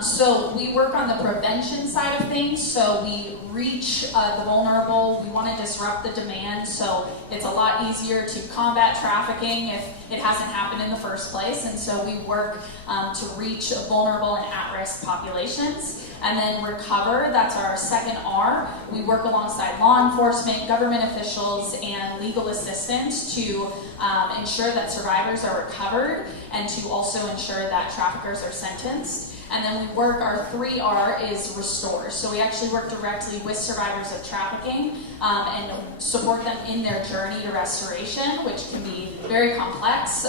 So we work on the prevention side of things, so we reach the vulnerable, we want to disrupt the demand, so it's a lot easier to combat trafficking if it hasn't happened in the first place, and so we work to reach vulnerable and at-risk populations. And then recover, that's our second R. We work alongside law enforcement, government officials, and legal assistants to ensure that survivors are recovered and to also ensure that traffickers are sentenced. And then we work, our 3R is restore. So we actually work directly with survivors of trafficking and support them in their journey to restoration, which can be very complex.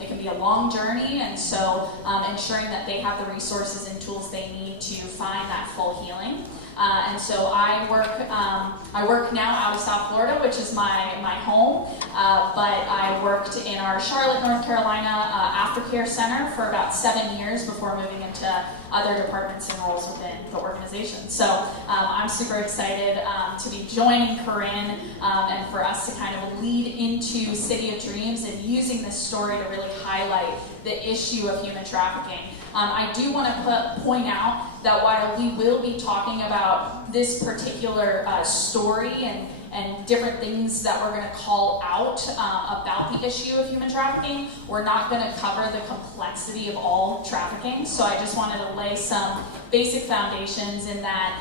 It can be a long journey, and so ensuring that they have the resources and tools they need to find that full healing. And so I work now out of South Florida, which is my home, but I worked in our Charlotte, North Carolina aftercare center for about 7 years before moving into other departments and roles within the organization. So I'm super excited to be joining Corinne and for us to kind of lead into City of Dreams and using this story to really highlight the issue of human trafficking. I do want to point out that while we will be talking about this particular story and different things that we're going to call out about the issue of human trafficking, we're not going to cover the complexity of all trafficking. So I just wanted to lay some basic foundations in that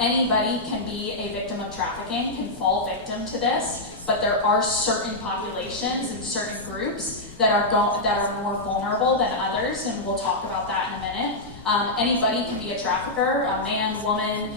anybody can be a victim of trafficking, can fall victim to this, but there are certain populations and certain groups that are more vulnerable than others, and we'll talk about that in a minute. Anybody can be a trafficker, a man, woman,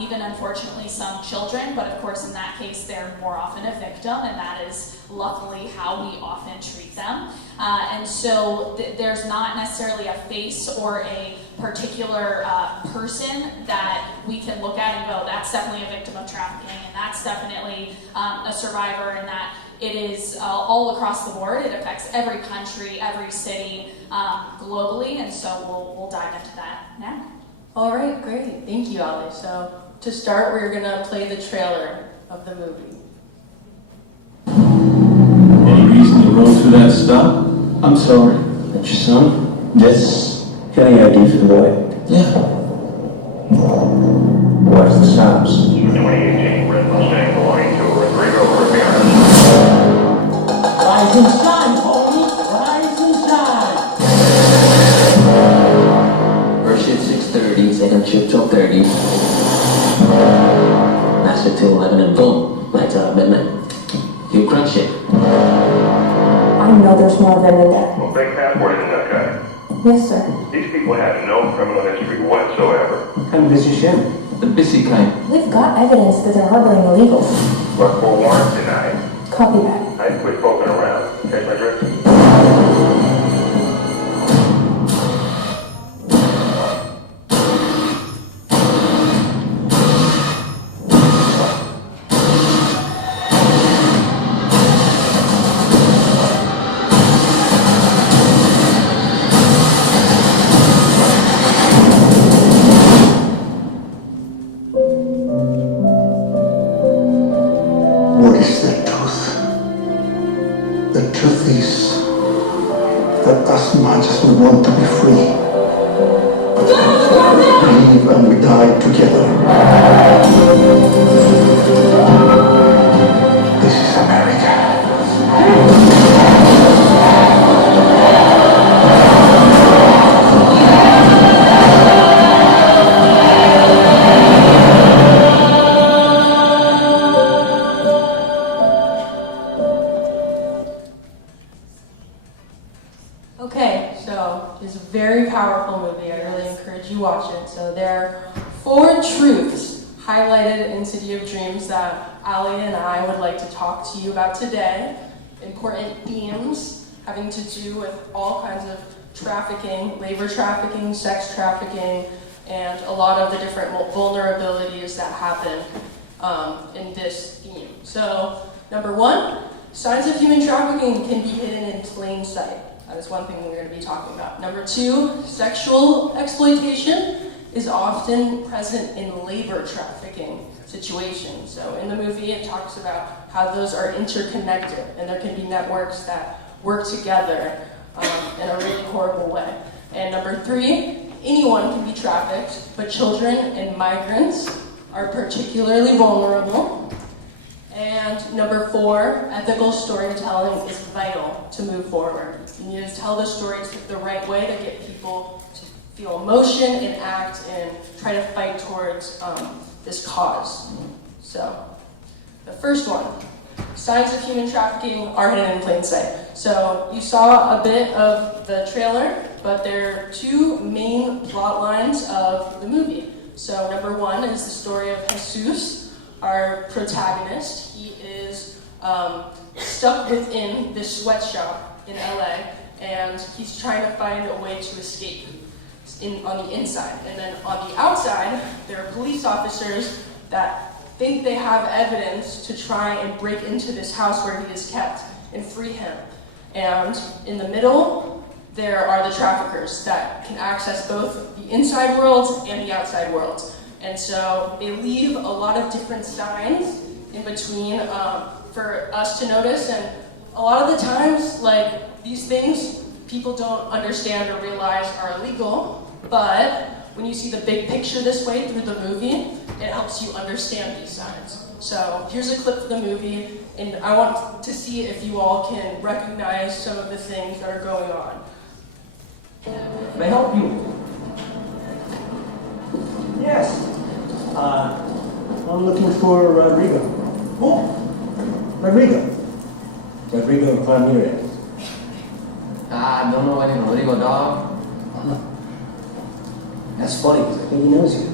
even unfortunately some children, but of course in that case they're more often a victim, and that is luckily how we often treat them. And so there's not necessarily a face or a particular person that we can look at and go, that's definitely a victim of trafficking, and that's definitely a survivor, and that it is all across the board. It affects every country, every city, globally, and so we'll dive into that now. All right, great. Thank you, Ali. So to start, we're going to play the trailer of the movie. Any reason you rode through that stop? I'm sorry. That's your son? Yes. Got any ID for the boy? Yeah. What's the stops? 2018 Red Mustang belonging to a Rodrigo Ramirez. Rise and shine, homie! Rise and shine! First shift 6:30, second shift 12:30. Last shift till 11 and boom, lights out at midnight. You crunch it. I know there's more of them in there. Well, big passport in that guy. Yes, sir. These people have no criminal history whatsoever. Kind of busy shit. The busy kind. We've got evidence that they're harboring illegals. But for warrant denied. Copy that. I quit poking around. Catch my drift? What is the truth? The truth is that as much as we want to be free, we live and we die together. This is America. powerful movie. I really encourage you to watch it. So there are 4 truths highlighted in City of Dreams that Ali and I would like to talk to you about today. Important themes having to do with all kinds of trafficking, labor trafficking, sex trafficking, and a lot of the different vulnerabilities that happen in this theme. So, number 1, signs of human trafficking can be hidden in plain sight. That is one thing we're going to be talking about. Number 2, sexual exploitation is often present in labor trafficking situations. So in the movie, it talks about how those are interconnected, and there can be networks that work together in a really horrible way. And number 3, anyone can be trafficked, but children and migrants are particularly vulnerable. And number 4, ethical storytelling is vital to move forward. You need to tell the stories the right way to get people to feel emotion and act and try to fight towards this cause. So, the first one, signs of human trafficking are hidden in plain sight. So, you saw a bit of the trailer, but there are 2 main plot lines of the movie. So, number 1 is the story of Jesus, our protagonist. He is stuck within this sweatshop in LA, and he's trying to find a way to escape on the inside. And then on the outside, there are police officers that think they have evidence to try and break into this house where he is kept and free him. And in the middle, there are the traffickers that can access both the inside world and the outside world. And so they leave a lot of different signs in between for us to notice. And a lot of the times, like, these things people don't understand or realize are illegal, but when you see the big picture this way through the movie, it helps you understand these signs. So here's a clip of the movie, and I want to see if you all can recognize some of the things that are going on. May I help you? Yes. I'm looking for Rodrigo. Who? Rodrigo. Rodrigo Ramirez. I don't know any Rodrigo, dog. That's funny, because I think he knows you.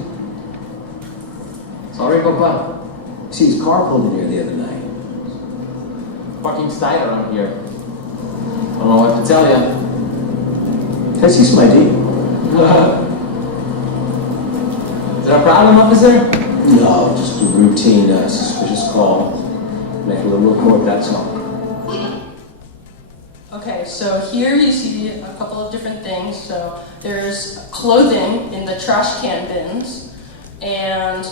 Sorry, Papa. See, his car pulled in here the other night. Fucking style around here. Don't know what to tell you. Can I see some ID? Is there a problem, officer? No, just a routine suspicious call. Make a little report, that's all. Okay, so here you see a couple of different things. So there's clothing in the trash can bins, and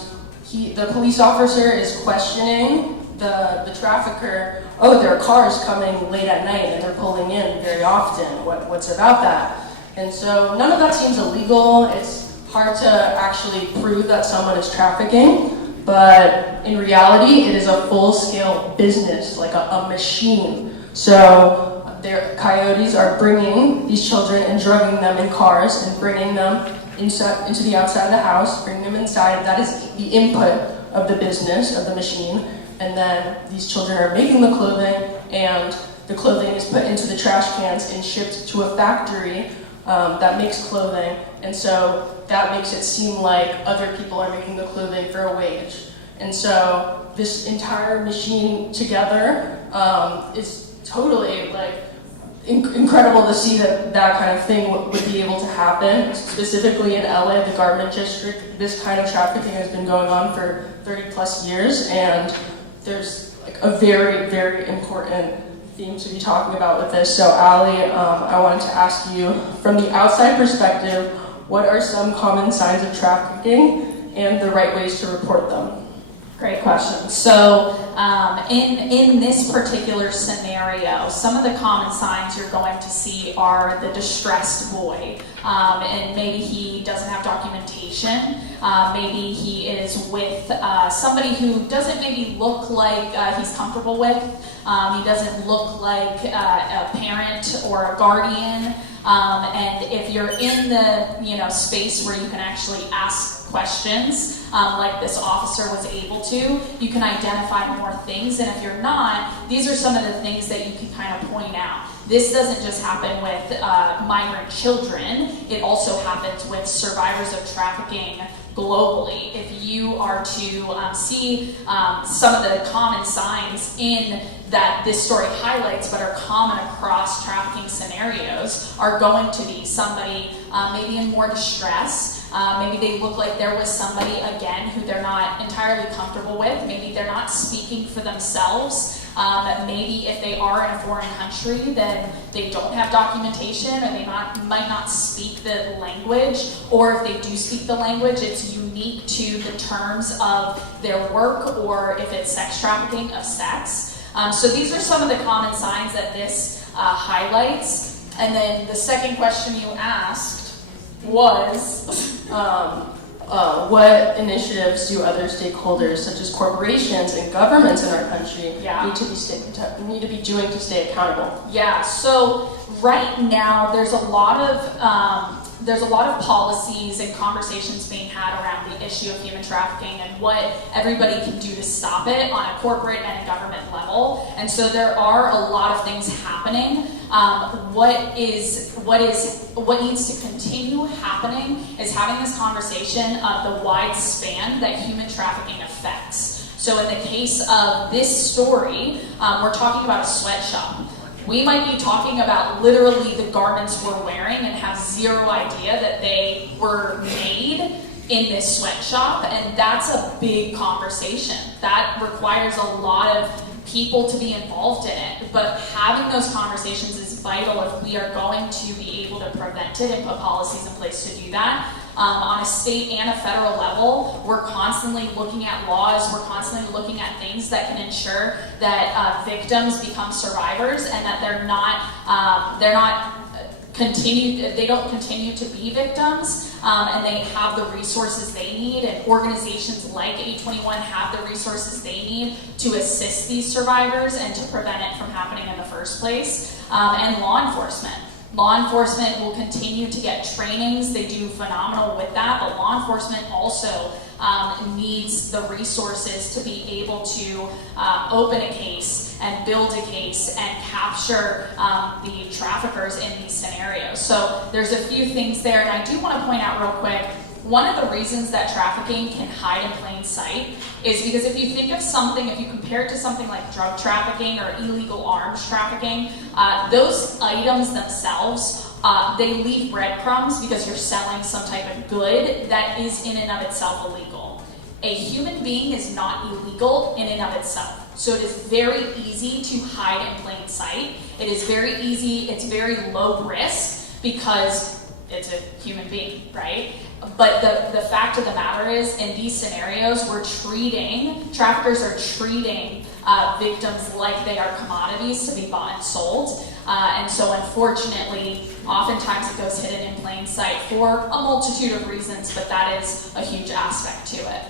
the police officer is questioning the trafficker. Oh, there are cars coming late at night and they're pulling in very often. What's about that? And so none of that seems illegal. It's hard to actually prove that someone is trafficking, but in reality, it is a full-scale business, like a machine. So their coyotes are bringing these children and drugging them in cars and bringing them into the outside of the house, bringing them inside. That is the input of the business, of the machine. And then these children are making the clothing, and the clothing is put into the trash cans and shipped to a factory that makes clothing. And so that makes it seem like other people are making the clothing for a wage. And so this entire machine together is totally incredible to see that kind of thing would be able to happen. Specifically in LA, the garment district, this kind of trafficking has been going on for 30 plus years, and there's a very, very important theme to be talking about with this. So Ali, I wanted to ask you, from the outside perspective, what are some common signs of trafficking and the right ways to report them? Great question. So in this particular scenario, some of the common signs you're going to see are the distressed boy. And maybe he doesn't have documentation. Maybe he is with somebody who doesn't maybe look like he's comfortable with. He doesn't look like a parent or a guardian. And if you're in the space where you can actually ask questions, like this officer was able to, you can identify more things. And if you're not, these are some of the things that you can kind of point out. This doesn't just happen with migrant children, it also happens with survivors of trafficking globally. If you are to see some of the common signs in that this story highlights but are common across trafficking scenarios, are going to be somebody maybe in more distress. Maybe they look like there was somebody, again, who they're not entirely comfortable with. Maybe they're not speaking for themselves. Maybe if they are in a foreign country, then they don't have documentation, or they might not speak the language, or if they do speak the language, it's unique to the terms of their work, or if it's sex trafficking, of sex. So these are some of the common signs that this highlights. And then the second question you asked was, what initiatives do other stakeholders, such as corporations and governments in our country, need to be doing to stay accountable? Yeah. So right now, there's a lot of policies and conversations being had around the issue of human trafficking and what everybody can do to stop it on a corporate and a government level. And so there are a lot of things happening. What needs to continue happening is having this conversation of the wide span that human trafficking affects. So in the case of this story, we're talking about a sweatshop. We might be talking about literally the garments we're wearing and have zero idea that they were made in this sweatshop, and that's a big conversation. That requires a lot of people to be involved in it, but having those conversations is vital if we are going to be able to prevent it and put policies in place to do that. On a state and a federal level, we're constantly looking at laws, we're constantly looking at things that can ensure that victims become survivors and that they don't continue to be victims, and they have the resources they need, and organizations like A21 have the resources they need to assist these survivors and to prevent it from happening in the first place, and law enforcement. Law enforcement will continue to get trainings. They do phenomenal with that, but law enforcement also needs the resources to be able to open a case and build a case and capture the traffickers in these scenarios. So there's a few things there, and I do want to point out real quick, one of the reasons that trafficking can hide in plain sight is because if you think of something, if you compare it to something like drug trafficking or illegal arms trafficking, those items themselves, they leave breadcrumbs because you're selling some type of good that is in and of itself illegal. A human being is not illegal in and of itself. So it is very easy to hide in plain sight. It is very easy, it's very low risk because it's a human being, right? But the fact of the matter is, in these scenarios, traffickers are treating victims like they are commodities to be bought and sold. And so unfortunately, oftentimes it goes hidden in plain sight for a multitude of reasons, but that is a huge aspect to it.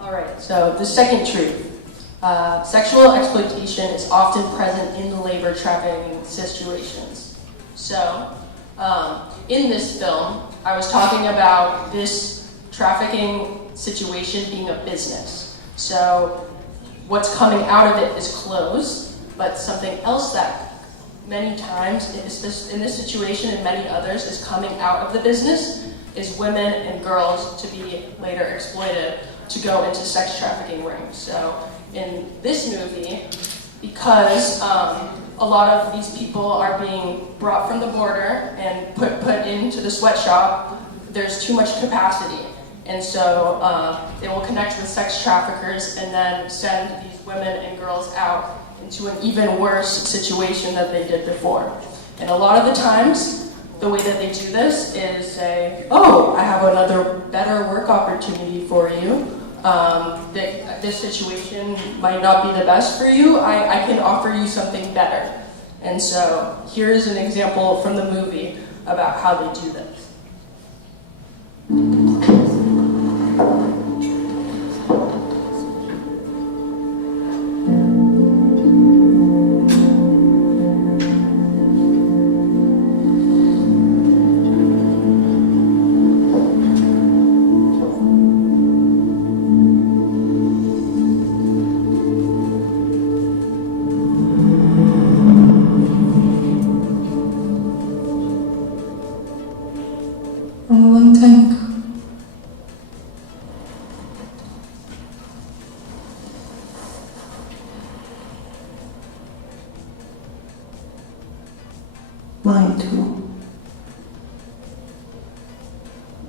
All right, so the second truth. Sexual exploitation is often present in labor trafficking situations. So, in this film, I was talking about this trafficking situation being a business. So, what's coming out of it is clothes, but something else that many times in this situation and many others is coming out of the business is women and girls to be later exploited to go into sex trafficking rings. So, in this movie, because a lot of these people are being brought from the border and put into the sweatshop, there's too much capacity. And so they will connect with sex traffickers and then send these women and girls out into an even worse situation than they did before. And a lot of the times, the way that they do this is say, oh, I have another better work opportunity for you. This situation might not be the best for you. I can offer you something better. And so here's an example from the movie about how they do this. too.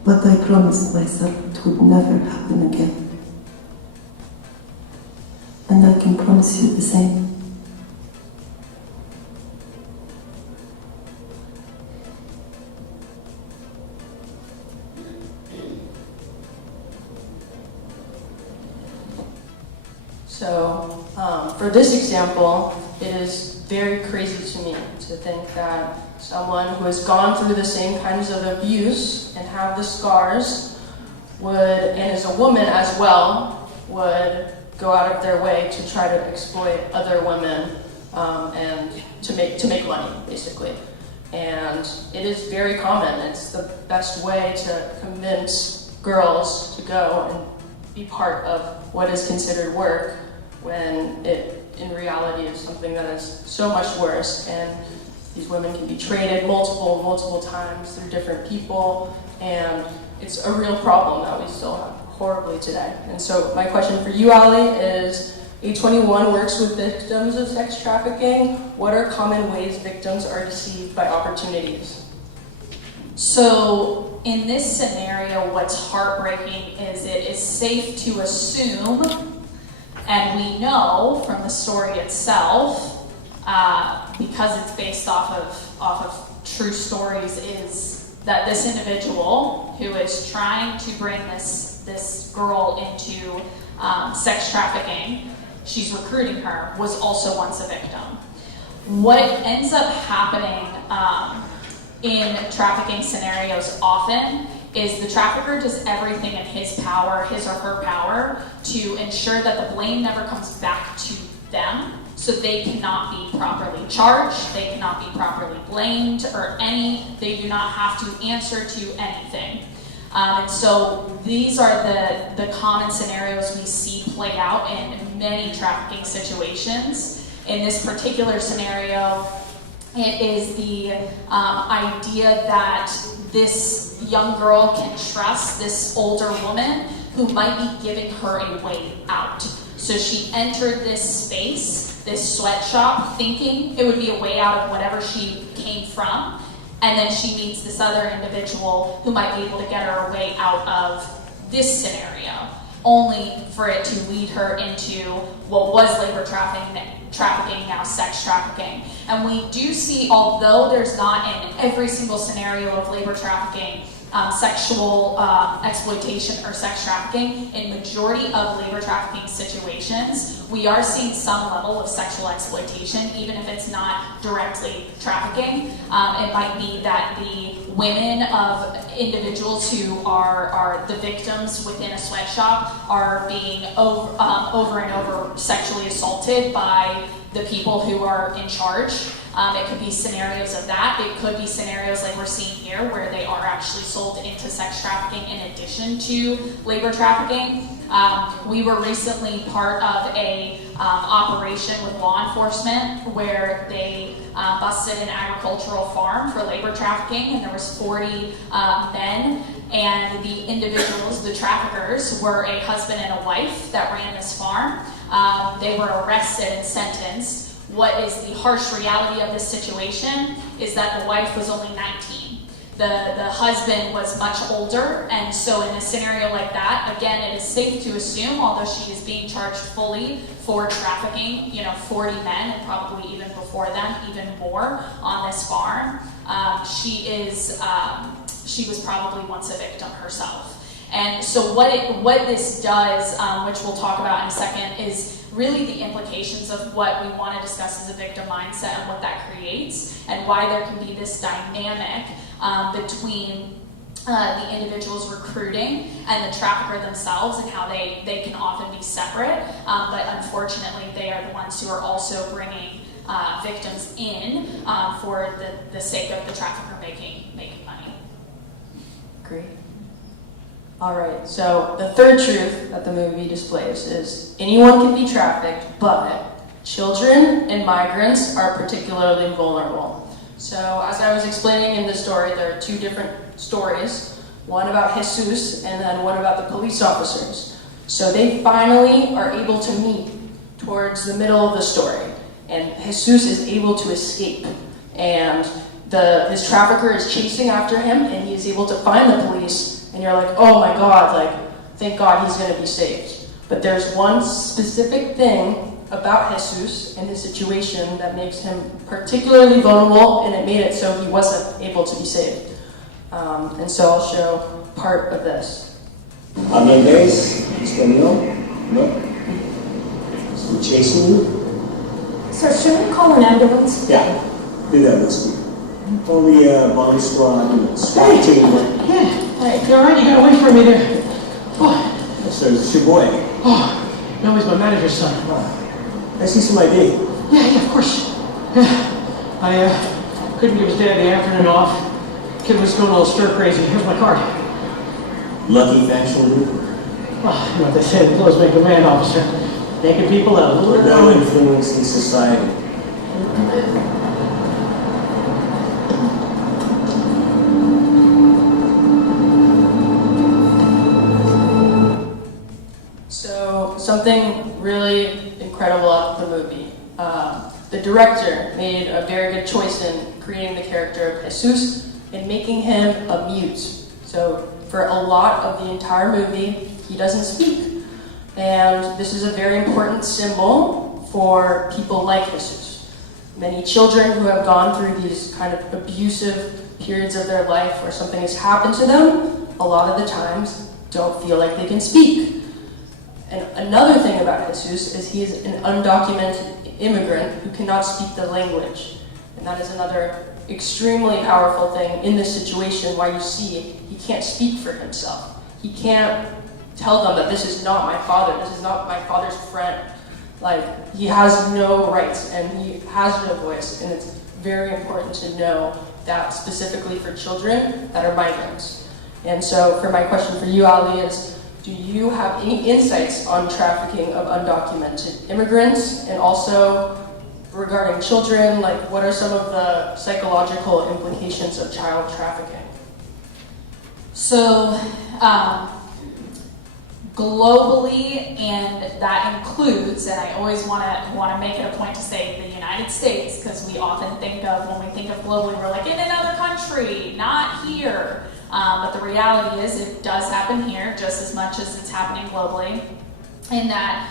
But I promised myself it would never happen again. And I can promise you the same. So, for this example, it is very crazy to me to think that someone who has gone through the same kinds of abuse and have the scars would, and is a woman as well, would go out of their way to try to exploit other women and to make money, basically. And it is very common. It's the best way to convince girls to go and be part of what is considered work when it in reality is something that is so much worse. And these women can be traded multiple times through different people, and it's a real problem that we still have horribly today. And so my question for you, Ali, is A21 works with victims of sex trafficking. What are common ways victims are deceived by opportunities? So in this scenario, what's heartbreaking is it is safe to assume, and we know from the story itself, because it's based off of true stories, is that this individual who is trying to bring this girl into sex trafficking, she's recruiting her, was also once a victim. What ends up happening in trafficking scenarios often is the trafficker does everything in his power, his or her power, to ensure that the blame never comes back to them, so they cannot be properly charged, they cannot be properly blamed, or they do not have to answer to anything. And so these are the common scenarios we see play out in many trafficking situations. In this particular scenario, it is the idea that this young girl can trust this older woman who might be giving her a way out. So she entered this space, this sweatshop, thinking it would be a way out of whatever she came from, and then she meets this other individual who might be able to get her a way out of this scenario, only for it to lead her into what was labor trafficking, now sex trafficking. And we do see, although there's not in every single scenario of labor trafficking, sexual exploitation or sex trafficking, in majority of labor trafficking situations, we are seeing some level of sexual exploitation, even if it's not directly trafficking. It might be that the women of individuals who are the victims within a sweatshop are being over and over sexually assaulted by the people who are in charge. It could be scenarios of that. It could be scenarios like we're seeing here where they are actually sold into sex trafficking in addition to labor trafficking. We were recently part of a operation with law enforcement where they busted an agricultural farm for labor trafficking, and there was 40 men, and the individuals, the traffickers, were a husband and a wife that ran this farm. They were arrested and sentenced. What is the harsh reality of this situation is that the wife was only 19. The husband was much older, and so in a scenario like that, again, it is safe to assume, although she is being charged fully for trafficking, 40 men, and probably even before them, even more on this farm, she was probably once a victim herself. And so what this does, which we'll talk about in a second, is really the implications of what we want to discuss as a victim mindset and what that creates, and why there can be this dynamic between the individuals recruiting and the trafficker themselves, and how they can often be separate, but unfortunately they are the ones who are also bringing victims in for the sake of the trafficker making money. Great. All right, so the third truth that the movie displays is anyone can be trafficked, but children and migrants are particularly vulnerable. So as I was explaining in the story, there are two different stories, one about Jesus and then one about the police officers. So they finally are able to meet towards the middle of the story, and Jesus is able to escape, and his trafficker is chasing after him, and he is able to find the police, and you're like, oh my God, like, thank God he's going to be saved. But there's one specific thing about Jesus and his situation that makes him particularly vulnerable, and it made it so he wasn't able to be saved. And so I'll show part of this. ¿Habla inglés? ¿Español? No? Is he chasing you? Sir, should we call an ambulance? Yeah, do that, Whiskey. Call the bomb squad and SWAT team. If you're alright, you gotta wait for me there. Oh. Yes, sir, it's your boy. Oh, no, he's my manager's son. I see some ID. Yeah, of course. Yeah. I couldn't give his dad the afternoon off. Kid was going all stir crazy. Here's my card. Lucky factual move. Well, you know what they say, the clothes make a man, officer. Making people out. We're now influencing society. So, something really incredible about the movie. The director made a very good choice in creating the character of Jesus and making him a mute. So, for a lot of the entire movie, he doesn't speak. And this is a very important symbol for people like Jesus. Many children who have gone through these kind of abusive periods of their life where something has happened to them, a lot of the times don't feel like they can speak. And another thing about Jesus is he is an undocumented immigrant who cannot speak the language. And that is another extremely powerful thing in this situation why you see he can't speak for himself. He can't tell them that this is not my father, this is not my father's friend. Like, he has no rights and he has no voice, and it's very important to know that specifically for children that are migrants. And so for my question for you, Ali, is do you have any insights on trafficking of undocumented immigrants, and also regarding children, like what are some of the psychological implications of child trafficking? So, globally, and that includes, and I always want to make it a point to say the United States, because we often think of, when we think of globally, we're like, in another country, not here. But the reality is it does happen here just as much as it's happening globally, in that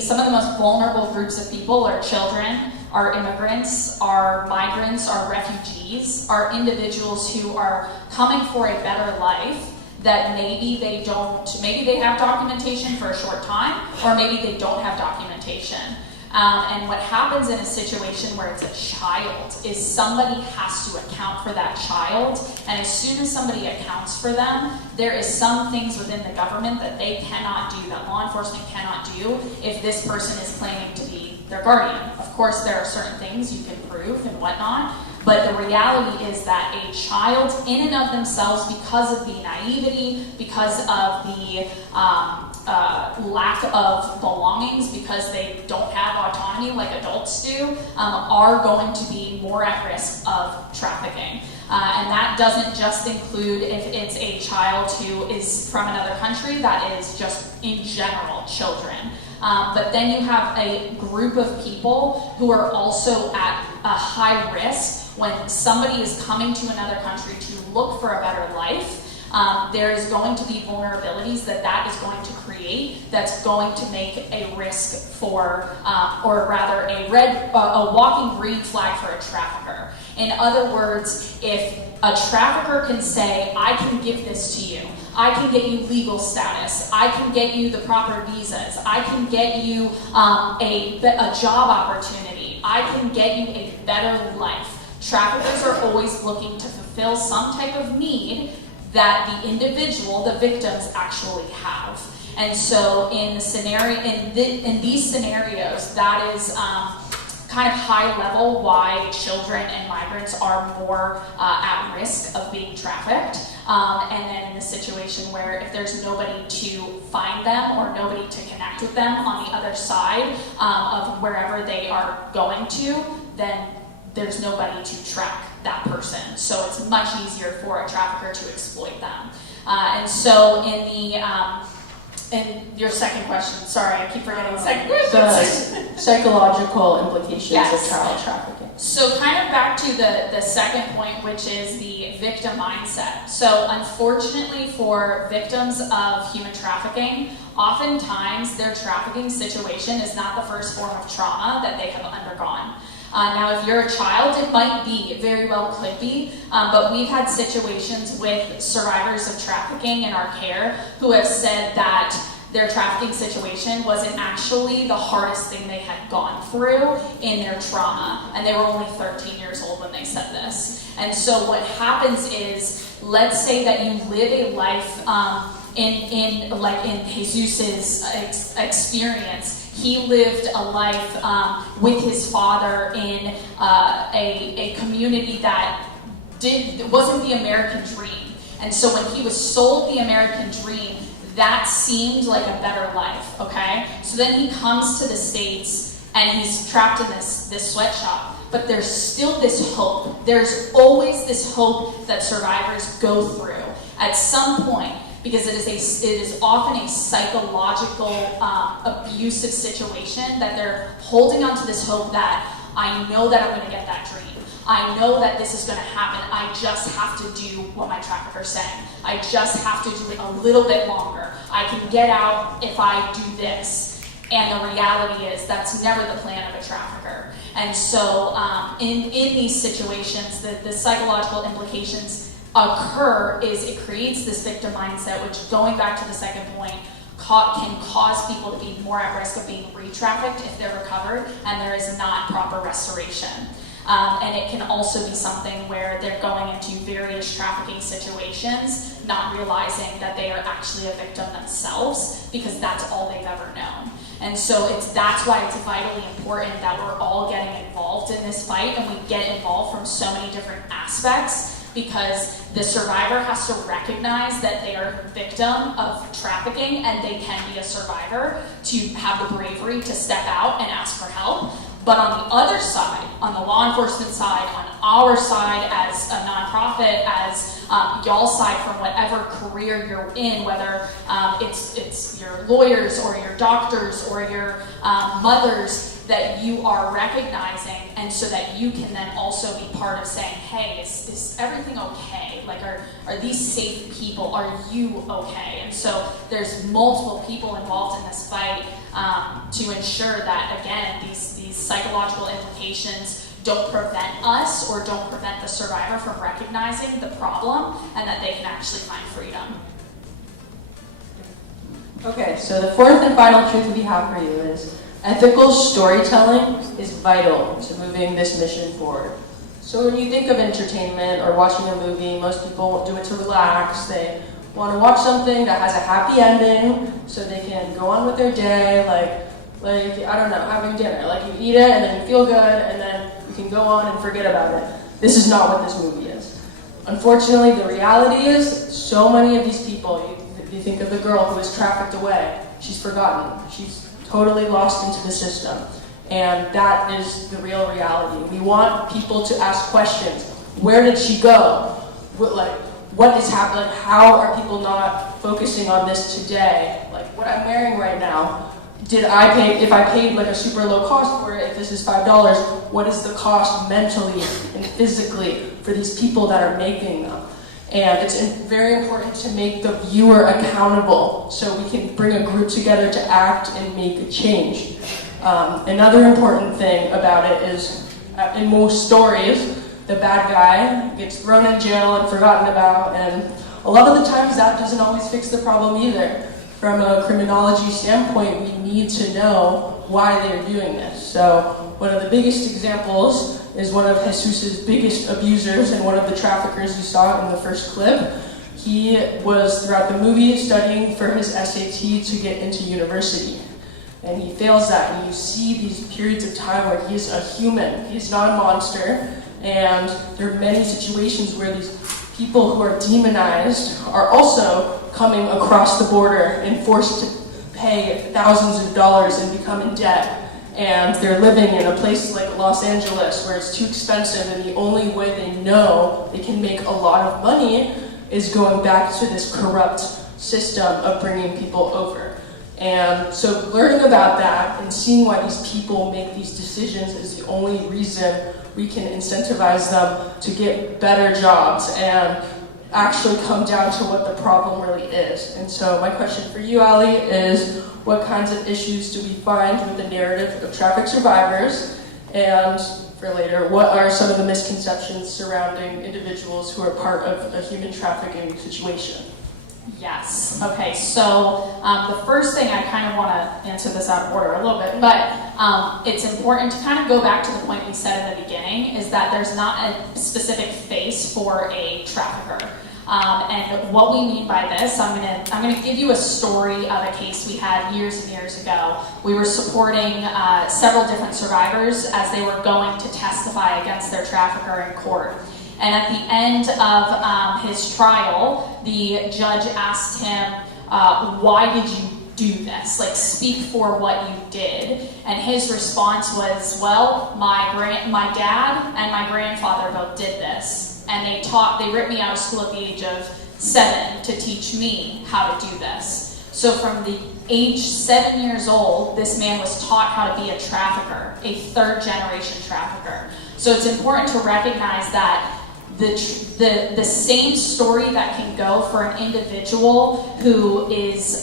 some of the most vulnerable groups of people are children, are immigrants, are migrants, are refugees, are individuals who are coming for a better life that maybe they have documentation for a short time, or maybe they don't have documentation. And what happens in a situation where it's a child is somebody has to account for that child, and as soon as somebody accounts for them, there is some things within the government that they cannot do, that law enforcement cannot do if this person is claiming to be their guardian. Of course, there are certain things you can prove and whatnot, but the reality is that a child in and of themselves, because of the naivety, because of the lack of belongings, because they don't have autonomy like adults do, are going to be more at risk of trafficking. And that doesn't just include if it's a child who is from another country, that is just in general children. But then you have a group of people who are also at a high risk when somebody is coming to another country to look for a better life. There is going to be vulnerabilities that is going to create that's going to make a risk for, or rather a walking green flag for a trafficker. In other words, if a trafficker can say, I can give this to you, I can get you legal status, I can get you the proper visas, I can get you a job opportunity, I can get you a better life. Traffickers are always looking to fulfill some type of need that the individual, the victims, actually have. And so in these scenarios, that is kind of high level why children and migrants are more at risk of being trafficked. And then in the situation where if there's nobody to find them or nobody to connect with them on the other side of wherever they are going to, then there's nobody to track that person. So it's much easier for a trafficker to exploit them. And so in your second question, sorry, I keep forgetting the second question. The psychological implications of child trafficking. So kind of back to the second point, which is the victim mindset. So unfortunately for victims of human trafficking, oftentimes their trafficking situation is not the first form of trauma that they have undergone. Now, if you're a child, it might be, it very well could be, but we've had situations with survivors of trafficking in our care who have said that their trafficking situation wasn't actually the hardest thing they had gone through in their trauma, and they were only 13 years old when they said this. And so what happens is, let's say that you live a life in Jesus's experience. He lived a life with his father in a community that wasn't the American dream. And so when he was sold the American dream, that seemed like a better life, okay? So then he comes to the States and he's trapped in this sweatshop. But there's still this hope. There's always this hope that survivors go through at some point, because it is often a psychological abusive situation that they're holding on to this hope that I know that I'm going to get that dream. I know that this is going to happen. I just have to do what my trafficker's saying. I just have to do it a little bit longer. I can get out if I do this. And the reality is that's never the plan of a trafficker. And so in these situations, the psychological implications occur is it creates this victim mindset, which, going back to the second point, can cause people to be more at risk of being re-trafficked if they're recovered and there is not proper restoration. And it can also be something where they're going into various trafficking situations, not realizing that they are actually a victim themselves, because that's all they've ever known. And so that's why it's vitally important that we're all getting involved in this fight, and we get involved from so many different aspects, because the survivor has to recognize that they are a victim of trafficking and they can be a survivor, to have the bravery to step out and ask for help. But on the other side, on the law enforcement side, on our side as a nonprofit, as y'all's side from whatever career you're in, whether it's your lawyers or your doctors or your mothers, that you are recognizing, and so that you can then also be part of saying, hey, is everything okay? Like, are these safe people? Are you okay? And so there's multiple people involved in this fight to ensure that, again, these psychological implications don't prevent us or don't prevent the survivor from recognizing the problem, and that they can actually find freedom. Okay, so the fourth and final truth we have for you is ethical storytelling is vital to moving this mission forward. So when you think of entertainment or watching a movie, most people do it to relax. They want to watch something that has a happy ending so they can go on with their day, like I don't know, having dinner. Like, you eat it and then you feel good and then you can go on and forget about it. This is not what this movie is. Unfortunately, the reality is so many of these people, you think of the girl who was trafficked away, she's forgotten. She's totally lost into the system. And that is the real reality. We want people to ask questions. Where did she go? What is happening? How are people not focusing on this today? Like, what I'm wearing right now, if I paid like a super low cost for it, if this is $5, what is the cost mentally and physically for these people that are making them? And it's very important to make the viewer accountable so we can bring a group together to act and make a change. Another important thing about it is, in most stories, the bad guy gets thrown in jail and forgotten about, and a lot of the times that doesn't always fix the problem either. From a criminology standpoint, we need to know why they're doing this. So one of the biggest examples is one of Jesus's biggest abusers and one of the traffickers you saw in the first clip. He was, throughout the movie, studying for his SAT to get into university. And he fails that, and you see these periods of time where he's a human. He's not a monster, and there are many situations where these people who are demonized are also coming across the border and forced to pay thousands of dollars and become in debt. And they're living in a place like Los Angeles where it's too expensive, and the only way they know they can make a lot of money is going back to this corrupt system of bringing people over. And so learning about that and seeing why these people make these decisions is the only reason we can incentivize them to get better jobs and actually come down to what the problem really is. And so my question for you, Ali, is what kinds of issues do we find with the narrative of traffic survivors? And for later, what are some of the misconceptions surrounding individuals who are part of a human trafficking situation? Yes. Okay, so the first thing I kind of want to answer this out of order a little bit, but it's important to kind of go back to the point we said in the beginning, is that there's not a specific face for a trafficker. And what we mean by this, I'm gonna give you a story of a case we had years and years ago. We were supporting several different survivors as they were going to testify against their trafficker in court. And at the end of his trial, the judge asked him, why did you do this? Like, speak for what you did. And his response was, well, my dad and my grandfather both did this. And they ripped me out of school at the age of 7 to teach me how to do this. So from the age 7 years old, this man was taught how to be a trafficker, a third generation trafficker. So it's important to recognize that the same story that can go for an individual who is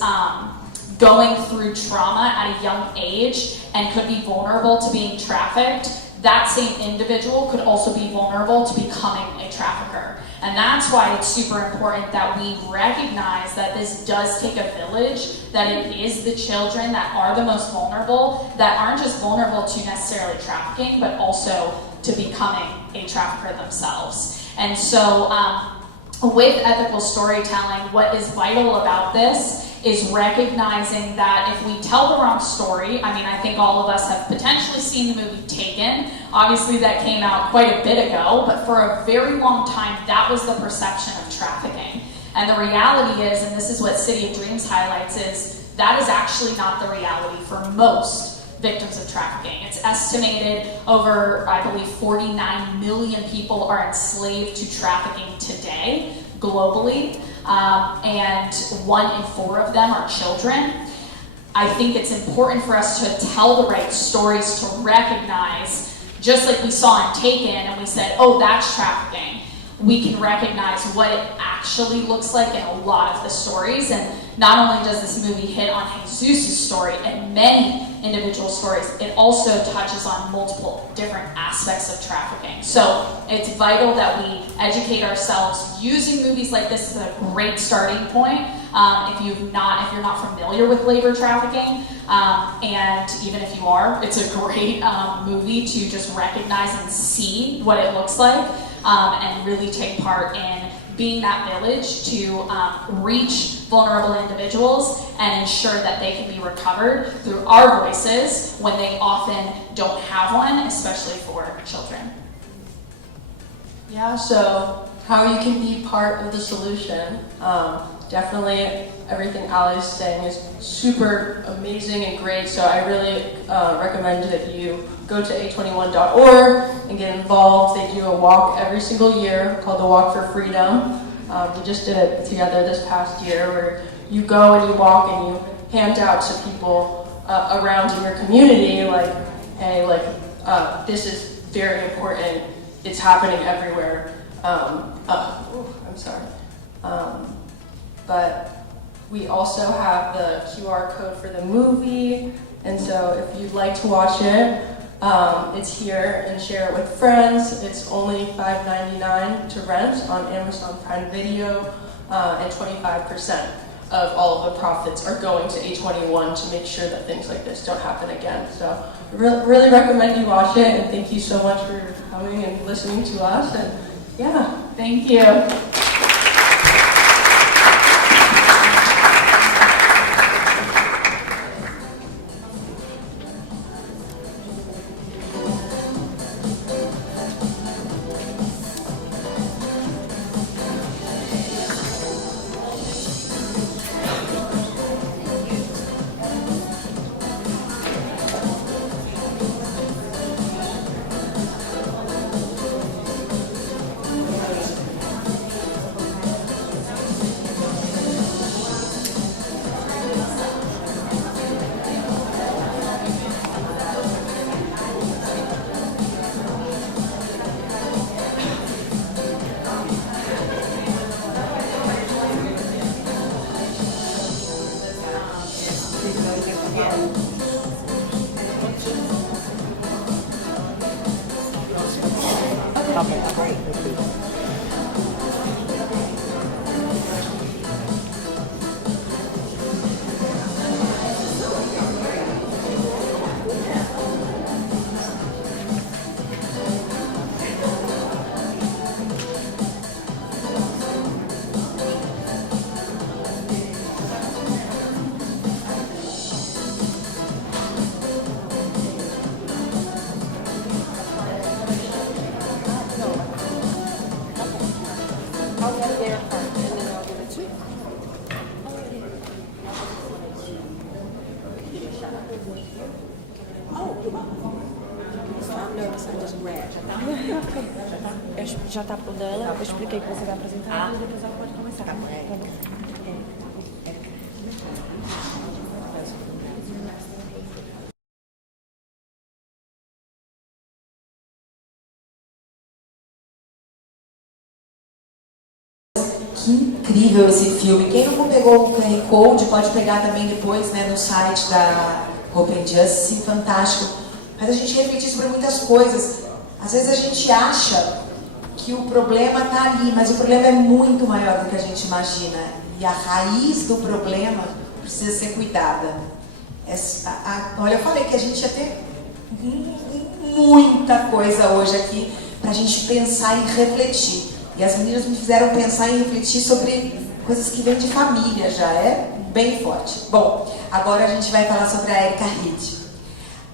going through trauma at a young age and could be vulnerable to being trafficked, that same individual could also be vulnerable to becoming a trafficker. And that's why it's super important that we recognize that this does take a village, that it is the children that are the most vulnerable, that aren't just vulnerable to necessarily trafficking, but also to becoming a trafficker themselves. And so with ethical storytelling, what is vital about this is recognizing that if we tell the wrong story, I mean, I think all of us have potentially seen the movie Taken. Obviously that came out quite a bit ago, but for a very long time, that was the perception of trafficking. And the reality is, and this is what City of Dreams highlights, is that is actually not the reality for most victims of trafficking. It's estimated over, I believe, 49 million people are enslaved to trafficking today, globally. And 1 in 4 of them are children. I think it's important for us to tell the right stories, to recognize, just like we saw in Taken and we said, oh, that's trafficking. We can recognize what it actually looks like in a lot of the stories. And not only does this movie hit on Jesus' story and many individual stories, it also touches on multiple different aspects of trafficking. So it's vital that we educate ourselves. Using movies like this is a great starting point. If you're not familiar with labor trafficking, and even if you are, it's a great movie to just recognize and see what it looks like, and really take part in being that village to reach vulnerable individuals and ensure that they can be recovered through our voices when they often don't have one, especially for children. Yeah, so how you can be part of the solution. Definitely everything Ali's saying is super amazing and great, so I really recommend that you go to a21.org and get involved. They do a walk every single year called the Walk for Freedom. We just did it together this past year, where you go and you walk and you hand out to people around in your community, like, hey, like, this is very important. It's happening everywhere. I'm sorry. But we also have the QR code for the movie, and so if you'd like to watch it, it's here, and share it with friends. It's only $5.99 to rent on Amazon Prime Video, and 25% of all of the profits are going to A21 to make sure that things like this don't happen again. So I really recommend you watch it, and thank you so much for coming and listening to us, and yeah. Thank you. Okay, great. I'll get their part and then I'll give it to you. I'm nervous, I just read. Já tá pro dela, eu expliquei que você vai apresentar e depois ela pode começar. Tá bom. Que incrível esse filme. Quem não pegou o QR Code pode pegar também depois, né, no site da Open Justice, fantástico. Mas a gente refletir sobre muitas coisas. Às vezes a gente acha que o problema está ali, mas o problema é muito maior do que a gente imagina. E a raiz do problema precisa ser cuidada. Olha, eu falei que a gente ia ter muita coisa hoje aqui para a gente pensar e refletir. E as meninas me fizeram pensar e refletir sobre coisas que vêm de família já, é bem forte. Bom, agora a gente vai falar sobre a Erika Reed.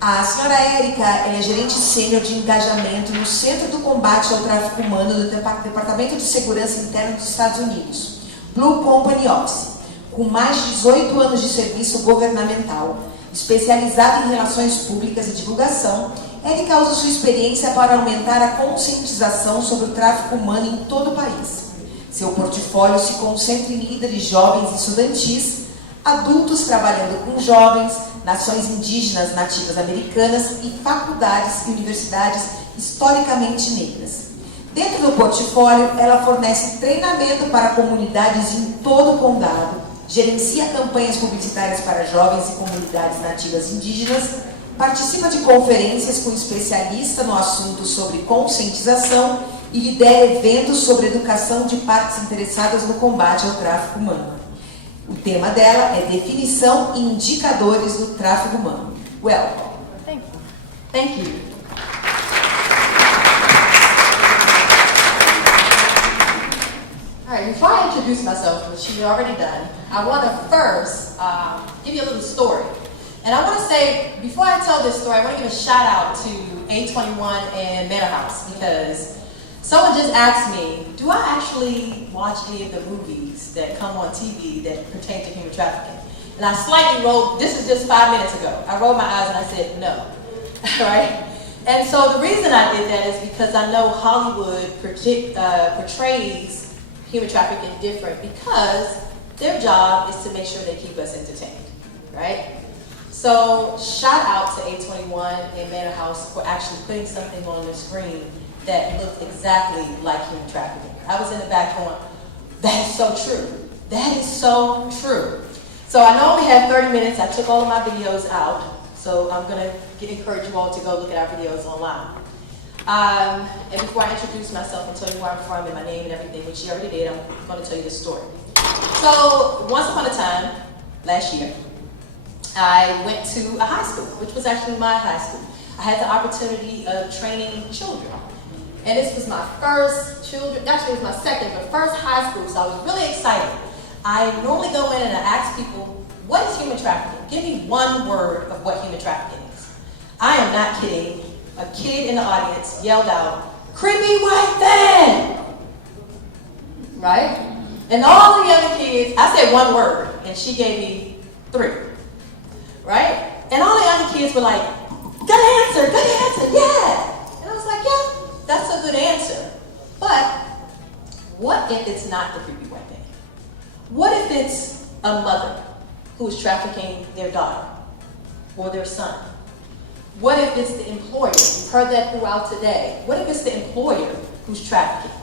A senhora Erika, ela é gerente sênior de engajamento no Centro do Combate ao Tráfico Humano do Departamento de Segurança Interna dos Estados Unidos, Blue Company Office, com mais de 18 anos de serviço governamental, especializada em relações públicas e divulgação. Erika usa sua experiência para aumentar a conscientização sobre o tráfico humano em todo o país. Seu portfólio se concentra em líderes jovens e estudantis, adultos trabalhando com jovens, nações indígenas nativas americanas e faculdades e universidades historicamente negras. Dentro do portfólio, ela fornece treinamento para comunidades em todo o condado, gerencia campanhas publicitárias para jovens e comunidades nativas indígenas, participa de conferências com especialistas no assunto sobre conscientização e lidera eventos sobre educação de partes interessadas no combate ao tráfico humano. O tema dela é definição e indicadores do tráfico humano. Welcome. Thank you. Thank you. All right, before I introduce myself, which you've already done, I want to first give you a little story. And I want to say, before I tell this story, I want to give a shout out to A21 and Manor House, because someone just asked me, do I actually watch any of the movies that come on TV that pertain to human trafficking? And I slightly rolled, this is just 5 minutes ago, I rolled my eyes and I said no, right? And so the reason I did that is because I know Hollywood portrays human trafficking different because their job is to make sure they keep us entertained, right? So shout out to A21 and Manor House for actually putting something on the screen that looked exactly like human trafficking. I was in the back going, that is so true. That is so true. So I know we have 30 minutes. I took all of my videos out. So I'm going to encourage you all to go look at our videos online. And before I introduce myself and tell you where I'm from and my name and everything, which you already did, I'm going to tell you this story. So once upon a time, last year, I went to a high school, which was actually my high school. I had the opportunity of training children. And this was my first actually it was my second, but first high school, so I was really excited. I normally go in and I ask people, what is human trafficking? Give me one word of what human trafficking is. I am not kidding. A kid in the audience yelled out, creepy white van! Right? And all the other kids, I said one word, and she gave me 3. Right? And all the other kids were like, good answer, yeah! And I was like, yeah, that's a good answer. But what if it's not the creepy white man? What if it's a mother who is trafficking their daughter or their son? What if it's the employer? We've heard that throughout today. What if it's the employer who's trafficking?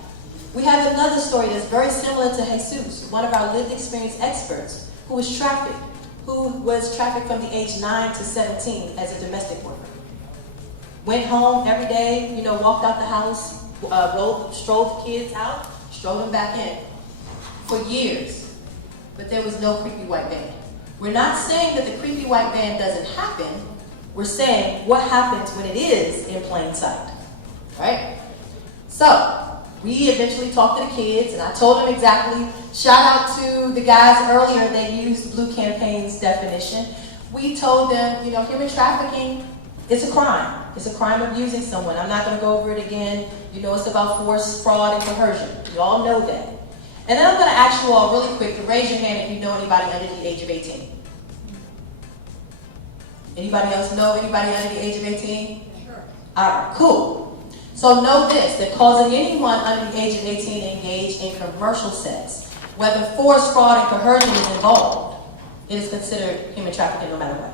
We have another story that's very similar to Jesus, one of our lived experience experts who was trafficked from the age 9 to 17 as a domestic worker. Went home every day, walked out the house, strolled the kids out, strolled them back in for years. But there was no creepy white van. We're not saying that the creepy white van doesn't happen. We're saying what happens when it is in plain sight, right? So we eventually talked to the kids, and I told them exactly. Shout out to the guys earlier, they used Blue Campaign's definition. We told them, you know, human trafficking is a crime. It's a crime of using someone. I'm not going to go over it again. You know it's about force, fraud, and coercion. You all know that. And then I'm going to ask you all really quick to raise your hand if you know anybody under the age of 18. Anybody else know anybody under the age of 18? Sure. All right, cool. So know this, that causing anyone under the age of 18 to engage in commercial sex, whether force, fraud, and coercion is involved, it is considered human trafficking no matter what.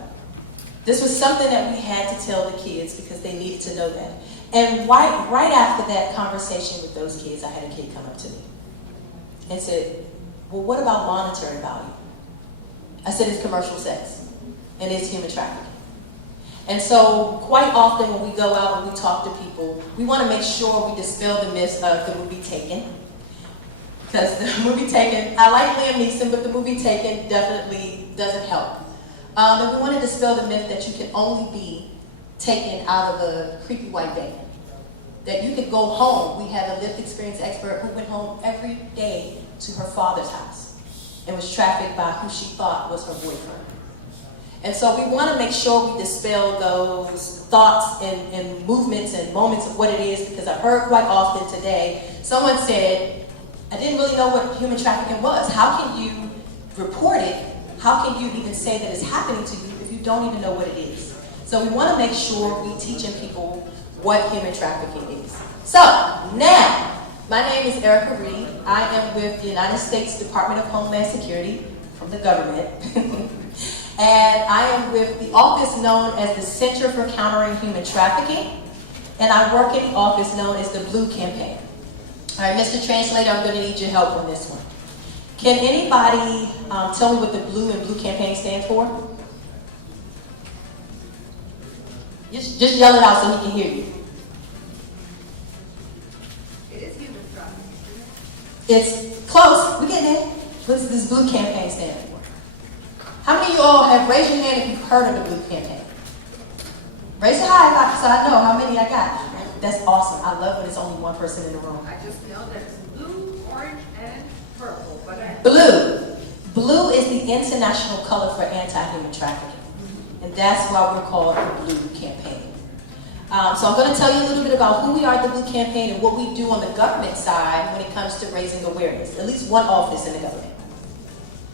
This was something that we had to tell the kids because they needed to know that. And right after that conversation with those kids, I had a kid come up to me and said, well, what about monetary value? I said, it's commercial sex, and it's human trafficking. And so quite often when we go out and we talk to people, we want to make sure we dispel the myths of the movie Taken. Because the movie Taken, I like Liam Neeson, but the movie Taken definitely doesn't help. And we want to dispel the myth that you can only be taken out of a creepy white van. That you could go home. We had a lived experience expert who went home every day to her father's house and was trafficked by who she thought was her boyfriend. And so we want to make sure we dispel those thoughts and movements and moments of what it is, because I've heard quite often today, someone said, I didn't really know what human trafficking was. How can you report it? How can you even say that it's happening to you if you don't even know what it is? So we want to make sure we're teaching people what human trafficking is. So now, my name is Erica Reed. I am with the United States Department of Homeland Security from the government. And I am with the office known as the Center for Countering Human Trafficking. And I work in the office known as the Blue Campaign. All right, Mr. Translator, I'm going to need your help on this one. Can anybody tell me what the Blue and Blue Campaign stands for? Just yell it out so he can hear you. It is human trafficking. It's close. We're getting there. What does this Blue Campaign stand for? How many of you all have raised your hand if you've heard of the Blue Campaign? Raise it high so I know how many I got. That's awesome. I love when it's only one person in the room. I just know there's blue, orange, and purple. But Blue. Blue is the international color for anti-human trafficking. And that's why we're called the Blue Campaign. So I'm going to tell you a little bit about who we are at the Blue Campaign and what we do on the government side when it comes to raising awareness. At least one office in the government.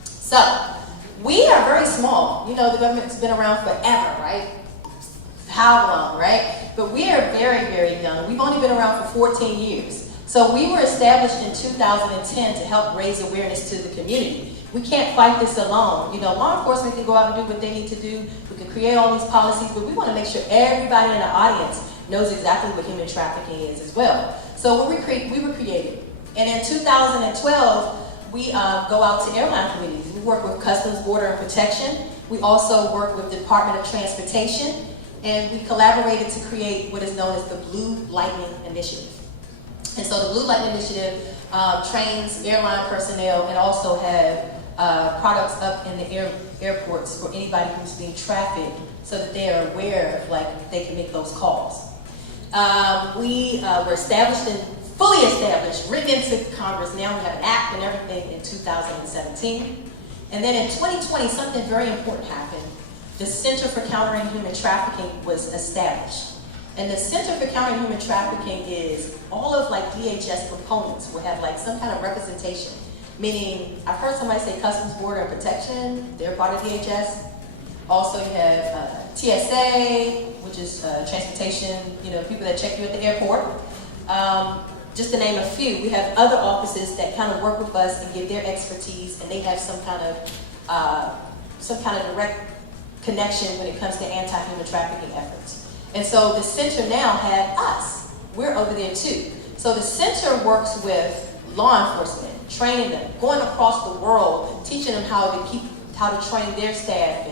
So, we are very small. You know, the government's been around forever, right? How long, right? But we are very, very young. We've only been around for 14 years. So we were established in 2010 to help raise awareness to the community. We can't fight this alone. You know, law enforcement can go out and do what they need to do. We can create all these policies, but we want to make sure everybody in the audience knows exactly what human trafficking is as well. So we were created. And in 2012, we go out to airline communities. We work with Customs, Border, and Protection. We also work with the Department of Transportation, and we collaborated to create what is known as the Blue Lightning Initiative. And so the Blue Lightning Initiative trains airline personnel and also have products up in the airports for anybody who's being trafficked so that they are aware of, like, they can make those calls. We were established and fully established, written into Congress. Now we have an act and everything in 2017. And then in 2020, something very important happened. The Center for Countering Human Trafficking was established. And the Center for Countering Human Trafficking is all of, like, DHS components will have, like, some kind of representation. Meaning, I've heard somebody say Customs, Border, and Protection, they're part of DHS. Also you have TSA, which is transportation, you know, people that check you at the airport. Just to name a few, we have other offices that kind of work with us and give their expertise, and they have some kind of direct connection when it comes to anti-human trafficking efforts. And so the center now had us. We're over there too. So the center works with law enforcement, training them, going across the world, teaching them how to train their staff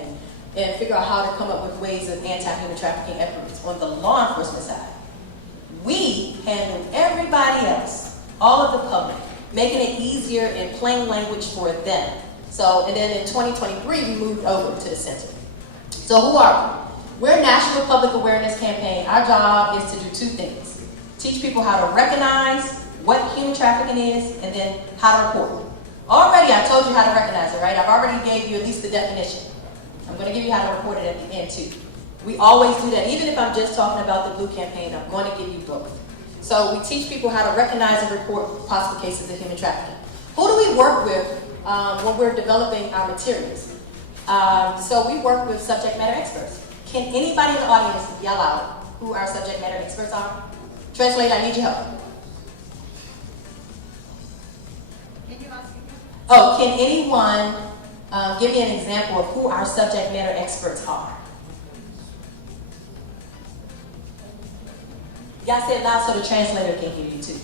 and figure out how to come up with ways of anti-human trafficking efforts on the law enforcement side. We handle everybody everybody else, all of the public, making it easier in plain language for them. So, and then in 2023, we moved over to the center. So who are we? We're a national public awareness campaign. Our job is to do two things. Teach people how to recognize what human trafficking is, and then how to report it. Already, I told you how to recognize it, right? I've already gave you at least the definition. I'm going to give you how to report it at the end, too. We always do that. Even if I'm just talking about the Blue campaign, I'm going to give you both. So we teach people how to recognize and report possible cases of human trafficking. Who do we work with when we're developing our materials? So we work with subject matter experts. Can anybody in the audience yell out who our subject matter experts are? Translate, I need your help. Oh, can anyone give me an example of who our subject matter experts are? You gotta say it loud so the translator can hear you too.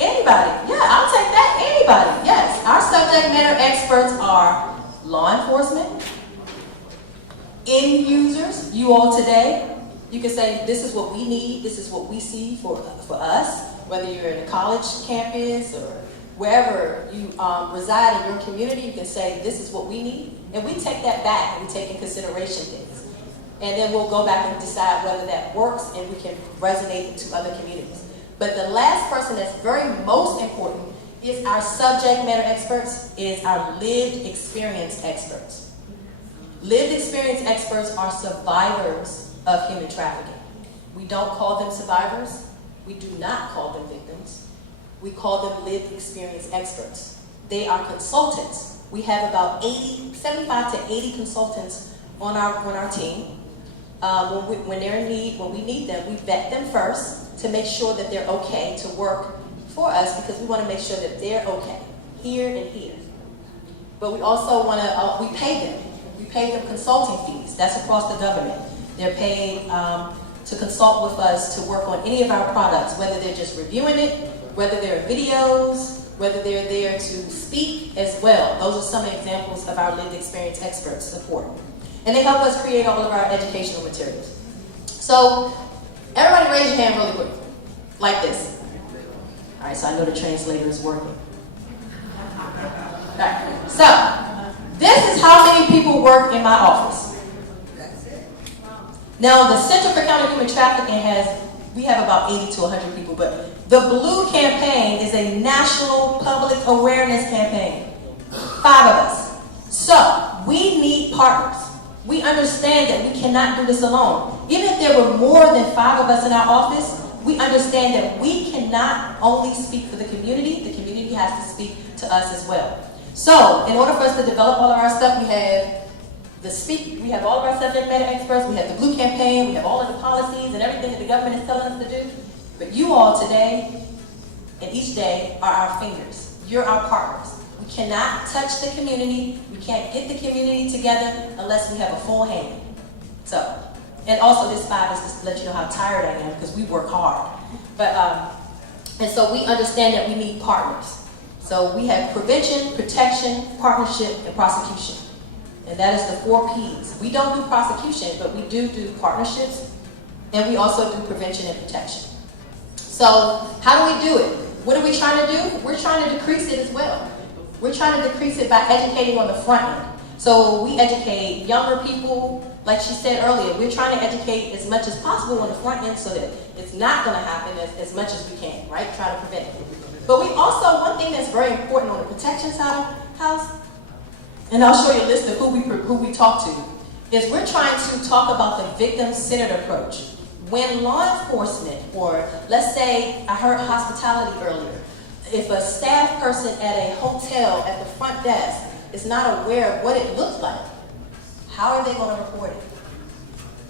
Anybody? Yeah, I'll take that. Anybody? Yes. Our subject matter experts are law enforcement, end users, you all today. You can say, this is what we need, this is what we see for us, whether you're in a college campus or wherever you reside in your community, you can say, this is what we need. And we take that back and we take in consideration things. And then we'll go back and decide whether that works and we can resonate into other communities. But the last person that's very most important is our subject matter experts, is our lived experience experts. Lived experience experts are survivors of human trafficking. We don't call them survivors. We do not call them victims. We call them lived experience experts. They are consultants. We have about 75 to 80 consultants on our team. When they're in need, when we need them, we vet them first to make sure that they're okay to work for us, because we want to make sure that they're okay here and here. But we also want to, we pay them. We pay them consulting fees. That's across the government. They're paid to consult with us to work on any of our products, whether they're just reviewing it, whether they're videos, whether they're there to speak as well. Those are some examples of our lived experience experts support. And they help us create all of our educational materials. So, everybody raise your hand really quick, like this. All right, so I know the translator is working. All right, so this is how many people work in my office. Now, the Center for Counter Human Trafficking we have about 80 to 100 people, but the Blue campaign is a national public awareness campaign. 5 of us. So, we need partners. We understand that we cannot do this alone. Even if there were more than 5 of us in our office, we understand that we cannot only speak for the community has to speak to us as well. So, in order for us to develop all of our stuff, we have all of our subject matter experts, we have the Blue campaign, we have all of the policies and everything that the government is telling us to do. But you all today, and each day, are our fingers. You're our partners. We cannot touch the community, we can't get the community together unless we have a full hand. So, and also this 5 is just to let you know how tired I am, because we work hard. But, and so we understand that we need partners. So we have prevention, protection, partnership, and prosecution. And that is the 4 Ps. We don't do prosecution, but we do partnerships, and we also do prevention and protection. So how do we do it? What are we trying to do? We're trying to decrease it as well. We're trying to decrease it by educating on the front end. So we educate younger people, like she said earlier, we're trying to educate as much as possible on the front end so that it's not going to happen as much as we can, right? Try to prevent it. But we also, one thing that's very important on the protection side of the house, and I'll show you a list of who we talk to, is we're trying to talk about the victim-centered approach. When law enforcement, or let's say, I heard hospitality earlier, if a staff person at a hotel at the front desk is not aware of what it looks like, how are they going to report it?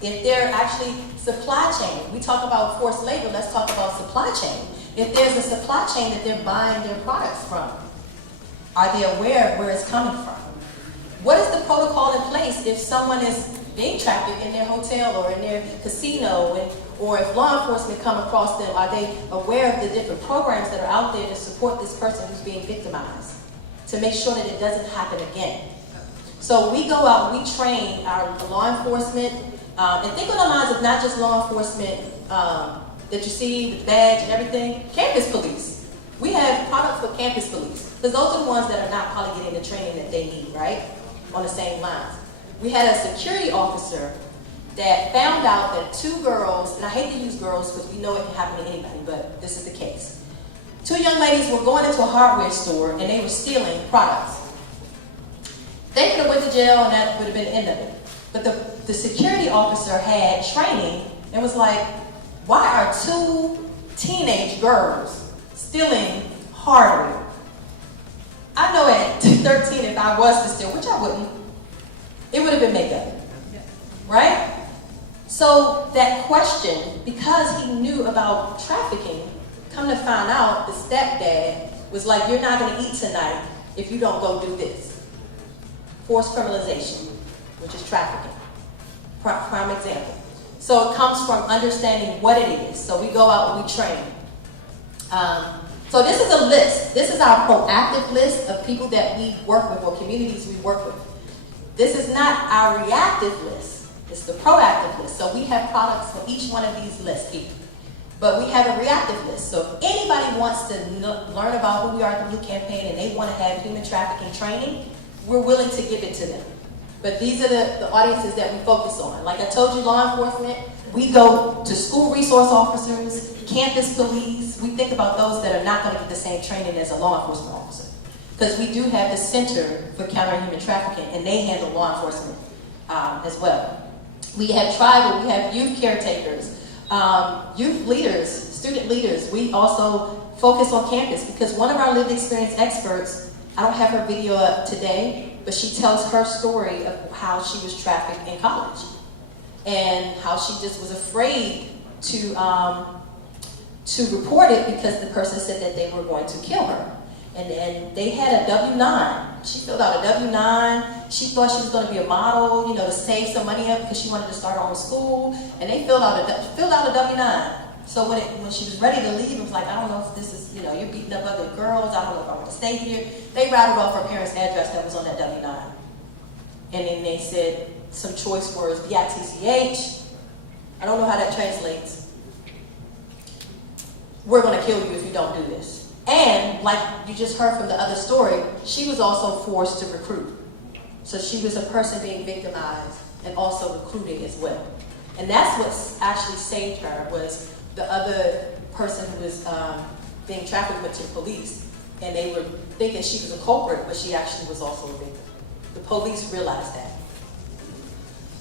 If they're actually supply chain, we talk about forced labor, let's talk about supply chain. If there's a supply chain that they're buying their products from, are they aware of where it's coming from? What is the protocol in place if someone is being trafficked in their hotel or in their casino, or if law enforcement come across them, are they aware of the different programs that are out there to support this person who's being victimized, to make sure that it doesn't happen again? So we go out, we train our law enforcement, and think on the lines of not just law enforcement that you see with the badge and everything, campus police. We have products for campus police, because those are the ones that are not probably getting the training that they need, right? On the same lines. We had a security officer that found out that 2 girls, and I hate to use girls because we know it can happen to anybody, but this is the case. 2 young ladies were going into a hardware store and they were stealing products. They could have went to jail and that would have been the end of it. But the security officer had training and was like, why are 2 teenage girls stealing hardware? I know at 13 if I was to steal, which I wouldn't, it would have been makeup, right? So that question, because he knew about trafficking, come to find out the stepdad was like, you're not gonna eat tonight if you don't go do this. Forced criminalization, which is trafficking. Prime example. So it comes from understanding what it is. So we go out and we train. So this is a list. This is our proactive list of people that we work with or communities we work with. This is not our reactive list. It's the proactive list. So we have products for each one of these lists here. But we have a reactive list. So if anybody wants to learn about who we are at the Blue Campaign and they want to have human trafficking training, we're willing to give it to them. But these are the audiences that we focus on. Like I told you, law enforcement, we go to school resource officers, campus police. We think about those that are not going to get the same training as a law enforcement officer. Because we do have the Center for Countering Human Trafficking, and they handle law enforcement as well. We have tribal, we have youth caretakers, youth leaders, student leaders. We also focus on campus because one of our lived experience experts, I don't have her video up today, but she tells her story of how she was trafficked in college and how she just was afraid to report it because the person said that they were going to kill her. And they had a W-9. She filled out a W-9. She thought she was going to be a model, you know, to save some money up because she wanted to start her own school. And they filled out a W-9. So when she was ready to leave, it was like, I don't know if this is, you know, you're beating up other girls. I don't know if I want to stay here. They rattled off her parents' address that was on that W-9. And then they said some choice words, B-I-T-C-H. I don't know how that translates. We're going to kill you if you don't do this. And, like you just heard from the other story, she was also forced to recruit. So she was a person being victimized and also recruiting as well. And that's what actually saved her, was the other person who was being trafficked went to police. And they were thinking she was a culprit, but she actually was also a victim. The police realized that.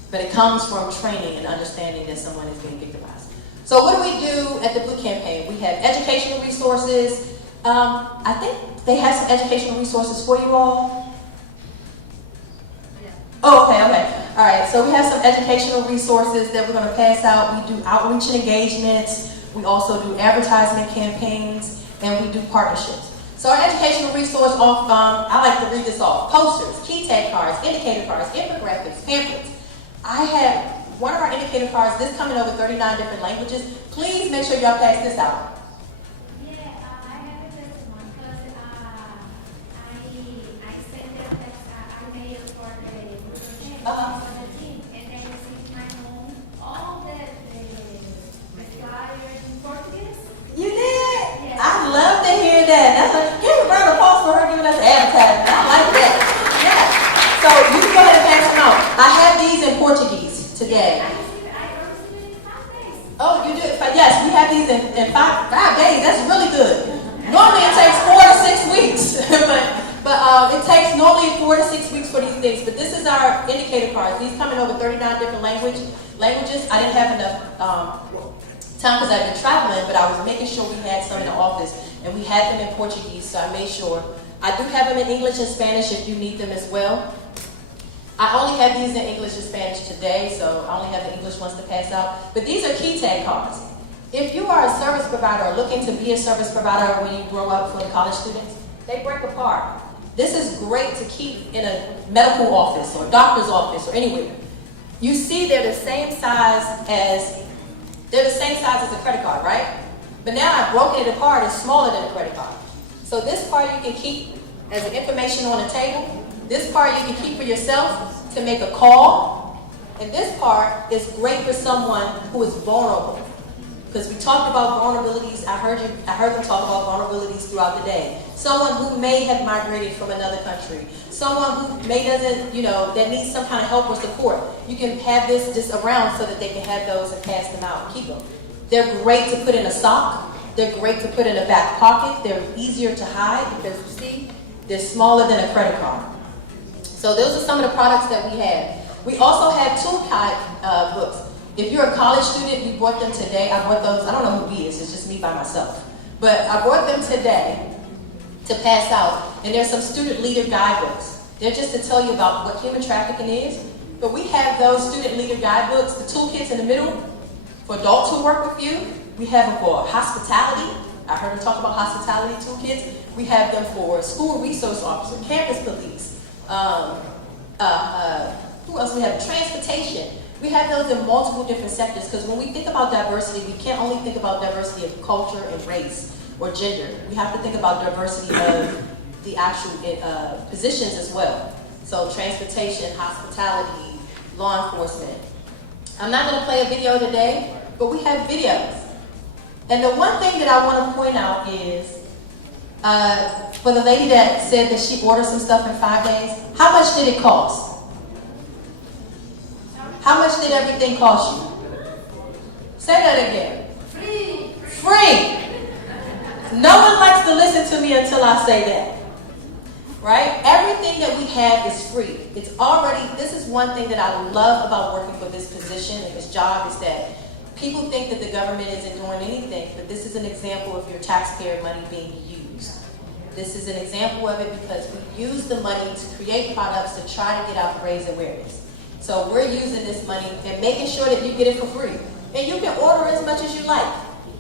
But it comes from training and understanding that someone is being victimized. So what do we do at the Blue Campaign? We have educational resources. I think they have some educational resources for you all. Yeah. Oh, okay. All right, so we have some educational resources that we're going to pass out. We do outreach and engagements. We also do advertisement campaigns, and we do partnerships. So our educational resource, I like to read this off. Posters, key tag cards, indicator cards, infographics, pamphlets. I have one of our indicator cards, this coming over 39 different languages. Please make sure y'all pass this out. You did? Yes. I love to hear that. Give a round of applause for her giving us advertising. I like that. Yeah. So you can go ahead and pass them out. I have these in Portuguese today. Oh, you do? Yes, we have these in 5 days. That's really good. Normally it takes 4 to 6 weeks, but it takes normally 4 to 6 weeks for these things. But this is our indicator cards. These come in over 39 different languages. I didn't have enough time because I've been traveling, but I was making sure we had some in the office, and we had them in Portuguese, so I made sure. I do have them in English and Spanish if you need them as well. I only have these in English and Spanish today, so I only have the English ones to pass out. But these are key tag cards. If you are a service provider or looking to be a service provider when you grow up for the college students, they break apart. This is great to keep in a medical office or doctor's office or anywhere. You see they're the same size as a credit card, right? But now I've broken it apart. It's smaller than a credit card. So this part you can keep as information on a table. This part you can keep for yourself to make a call. And this part is great for someone who is vulnerable. Because we talked about vulnerabilities, I heard them talk about vulnerabilities throughout the day. Someone who may have migrated from another country. Someone who that needs some kind of help or support. You can have this just around so that they can have those and pass them out and keep them. They're great to put in a sock. They're great to put in a back pocket. They're easier to hide because you see, they're smaller than a credit card. So those are some of the products that we have. We also have toolkit books. If you're a college student, we bought them today. I bought those, I don't know who we is, it's just me by myself. But I bought them today to pass out. And there's some student leader guidebooks. They're just to tell you about what human trafficking is. But we have those student leader guidebooks, the toolkits in the middle, for adults who work with you. We have them for hospitality. I heard them talk about hospitality toolkits. We have them for school resource officer, campus police. Who else we have? Transportation. We have those in multiple different sectors because when we think about diversity, we can't only think about diversity of culture and race or gender. We have to think about diversity of the actual positions as well. So transportation, hospitality, law enforcement. I'm not going to play a video today, but we have videos. And the one thing that I want to point out is, for the lady that said that she ordered some stuff in 5 days, how much did it cost? How much did everything cost you? Say that again. Free. Free. No one likes to listen to me until I say that. Right? Everything that we have is free. It's already, this is one thing that I love about working for this position and this job is that people think that the government isn't doing anything, but this is an example of your taxpayer money being used. This is an example of it because we use the money to create products to try to get out and raise awareness. So we're using this money and making sure that you get it for free. And you can order as much as you like.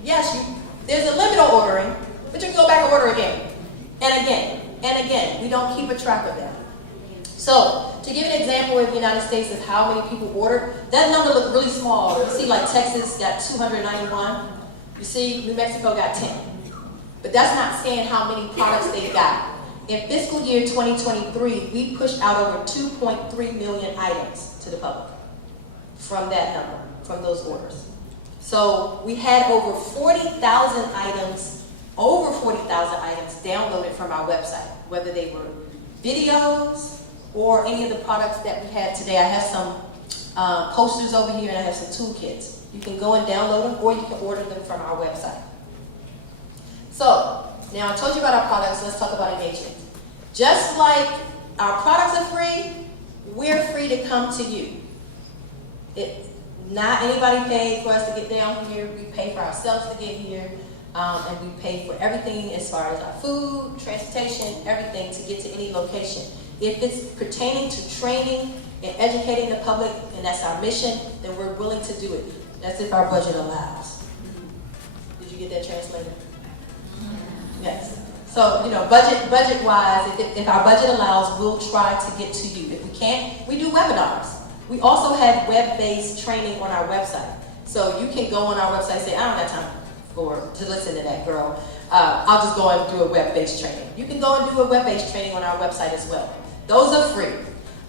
Yes, there's a limit on ordering, but you can go back and order again. And again, and again. We don't keep a track of them. So, to give an example in the United States of how many people ordered, that number looked really small. You see like Texas got 291. You see New Mexico got 10. But that's not saying how many products they got. In fiscal year 2023, we pushed out over 2.3 million items to the public from that number, from those orders. So we had over 40,000 items, downloaded from our website, whether they were videos or any of the products that we had today. I have some posters over here and I have some toolkits. You can go and download them or you can order them from our website. So, now I told you about our products, let's talk about engagement. Just like our products are free, we're free to come to you. Not anybody paid for us to get down here, we pay for ourselves to get here, and we pay for everything as far as our food, transportation, everything to get to any location. If it's pertaining to training and educating the public, and that's our mission, then we're willing to do it. That's if our budget allows. Did you get that translated? Yes. So, budget-wise, if our budget allows, we'll try to get to you. If we can't, we do webinars. We also have web-based training on our website. So you can go on our website and say, I don't have time to listen to that girl. I'll just go and do a web-based training. You can go and do a web-based training on our website as well. Those are free.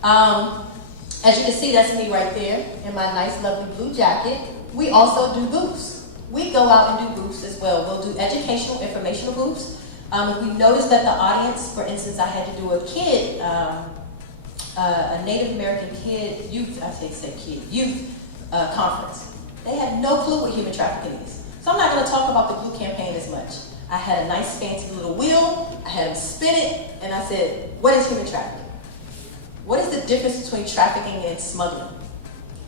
As you can see, that's me right there in my nice, lovely blue jacket. We also do booths. We go out and do booths as well. We'll do educational, informational booths. If we notice that the audience, for instance, I had to do a kid, a Native American youth conference. They had no clue what human trafficking is. So I'm not going to talk about the Blue campaign as much. I had a nice fancy little wheel, I had them spin it, and I said, what is human trafficking? What is the difference between trafficking and smuggling?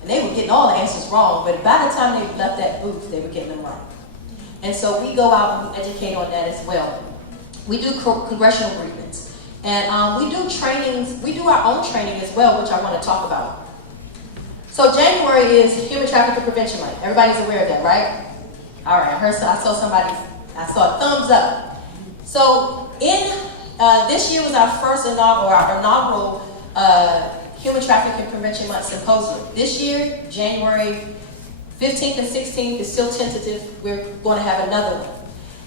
And they were getting all the answers wrong, but by the time they left that booth, they were getting them right. And so we go out and we educate on that as well. We do congressional briefings. And we do trainings, we do our own training as well, which I want to talk about. So January is Human Trafficking Prevention Month. Everybody's aware of that, right? All right, I saw a thumbs up. So this year was our inaugural Human Trafficking Prevention Month Symposium. This year, January 15th and 16th is still tentative. We're going to have another one.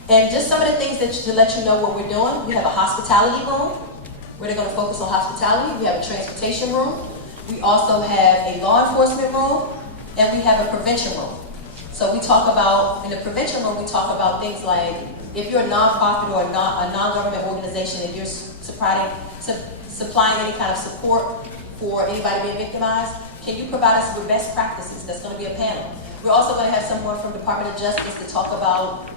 And just some of the things to let you know what we're doing. We have a hospitality room. where they're going to focus on hospitality. We have a transportation room. We also have a law enforcement room, and we have a prevention room. So we talk about, in the prevention room, we talk about things like, if you're a nonprofit or a non-government organization and you're supplying any kind of support for anybody being victimized, can you provide us with best practices? That's going to be a panel. We're also going to have someone from the Department of Justice to talk about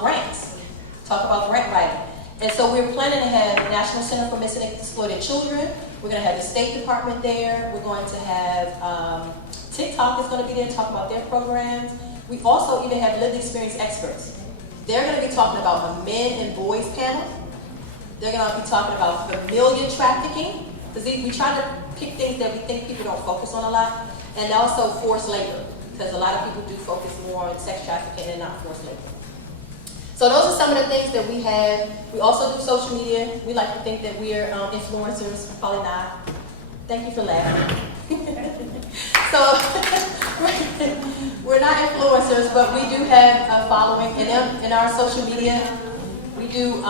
grants, talk about grant writing. And so we're planning to have the National Center for Missing and Exploited Children. We're going to have the State Department there. We're going to have TikTok is going to be there to talk about their programs. We also even have lived experience experts. They're going to be talking about a men and boys panel. They're going to be talking about familial trafficking, because we try to pick things that we think people don't focus on a lot, and also forced labor, because a lot of people do focus more on sex trafficking and not forced labor. So those are some of the things that we have. We also do social media. We like to think that we are influencers, probably not. Thank you for laughing. So we're not influencers, but we do have a following in our social media. We do.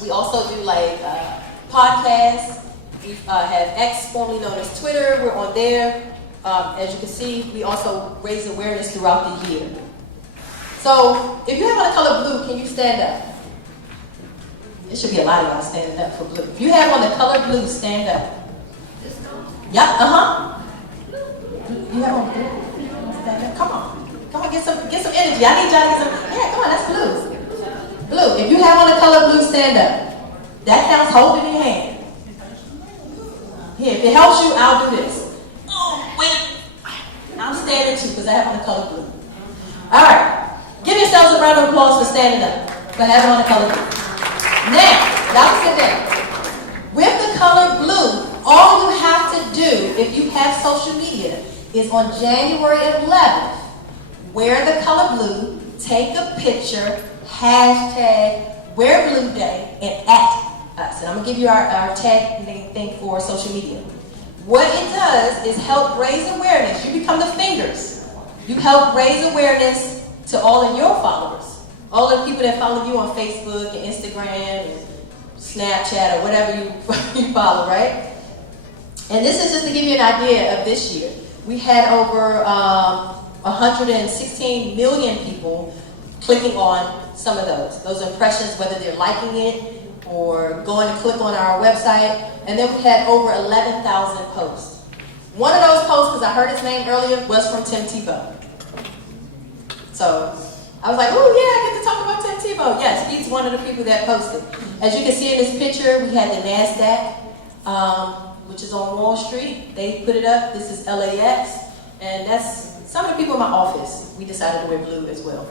We also do like podcasts. We have X, formerly known as Twitter. We're on there. As you can see, we also raise awareness throughout the year. So if you have on the color blue, can you stand up? There should be a lot of y'all standing up for blue. If you have on the color blue, stand up. Yep, You have on blue? Stand up. Come on, get some energy. I need y'all to get some. Yeah, come on, that's blue. Blue. If you have on the color blue, stand up. That counts. Hold it in your hand. Here, if it helps you, I'll do this. Oh, wait. I'm standing too because I have on the color blue. All right. Give yourselves a round of applause for standing up, for having on the color blue. Now, y'all sit down. With the color blue, all you have to do, if you have social media, is on January 11th, wear the color blue, take a picture, hashtag Wear Blue Day, and @ us. And I'm going to give you our tag thing for social media. What it does is help raise awareness. You become the fingers. You help raise awareness to all of your followers. All the people that follow you on Facebook and Instagram and Snapchat or whatever you follow, right? And this is just to give you an idea of this year. We had over 116 million people clicking on some of those impressions, whether they're liking it or going to click on our website. And then we had over 11,000 posts. One of those posts, because I heard his name earlier, was from Tim Tebow. So I was like, oh yeah, I get to talk about Tim Tebow. Yes, he's one of the people that posted. As you can see in this picture, we had the NASDAQ, which is on Wall Street. They put it up. This is LAX. And that's some of the people in my office. We decided to wear blue as well.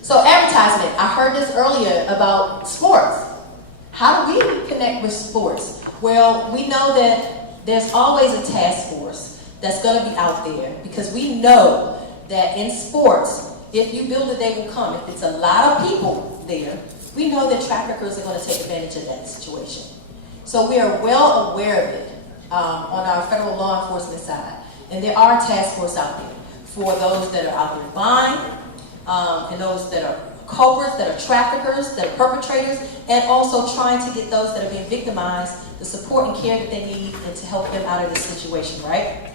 So advertisement. I heard this earlier about sports. How do we connect with sports? Well, we know that there's always a task force that's going to be out there, because we know that in sports, if you build it, they will come. If it's a lot of people there, we know that traffickers are going to take advantage of that situation. So we are well aware of it on our federal law enforcement side. And there are task force out there for those that are out there buying, and those that are culprits, that are traffickers, that are perpetrators, and also trying to get those that are being victimized the support and care that they need and to help them out of this situation, right?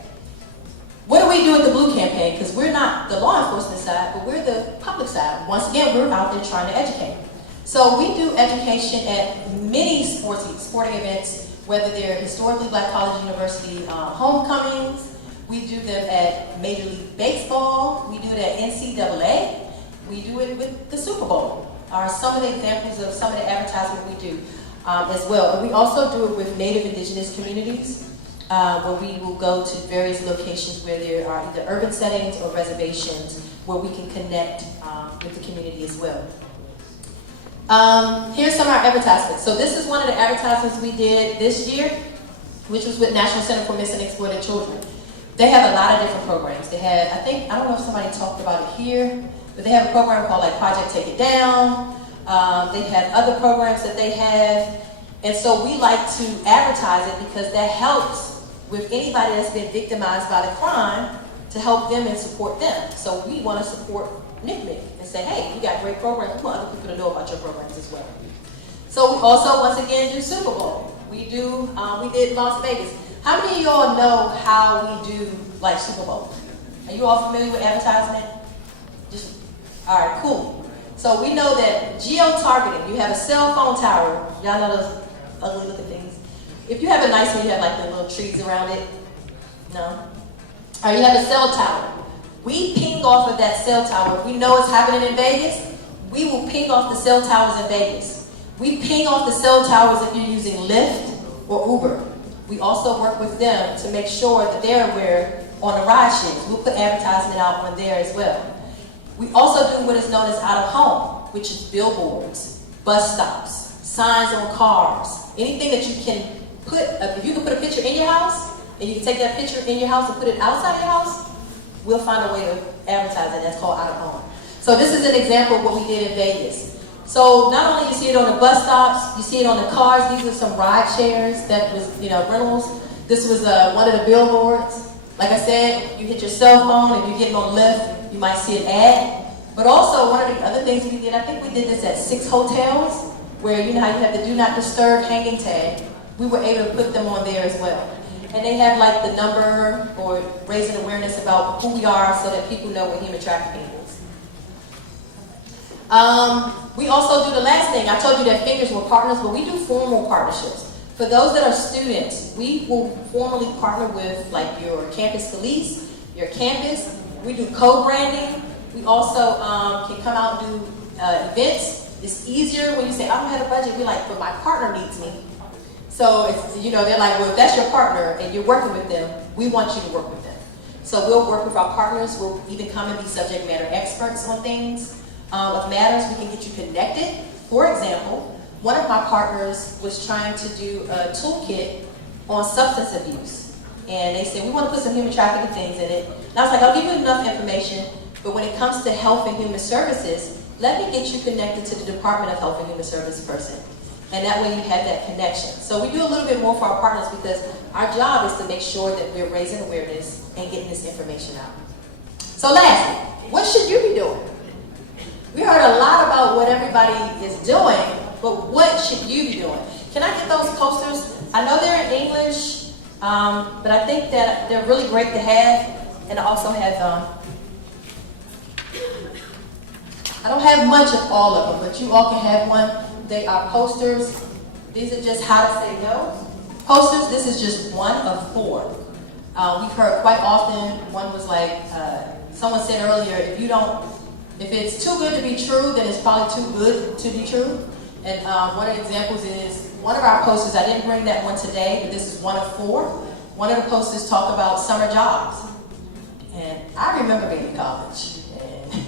What do we do at the Blue Campaign? Because we're not the law enforcement side, but we're the public side. Once again, we're out there trying to educate. So we do education at many sporting events, whether they're historically Black College University homecomings. We do them at Major League Baseball. We do it at NCAA. We do it with the Super Bowl. Are some of the examples of some of the advertisement we do as well. And we also do it with Native Indigenous communities, where we will go to various locations where there are either urban settings or reservations where we can connect with the community as well. Here's some of our advertisements. So this is one of the advertisements we did this year, which was with National Center for Missing and Exploited Children. They have a lot of different programs. They had, I don't know if somebody talked about it here, but they have a program called like Project Take It Down. They had other programs that they have. And so we like to advertise it because that helps with anybody that's been victimized by the crime to help them and support them. So we want to support NCMEC and say, hey, you got great programs. We want other people to know about your programs as well. So we also, once again, do Super Bowl. We did Las Vegas. How many of y'all know how we do like Super Bowl? Are you all familiar with advertisement? All right, cool. So we know that geo-targeting, you have a cell phone tower. Y'all know those ugly looking things? If you have a nice one, you have like the little trees around it. No? Or you have a cell tower. We ping off of that cell tower. If we know it's happening in Vegas, we will ping off the cell towers in Vegas. We ping off the cell towers if you're using Lyft or Uber. We also work with them to make sure that they're aware on the ride shares. We'll put advertisement out on there as well. We also do what is known as out of home, which is billboards, bus stops, signs on cars, anything that you can put, if you can put a picture in your house, and you can take that picture in your house and put it outside your house, we'll find a way to advertise it. That's called out of home. So this is an example of what we did in Vegas. So not only you see it on the bus stops, you see it on the cars. These are some ride shares that was, rentals. This was one of the billboards. Like I said, you hit your cell phone and you're getting on Lyft, you might see an ad. But also one of the other things we did, I think we did this at 6 hotels, where you know how you have the do not disturb hanging tag. We were able to put them on there as well. And they have like the number or raising awareness about who we are so that people know what human trafficking is. We also do the last thing. I told you that fingers were partners, but we do formal partnerships. For those that are students, we will formally partner with like your campus police, your campus. We do co-branding. We also can come out and do events. It's easier when you say, I don't have a budget. We're like, but my partner needs me. So it's, they're like, well, if that's your partner and you're working with them, we want you to work with them. So we'll work with our partners. We'll even come and be subject matter experts on things. With matters, we can get you connected. For example, one of my partners was trying to do a toolkit on substance abuse. And they said, we want to put some human trafficking things in it. And I was like, I'll give you enough information, but when it comes to health and human services, let me get you connected to the Department of Health and Human Services person. And that way you have that connection. So we do a little bit more for our partners because our job is to make sure that we're raising awareness and getting this information out. So lastly, what should you be doing? We heard a lot about what everybody is doing, but what should you be doing? Can I get those posters? I know they're in English, but I think that they're really great to have. And I also have, I don't have much of all of them, but you all can have one. They are posters. These are just how to say no. Posters, this is just one of 4. We've heard quite often, one was like, someone said earlier, if it's too good to be true, then it's probably too good to be true. And one of the examples is, one of our posters, I didn't bring that one today, but this is one of 4. One of the posters talk about summer jobs. And I remember being in college, and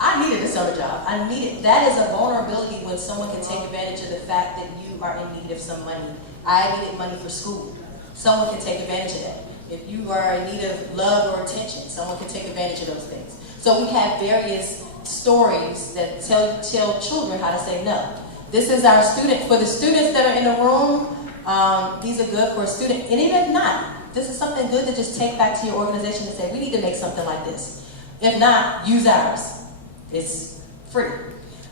I needed a summer job. That is a vulnerability when someone can take advantage of the fact that you are in need of some money. I needed money for school. Someone can take advantage of that. If you are in need of love or attention, someone can take advantage of those things. So we have various stories that tell children how to say no. This is our student, for the students that are in the room, these are good for a student. And even if not, this is something good to just take back to your organization and say, we need to make something like this. If not, use ours. It's free.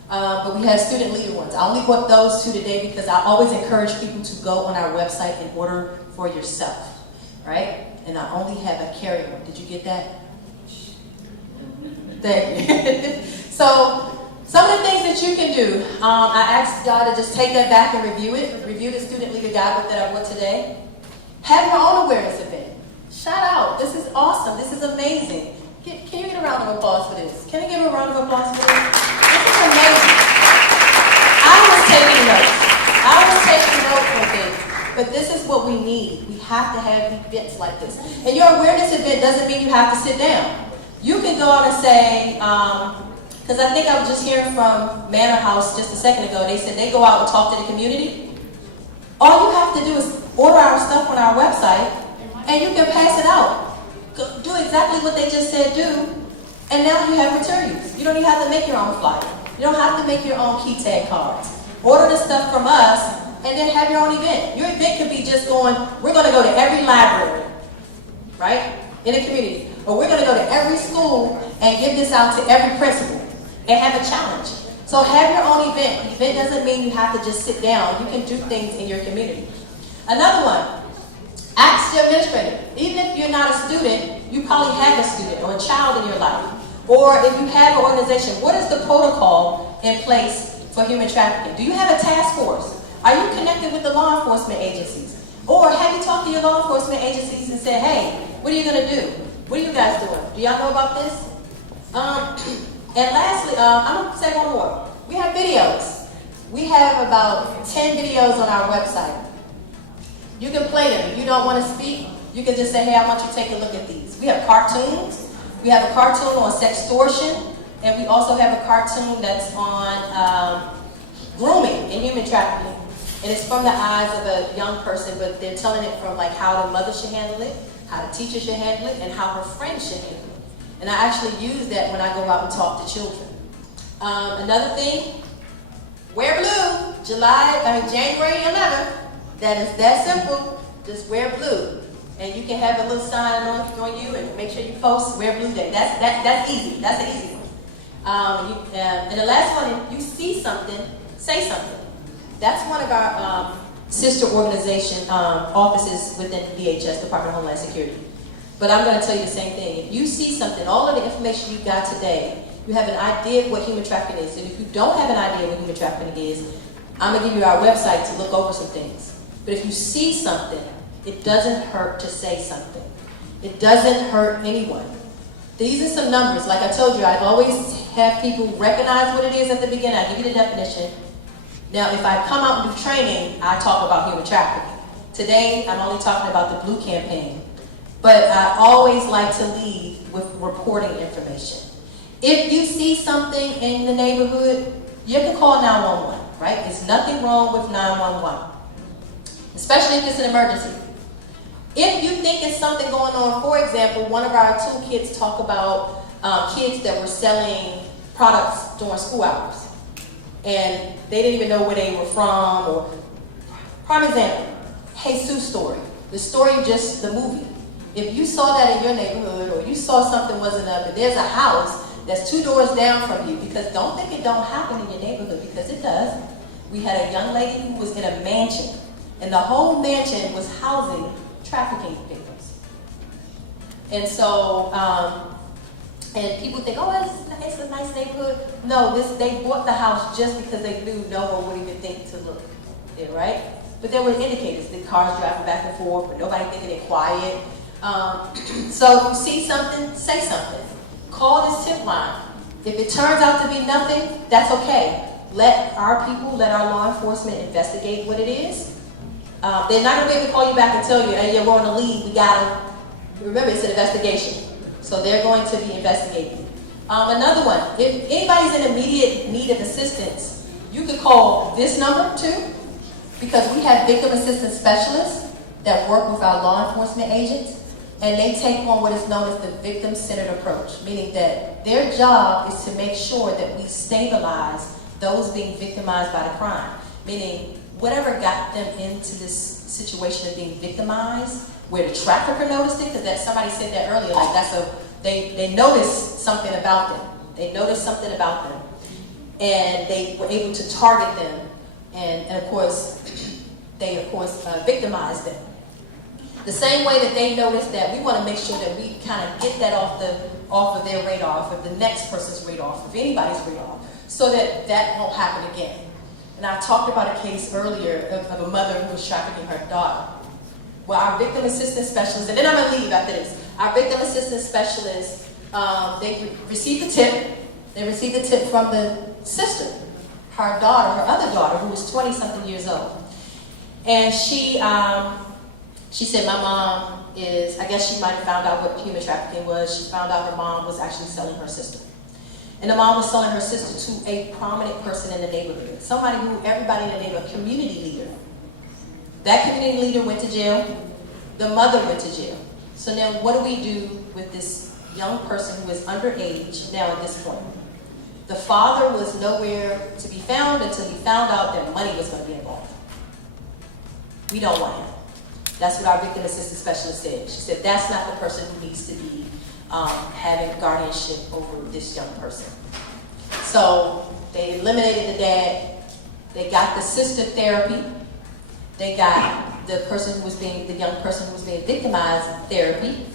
But we have student leader ones. I only brought those 2 today because I always encourage people to go on our website and order for yourself, right? And I only have a carry one. Did you get that? Thank you. So, some of the things that you can do, I asked y'all to just take that back and review it. Review the student leader guidebook that I brought today. Have your own awareness event. Shout out. This is awesome. This is amazing. Can you get a round of applause for this? Can you give a round of applause for this? This is amazing. I was taking notes with this. But this is what we need. We have to have events like this. And your awareness event doesn't mean you have to sit down. You can go out and say, because I think I was just hearing from Manor House just a second ago, they said they go out and talk to the community. All you have to do is order our stuff on our website, and you can pass it out. Do exactly what they just said do, and now you have materials. You don't even have to make your own flyer. You don't have to make your own key tag cards. Order the stuff from us, and then have your own event. Your event could be just going, we're going to go to every library, right, in the community. Or we're going to go to every school and give this out to every principal and have a challenge. So have your own event. An event doesn't mean you have to just sit down. You can do things in your community. Another one, ask your administrator. Even if you're not a student, you probably have a student or a child in your life. Or if you have an organization, what is the protocol in place for human trafficking? Do you have a task force? Are you connected with the law enforcement agencies? Or have you talked to your law enforcement agencies and said, hey, what are you going to do? What are you guys doing? Do y'all know about this? And lastly, I'm going to say one more. We have videos. We have about 10 videos on our website. You can play them. If you don't want to speak, you can just say, hey, I want you to take a look at these. We have cartoons. We have a cartoon on sextortion, and we also have a cartoon that's on grooming and human trafficking. And it's from the eyes of a young person, but they're telling it from like how the mother should handle it, how the teacher should handle it, and how her friends should handle it. And I actually use that when I go out and talk to children. Another thing, wear blue, January 11th. That is that simple. Just wear blue. And you can have a little sign on you and make sure you post wear blue day. That's easy. That's an easy one. And the last one, if you see something, say something. That's one of our sister organization offices within DHS, Department of Homeland Security. But I'm going to tell you the same thing. If you see something, all of the information you got today, you have an idea of what human trafficking is. And if you don't have an idea of what human trafficking is, I'm going to give you our website to look over some things. But if you see something, it doesn't hurt to say something. It doesn't hurt anyone. These are some numbers. Like I told you, I always have people recognize what it is at the beginning. I give you the definition. Now, if I come out and do training, I talk about human trafficking. Today, I'm only talking about the Blue campaign. But I always like to lead with reporting information. If you see something in the neighborhood, you can call 911, right? There's nothing wrong with 911, especially if it's an emergency. If you think it's something going on, for example, one of our toolkits talk about kids that were selling products during school hours. And they didn't even know where they were from. Or, prime example, Jesus story. The story, just the movie. If you saw that in your neighborhood or you saw something wasn't up and there's a house that's 2 doors down from you, because don't think it don't happen in your neighborhood, because it does. We had a young lady who was in a mansion, and the whole mansion was housing trafficking victims. And so, and people think, oh, it's a nice neighborhood. No, they bought the house just because they knew no one would even think to look there, right? But there were indicators, the cars driving back and forth, but nobody thinking it quiet. So if you see something, say something. Call this tip line. If it turns out to be nothing, that's okay. Let our people, let our law enforcement investigate what it is. They're not going to be able to call you back and tell you, hey, we're on the lead, we got them. Remember, it's an investigation. So they're going to be investigating. Another one, if anybody's in immediate need of assistance, you could call this number too, because we have victim assistance specialists that work with our law enforcement agents, and they take on what is known as the victim-centered approach, meaning that their job is to make sure that we stabilize those being victimized by the crime, meaning whatever got them into this situation of being victimized, where the trafficker noticed it, because that somebody said that earlier, like they noticed something about them. They noticed something about them, and they were able to target them, and of course, they victimized them. The same way that they noticed that, we want to make sure that we kind of get that off of their radar, off of the next person's radar, off of anybody's radar, so that that won't happen again. And I talked about a case earlier of a mother who was trafficking her daughter. Well, our victim assistance specialists, and then I'm going to leave after this. Our victim assistance specialists, they received the tip. They received the tip from the sister, her daughter, her other daughter, who was 20-something years old. And she said, my mom is, I guess she might have found out what human trafficking was. She found out her mom was actually selling her sister. And the mom was selling her sister to a prominent person in the neighborhood. Somebody who everybody in the neighborhood, a community leader. That community leader went to jail. The mother went to jail. So now what do we do with this young person who is underage now at this point? The father was nowhere to be found until he found out that money was going to be involved. We don't want him. That's what our victim assistance specialist said. She said that's not the person who needs to be having guardianship over this young person. So They eliminated the dad. They got the sister therapy. They got the young person who was being victimized therapy.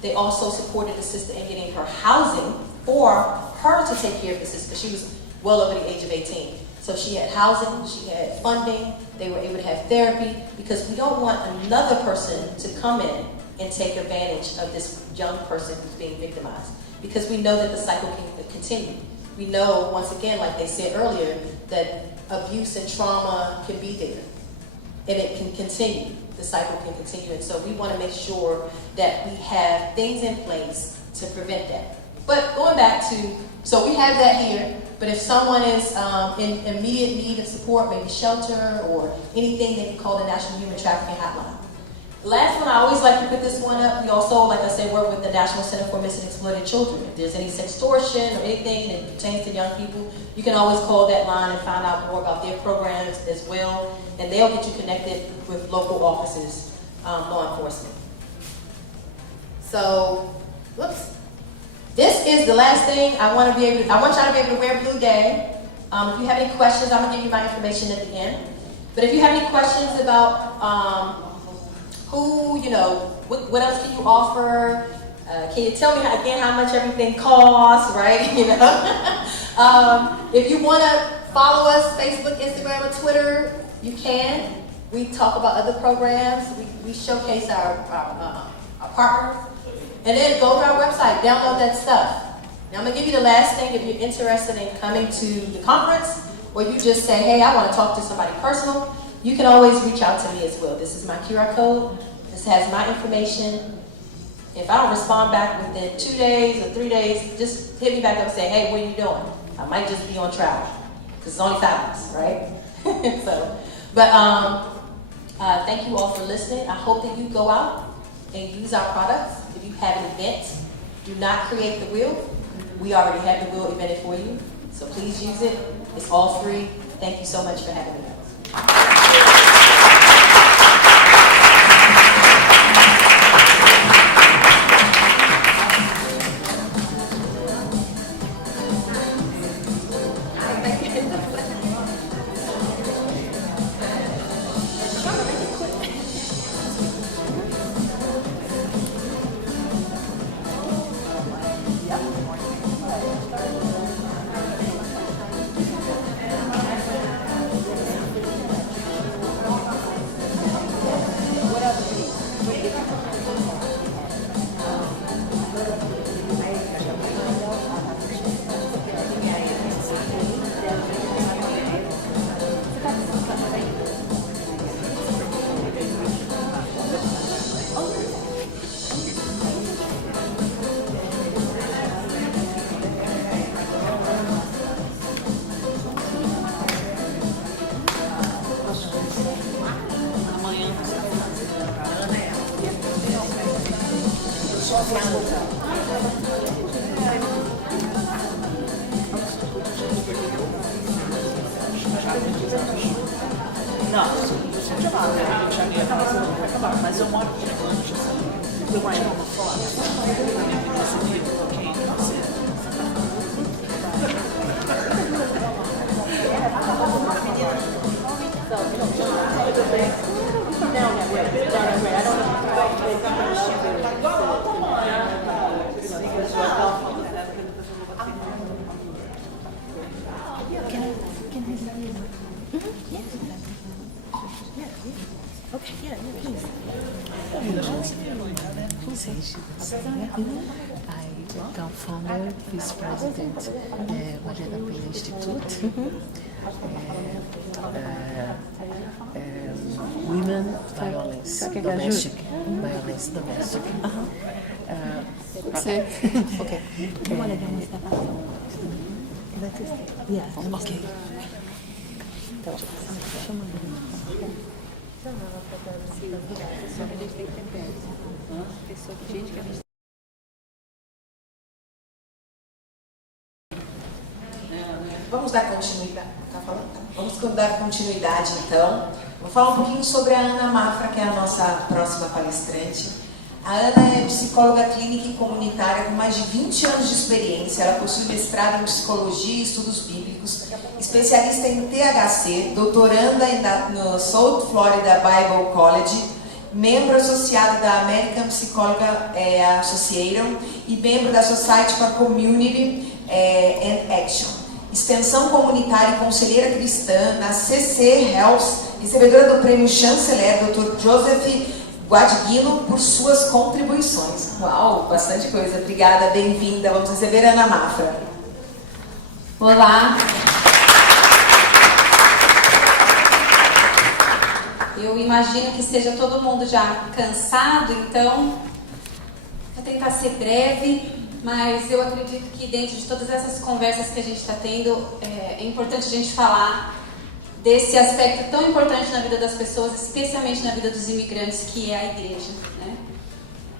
They also supported the sister in getting her housing for her to take care of the sister, because she was well over the age of 18. So she had housing, she had funding, they were able to have therapy, because we don't want another person to come in and take advantage of this young person who's being victimized, because we know that the cycle can continue. We know, once again, like they said earlier, that abuse and trauma can be there, and it can continue. The cycle can continue, and so we want to make sure that we have things in place to prevent that. But going back to, so we have that here, but if someone is in immediate need of support, maybe shelter or anything, they can call the National Human Trafficking Hotline. The last one, I always like to put this one up. We also, like I said, work with the National Center for Missing and Exploited Children. If there's any sextortion or anything that pertains to young people, you can always call that line and find out more about their programs as well, and they'll get you connected with local offices, law enforcement. So, whoops. This is the last thing I want y'all to be able to wear blue day. If you have any questions, I'm gonna give you my information at the end. But if you have any questions about who, what else can you offer? Can you tell me again how much everything costs, right? If you want to follow us, Facebook, Instagram, or Twitter, you can. We talk about other programs. We showcase our partners. And then go to our website, download that stuff. Now I'm going to give you the last thing. If you're interested in coming to the conference, or you just say, hey, I want to talk to somebody personal, you can always reach out to me as well. This is my QR code. This has my information. If I don't respond back within 2 days or 3 days, just hit me back up and say, hey, what are you doing? I might just be on travel, because it's only 5 months, right? Thank you all for listening. I hope that you go out and use our products. If you have an event, do not create the wheel. We already have the wheel invented for you, so please use it. It's all free. Thank you so much for having me. Então, founder, vice-president Maria da Penha Institute, women violence domestic, violence domestic. Okay. You want to demonstrate that? Yes. Okay. Vamos dar continuidade. Tá falando? Vamos dar continuidade, então. Vou falar um pouquinho sobre a Ana Mafra, que é a nossa próxima palestrante. A Ana é psicóloga clínica e comunitária com mais de 20 anos de experiência. Ela possui mestrado em psicologia e estudos bíblicos, especialista em THC, doutoranda no South Florida Bible College, membro associado da American Psychological Association e membro da Society for Community and Action. Extensão comunitária e conselheira cristã na CC Health, recebedora do prêmio Chanceler, Dr. Joseph Guadiguino, por suas contribuições. Uau, bastante coisa. Obrigada, bem-vinda. Vamos receber a Ana Mafra. Olá. Eu imagino que esteja todo mundo já cansado, então vou tentar ser breve, mas eu acredito que dentro de todas essas conversas que a gente está tendo, é importante a gente falar desse aspecto tão importante na vida das pessoas, especialmente na vida dos imigrantes, que é a igreja, né?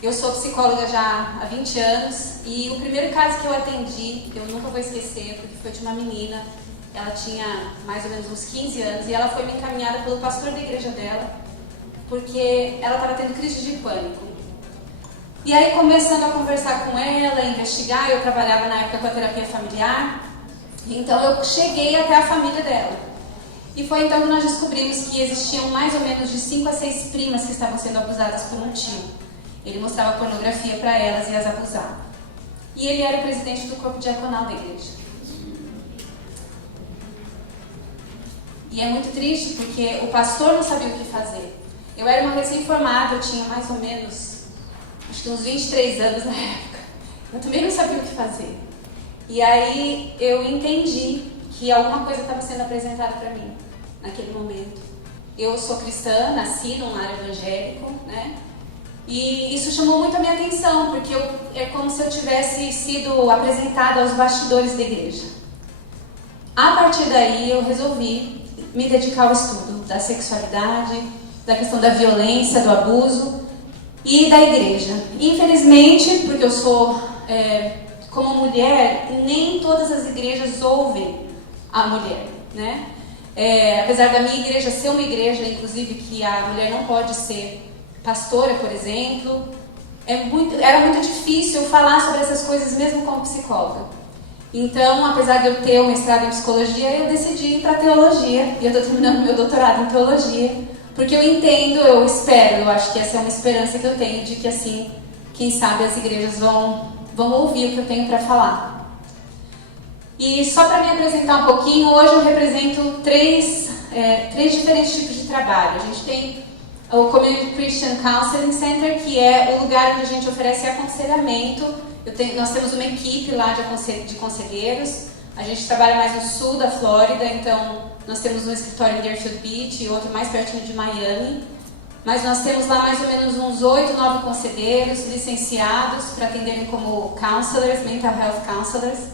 Eu sou psicóloga já há 20 anos e o primeiro caso que eu atendi, eu nunca vou esquecer, porque foi de uma menina. Ela tinha mais ou menos uns 15 anos e ela foi me encaminhada pelo pastor da igreja dela, porque ela estava tendo crise de pânico. E aí, começando a conversar com ela, investigar, eu trabalhava na época com a terapia familiar, então eu cheguei até a família dela. E foi então que nós descobrimos que existiam mais ou menos de 5 a 6 primas que estavam sendo abusadas por um tio. Ele mostrava pornografia para elas e as abusava. E ele era o presidente do corpo diaconal da igreja. E é muito triste porque o pastor não sabia o que fazer. Eu era uma recém-formada, eu tinha mais ou menos, acho que uns 23 anos na época. Eu também não sabia o que fazer. E aí eu entendi que alguma coisa estava sendo apresentada para mim naquele momento. Eu sou cristã, nasci num lar evangélico, né? E isso chamou muito a minha atenção, porque é como se eu tivesse sido apresentada aos bastidores da igreja. A partir daí eu resolvi me dedicar ao estudo da sexualidade, da questão da violência, do abuso e da igreja. Infelizmente, porque eu sou, como mulher, nem todas as igrejas ouvem a mulher, né? Apesar da minha igreja ser uma igreja, inclusive, que a mulher não pode ser pastora, por exemplo, era muito difícil eu falar sobre essas coisas mesmo como psicóloga. Então, apesar de eu ter um mestrado em psicologia, eu decidi ir para teologia, e eu estou terminando meu doutorado em teologia, porque eu entendo, eu espero, eu acho que essa é uma esperança que eu tenho, de que assim, quem sabe as igrejas vão ouvir o que eu tenho para falar. E só para me apresentar um pouquinho, hoje eu represento três diferentes tipos de trabalho. A gente tem o Community Christian Counseling Center, que é o lugar onde a gente oferece aconselhamento. Nós temos uma equipe lá de conselheiros. A gente trabalha mais no sul da Flórida, então nós temos um escritório em Deerfield Beach e outro mais pertinho de Miami. Mas nós temos lá mais ou menos uns 8, 9 conselheiros licenciados para atenderem como counselors, mental health counselors.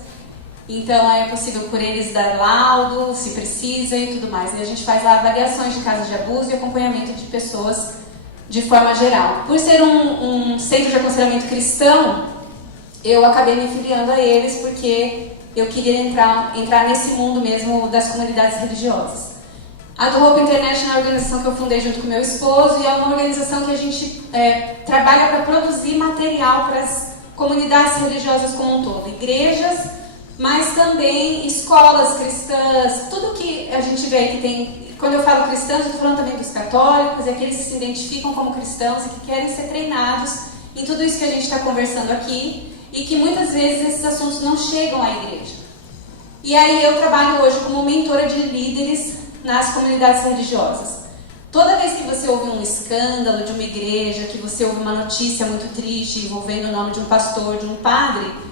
Então é possível por eles dar laudo, se precisa e tudo mais. E a gente faz lá avaliações de casos de abuso e acompanhamento de pessoas de forma geral. Por ser um centro de aconselhamento cristão, eu acabei me filiando a eles porque eu queria entrar nesse mundo mesmo das comunidades religiosas. A do Hope International é a organização que eu fundei junto com meu esposo e é uma organização que a gente trabalha para produzir material para as comunidades religiosas como um todo. Igrejas, mas também escolas cristãs, tudo que a gente vê que tem. Quando eu falo cristãos, eu estou falando também dos católicos, aqueles que se identificam como cristãos e que querem ser treinados em tudo isso que a gente está conversando aqui e que muitas vezes esses assuntos não chegam à igreja. E aí eu trabalho hoje como mentora de líderes nas comunidades religiosas. Toda vez que você ouve um escândalo de uma igreja, que você ouve uma notícia muito triste envolvendo o nome de um pastor, de um padre,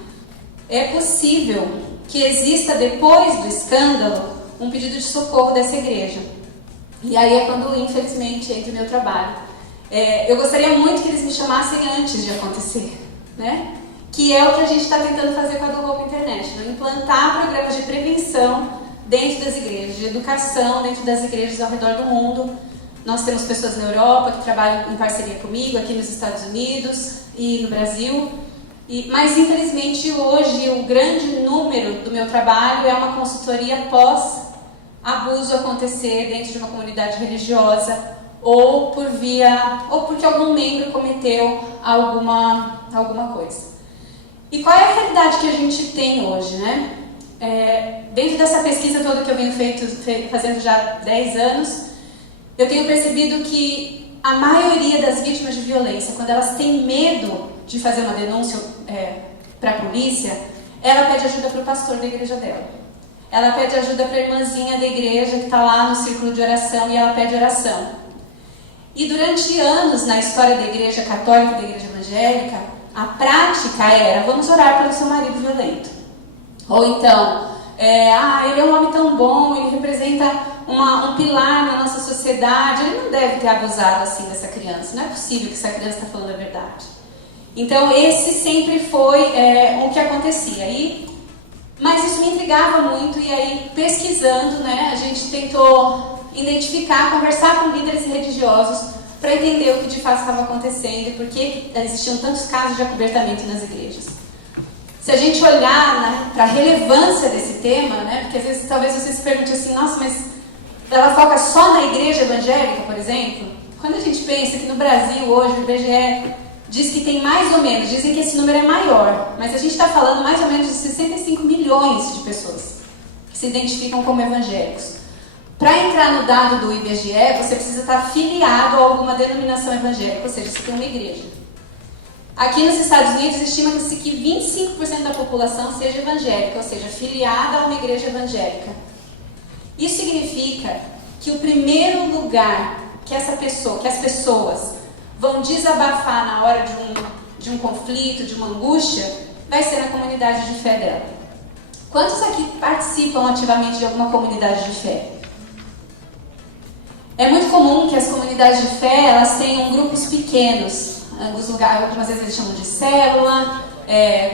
é possível que exista depois do escândalo um pedido de socorro dessa igreja. E aí é quando, infelizmente, entra o meu trabalho. Eu gostaria muito que eles me chamassem antes de acontecer, né? Que é o que a gente está tentando fazer com a do Hope International, implantar programas de prevenção dentro das igrejas, de educação dentro das igrejas ao redor do mundo. Nós temos pessoas na Europa que trabalham em parceria comigo, aqui nos Estados Unidos e no Brasil. Mas, infelizmente, hoje o grande número do meu trabalho é uma consultoria pós-abuso acontecer dentro de uma comunidade religiosa ou porque algum membro cometeu alguma coisa. E qual é a realidade que a gente tem hoje, né? Dentro dessa pesquisa toda que eu venho fazendo já há 10 anos, eu tenho percebido que a maioria das vítimas de violência, quando elas têm medo de fazer uma denúncia para a polícia, ela pede ajuda para o pastor da igreja dela. Ela pede ajuda para a irmãzinha da igreja que está lá no círculo de oração e ela pede oração. E durante anos, na história da igreja católica e da igreja evangélica, a prática era: vamos orar pelo seu marido violento. Ou então, ele é um homem tão bom, ele representa um pilar na nossa sociedade, ele não deve ter abusado assim dessa criança, não é possível que essa criança está falando a verdade. Então esse sempre foi o que acontecia. Mas isso me intrigava muito, e aí pesquisando, né, a gente tentou identificar, conversar com líderes religiosos para entender o que de fato estava acontecendo e por que existiam tantos casos de acobertamento nas igrejas. Se a gente olhar para a relevância desse tema, né, porque às vezes talvez você se pergunte assim: nossa, mas ela foca só na igreja evangélica, por exemplo? Quando a gente pensa que no Brasil hoje o IBGE diz que tem mais ou menos, dizem que esse número é maior, mas a gente está falando mais ou menos de 65 milhões de pessoas que se identificam como evangélicos. Para entrar no dado do IBGE, você precisa estar filiado a alguma denominação evangélica, ou seja, você tem uma igreja. Aqui nos Estados Unidos, estima-se que 25% da população seja evangélica, ou seja, filiada a uma igreja evangélica. Isso significa que o primeiro lugar que as pessoas vão desabafar na hora de um conflito, de uma angústia, vai ser na comunidade de fé dela. Quantos aqui participam ativamente de alguma comunidade de fé? É muito comum que as comunidades de fé elas tenham grupos pequenos. Algumas vezes eles chamam de célula,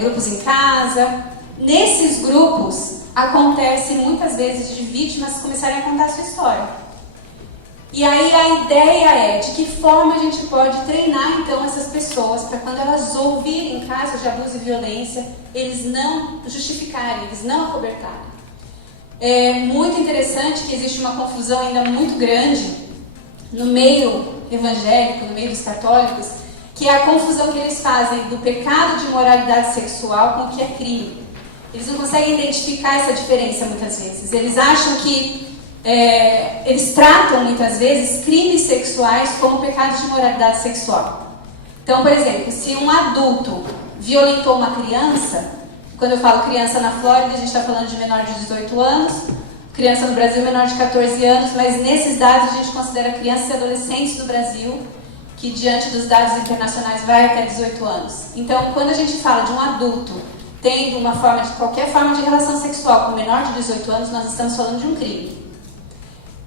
grupos em casa. Nesses grupos, acontece muitas vezes de vítimas começarem a contar a sua história. E aí a ideia é de que forma a gente pode treinar então essas pessoas para quando elas ouvirem casos de abuso e violência, eles não justificarem, eles não acobertarem. É muito interessante que existe uma confusão ainda muito grande no meio evangélico, no meio dos católicos, que é a confusão que eles fazem do pecado de imoralidade sexual com o que é crime. Eles não conseguem identificar essa diferença muitas vezes. Eles acham que eles tratam muitas vezes crimes sexuais como pecados de imoralidade sexual. Então, por exemplo, se um adulto violentou uma criança, quando eu falo criança na Flórida, a gente está falando de menor de 18 anos, criança no Brasil menor de 14 anos, mas nesses dados a gente considera crianças e adolescentes no Brasil, que diante dos dados internacionais vai até 18 anos. Então, quando a gente fala de um adulto tendo qualquer forma de relação sexual com menor de 18 anos, nós estamos falando de um crime.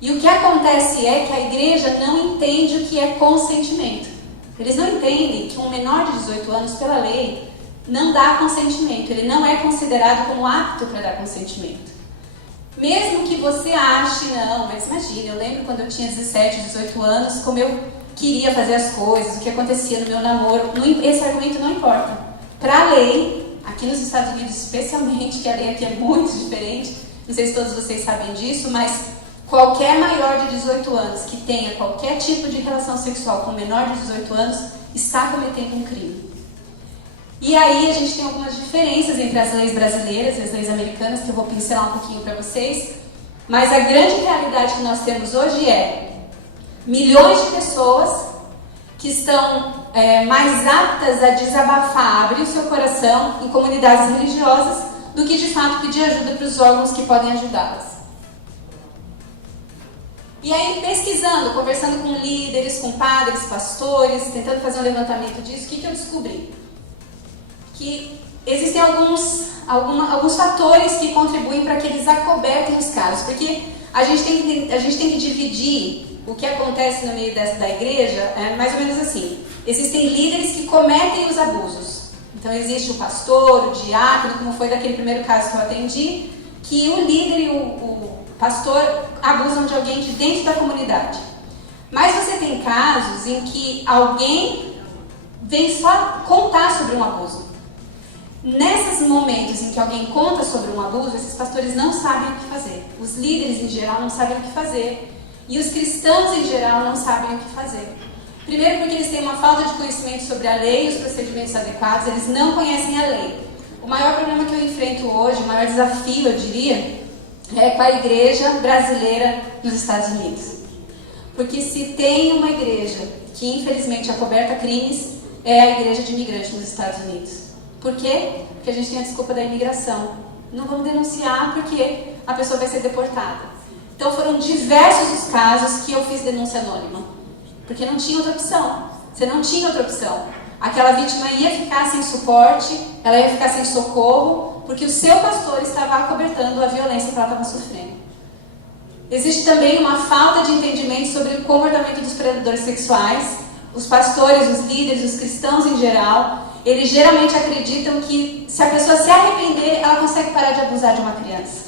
E o que acontece é que a igreja não entende o que é consentimento. Eles não entendem que um menor de 18 anos, pela lei, não dá consentimento. Ele não é considerado como apto para dar consentimento. Mesmo que você ache, não, mas imagina, eu lembro quando eu tinha 17, 18 anos, como eu queria fazer as coisas, o que acontecia no meu namoro. Esse argumento não importa. Para a lei, aqui nos Estados Unidos especialmente, que a lei aqui é muito diferente, não sei se todos vocês sabem disso, mas qualquer maior de 18 anos que tenha qualquer tipo de relação sexual com menor de 18 anos está cometendo um crime. E aí a gente tem algumas diferenças entre as leis brasileiras e as leis americanas, que eu vou pincelar um pouquinho para vocês, mas a grande realidade que nós temos hoje é milhões de pessoas que estão mais aptas a desabafar, abrir o seu coração em comunidades religiosas, do que de fato pedir ajuda para os órgãos que podem ajudá-las. E aí, pesquisando, conversando com líderes, com padres, pastores, tentando fazer um levantamento disso, o que eu descobri? Que existem alguns fatores que contribuem para que eles acobertem os casos, porque a gente tem que dividir o que acontece no meio da igreja, mais ou menos assim. Existem líderes que cometem os abusos. Então existe o pastor, o diácono, como foi daquele primeiro caso que eu atendi, que o líder e o pastor abusam de alguém de dentro da comunidade. Mas você tem casos em que alguém vem só contar sobre um abuso. Nesses momentos em que alguém conta sobre um abuso, esses pastores não sabem o que fazer. Os líderes, em geral, não sabem o que fazer. E os cristãos, em geral, não sabem o que fazer. Primeiro porque eles têm uma falta de conhecimento sobre a lei e os procedimentos adequados, eles não conhecem a lei. O maior problema que eu enfrento hoje, o maior desafio, eu diria, é com a igreja brasileira nos Estados Unidos. Porque se tem uma igreja que infelizmente acoberta crimes, é a igreja de imigrantes nos Estados Unidos. Por quê? Porque a gente tem a desculpa da imigração. Não vamos denunciar porque a pessoa vai ser deportada. Então foram diversos os casos que eu fiz denúncia anônima. Porque não tinha outra opção. Você não tinha outra opção. Aquela vítima ia ficar sem suporte, ela ia ficar sem socorro, porque o seu pastor estava acobertando a violência que ela estava sofrendo. Existe também uma falta de entendimento sobre o comportamento dos predadores sexuais. Os pastores, os líderes, os cristãos em geral, eles geralmente acreditam que se a pessoa se arrepender, ela consegue parar de abusar de uma criança.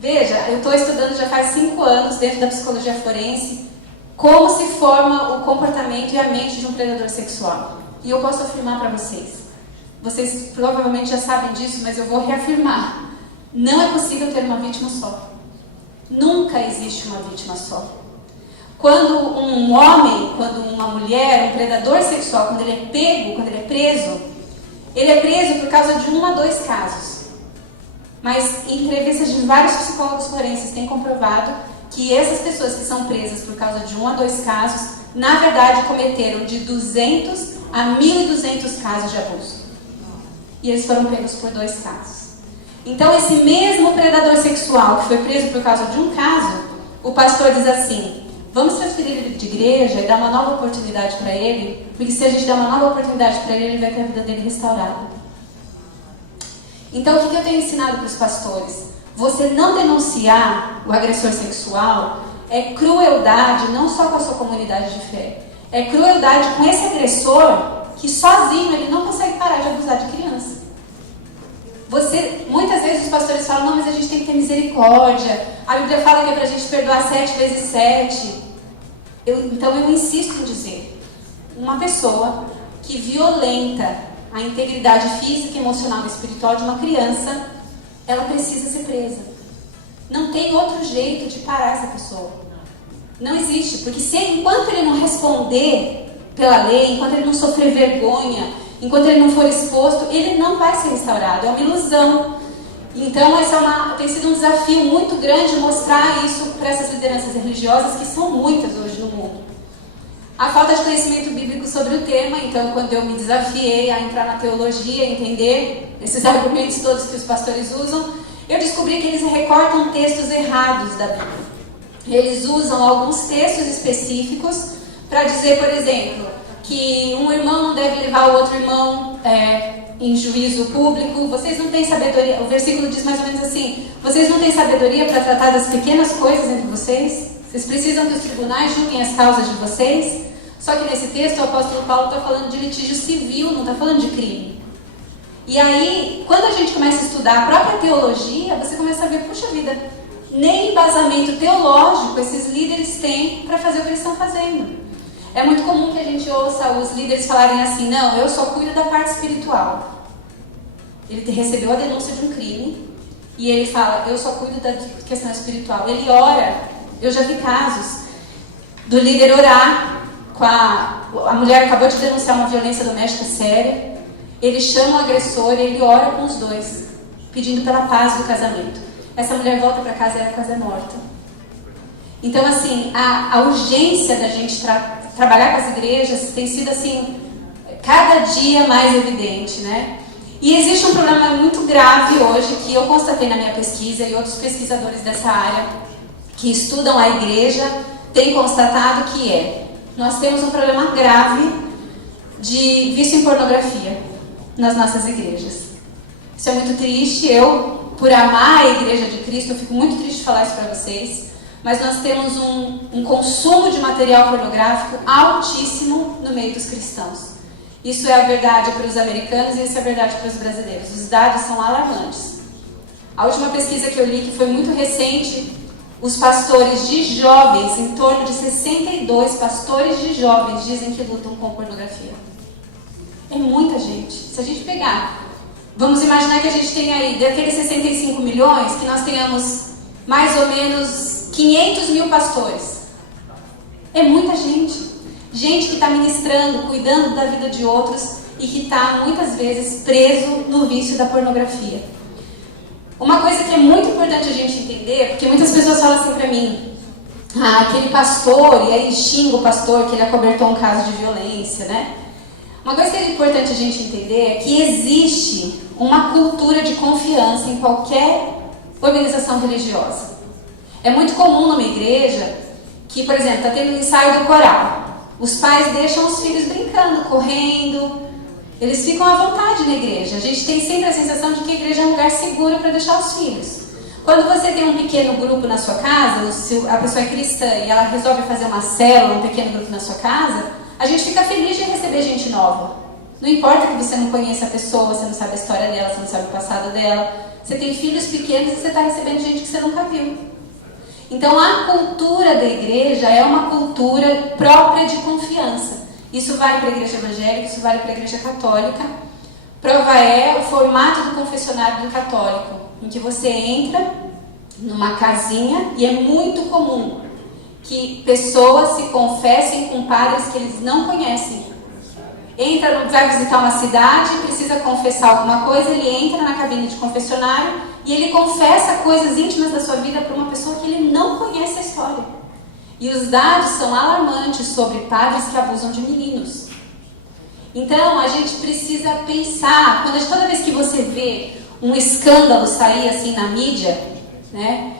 Veja, eu estou estudando já faz 5 anos, dentro da psicologia forense, como se forma o comportamento e a mente de um predador sexual. E eu posso afirmar para vocês provavelmente já sabem disso, mas eu vou reafirmar. Não é possível ter uma vítima só. Nunca existe uma vítima só. Quando um homem, quando uma mulher, um predador sexual, quando ele é pego, quando ele é preso por causa de 1 a 2 casos. Mas em entrevistas de vários psicólogos forenses têm comprovado que essas pessoas que são presas por causa de 1 a 2 casos, na verdade cometeram de 200 a 1.200 casos de abuso. E eles foram pegos por 2 casos. Então esse mesmo predador sexual que foi preso por causa de 1 caso, o pastor diz assim: vamos transferir ele de igreja e dar uma nova oportunidade para ele, porque se a gente der uma nova oportunidade para ele, ele vai ter a vida dele restaurada. Então o que eu tenho ensinado para os pastores? Você não denunciar o agressor sexual é crueldade não só com a sua comunidade de fé, é crueldade com esse agressor que sozinho ele não consegue parar de abusar de criança. Muitas vezes os pastores falam, não, mas a gente tem que ter misericórdia, a Bíblia fala que é para a gente perdoar 7 vezes 7. Então eu insisto em dizer, uma pessoa que violenta a integridade física, emocional e espiritual de uma criança, ela precisa ser presa. Não tem outro jeito de parar essa pessoa. Não existe, porque enquanto ele não responder pela lei, enquanto ele não sofrer vergonha, enquanto ele não for exposto, ele não vai ser restaurado. É uma ilusão. Então, tem sido um desafio muito grande mostrar isso para essas lideranças religiosas, que são muitas hoje no mundo. A falta de conhecimento bíblico sobre o tema, então, quando eu me desafiei a entrar na teologia, entender esses argumentos todos que os pastores usam, eu descobri que eles recortam textos errados da Bíblia. Eles usam alguns textos específicos para dizer, por exemplo, que um irmão não deve levar o outro irmão em juízo público. Vocês não têm sabedoria. O versículo diz mais ou menos assim: vocês não têm sabedoria para tratar das pequenas coisas entre vocês? Vocês precisam que os tribunais julguem as causas de vocês? Só que nesse texto o apóstolo Paulo está falando de litígio civil, não está falando de crime. E aí, quando a gente começa a estudar a própria teologia, você começa a ver, puxa vida, nem embasamento teológico esses líderes têm para fazer o que eles estão fazendo. É muito comum que a gente ouça os líderes falarem assim, não, eu só cuido da parte espiritual. Ele recebeu a denúncia de um crime e ele fala, eu só cuido da questão espiritual. Ele ora, eu já vi casos do líder orar com a mulher acabou de denunciar uma violência doméstica séria, ele chama o agressor e ele ora com os dois, pedindo pela paz do casamento. Essa mulher volta para casa e ela quase é morta. Então, assim, a urgência da gente trabalhar com as igrejas tem sido, assim, cada dia mais evidente, né? E existe um problema muito grave hoje que eu constatei na minha pesquisa e outros pesquisadores dessa área que estudam a igreja têm constatado que nós temos um problema grave de vício em pornografia nas nossas igrejas. Isso é muito triste. Eu, por amar a Igreja de Cristo, eu fico muito triste de falar isso para vocês, mas nós temos um consumo de material pornográfico altíssimo no meio dos cristãos. Isso é a verdade para os americanos e isso é a verdade para os brasileiros. Os dados são alarmantes. A última pesquisa que eu li, que foi muito recente, os pastores de jovens, em torno de 62 pastores de jovens dizem que lutam com pornografia. É muita gente. Se a gente pegar, vamos imaginar que a gente tem aí, daqueles 65 milhões, que nós tenhamos mais ou menos 500 mil pastores. É muita gente. Gente que está ministrando, cuidando da vida de outros e que está, muitas vezes, preso no vício da pornografia. Uma coisa que é muito importante a gente entender, porque muitas pessoas falam assim para mim, aquele pastor, e aí xinga o pastor que ele acobertou um caso de violência, né? Uma coisa que é importante a gente entender é que existe uma cultura de confiança em qualquer organização religiosa. É muito comum numa igreja que, por exemplo, está tendo um ensaio do coral. Os pais deixam os filhos brincando, correndo. Eles ficam à vontade na igreja. A gente tem sempre a sensação de que a igreja é um lugar seguro para deixar os filhos. Quando você tem um pequeno grupo na sua casa, se a pessoa é cristã e ela resolve fazer uma célula, um pequeno grupo na sua casa, a gente fica feliz de receber gente nova. Não importa que você não conheça a pessoa, você não sabe a história dela, você não sabe o passado dela. Você tem filhos pequenos e você está recebendo gente que você nunca viu. Então a cultura da igreja é uma cultura própria de confiança. Isso vale para a igreja evangélica, isso vale para a igreja católica. Prova é o formato do confessionário do católico, em que você entra numa casinha e é muito comum que pessoas se confessem com padres que eles não conhecem. Vai visitar uma cidade, precisa confessar alguma coisa, ele entra na cabine de confessionário e ele confessa coisas íntimas da sua vida para uma pessoa que ele não conhece a história. E os dados são alarmantes sobre padres que abusam de meninos. Então, a gente precisa pensar, toda vez que você vê um escândalo sair assim na mídia, né?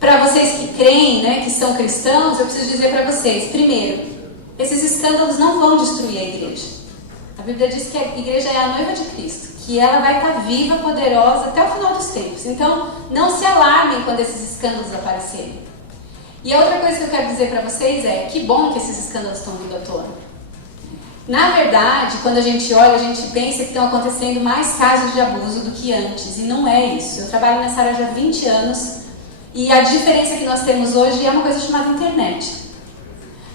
Para vocês que creem, né, que são cristãos, eu preciso dizer para vocês, primeiro, esses escândalos não vão destruir a igreja. A Bíblia diz que a igreja é a noiva de Cristo, que ela vai estar viva, poderosa até o final dos tempos. Então, não se alarmem quando esses escândalos aparecerem. E a outra coisa que eu quero dizer para vocês é, que bom que esses escândalos estão vindo à tona. Na verdade, quando a gente olha, a gente pensa que estão acontecendo mais casos de abuso do que antes, e não é isso. Eu trabalho nessa área já há 20 anos, e a diferença que nós temos hoje é uma coisa chamada internet.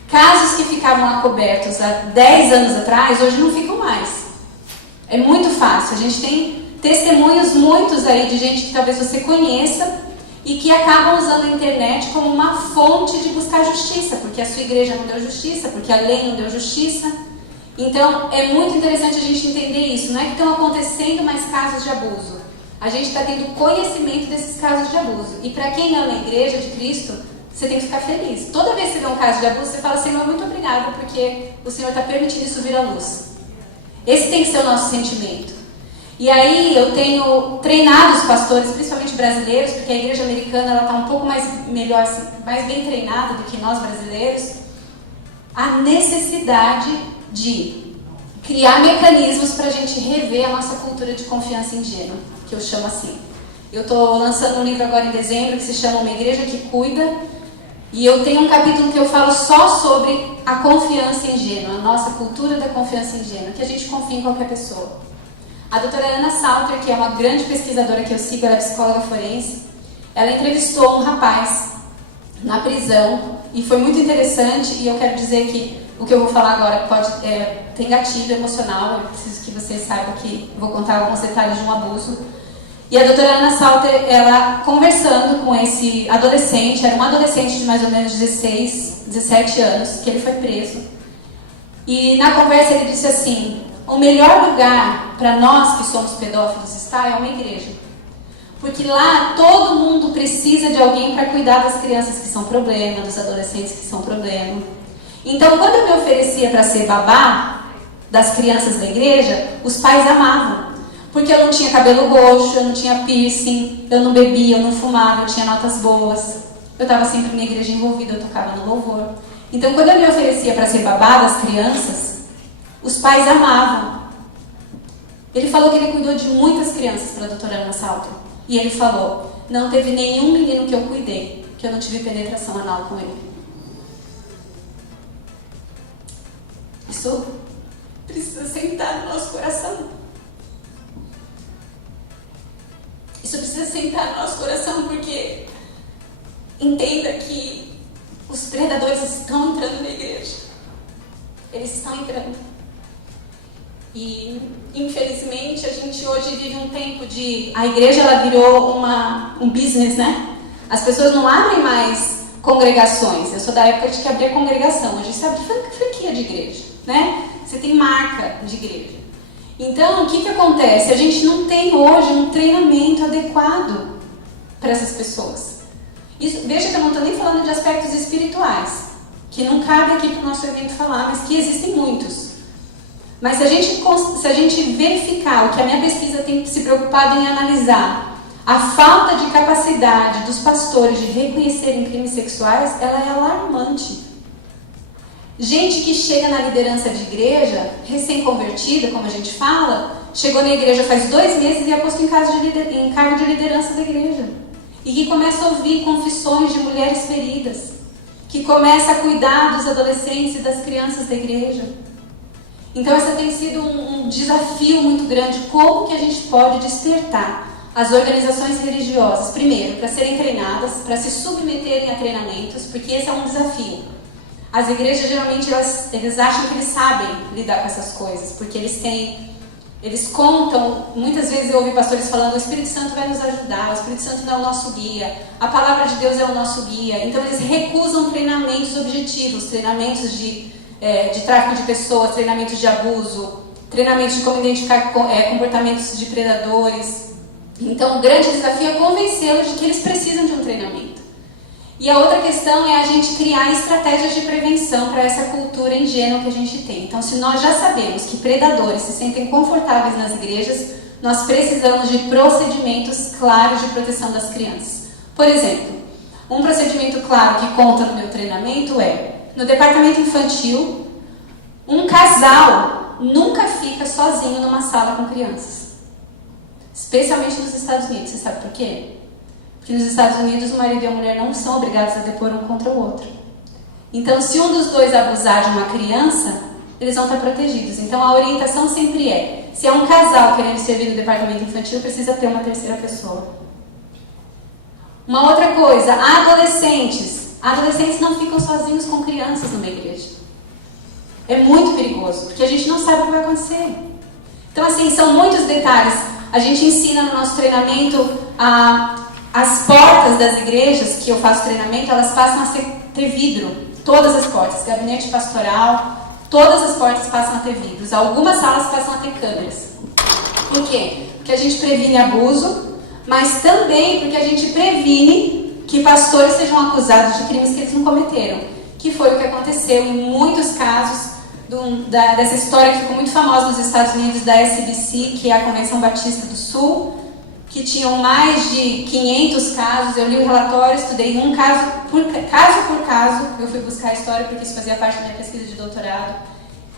Casos que ficavam cobertos há 10 anos atrás, hoje não ficam mais. É muito fácil. A gente tem testemunhos muitos aí de gente que talvez você conheça e que acabam usando a internet como uma fonte de buscar justiça, porque a sua igreja não deu justiça, porque a lei não deu justiça. Então, é muito interessante a gente entender isso. Não é que estão acontecendo mais casos de abuso. A gente está tendo conhecimento desses casos de abuso. E para quem ama a igreja de Cristo, você tem que ficar feliz. Toda vez que você vê um caso de abuso, você fala, Senhor, muito obrigada, porque o Senhor está permitindo isso vir à luz. Esse tem que ser o nosso sentimento. E aí eu tenho treinado os pastores, principalmente brasileiros, porque a igreja americana está um pouco mais bem treinada do que nós brasileiros, a necessidade de criar mecanismos para a gente rever a nossa cultura de confiança ingênua, que eu chamo assim. Eu estou lançando um livro agora em dezembro que se chama Uma Igreja que Cuida, e eu tenho um capítulo que eu falo só sobre a confiança ingênua, a nossa cultura da confiança ingênua, que a gente confia em qualquer pessoa. A doutora Ana Salter, que é uma grande pesquisadora que eu sigo, ela é psicóloga forense, ela entrevistou um rapaz na prisão, e foi muito interessante, e eu quero dizer que o que eu vou falar agora tem gatilho emocional, eu preciso que vocês saibam que eu vou contar alguns detalhes de um abuso. E a doutora Ana Salter, ela conversando com esse adolescente, era um adolescente de mais ou menos 16, 17 anos, que ele foi preso. E na conversa ele disse assim, o melhor lugar para nós que somos pedófilos estar é uma igreja. Porque lá todo mundo precisa de alguém para cuidar das crianças que são problema, dos adolescentes que são problema. Então, quando eu me oferecia para ser babá das crianças da igreja, os pais amavam. Porque eu não tinha cabelo roxo, eu não tinha piercing, eu não bebia, eu não fumava, eu tinha notas boas. Eu estava sempre na igreja envolvida, eu tocava no louvor. Então, quando eu me oferecia para ser babá das crianças, os pais amavam. Ele falou que ele cuidou de muitas crianças para a doutora Ana Salter. E ele falou, não teve nenhum menino que eu cuidei, que eu não tive penetração anal com ele. Isso precisa sentar no nosso coração. Isso precisa sentar no nosso coração, porque entenda que os predadores estão entrando na igreja. Eles estão entrando. E, infelizmente, a gente hoje vive um tempo de... A igreja, ela virou um business, né? As pessoas não abrem mais congregações. Eu sou da época de que abria congregação. Hoje você abre franquia de igreja, né? Você tem marca de igreja. Então, o que acontece? A gente não tem hoje um treinamento adequado para essas pessoas. Veja que eu não estou nem falando de aspectos espirituais, que não cabe aqui para o nosso evento falar, mas que existem muitos. Mas se a gente verificar o que a minha pesquisa tem se preocupado em analisar, a falta de capacidade dos pastores de reconhecerem crimes sexuais, ela é alarmante. Gente que chega na liderança de igreja, recém-convertida, como a gente fala, chegou na igreja faz 2 meses e é posto em cargo de liderança da igreja. E que começa a ouvir confissões de mulheres feridas, que começa a cuidar dos adolescentes e das crianças da igreja. Então esse tem sido um desafio muito grande. Como que a gente pode despertar as organizações religiosas, primeiro, para serem treinadas, para se submeterem a treinamentos, porque esse é um desafio. As igrejas, geralmente, eles acham que eles sabem lidar com essas coisas, porque eles contam, muitas vezes eu ouvi pastores falando, o Espírito Santo vai nos ajudar, o Espírito Santo não é o nosso guia, a palavra de Deus é o nosso guia. Então eles recusam treinamentos objetivos, treinamentos de tráfico de pessoas, treinamentos de abuso, treinamentos de como identificar comportamentos de predadores. Então o grande desafio é convencê-los de que eles precisam de um treinamento. E a outra questão é a gente criar estratégias de prevenção para essa cultura ingênua que a gente tem. Então, se nós já sabemos que predadores se sentem confortáveis nas igrejas, nós precisamos de procedimentos claros de proteção das crianças. Por exemplo, um procedimento claro que conta no meu treinamento é, no departamento infantil, um casal nunca fica sozinho numa sala com crianças. Especialmente nos Estados Unidos. Você sabe por quê? Porque nos Estados Unidos o marido e a mulher não são obrigados a depor um contra o outro. Então, se um dos dois abusar de uma criança, eles vão estar protegidos. Então, a orientação sempre é, se é um casal querendo servir no departamento infantil, precisa ter uma terceira pessoa. Uma outra coisa, adolescentes. Adolescentes não ficam sozinhos com crianças numa igreja. É muito perigoso, porque a gente não sabe o que vai acontecer. Então, assim, são muitos detalhes. A gente ensina no nosso treinamento as portas das igrejas que eu faço treinamento, elas passam a ter vidro. Todas as portas, gabinete pastoral, todas as portas passam a ter vidros. Algumas salas passam a ter câmeras. Por quê? Porque a gente previne abuso, mas também porque a gente previne que pastores sejam acusados de crimes que eles não cometeram. Que foi o que aconteceu em muitos casos dessa história que ficou muito famosa nos Estados Unidos, da SBC, que é a Convenção Batista do Sul, que tinham mais de 500 casos. Eu li o relatório, estudei um caso por caso, eu fui buscar a história porque isso fazia parte da minha pesquisa de doutorado,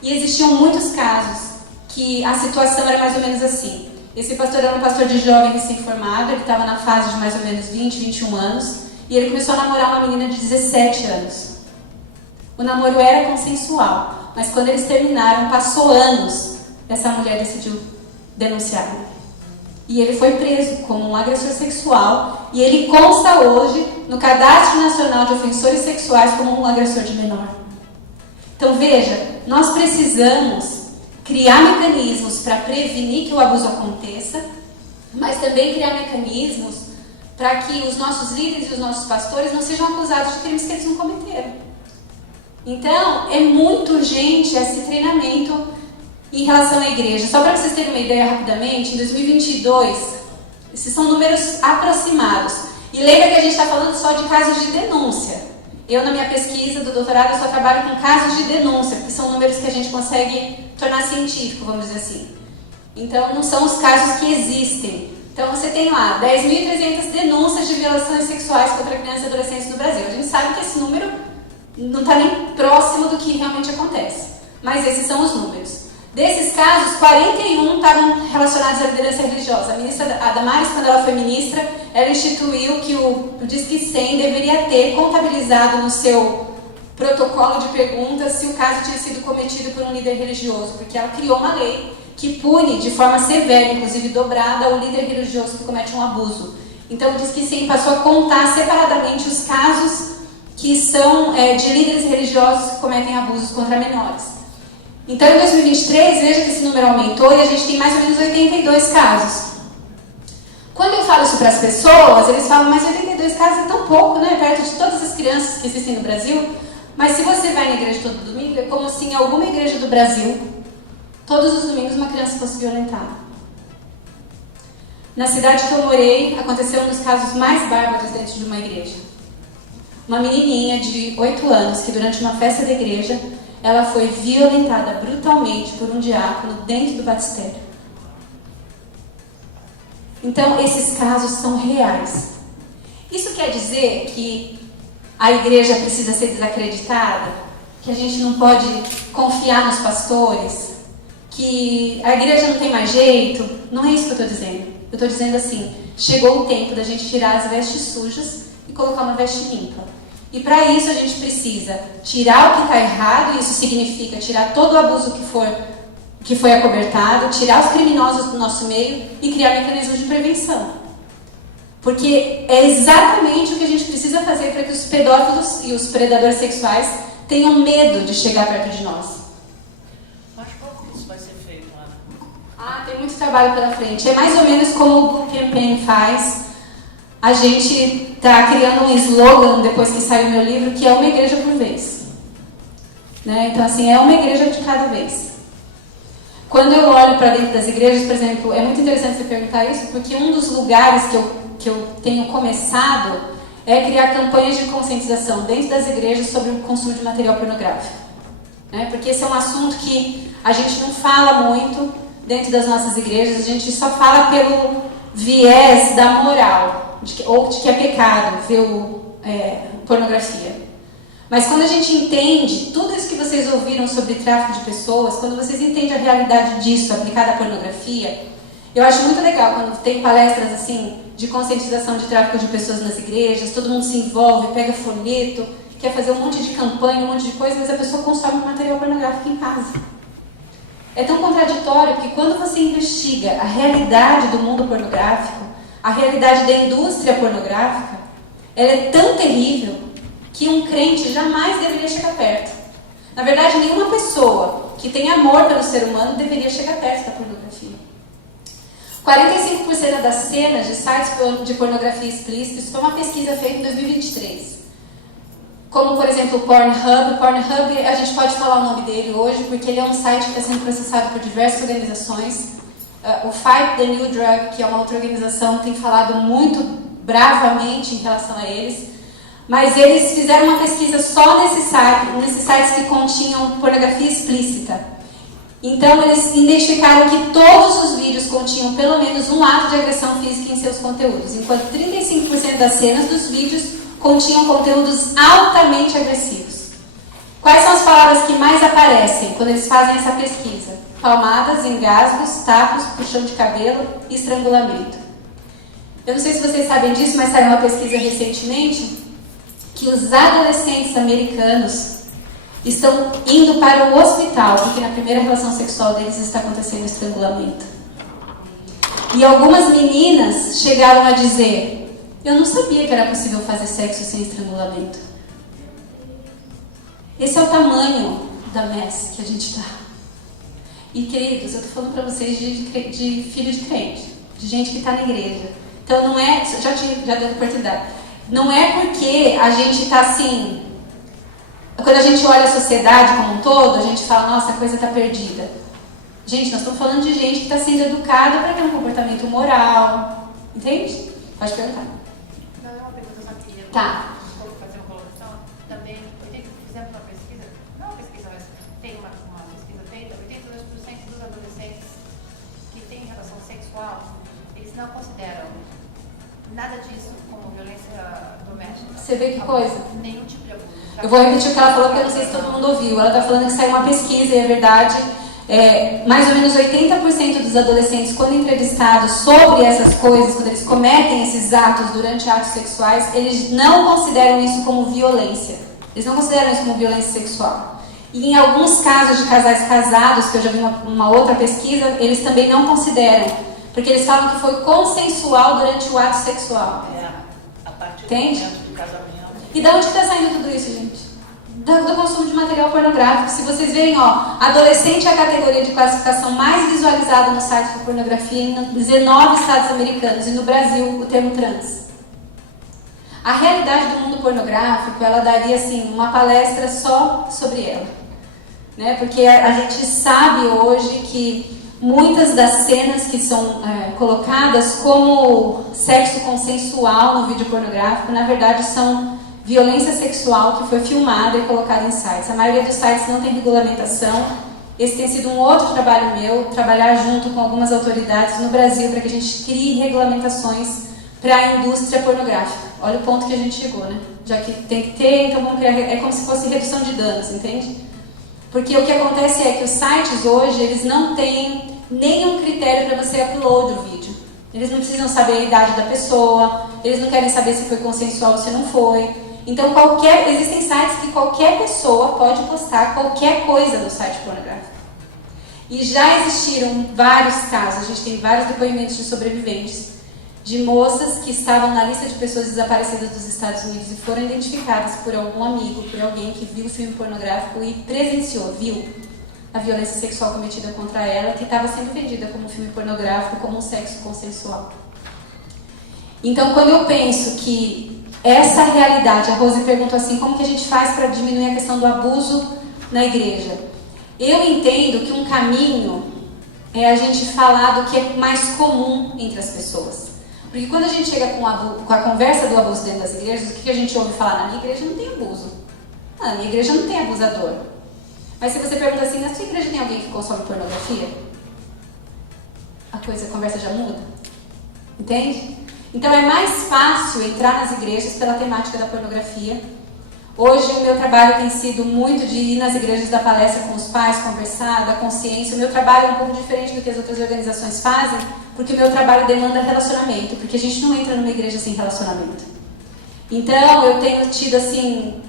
e existiam muitos casos que a situação era mais ou menos assim. Esse pastor era um pastor de jovem recém-formado, ele estava na fase de mais ou menos 20, 21 anos, e ele começou a namorar uma menina de 17 anos. O namoro era consensual, mas quando eles terminaram, passou anos, essa mulher decidiu denunciar. E ele foi preso como um agressor sexual, e ele consta hoje no Cadastro Nacional de Ofensores Sexuais como um agressor de menor. Então veja, nós precisamos criar mecanismos para prevenir que o abuso aconteça, mas também criar mecanismos para que os nossos líderes e os nossos pastores não sejam acusados de crimes que eles não cometeram. Então, é muito urgente esse treinamento em relação à igreja. Só para vocês terem uma ideia rapidamente, em 2022, esses são números aproximados. E lembra que a gente está falando só de casos de denúncia. Eu, na minha pesquisa do doutorado, eu só trabalho com casos de denúncia, porque são números que a gente consegue tornar científico, vamos dizer assim. Então, não são os casos que existem. Então, você tem lá 10.300 denúncias de violações sexuais contra crianças e adolescentes no Brasil. A gente sabe que esse número não está nem próximo do que realmente acontece. Mas esses são os números. Desses casos, 41 estavam relacionados à liderança religiosa. A ministra Damares, quando ela foi ministra, ela instituiu que o Disque 100 deveria ter contabilizado no seu protocolo de perguntas se o caso tinha sido cometido por um líder religioso, porque ela criou uma lei que pune de forma severa, inclusive dobrada, o líder religioso que comete um abuso. Então, o Disque 100 passou a contar separadamente os casos que são de líderes religiosos que cometem abusos contra menores. Então, em 2023, veja que esse número aumentou e a gente tem mais ou menos 82 casos. Quando eu falo isso isso para as pessoas, eles falam, mas 82 casos é tão pouco, né? Perto de todas as crianças que existem no Brasil. Mas se você vai na igreja todo domingo, é como se em alguma igreja do Brasil, todos os domingos uma criança fosse violentada. Na cidade que eu morei, aconteceu um dos casos mais bárbaros dentro de uma igreja. Uma menininha de 8 anos, que durante uma festa da igreja, ela foi violentada brutalmente por um diácono dentro do batistério. Então, esses casos são reais. Isso quer dizer que a igreja precisa ser desacreditada? Que a gente não pode confiar nos pastores? Que a igreja não tem mais jeito? Não é isso que eu estou dizendo. Eu estou dizendo assim, chegou o tempo da gente tirar as vestes sujas e colocar uma veste limpa. E para isso a gente precisa tirar o que está errado, e isso significa tirar todo o abuso que foi acobertado, tirar os criminosos do nosso meio e criar mecanismos de prevenção. Porque é exatamente o que a gente precisa fazer para que os pedófilos e os predadores sexuais tenham medo de chegar perto de nós. Mas como isso vai ser feito, Ana? Ah, tem muito trabalho pela frente. É mais ou menos como o Blue Campaign faz. A gente está criando um slogan, depois que saiu o meu livro, que é uma igreja por vez. Né? Então, assim, é uma igreja de cada vez. Quando eu olho para dentro das igrejas, por exemplo, é muito interessante você perguntar isso, porque um dos lugares que eu tenho começado é criar campanhas de conscientização dentro das igrejas sobre o consumo de material pornográfico. Né? Porque esse é um assunto que a gente não fala muito dentro das nossas igrejas, a gente só fala pelo viés da moral, ou de que é pecado ver pornografia. Mas quando a gente entende tudo isso que vocês ouviram sobre tráfico de pessoas, quando vocês entendem a realidade disso aplicada à pornografia, eu acho muito legal quando tem palestras assim de conscientização de tráfico de pessoas nas igrejas, todo mundo se envolve, pega folheto, quer fazer um monte de campanha, um monte de coisa, mas a pessoa consome material pornográfico em casa. É tão contraditório que quando você investiga a realidade do mundo pornográfico, a realidade da indústria pornográfica, ela é tão terrível que um crente jamais deveria chegar perto. Na verdade, nenhuma pessoa que tem amor pelo ser humano deveria chegar perto da pornografia. 45% das cenas de sites de pornografia explícita, isso foi uma pesquisa feita em 2023. Como, por exemplo, o Pornhub. O Pornhub, a gente pode falar o nome dele hoje, porque ele é um site que está sendo processado por diversas organizações. O Fight the New Drug, que é uma outra organização, tem falado muito bravamente em relação a eles. Mas eles fizeram uma pesquisa só nesses sites que continham pornografia explícita. Então, eles identificaram que todos os vídeos continham pelo menos um ato de agressão física em seus conteúdos, enquanto 35% das cenas dos vídeos continham conteúdos altamente agressivos. Quais são as palavras que mais aparecem quando eles fazem essa pesquisa? Palmadas, engasgos, tapas, puxão de cabelo e estrangulamento. Eu não sei se vocês sabem disso, mas saiu uma pesquisa recentemente que os adolescentes americanos estão indo para o hospital porque na primeira relação sexual deles está acontecendo estrangulamento. E algumas meninas chegaram a dizer: eu não sabia que era possível fazer sexo sem estrangulamento. Esse é o tamanho da mess que a gente está. E queridos, eu estou falando para vocês de filho de crente, de gente que está na igreja. Então não é, já deu oportunidade. Não é porque a gente está assim, quando a gente olha a sociedade como um todo, a gente fala, nossa, a coisa está perdida. Gente, nós estamos falando de gente que está sendo educada para ter um comportamento moral. Entende? Pode perguntar. Não, é uma pergunta só que eu Tá. vou fazer uma colocação. Também, fizemos uma pesquisa, não uma pesquisa, mas tem uma pesquisa feita, 82% dos adolescentes que têm relação sexual, eles não consideram nada disso como violência doméstica. Você vê que coisa? Nenhum tipo de abuso. Eu vou repetir o que ela falou, porque eu não sei se todo mundo ouviu. Ela está falando que saiu uma pesquisa, e é verdade. Mais ou menos 80% dos adolescentes, quando entrevistados sobre essas coisas, quando eles cometem esses atos durante atos sexuais, eles não consideram isso como violência. Eles não consideram isso como violência sexual. E em alguns casos de casais casados, que eu já vi uma outra pesquisa, eles também não consideram. Porque eles falam que foi consensual durante o ato sexual. A partir Entende? do momento do casamento. E de onde está saindo tudo isso, gente? do consumo de material pornográfico. Se vocês verem, ó, adolescente é a categoria de classificação mais visualizada no site de pornografia em 19 estados americanos e no Brasil o termo trans. A realidade do mundo pornográfico, ela daria assim uma palestra só sobre ela, né? Porque a gente sabe hoje que muitas das cenas que são colocadas como sexo consensual no vídeo pornográfico, na verdade são violência sexual que foi filmada e colocada em sites. A maioria dos sites não tem regulamentação. Esse tem sido um outro trabalho meu, trabalhar junto com algumas autoridades no Brasil para que a gente crie regulamentações para a indústria pornográfica. Olha o ponto que a gente chegou, né? Já que tem que ter, então vamos criar, é como se fosse redução de danos, entende? Porque o que acontece é que os sites hoje, eles não têm nenhum critério para você upload o vídeo. Eles não precisam saber a idade da pessoa, eles não querem saber se foi consensual ou se não foi. Então existem sites que qualquer pessoa pode postar qualquer coisa no site pornográfico. E já existiram vários casos, a gente tem vários depoimentos de sobreviventes, de moças que estavam na lista de pessoas desaparecidas dos Estados Unidos e foram identificadas por algum amigo, por alguém que viu o filme pornográfico e presenciou, viu a violência sexual cometida contra ela, que estava sendo vendida como um filme pornográfico, como um sexo consensual. Então, quando eu penso que essa realidade, a Rose perguntou assim, como que a gente faz para diminuir a questão do abuso na igreja? Eu entendo que um caminho é a gente falar do que é mais comum entre as pessoas. Porque quando a gente chega com a conversa do abuso dentro das igrejas, o que a gente ouve falar? Na minha igreja não tem abuso. Na minha igreja não tem abusador. Mas se você pergunta assim, na sua igreja tem alguém que consome pornografia? A conversa já muda. Entende? Então é mais fácil entrar nas igrejas pela temática da pornografia. Hoje o meu trabalho tem sido muito de ir nas igrejas da palestra com os pais, conversar, da consciência. O meu trabalho é um pouco diferente do que as outras organizações fazem, porque o meu trabalho demanda relacionamento, porque a gente não entra numa igreja sem relacionamento. Então eu tenho tido assim,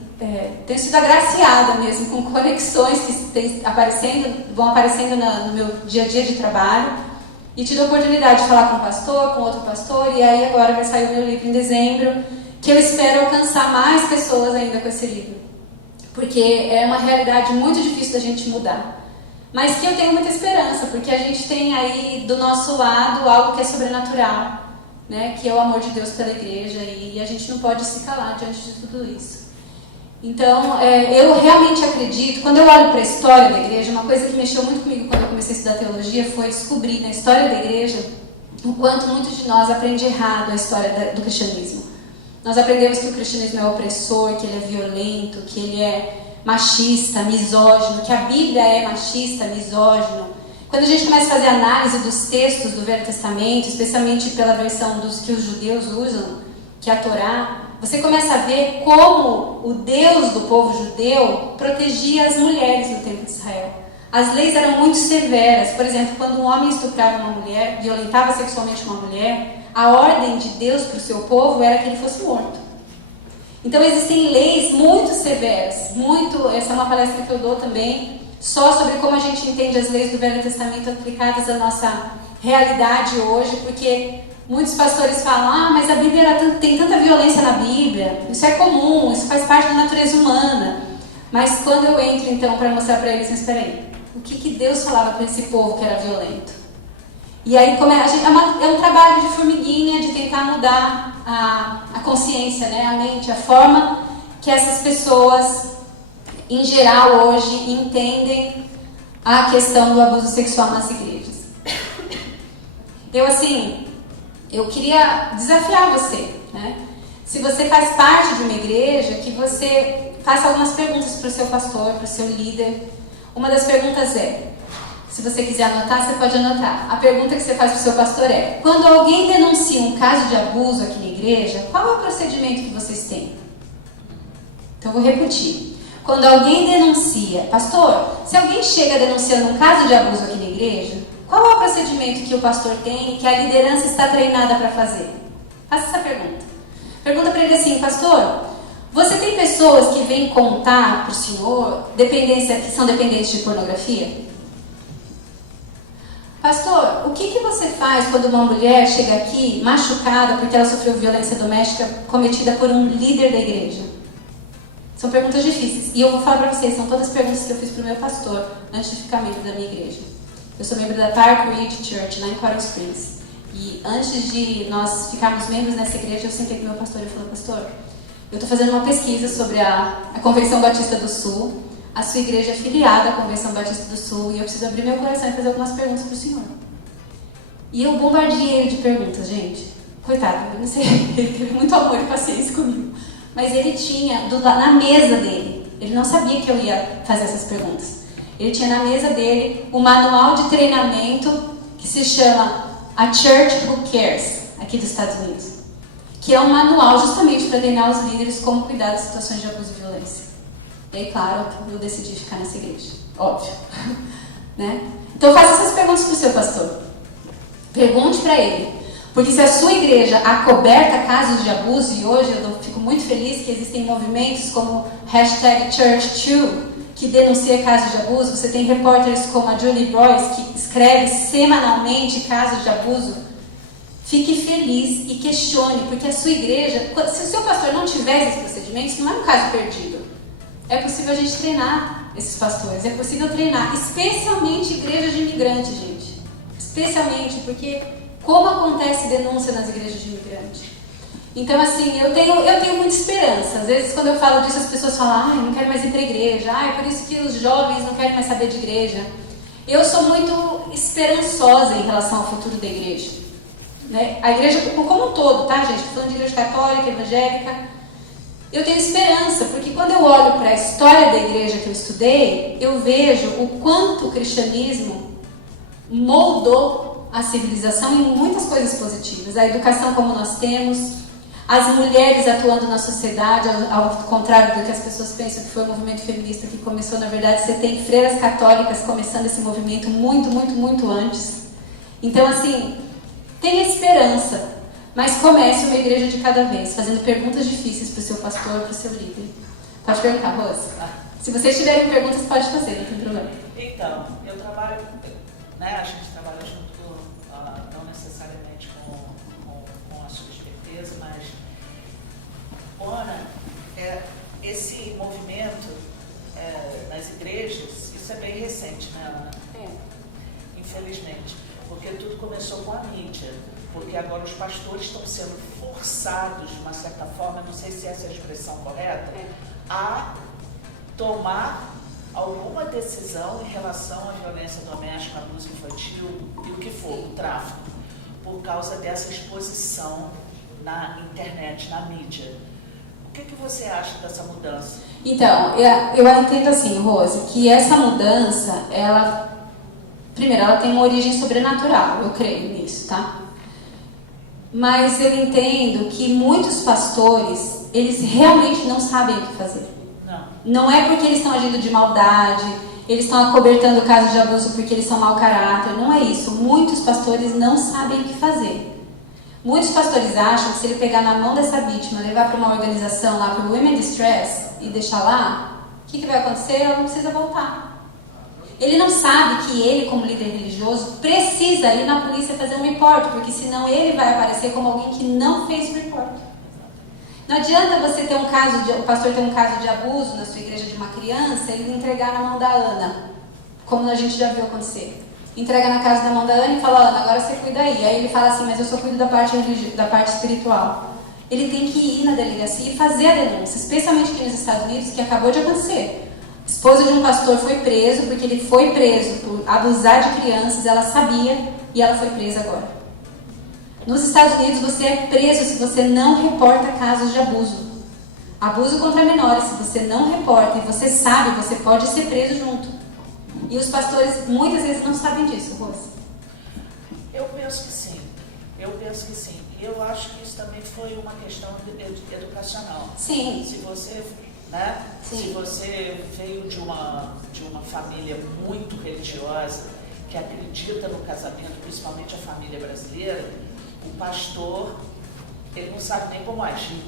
tenho sido agraciada mesmo com conexões que vão aparecendo no meu dia a dia de trabalho, e tive a oportunidade de falar com um pastor, com outro pastor, e aí agora vai sair o meu livro em dezembro, que eu espero alcançar mais pessoas ainda com esse livro, porque é uma realidade muito difícil da gente mudar, mas que eu tenho muita esperança, porque a gente tem aí do nosso lado algo que é sobrenatural, né, que é o amor de Deus pela igreja, e a gente não pode se calar diante de tudo isso. Então, eu realmente acredito, quando eu olho para a história da igreja, uma coisa que mexeu muito comigo quando eu comecei a estudar teologia foi descobrir na história da igreja o quanto muitos de nós aprendem errado a história do cristianismo. Nós aprendemos que o cristianismo é opressor, que ele é violento, que ele é machista, misógino, que a Bíblia é machista, misógino. Quando a gente começa a fazer análise dos textos do Velho Testamento, especialmente pela versão dos que os judeus usam, que é a Torá, você começa a ver como o Deus do povo judeu protegia as mulheres no tempo de Israel. As leis eram muito severas. Por exemplo, quando um homem estuprava uma mulher, violentava sexualmente uma mulher, a ordem de Deus para o seu povo era que ele fosse morto. Então existem leis muito severas. Essa é uma palestra que eu dou também, só sobre como a gente entende as leis do Velho Testamento aplicadas à nossa realidade hoje, porque muitos pastores falam, mas a Bíblia tem tanta violência na Bíblia, isso é comum, isso faz parte da natureza humana. Mas quando eu entro então para mostrar para eles, mas espera aí, o que Deus falava para esse povo que era violento? E aí é um trabalho de formiguinha, de tentar mudar a consciência, né, a mente, a forma que essas pessoas, em geral, hoje entendem a questão do abuso sexual nas igrejas. Eu queria desafiar você, né? Se você faz parte de uma igreja, que você faça algumas perguntas para o seu pastor, para o seu líder. Uma das perguntas é, se você quiser anotar, você pode anotar. A pergunta que você faz para o seu pastor é, quando alguém denuncia um caso de abuso aqui na igreja, qual é o procedimento que vocês têm? Então, eu vou repetir. Quando alguém denuncia, pastor, se alguém chega denunciando um caso de abuso aqui na igreja, qual é o procedimento que o pastor tem e que a liderança está treinada para fazer? Faça essa pergunta. Pergunta para ele assim, pastor, você tem pessoas que vêm contar para o senhor que são dependentes de pornografia? Pastor, o que você faz quando uma mulher chega aqui machucada porque ela sofreu violência doméstica cometida por um líder da igreja? São perguntas difíceis. E eu vou falar para vocês, são todas perguntas que eu fiz para o meu pastor antes de ficar membro da minha igreja. Eu sou membro da Park Ridge Church, lá em Coral Springs. E antes de nós ficarmos membros nessa igreja, eu sentei com o meu pastor e falei, pastor, eu estou fazendo uma pesquisa sobre a Convenção Batista do Sul, a sua igreja é filiada à Convenção Batista do Sul, e eu preciso abrir meu coração e fazer algumas perguntas para o senhor. E eu bombardeei ele de perguntas, gente. Coitado, eu não sei, ele teve muito amor e paciência comigo. Mas ele tinha na mesa dele, ele não sabia que eu ia fazer essas perguntas. Ele tinha na mesa dele o manual de treinamento que se chama A Church Who Cares, aqui dos Estados Unidos. Que é um manual justamente para treinar os líderes como cuidar das situações de abuso e violência. E aí, claro, eu decidi ficar nessa igreja. Óbvio. Né? Então faça essas perguntas para o seu pastor. Pergunte para ele. Porque se a sua igreja acoberta casos de abuso, e hoje eu fico muito feliz que existem movimentos como #Church2, que denuncia casos de abuso, você tem repórteres como a Julie Boyce, que escreve semanalmente casos de abuso, fique feliz e questione, porque a sua igreja, se o seu pastor não tiver esses procedimentos, não é um caso perdido. É possível a gente treinar esses pastores, é possível treinar, especialmente igrejas de imigrantes, gente. Especialmente, porque como acontece denúncia nas igrejas de imigrantes? Então, assim, eu tenho muita esperança. Às vezes, quando eu falo disso, as pessoas falam, não quero mais ir para a igreja. É por isso que os jovens não querem mais saber de igreja. Eu sou muito esperançosa em relação ao futuro da igreja. Né? A igreja como um todo, tá, gente? Estou falando de igreja católica, evangélica. Eu tenho esperança, porque quando eu olho para a história da igreja que eu estudei, eu vejo o quanto o cristianismo moldou a civilização em muitas coisas positivas. A educação como nós temos, as mulheres atuando na sociedade, ao contrário do que as pessoas pensam que foi o movimento feminista que começou, na verdade, você tem freiras católicas começando esse movimento muito antes. Então, assim, tenha esperança, mas comece uma igreja de cada vez, fazendo perguntas difíceis para o seu pastor, para o seu líder. Pode perguntar, Rose? Se vocês tiverem perguntas, pode fazer, não tem problema. Então, eu trabalho, né, a gente trabalha junto, não necessariamente com a sua expertise, mas, Ana, esse movimento nas igrejas, isso é bem recente, né, Ana? Infelizmente, porque tudo começou com a mídia, porque agora os pastores estão sendo forçados, de uma certa forma, não sei se essa é a expressão correta, a tomar alguma decisão em relação à violência doméstica, abuso infantil e o que for, o tráfico, por causa dessa exposição na internet, na mídia. O que você acha dessa mudança? Então, eu entendo assim, Rose, que essa mudança, primeiro, ela tem uma origem sobrenatural, eu creio nisso, tá? Mas eu entendo que muitos pastores, eles realmente não sabem o que fazer. Não é porque eles estão agindo de maldade, eles estão acobertando casos de abuso porque eles são mau caráter, não é isso. Muitos pastores não sabem o que fazer. Muitos pastores acham que se ele pegar na mão dessa vítima, levar para uma organização lá, para o Women Distress, e deixar lá, o que vai acontecer? Ela não precisa voltar. Ele não sabe que ele, como líder religioso, precisa ir na polícia fazer um report, porque senão ele vai aparecer como alguém que não fez o report. Não adianta você ter o pastor ter um caso de abuso na sua igreja de uma criança e entregar na mão da Ana, como a gente já viu acontecer. Entrega na casa da mão da Ana e fala, Ana, agora você cuida aí. Aí ele fala assim, mas eu só cuido da parte espiritual. Ele tem que ir na delegacia e fazer a denúncia, especialmente aqui nos Estados Unidos, que acabou de acontecer. A esposa de um pastor foi preso, porque ele foi preso por abusar de crianças, ela sabia, e ela foi presa agora. Nos Estados Unidos, você é preso se você não reporta casos de abuso. Abuso contra menores, se você não reporta e você sabe, você pode ser preso junto. E os pastores muitas vezes não sabem disso, Rose. Eu penso que sim. E eu acho que isso também foi uma questão educacional. Sim. Se você, né? Sim. Se você veio de uma família muito religiosa, que acredita no casamento, principalmente a família brasileira, o pastor, ele não sabe nem como agir,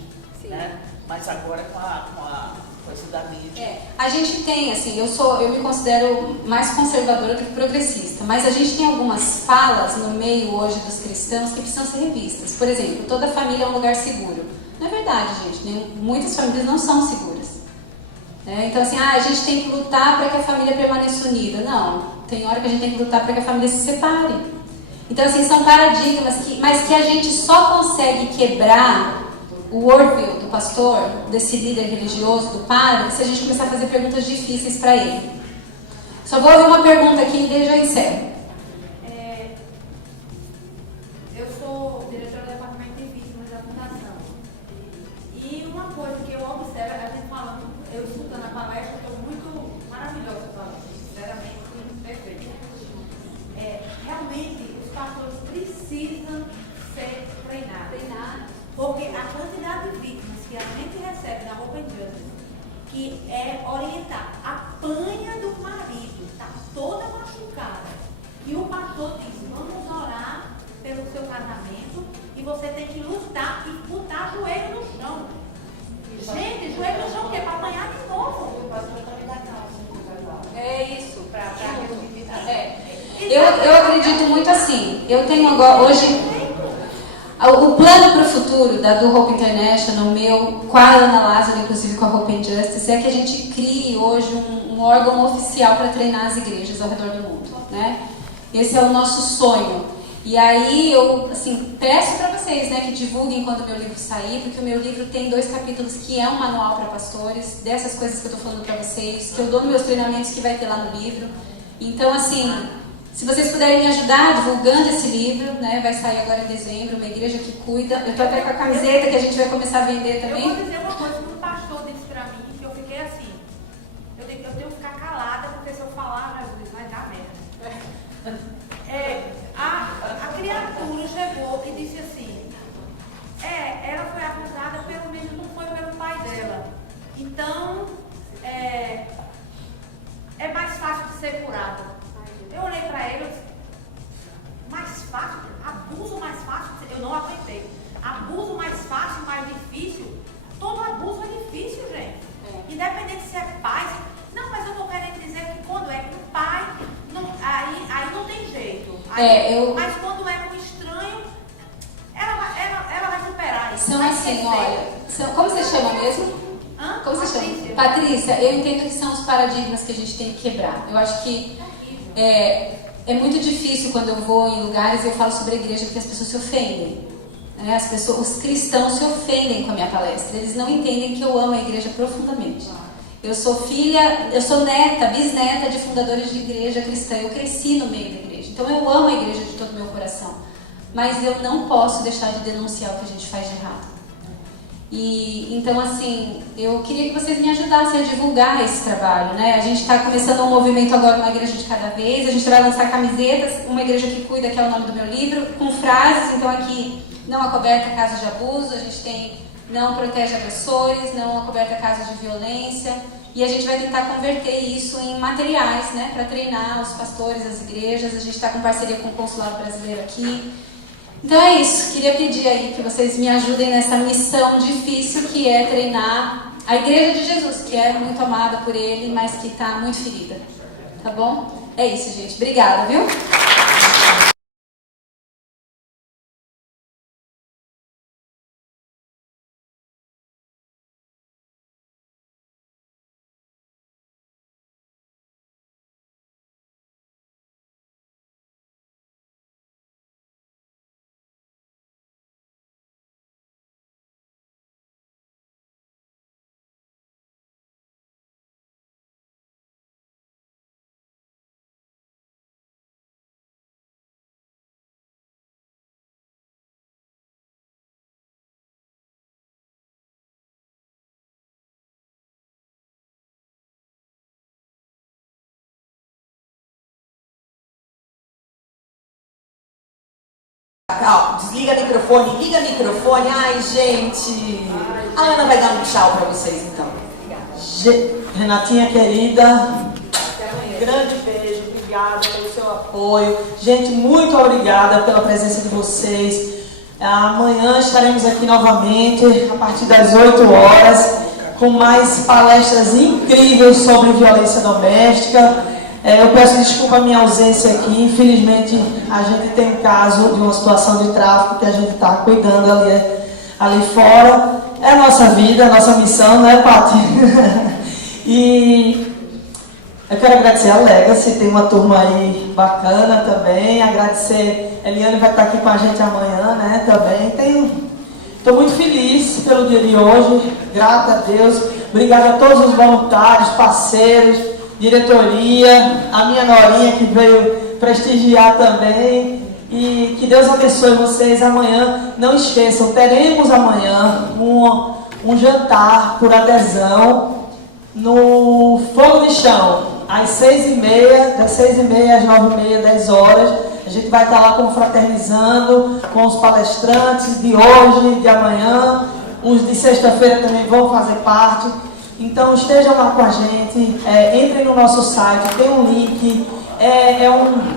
né? Mas agora com a coisa da mídia. A gente tem, assim, eu me considero mais conservadora do que progressista, mas a gente tem algumas falas no meio hoje dos cristãos que precisam ser revistas. Por exemplo, toda família é um lugar seguro. Não é verdade, gente. Muitas famílias não são seguras. Então assim, a gente tem que lutar para que a família permaneça unida. Não, tem hora que a gente tem que lutar para que a família se separe. Então assim, são paradigmas mas que a gente só consegue quebrar o worldview do pastor, desse líder religioso, do padre, se a gente começar a fazer perguntas difíceis para ele. Só vou ouvir uma pergunta aqui e daí já encerro. Eu sou diretora do departamento de vítimas da Fundação. E uma coisa que eu observo, a gente falando, eu escutando a palestra, estou muito maravilhosa falando, sinceramente, perfeito. Realmente, os pastores precisam ser treinados. Porque a quantidade de vítimas que a gente recebe na Open Justice, que é orientar, apanha do marido, está toda machucada. E o pastor diz, vamos orar pelo seu casamento e você tem que lutar e botar joelho no chão. Gente, joelho no chão o quê? Para apanhar de novo. O pastor também dá calça. É isso. Eu acredito muito assim. Eu tenho agora, hoje, o plano para o futuro do Hope International, meu, com a Alves-Lazaro, inclusive com a Hope and Justice, é que a gente crie hoje um órgão oficial para treinar as igrejas ao redor do mundo, né? Esse é o nosso sonho. E aí eu, assim, peço para vocês, né, que divulguem quando o meu livro sair, porque o meu livro tem 2 capítulos que é um manual para pastores, dessas coisas que eu estou falando para vocês, que eu dou nos meus treinamentos, que vai ter lá no livro. Então, assim, se vocês puderem me ajudar divulgando esse livro, né, vai sair agora em dezembro, uma igreja que cuida. Eu estou até com a camiseta que a gente vai começar a vender também. Eu vou dizer uma coisa que um pastor disse para mim, que eu fiquei assim, eu tenho que ficar calada, porque se eu falar, vai dar merda. A criatura chegou e disse assim, ela foi acusada, pelo menos não foi pelo pai dela. Então, é mais fácil de ser curada. Eu olhei para ele e disse, mais fácil? Abuso mais fácil? Eu não aguentei. Abuso mais fácil, mais difícil? Todo abuso é difícil, gente. Independente se é pai. Não, mas eu estou querendo dizer que quando é com o pai, aí não tem jeito. Mas quando é com estranho, ela vai superar isso. São assim, olha, como você chama mesmo? Como você chama? Patrícia, eu entendo que são os paradigmas que a gente tem que quebrar. Eu acho que é muito difícil quando eu vou em lugares e eu falo sobre a igreja, porque as pessoas se ofendem. Né? Os cristãos se ofendem com a minha palestra. Eles não entendem que eu amo a igreja profundamente. Eu sou neta, bisneta de fundadores de igreja cristã. Eu cresci no meio da igreja. Então eu amo a igreja de todo o meu coração. Mas eu não posso deixar de denunciar o que a gente faz de errado. Então, assim, eu queria que vocês me ajudassem a divulgar esse trabalho, né? A gente está começando um movimento agora, uma igreja de cada vez. A gente vai lançar camisetas, uma igreja que cuida, que é o nome do meu livro, com frases. Então aqui, não acoberta casos de abuso. A gente tem não protege agressores, não acoberta casos de violência. E a gente vai tentar converter isso em materiais, né? Para treinar os pastores, as igrejas. A gente está com parceria com o Consulado Brasileiro aqui. Então é isso, queria pedir aí que vocês me ajudem nessa missão difícil que é treinar a Igreja de Jesus, que é muito amada por Ele, mas que está muito ferida, tá bom? É isso, gente. Obrigada, viu? Desliga o microfone, liga o microfone. Ai, gente. A Ana vai dar um tchau para vocês, então. Renatinha querida, grande beijo, obrigada pelo seu apoio. Gente, muito obrigada pela presença de vocês. Amanhã estaremos aqui novamente, a partir das 8 horas, com mais palestras incríveis sobre violência doméstica. Eu peço desculpa a minha ausência aqui. Infelizmente, a gente tem um caso de uma situação de tráfico que a gente está cuidando ali fora. É a nossa vida, a nossa missão, né, Paty? E eu quero agradecer a Legacy, tem uma turma aí bacana também. Agradecer, Eliane vai estar aqui com a gente amanhã, né, também. Estou muito feliz pelo dia de hoje, grata a Deus. Obrigada a todos os voluntários, parceiros, diretoria, a minha norinha que veio prestigiar também. E que Deus abençoe vocês amanhã. Não esqueçam, teremos amanhã um jantar por adesão no Fogo de Chão, às 6h30, das 6h30 às 9h30, 10 horas. A gente vai estar lá confraternizando com os palestrantes de hoje, de amanhã. Os de sexta-feira também vão fazer parte. Então estejam lá com a gente, entrem no nosso site, tem um link.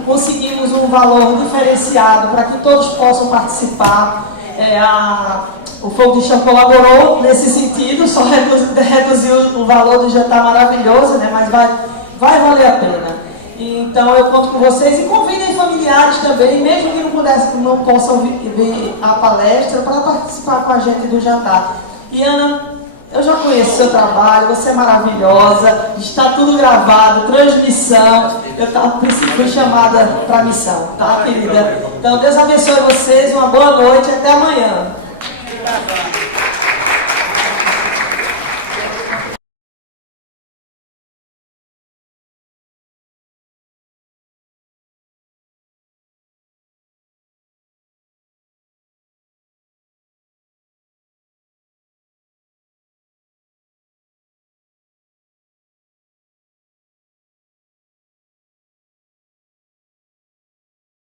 Conseguimos um valor diferenciado para que todos possam participar. O Fogo de Chão colaborou nesse sentido, só reduziu o valor do jantar maravilhoso, né? Mas vai valer a pena. Então eu conto com vocês e convidem familiares também, mesmo que não possam vir à palestra, para participar com a gente do jantar. E Ana, eu já conheço o seu trabalho, você é maravilhosa, está tudo gravado, transmissão. Eu fui chamada para a missão, tá, querida? Então Deus abençoe vocês, uma boa noite e até amanhã.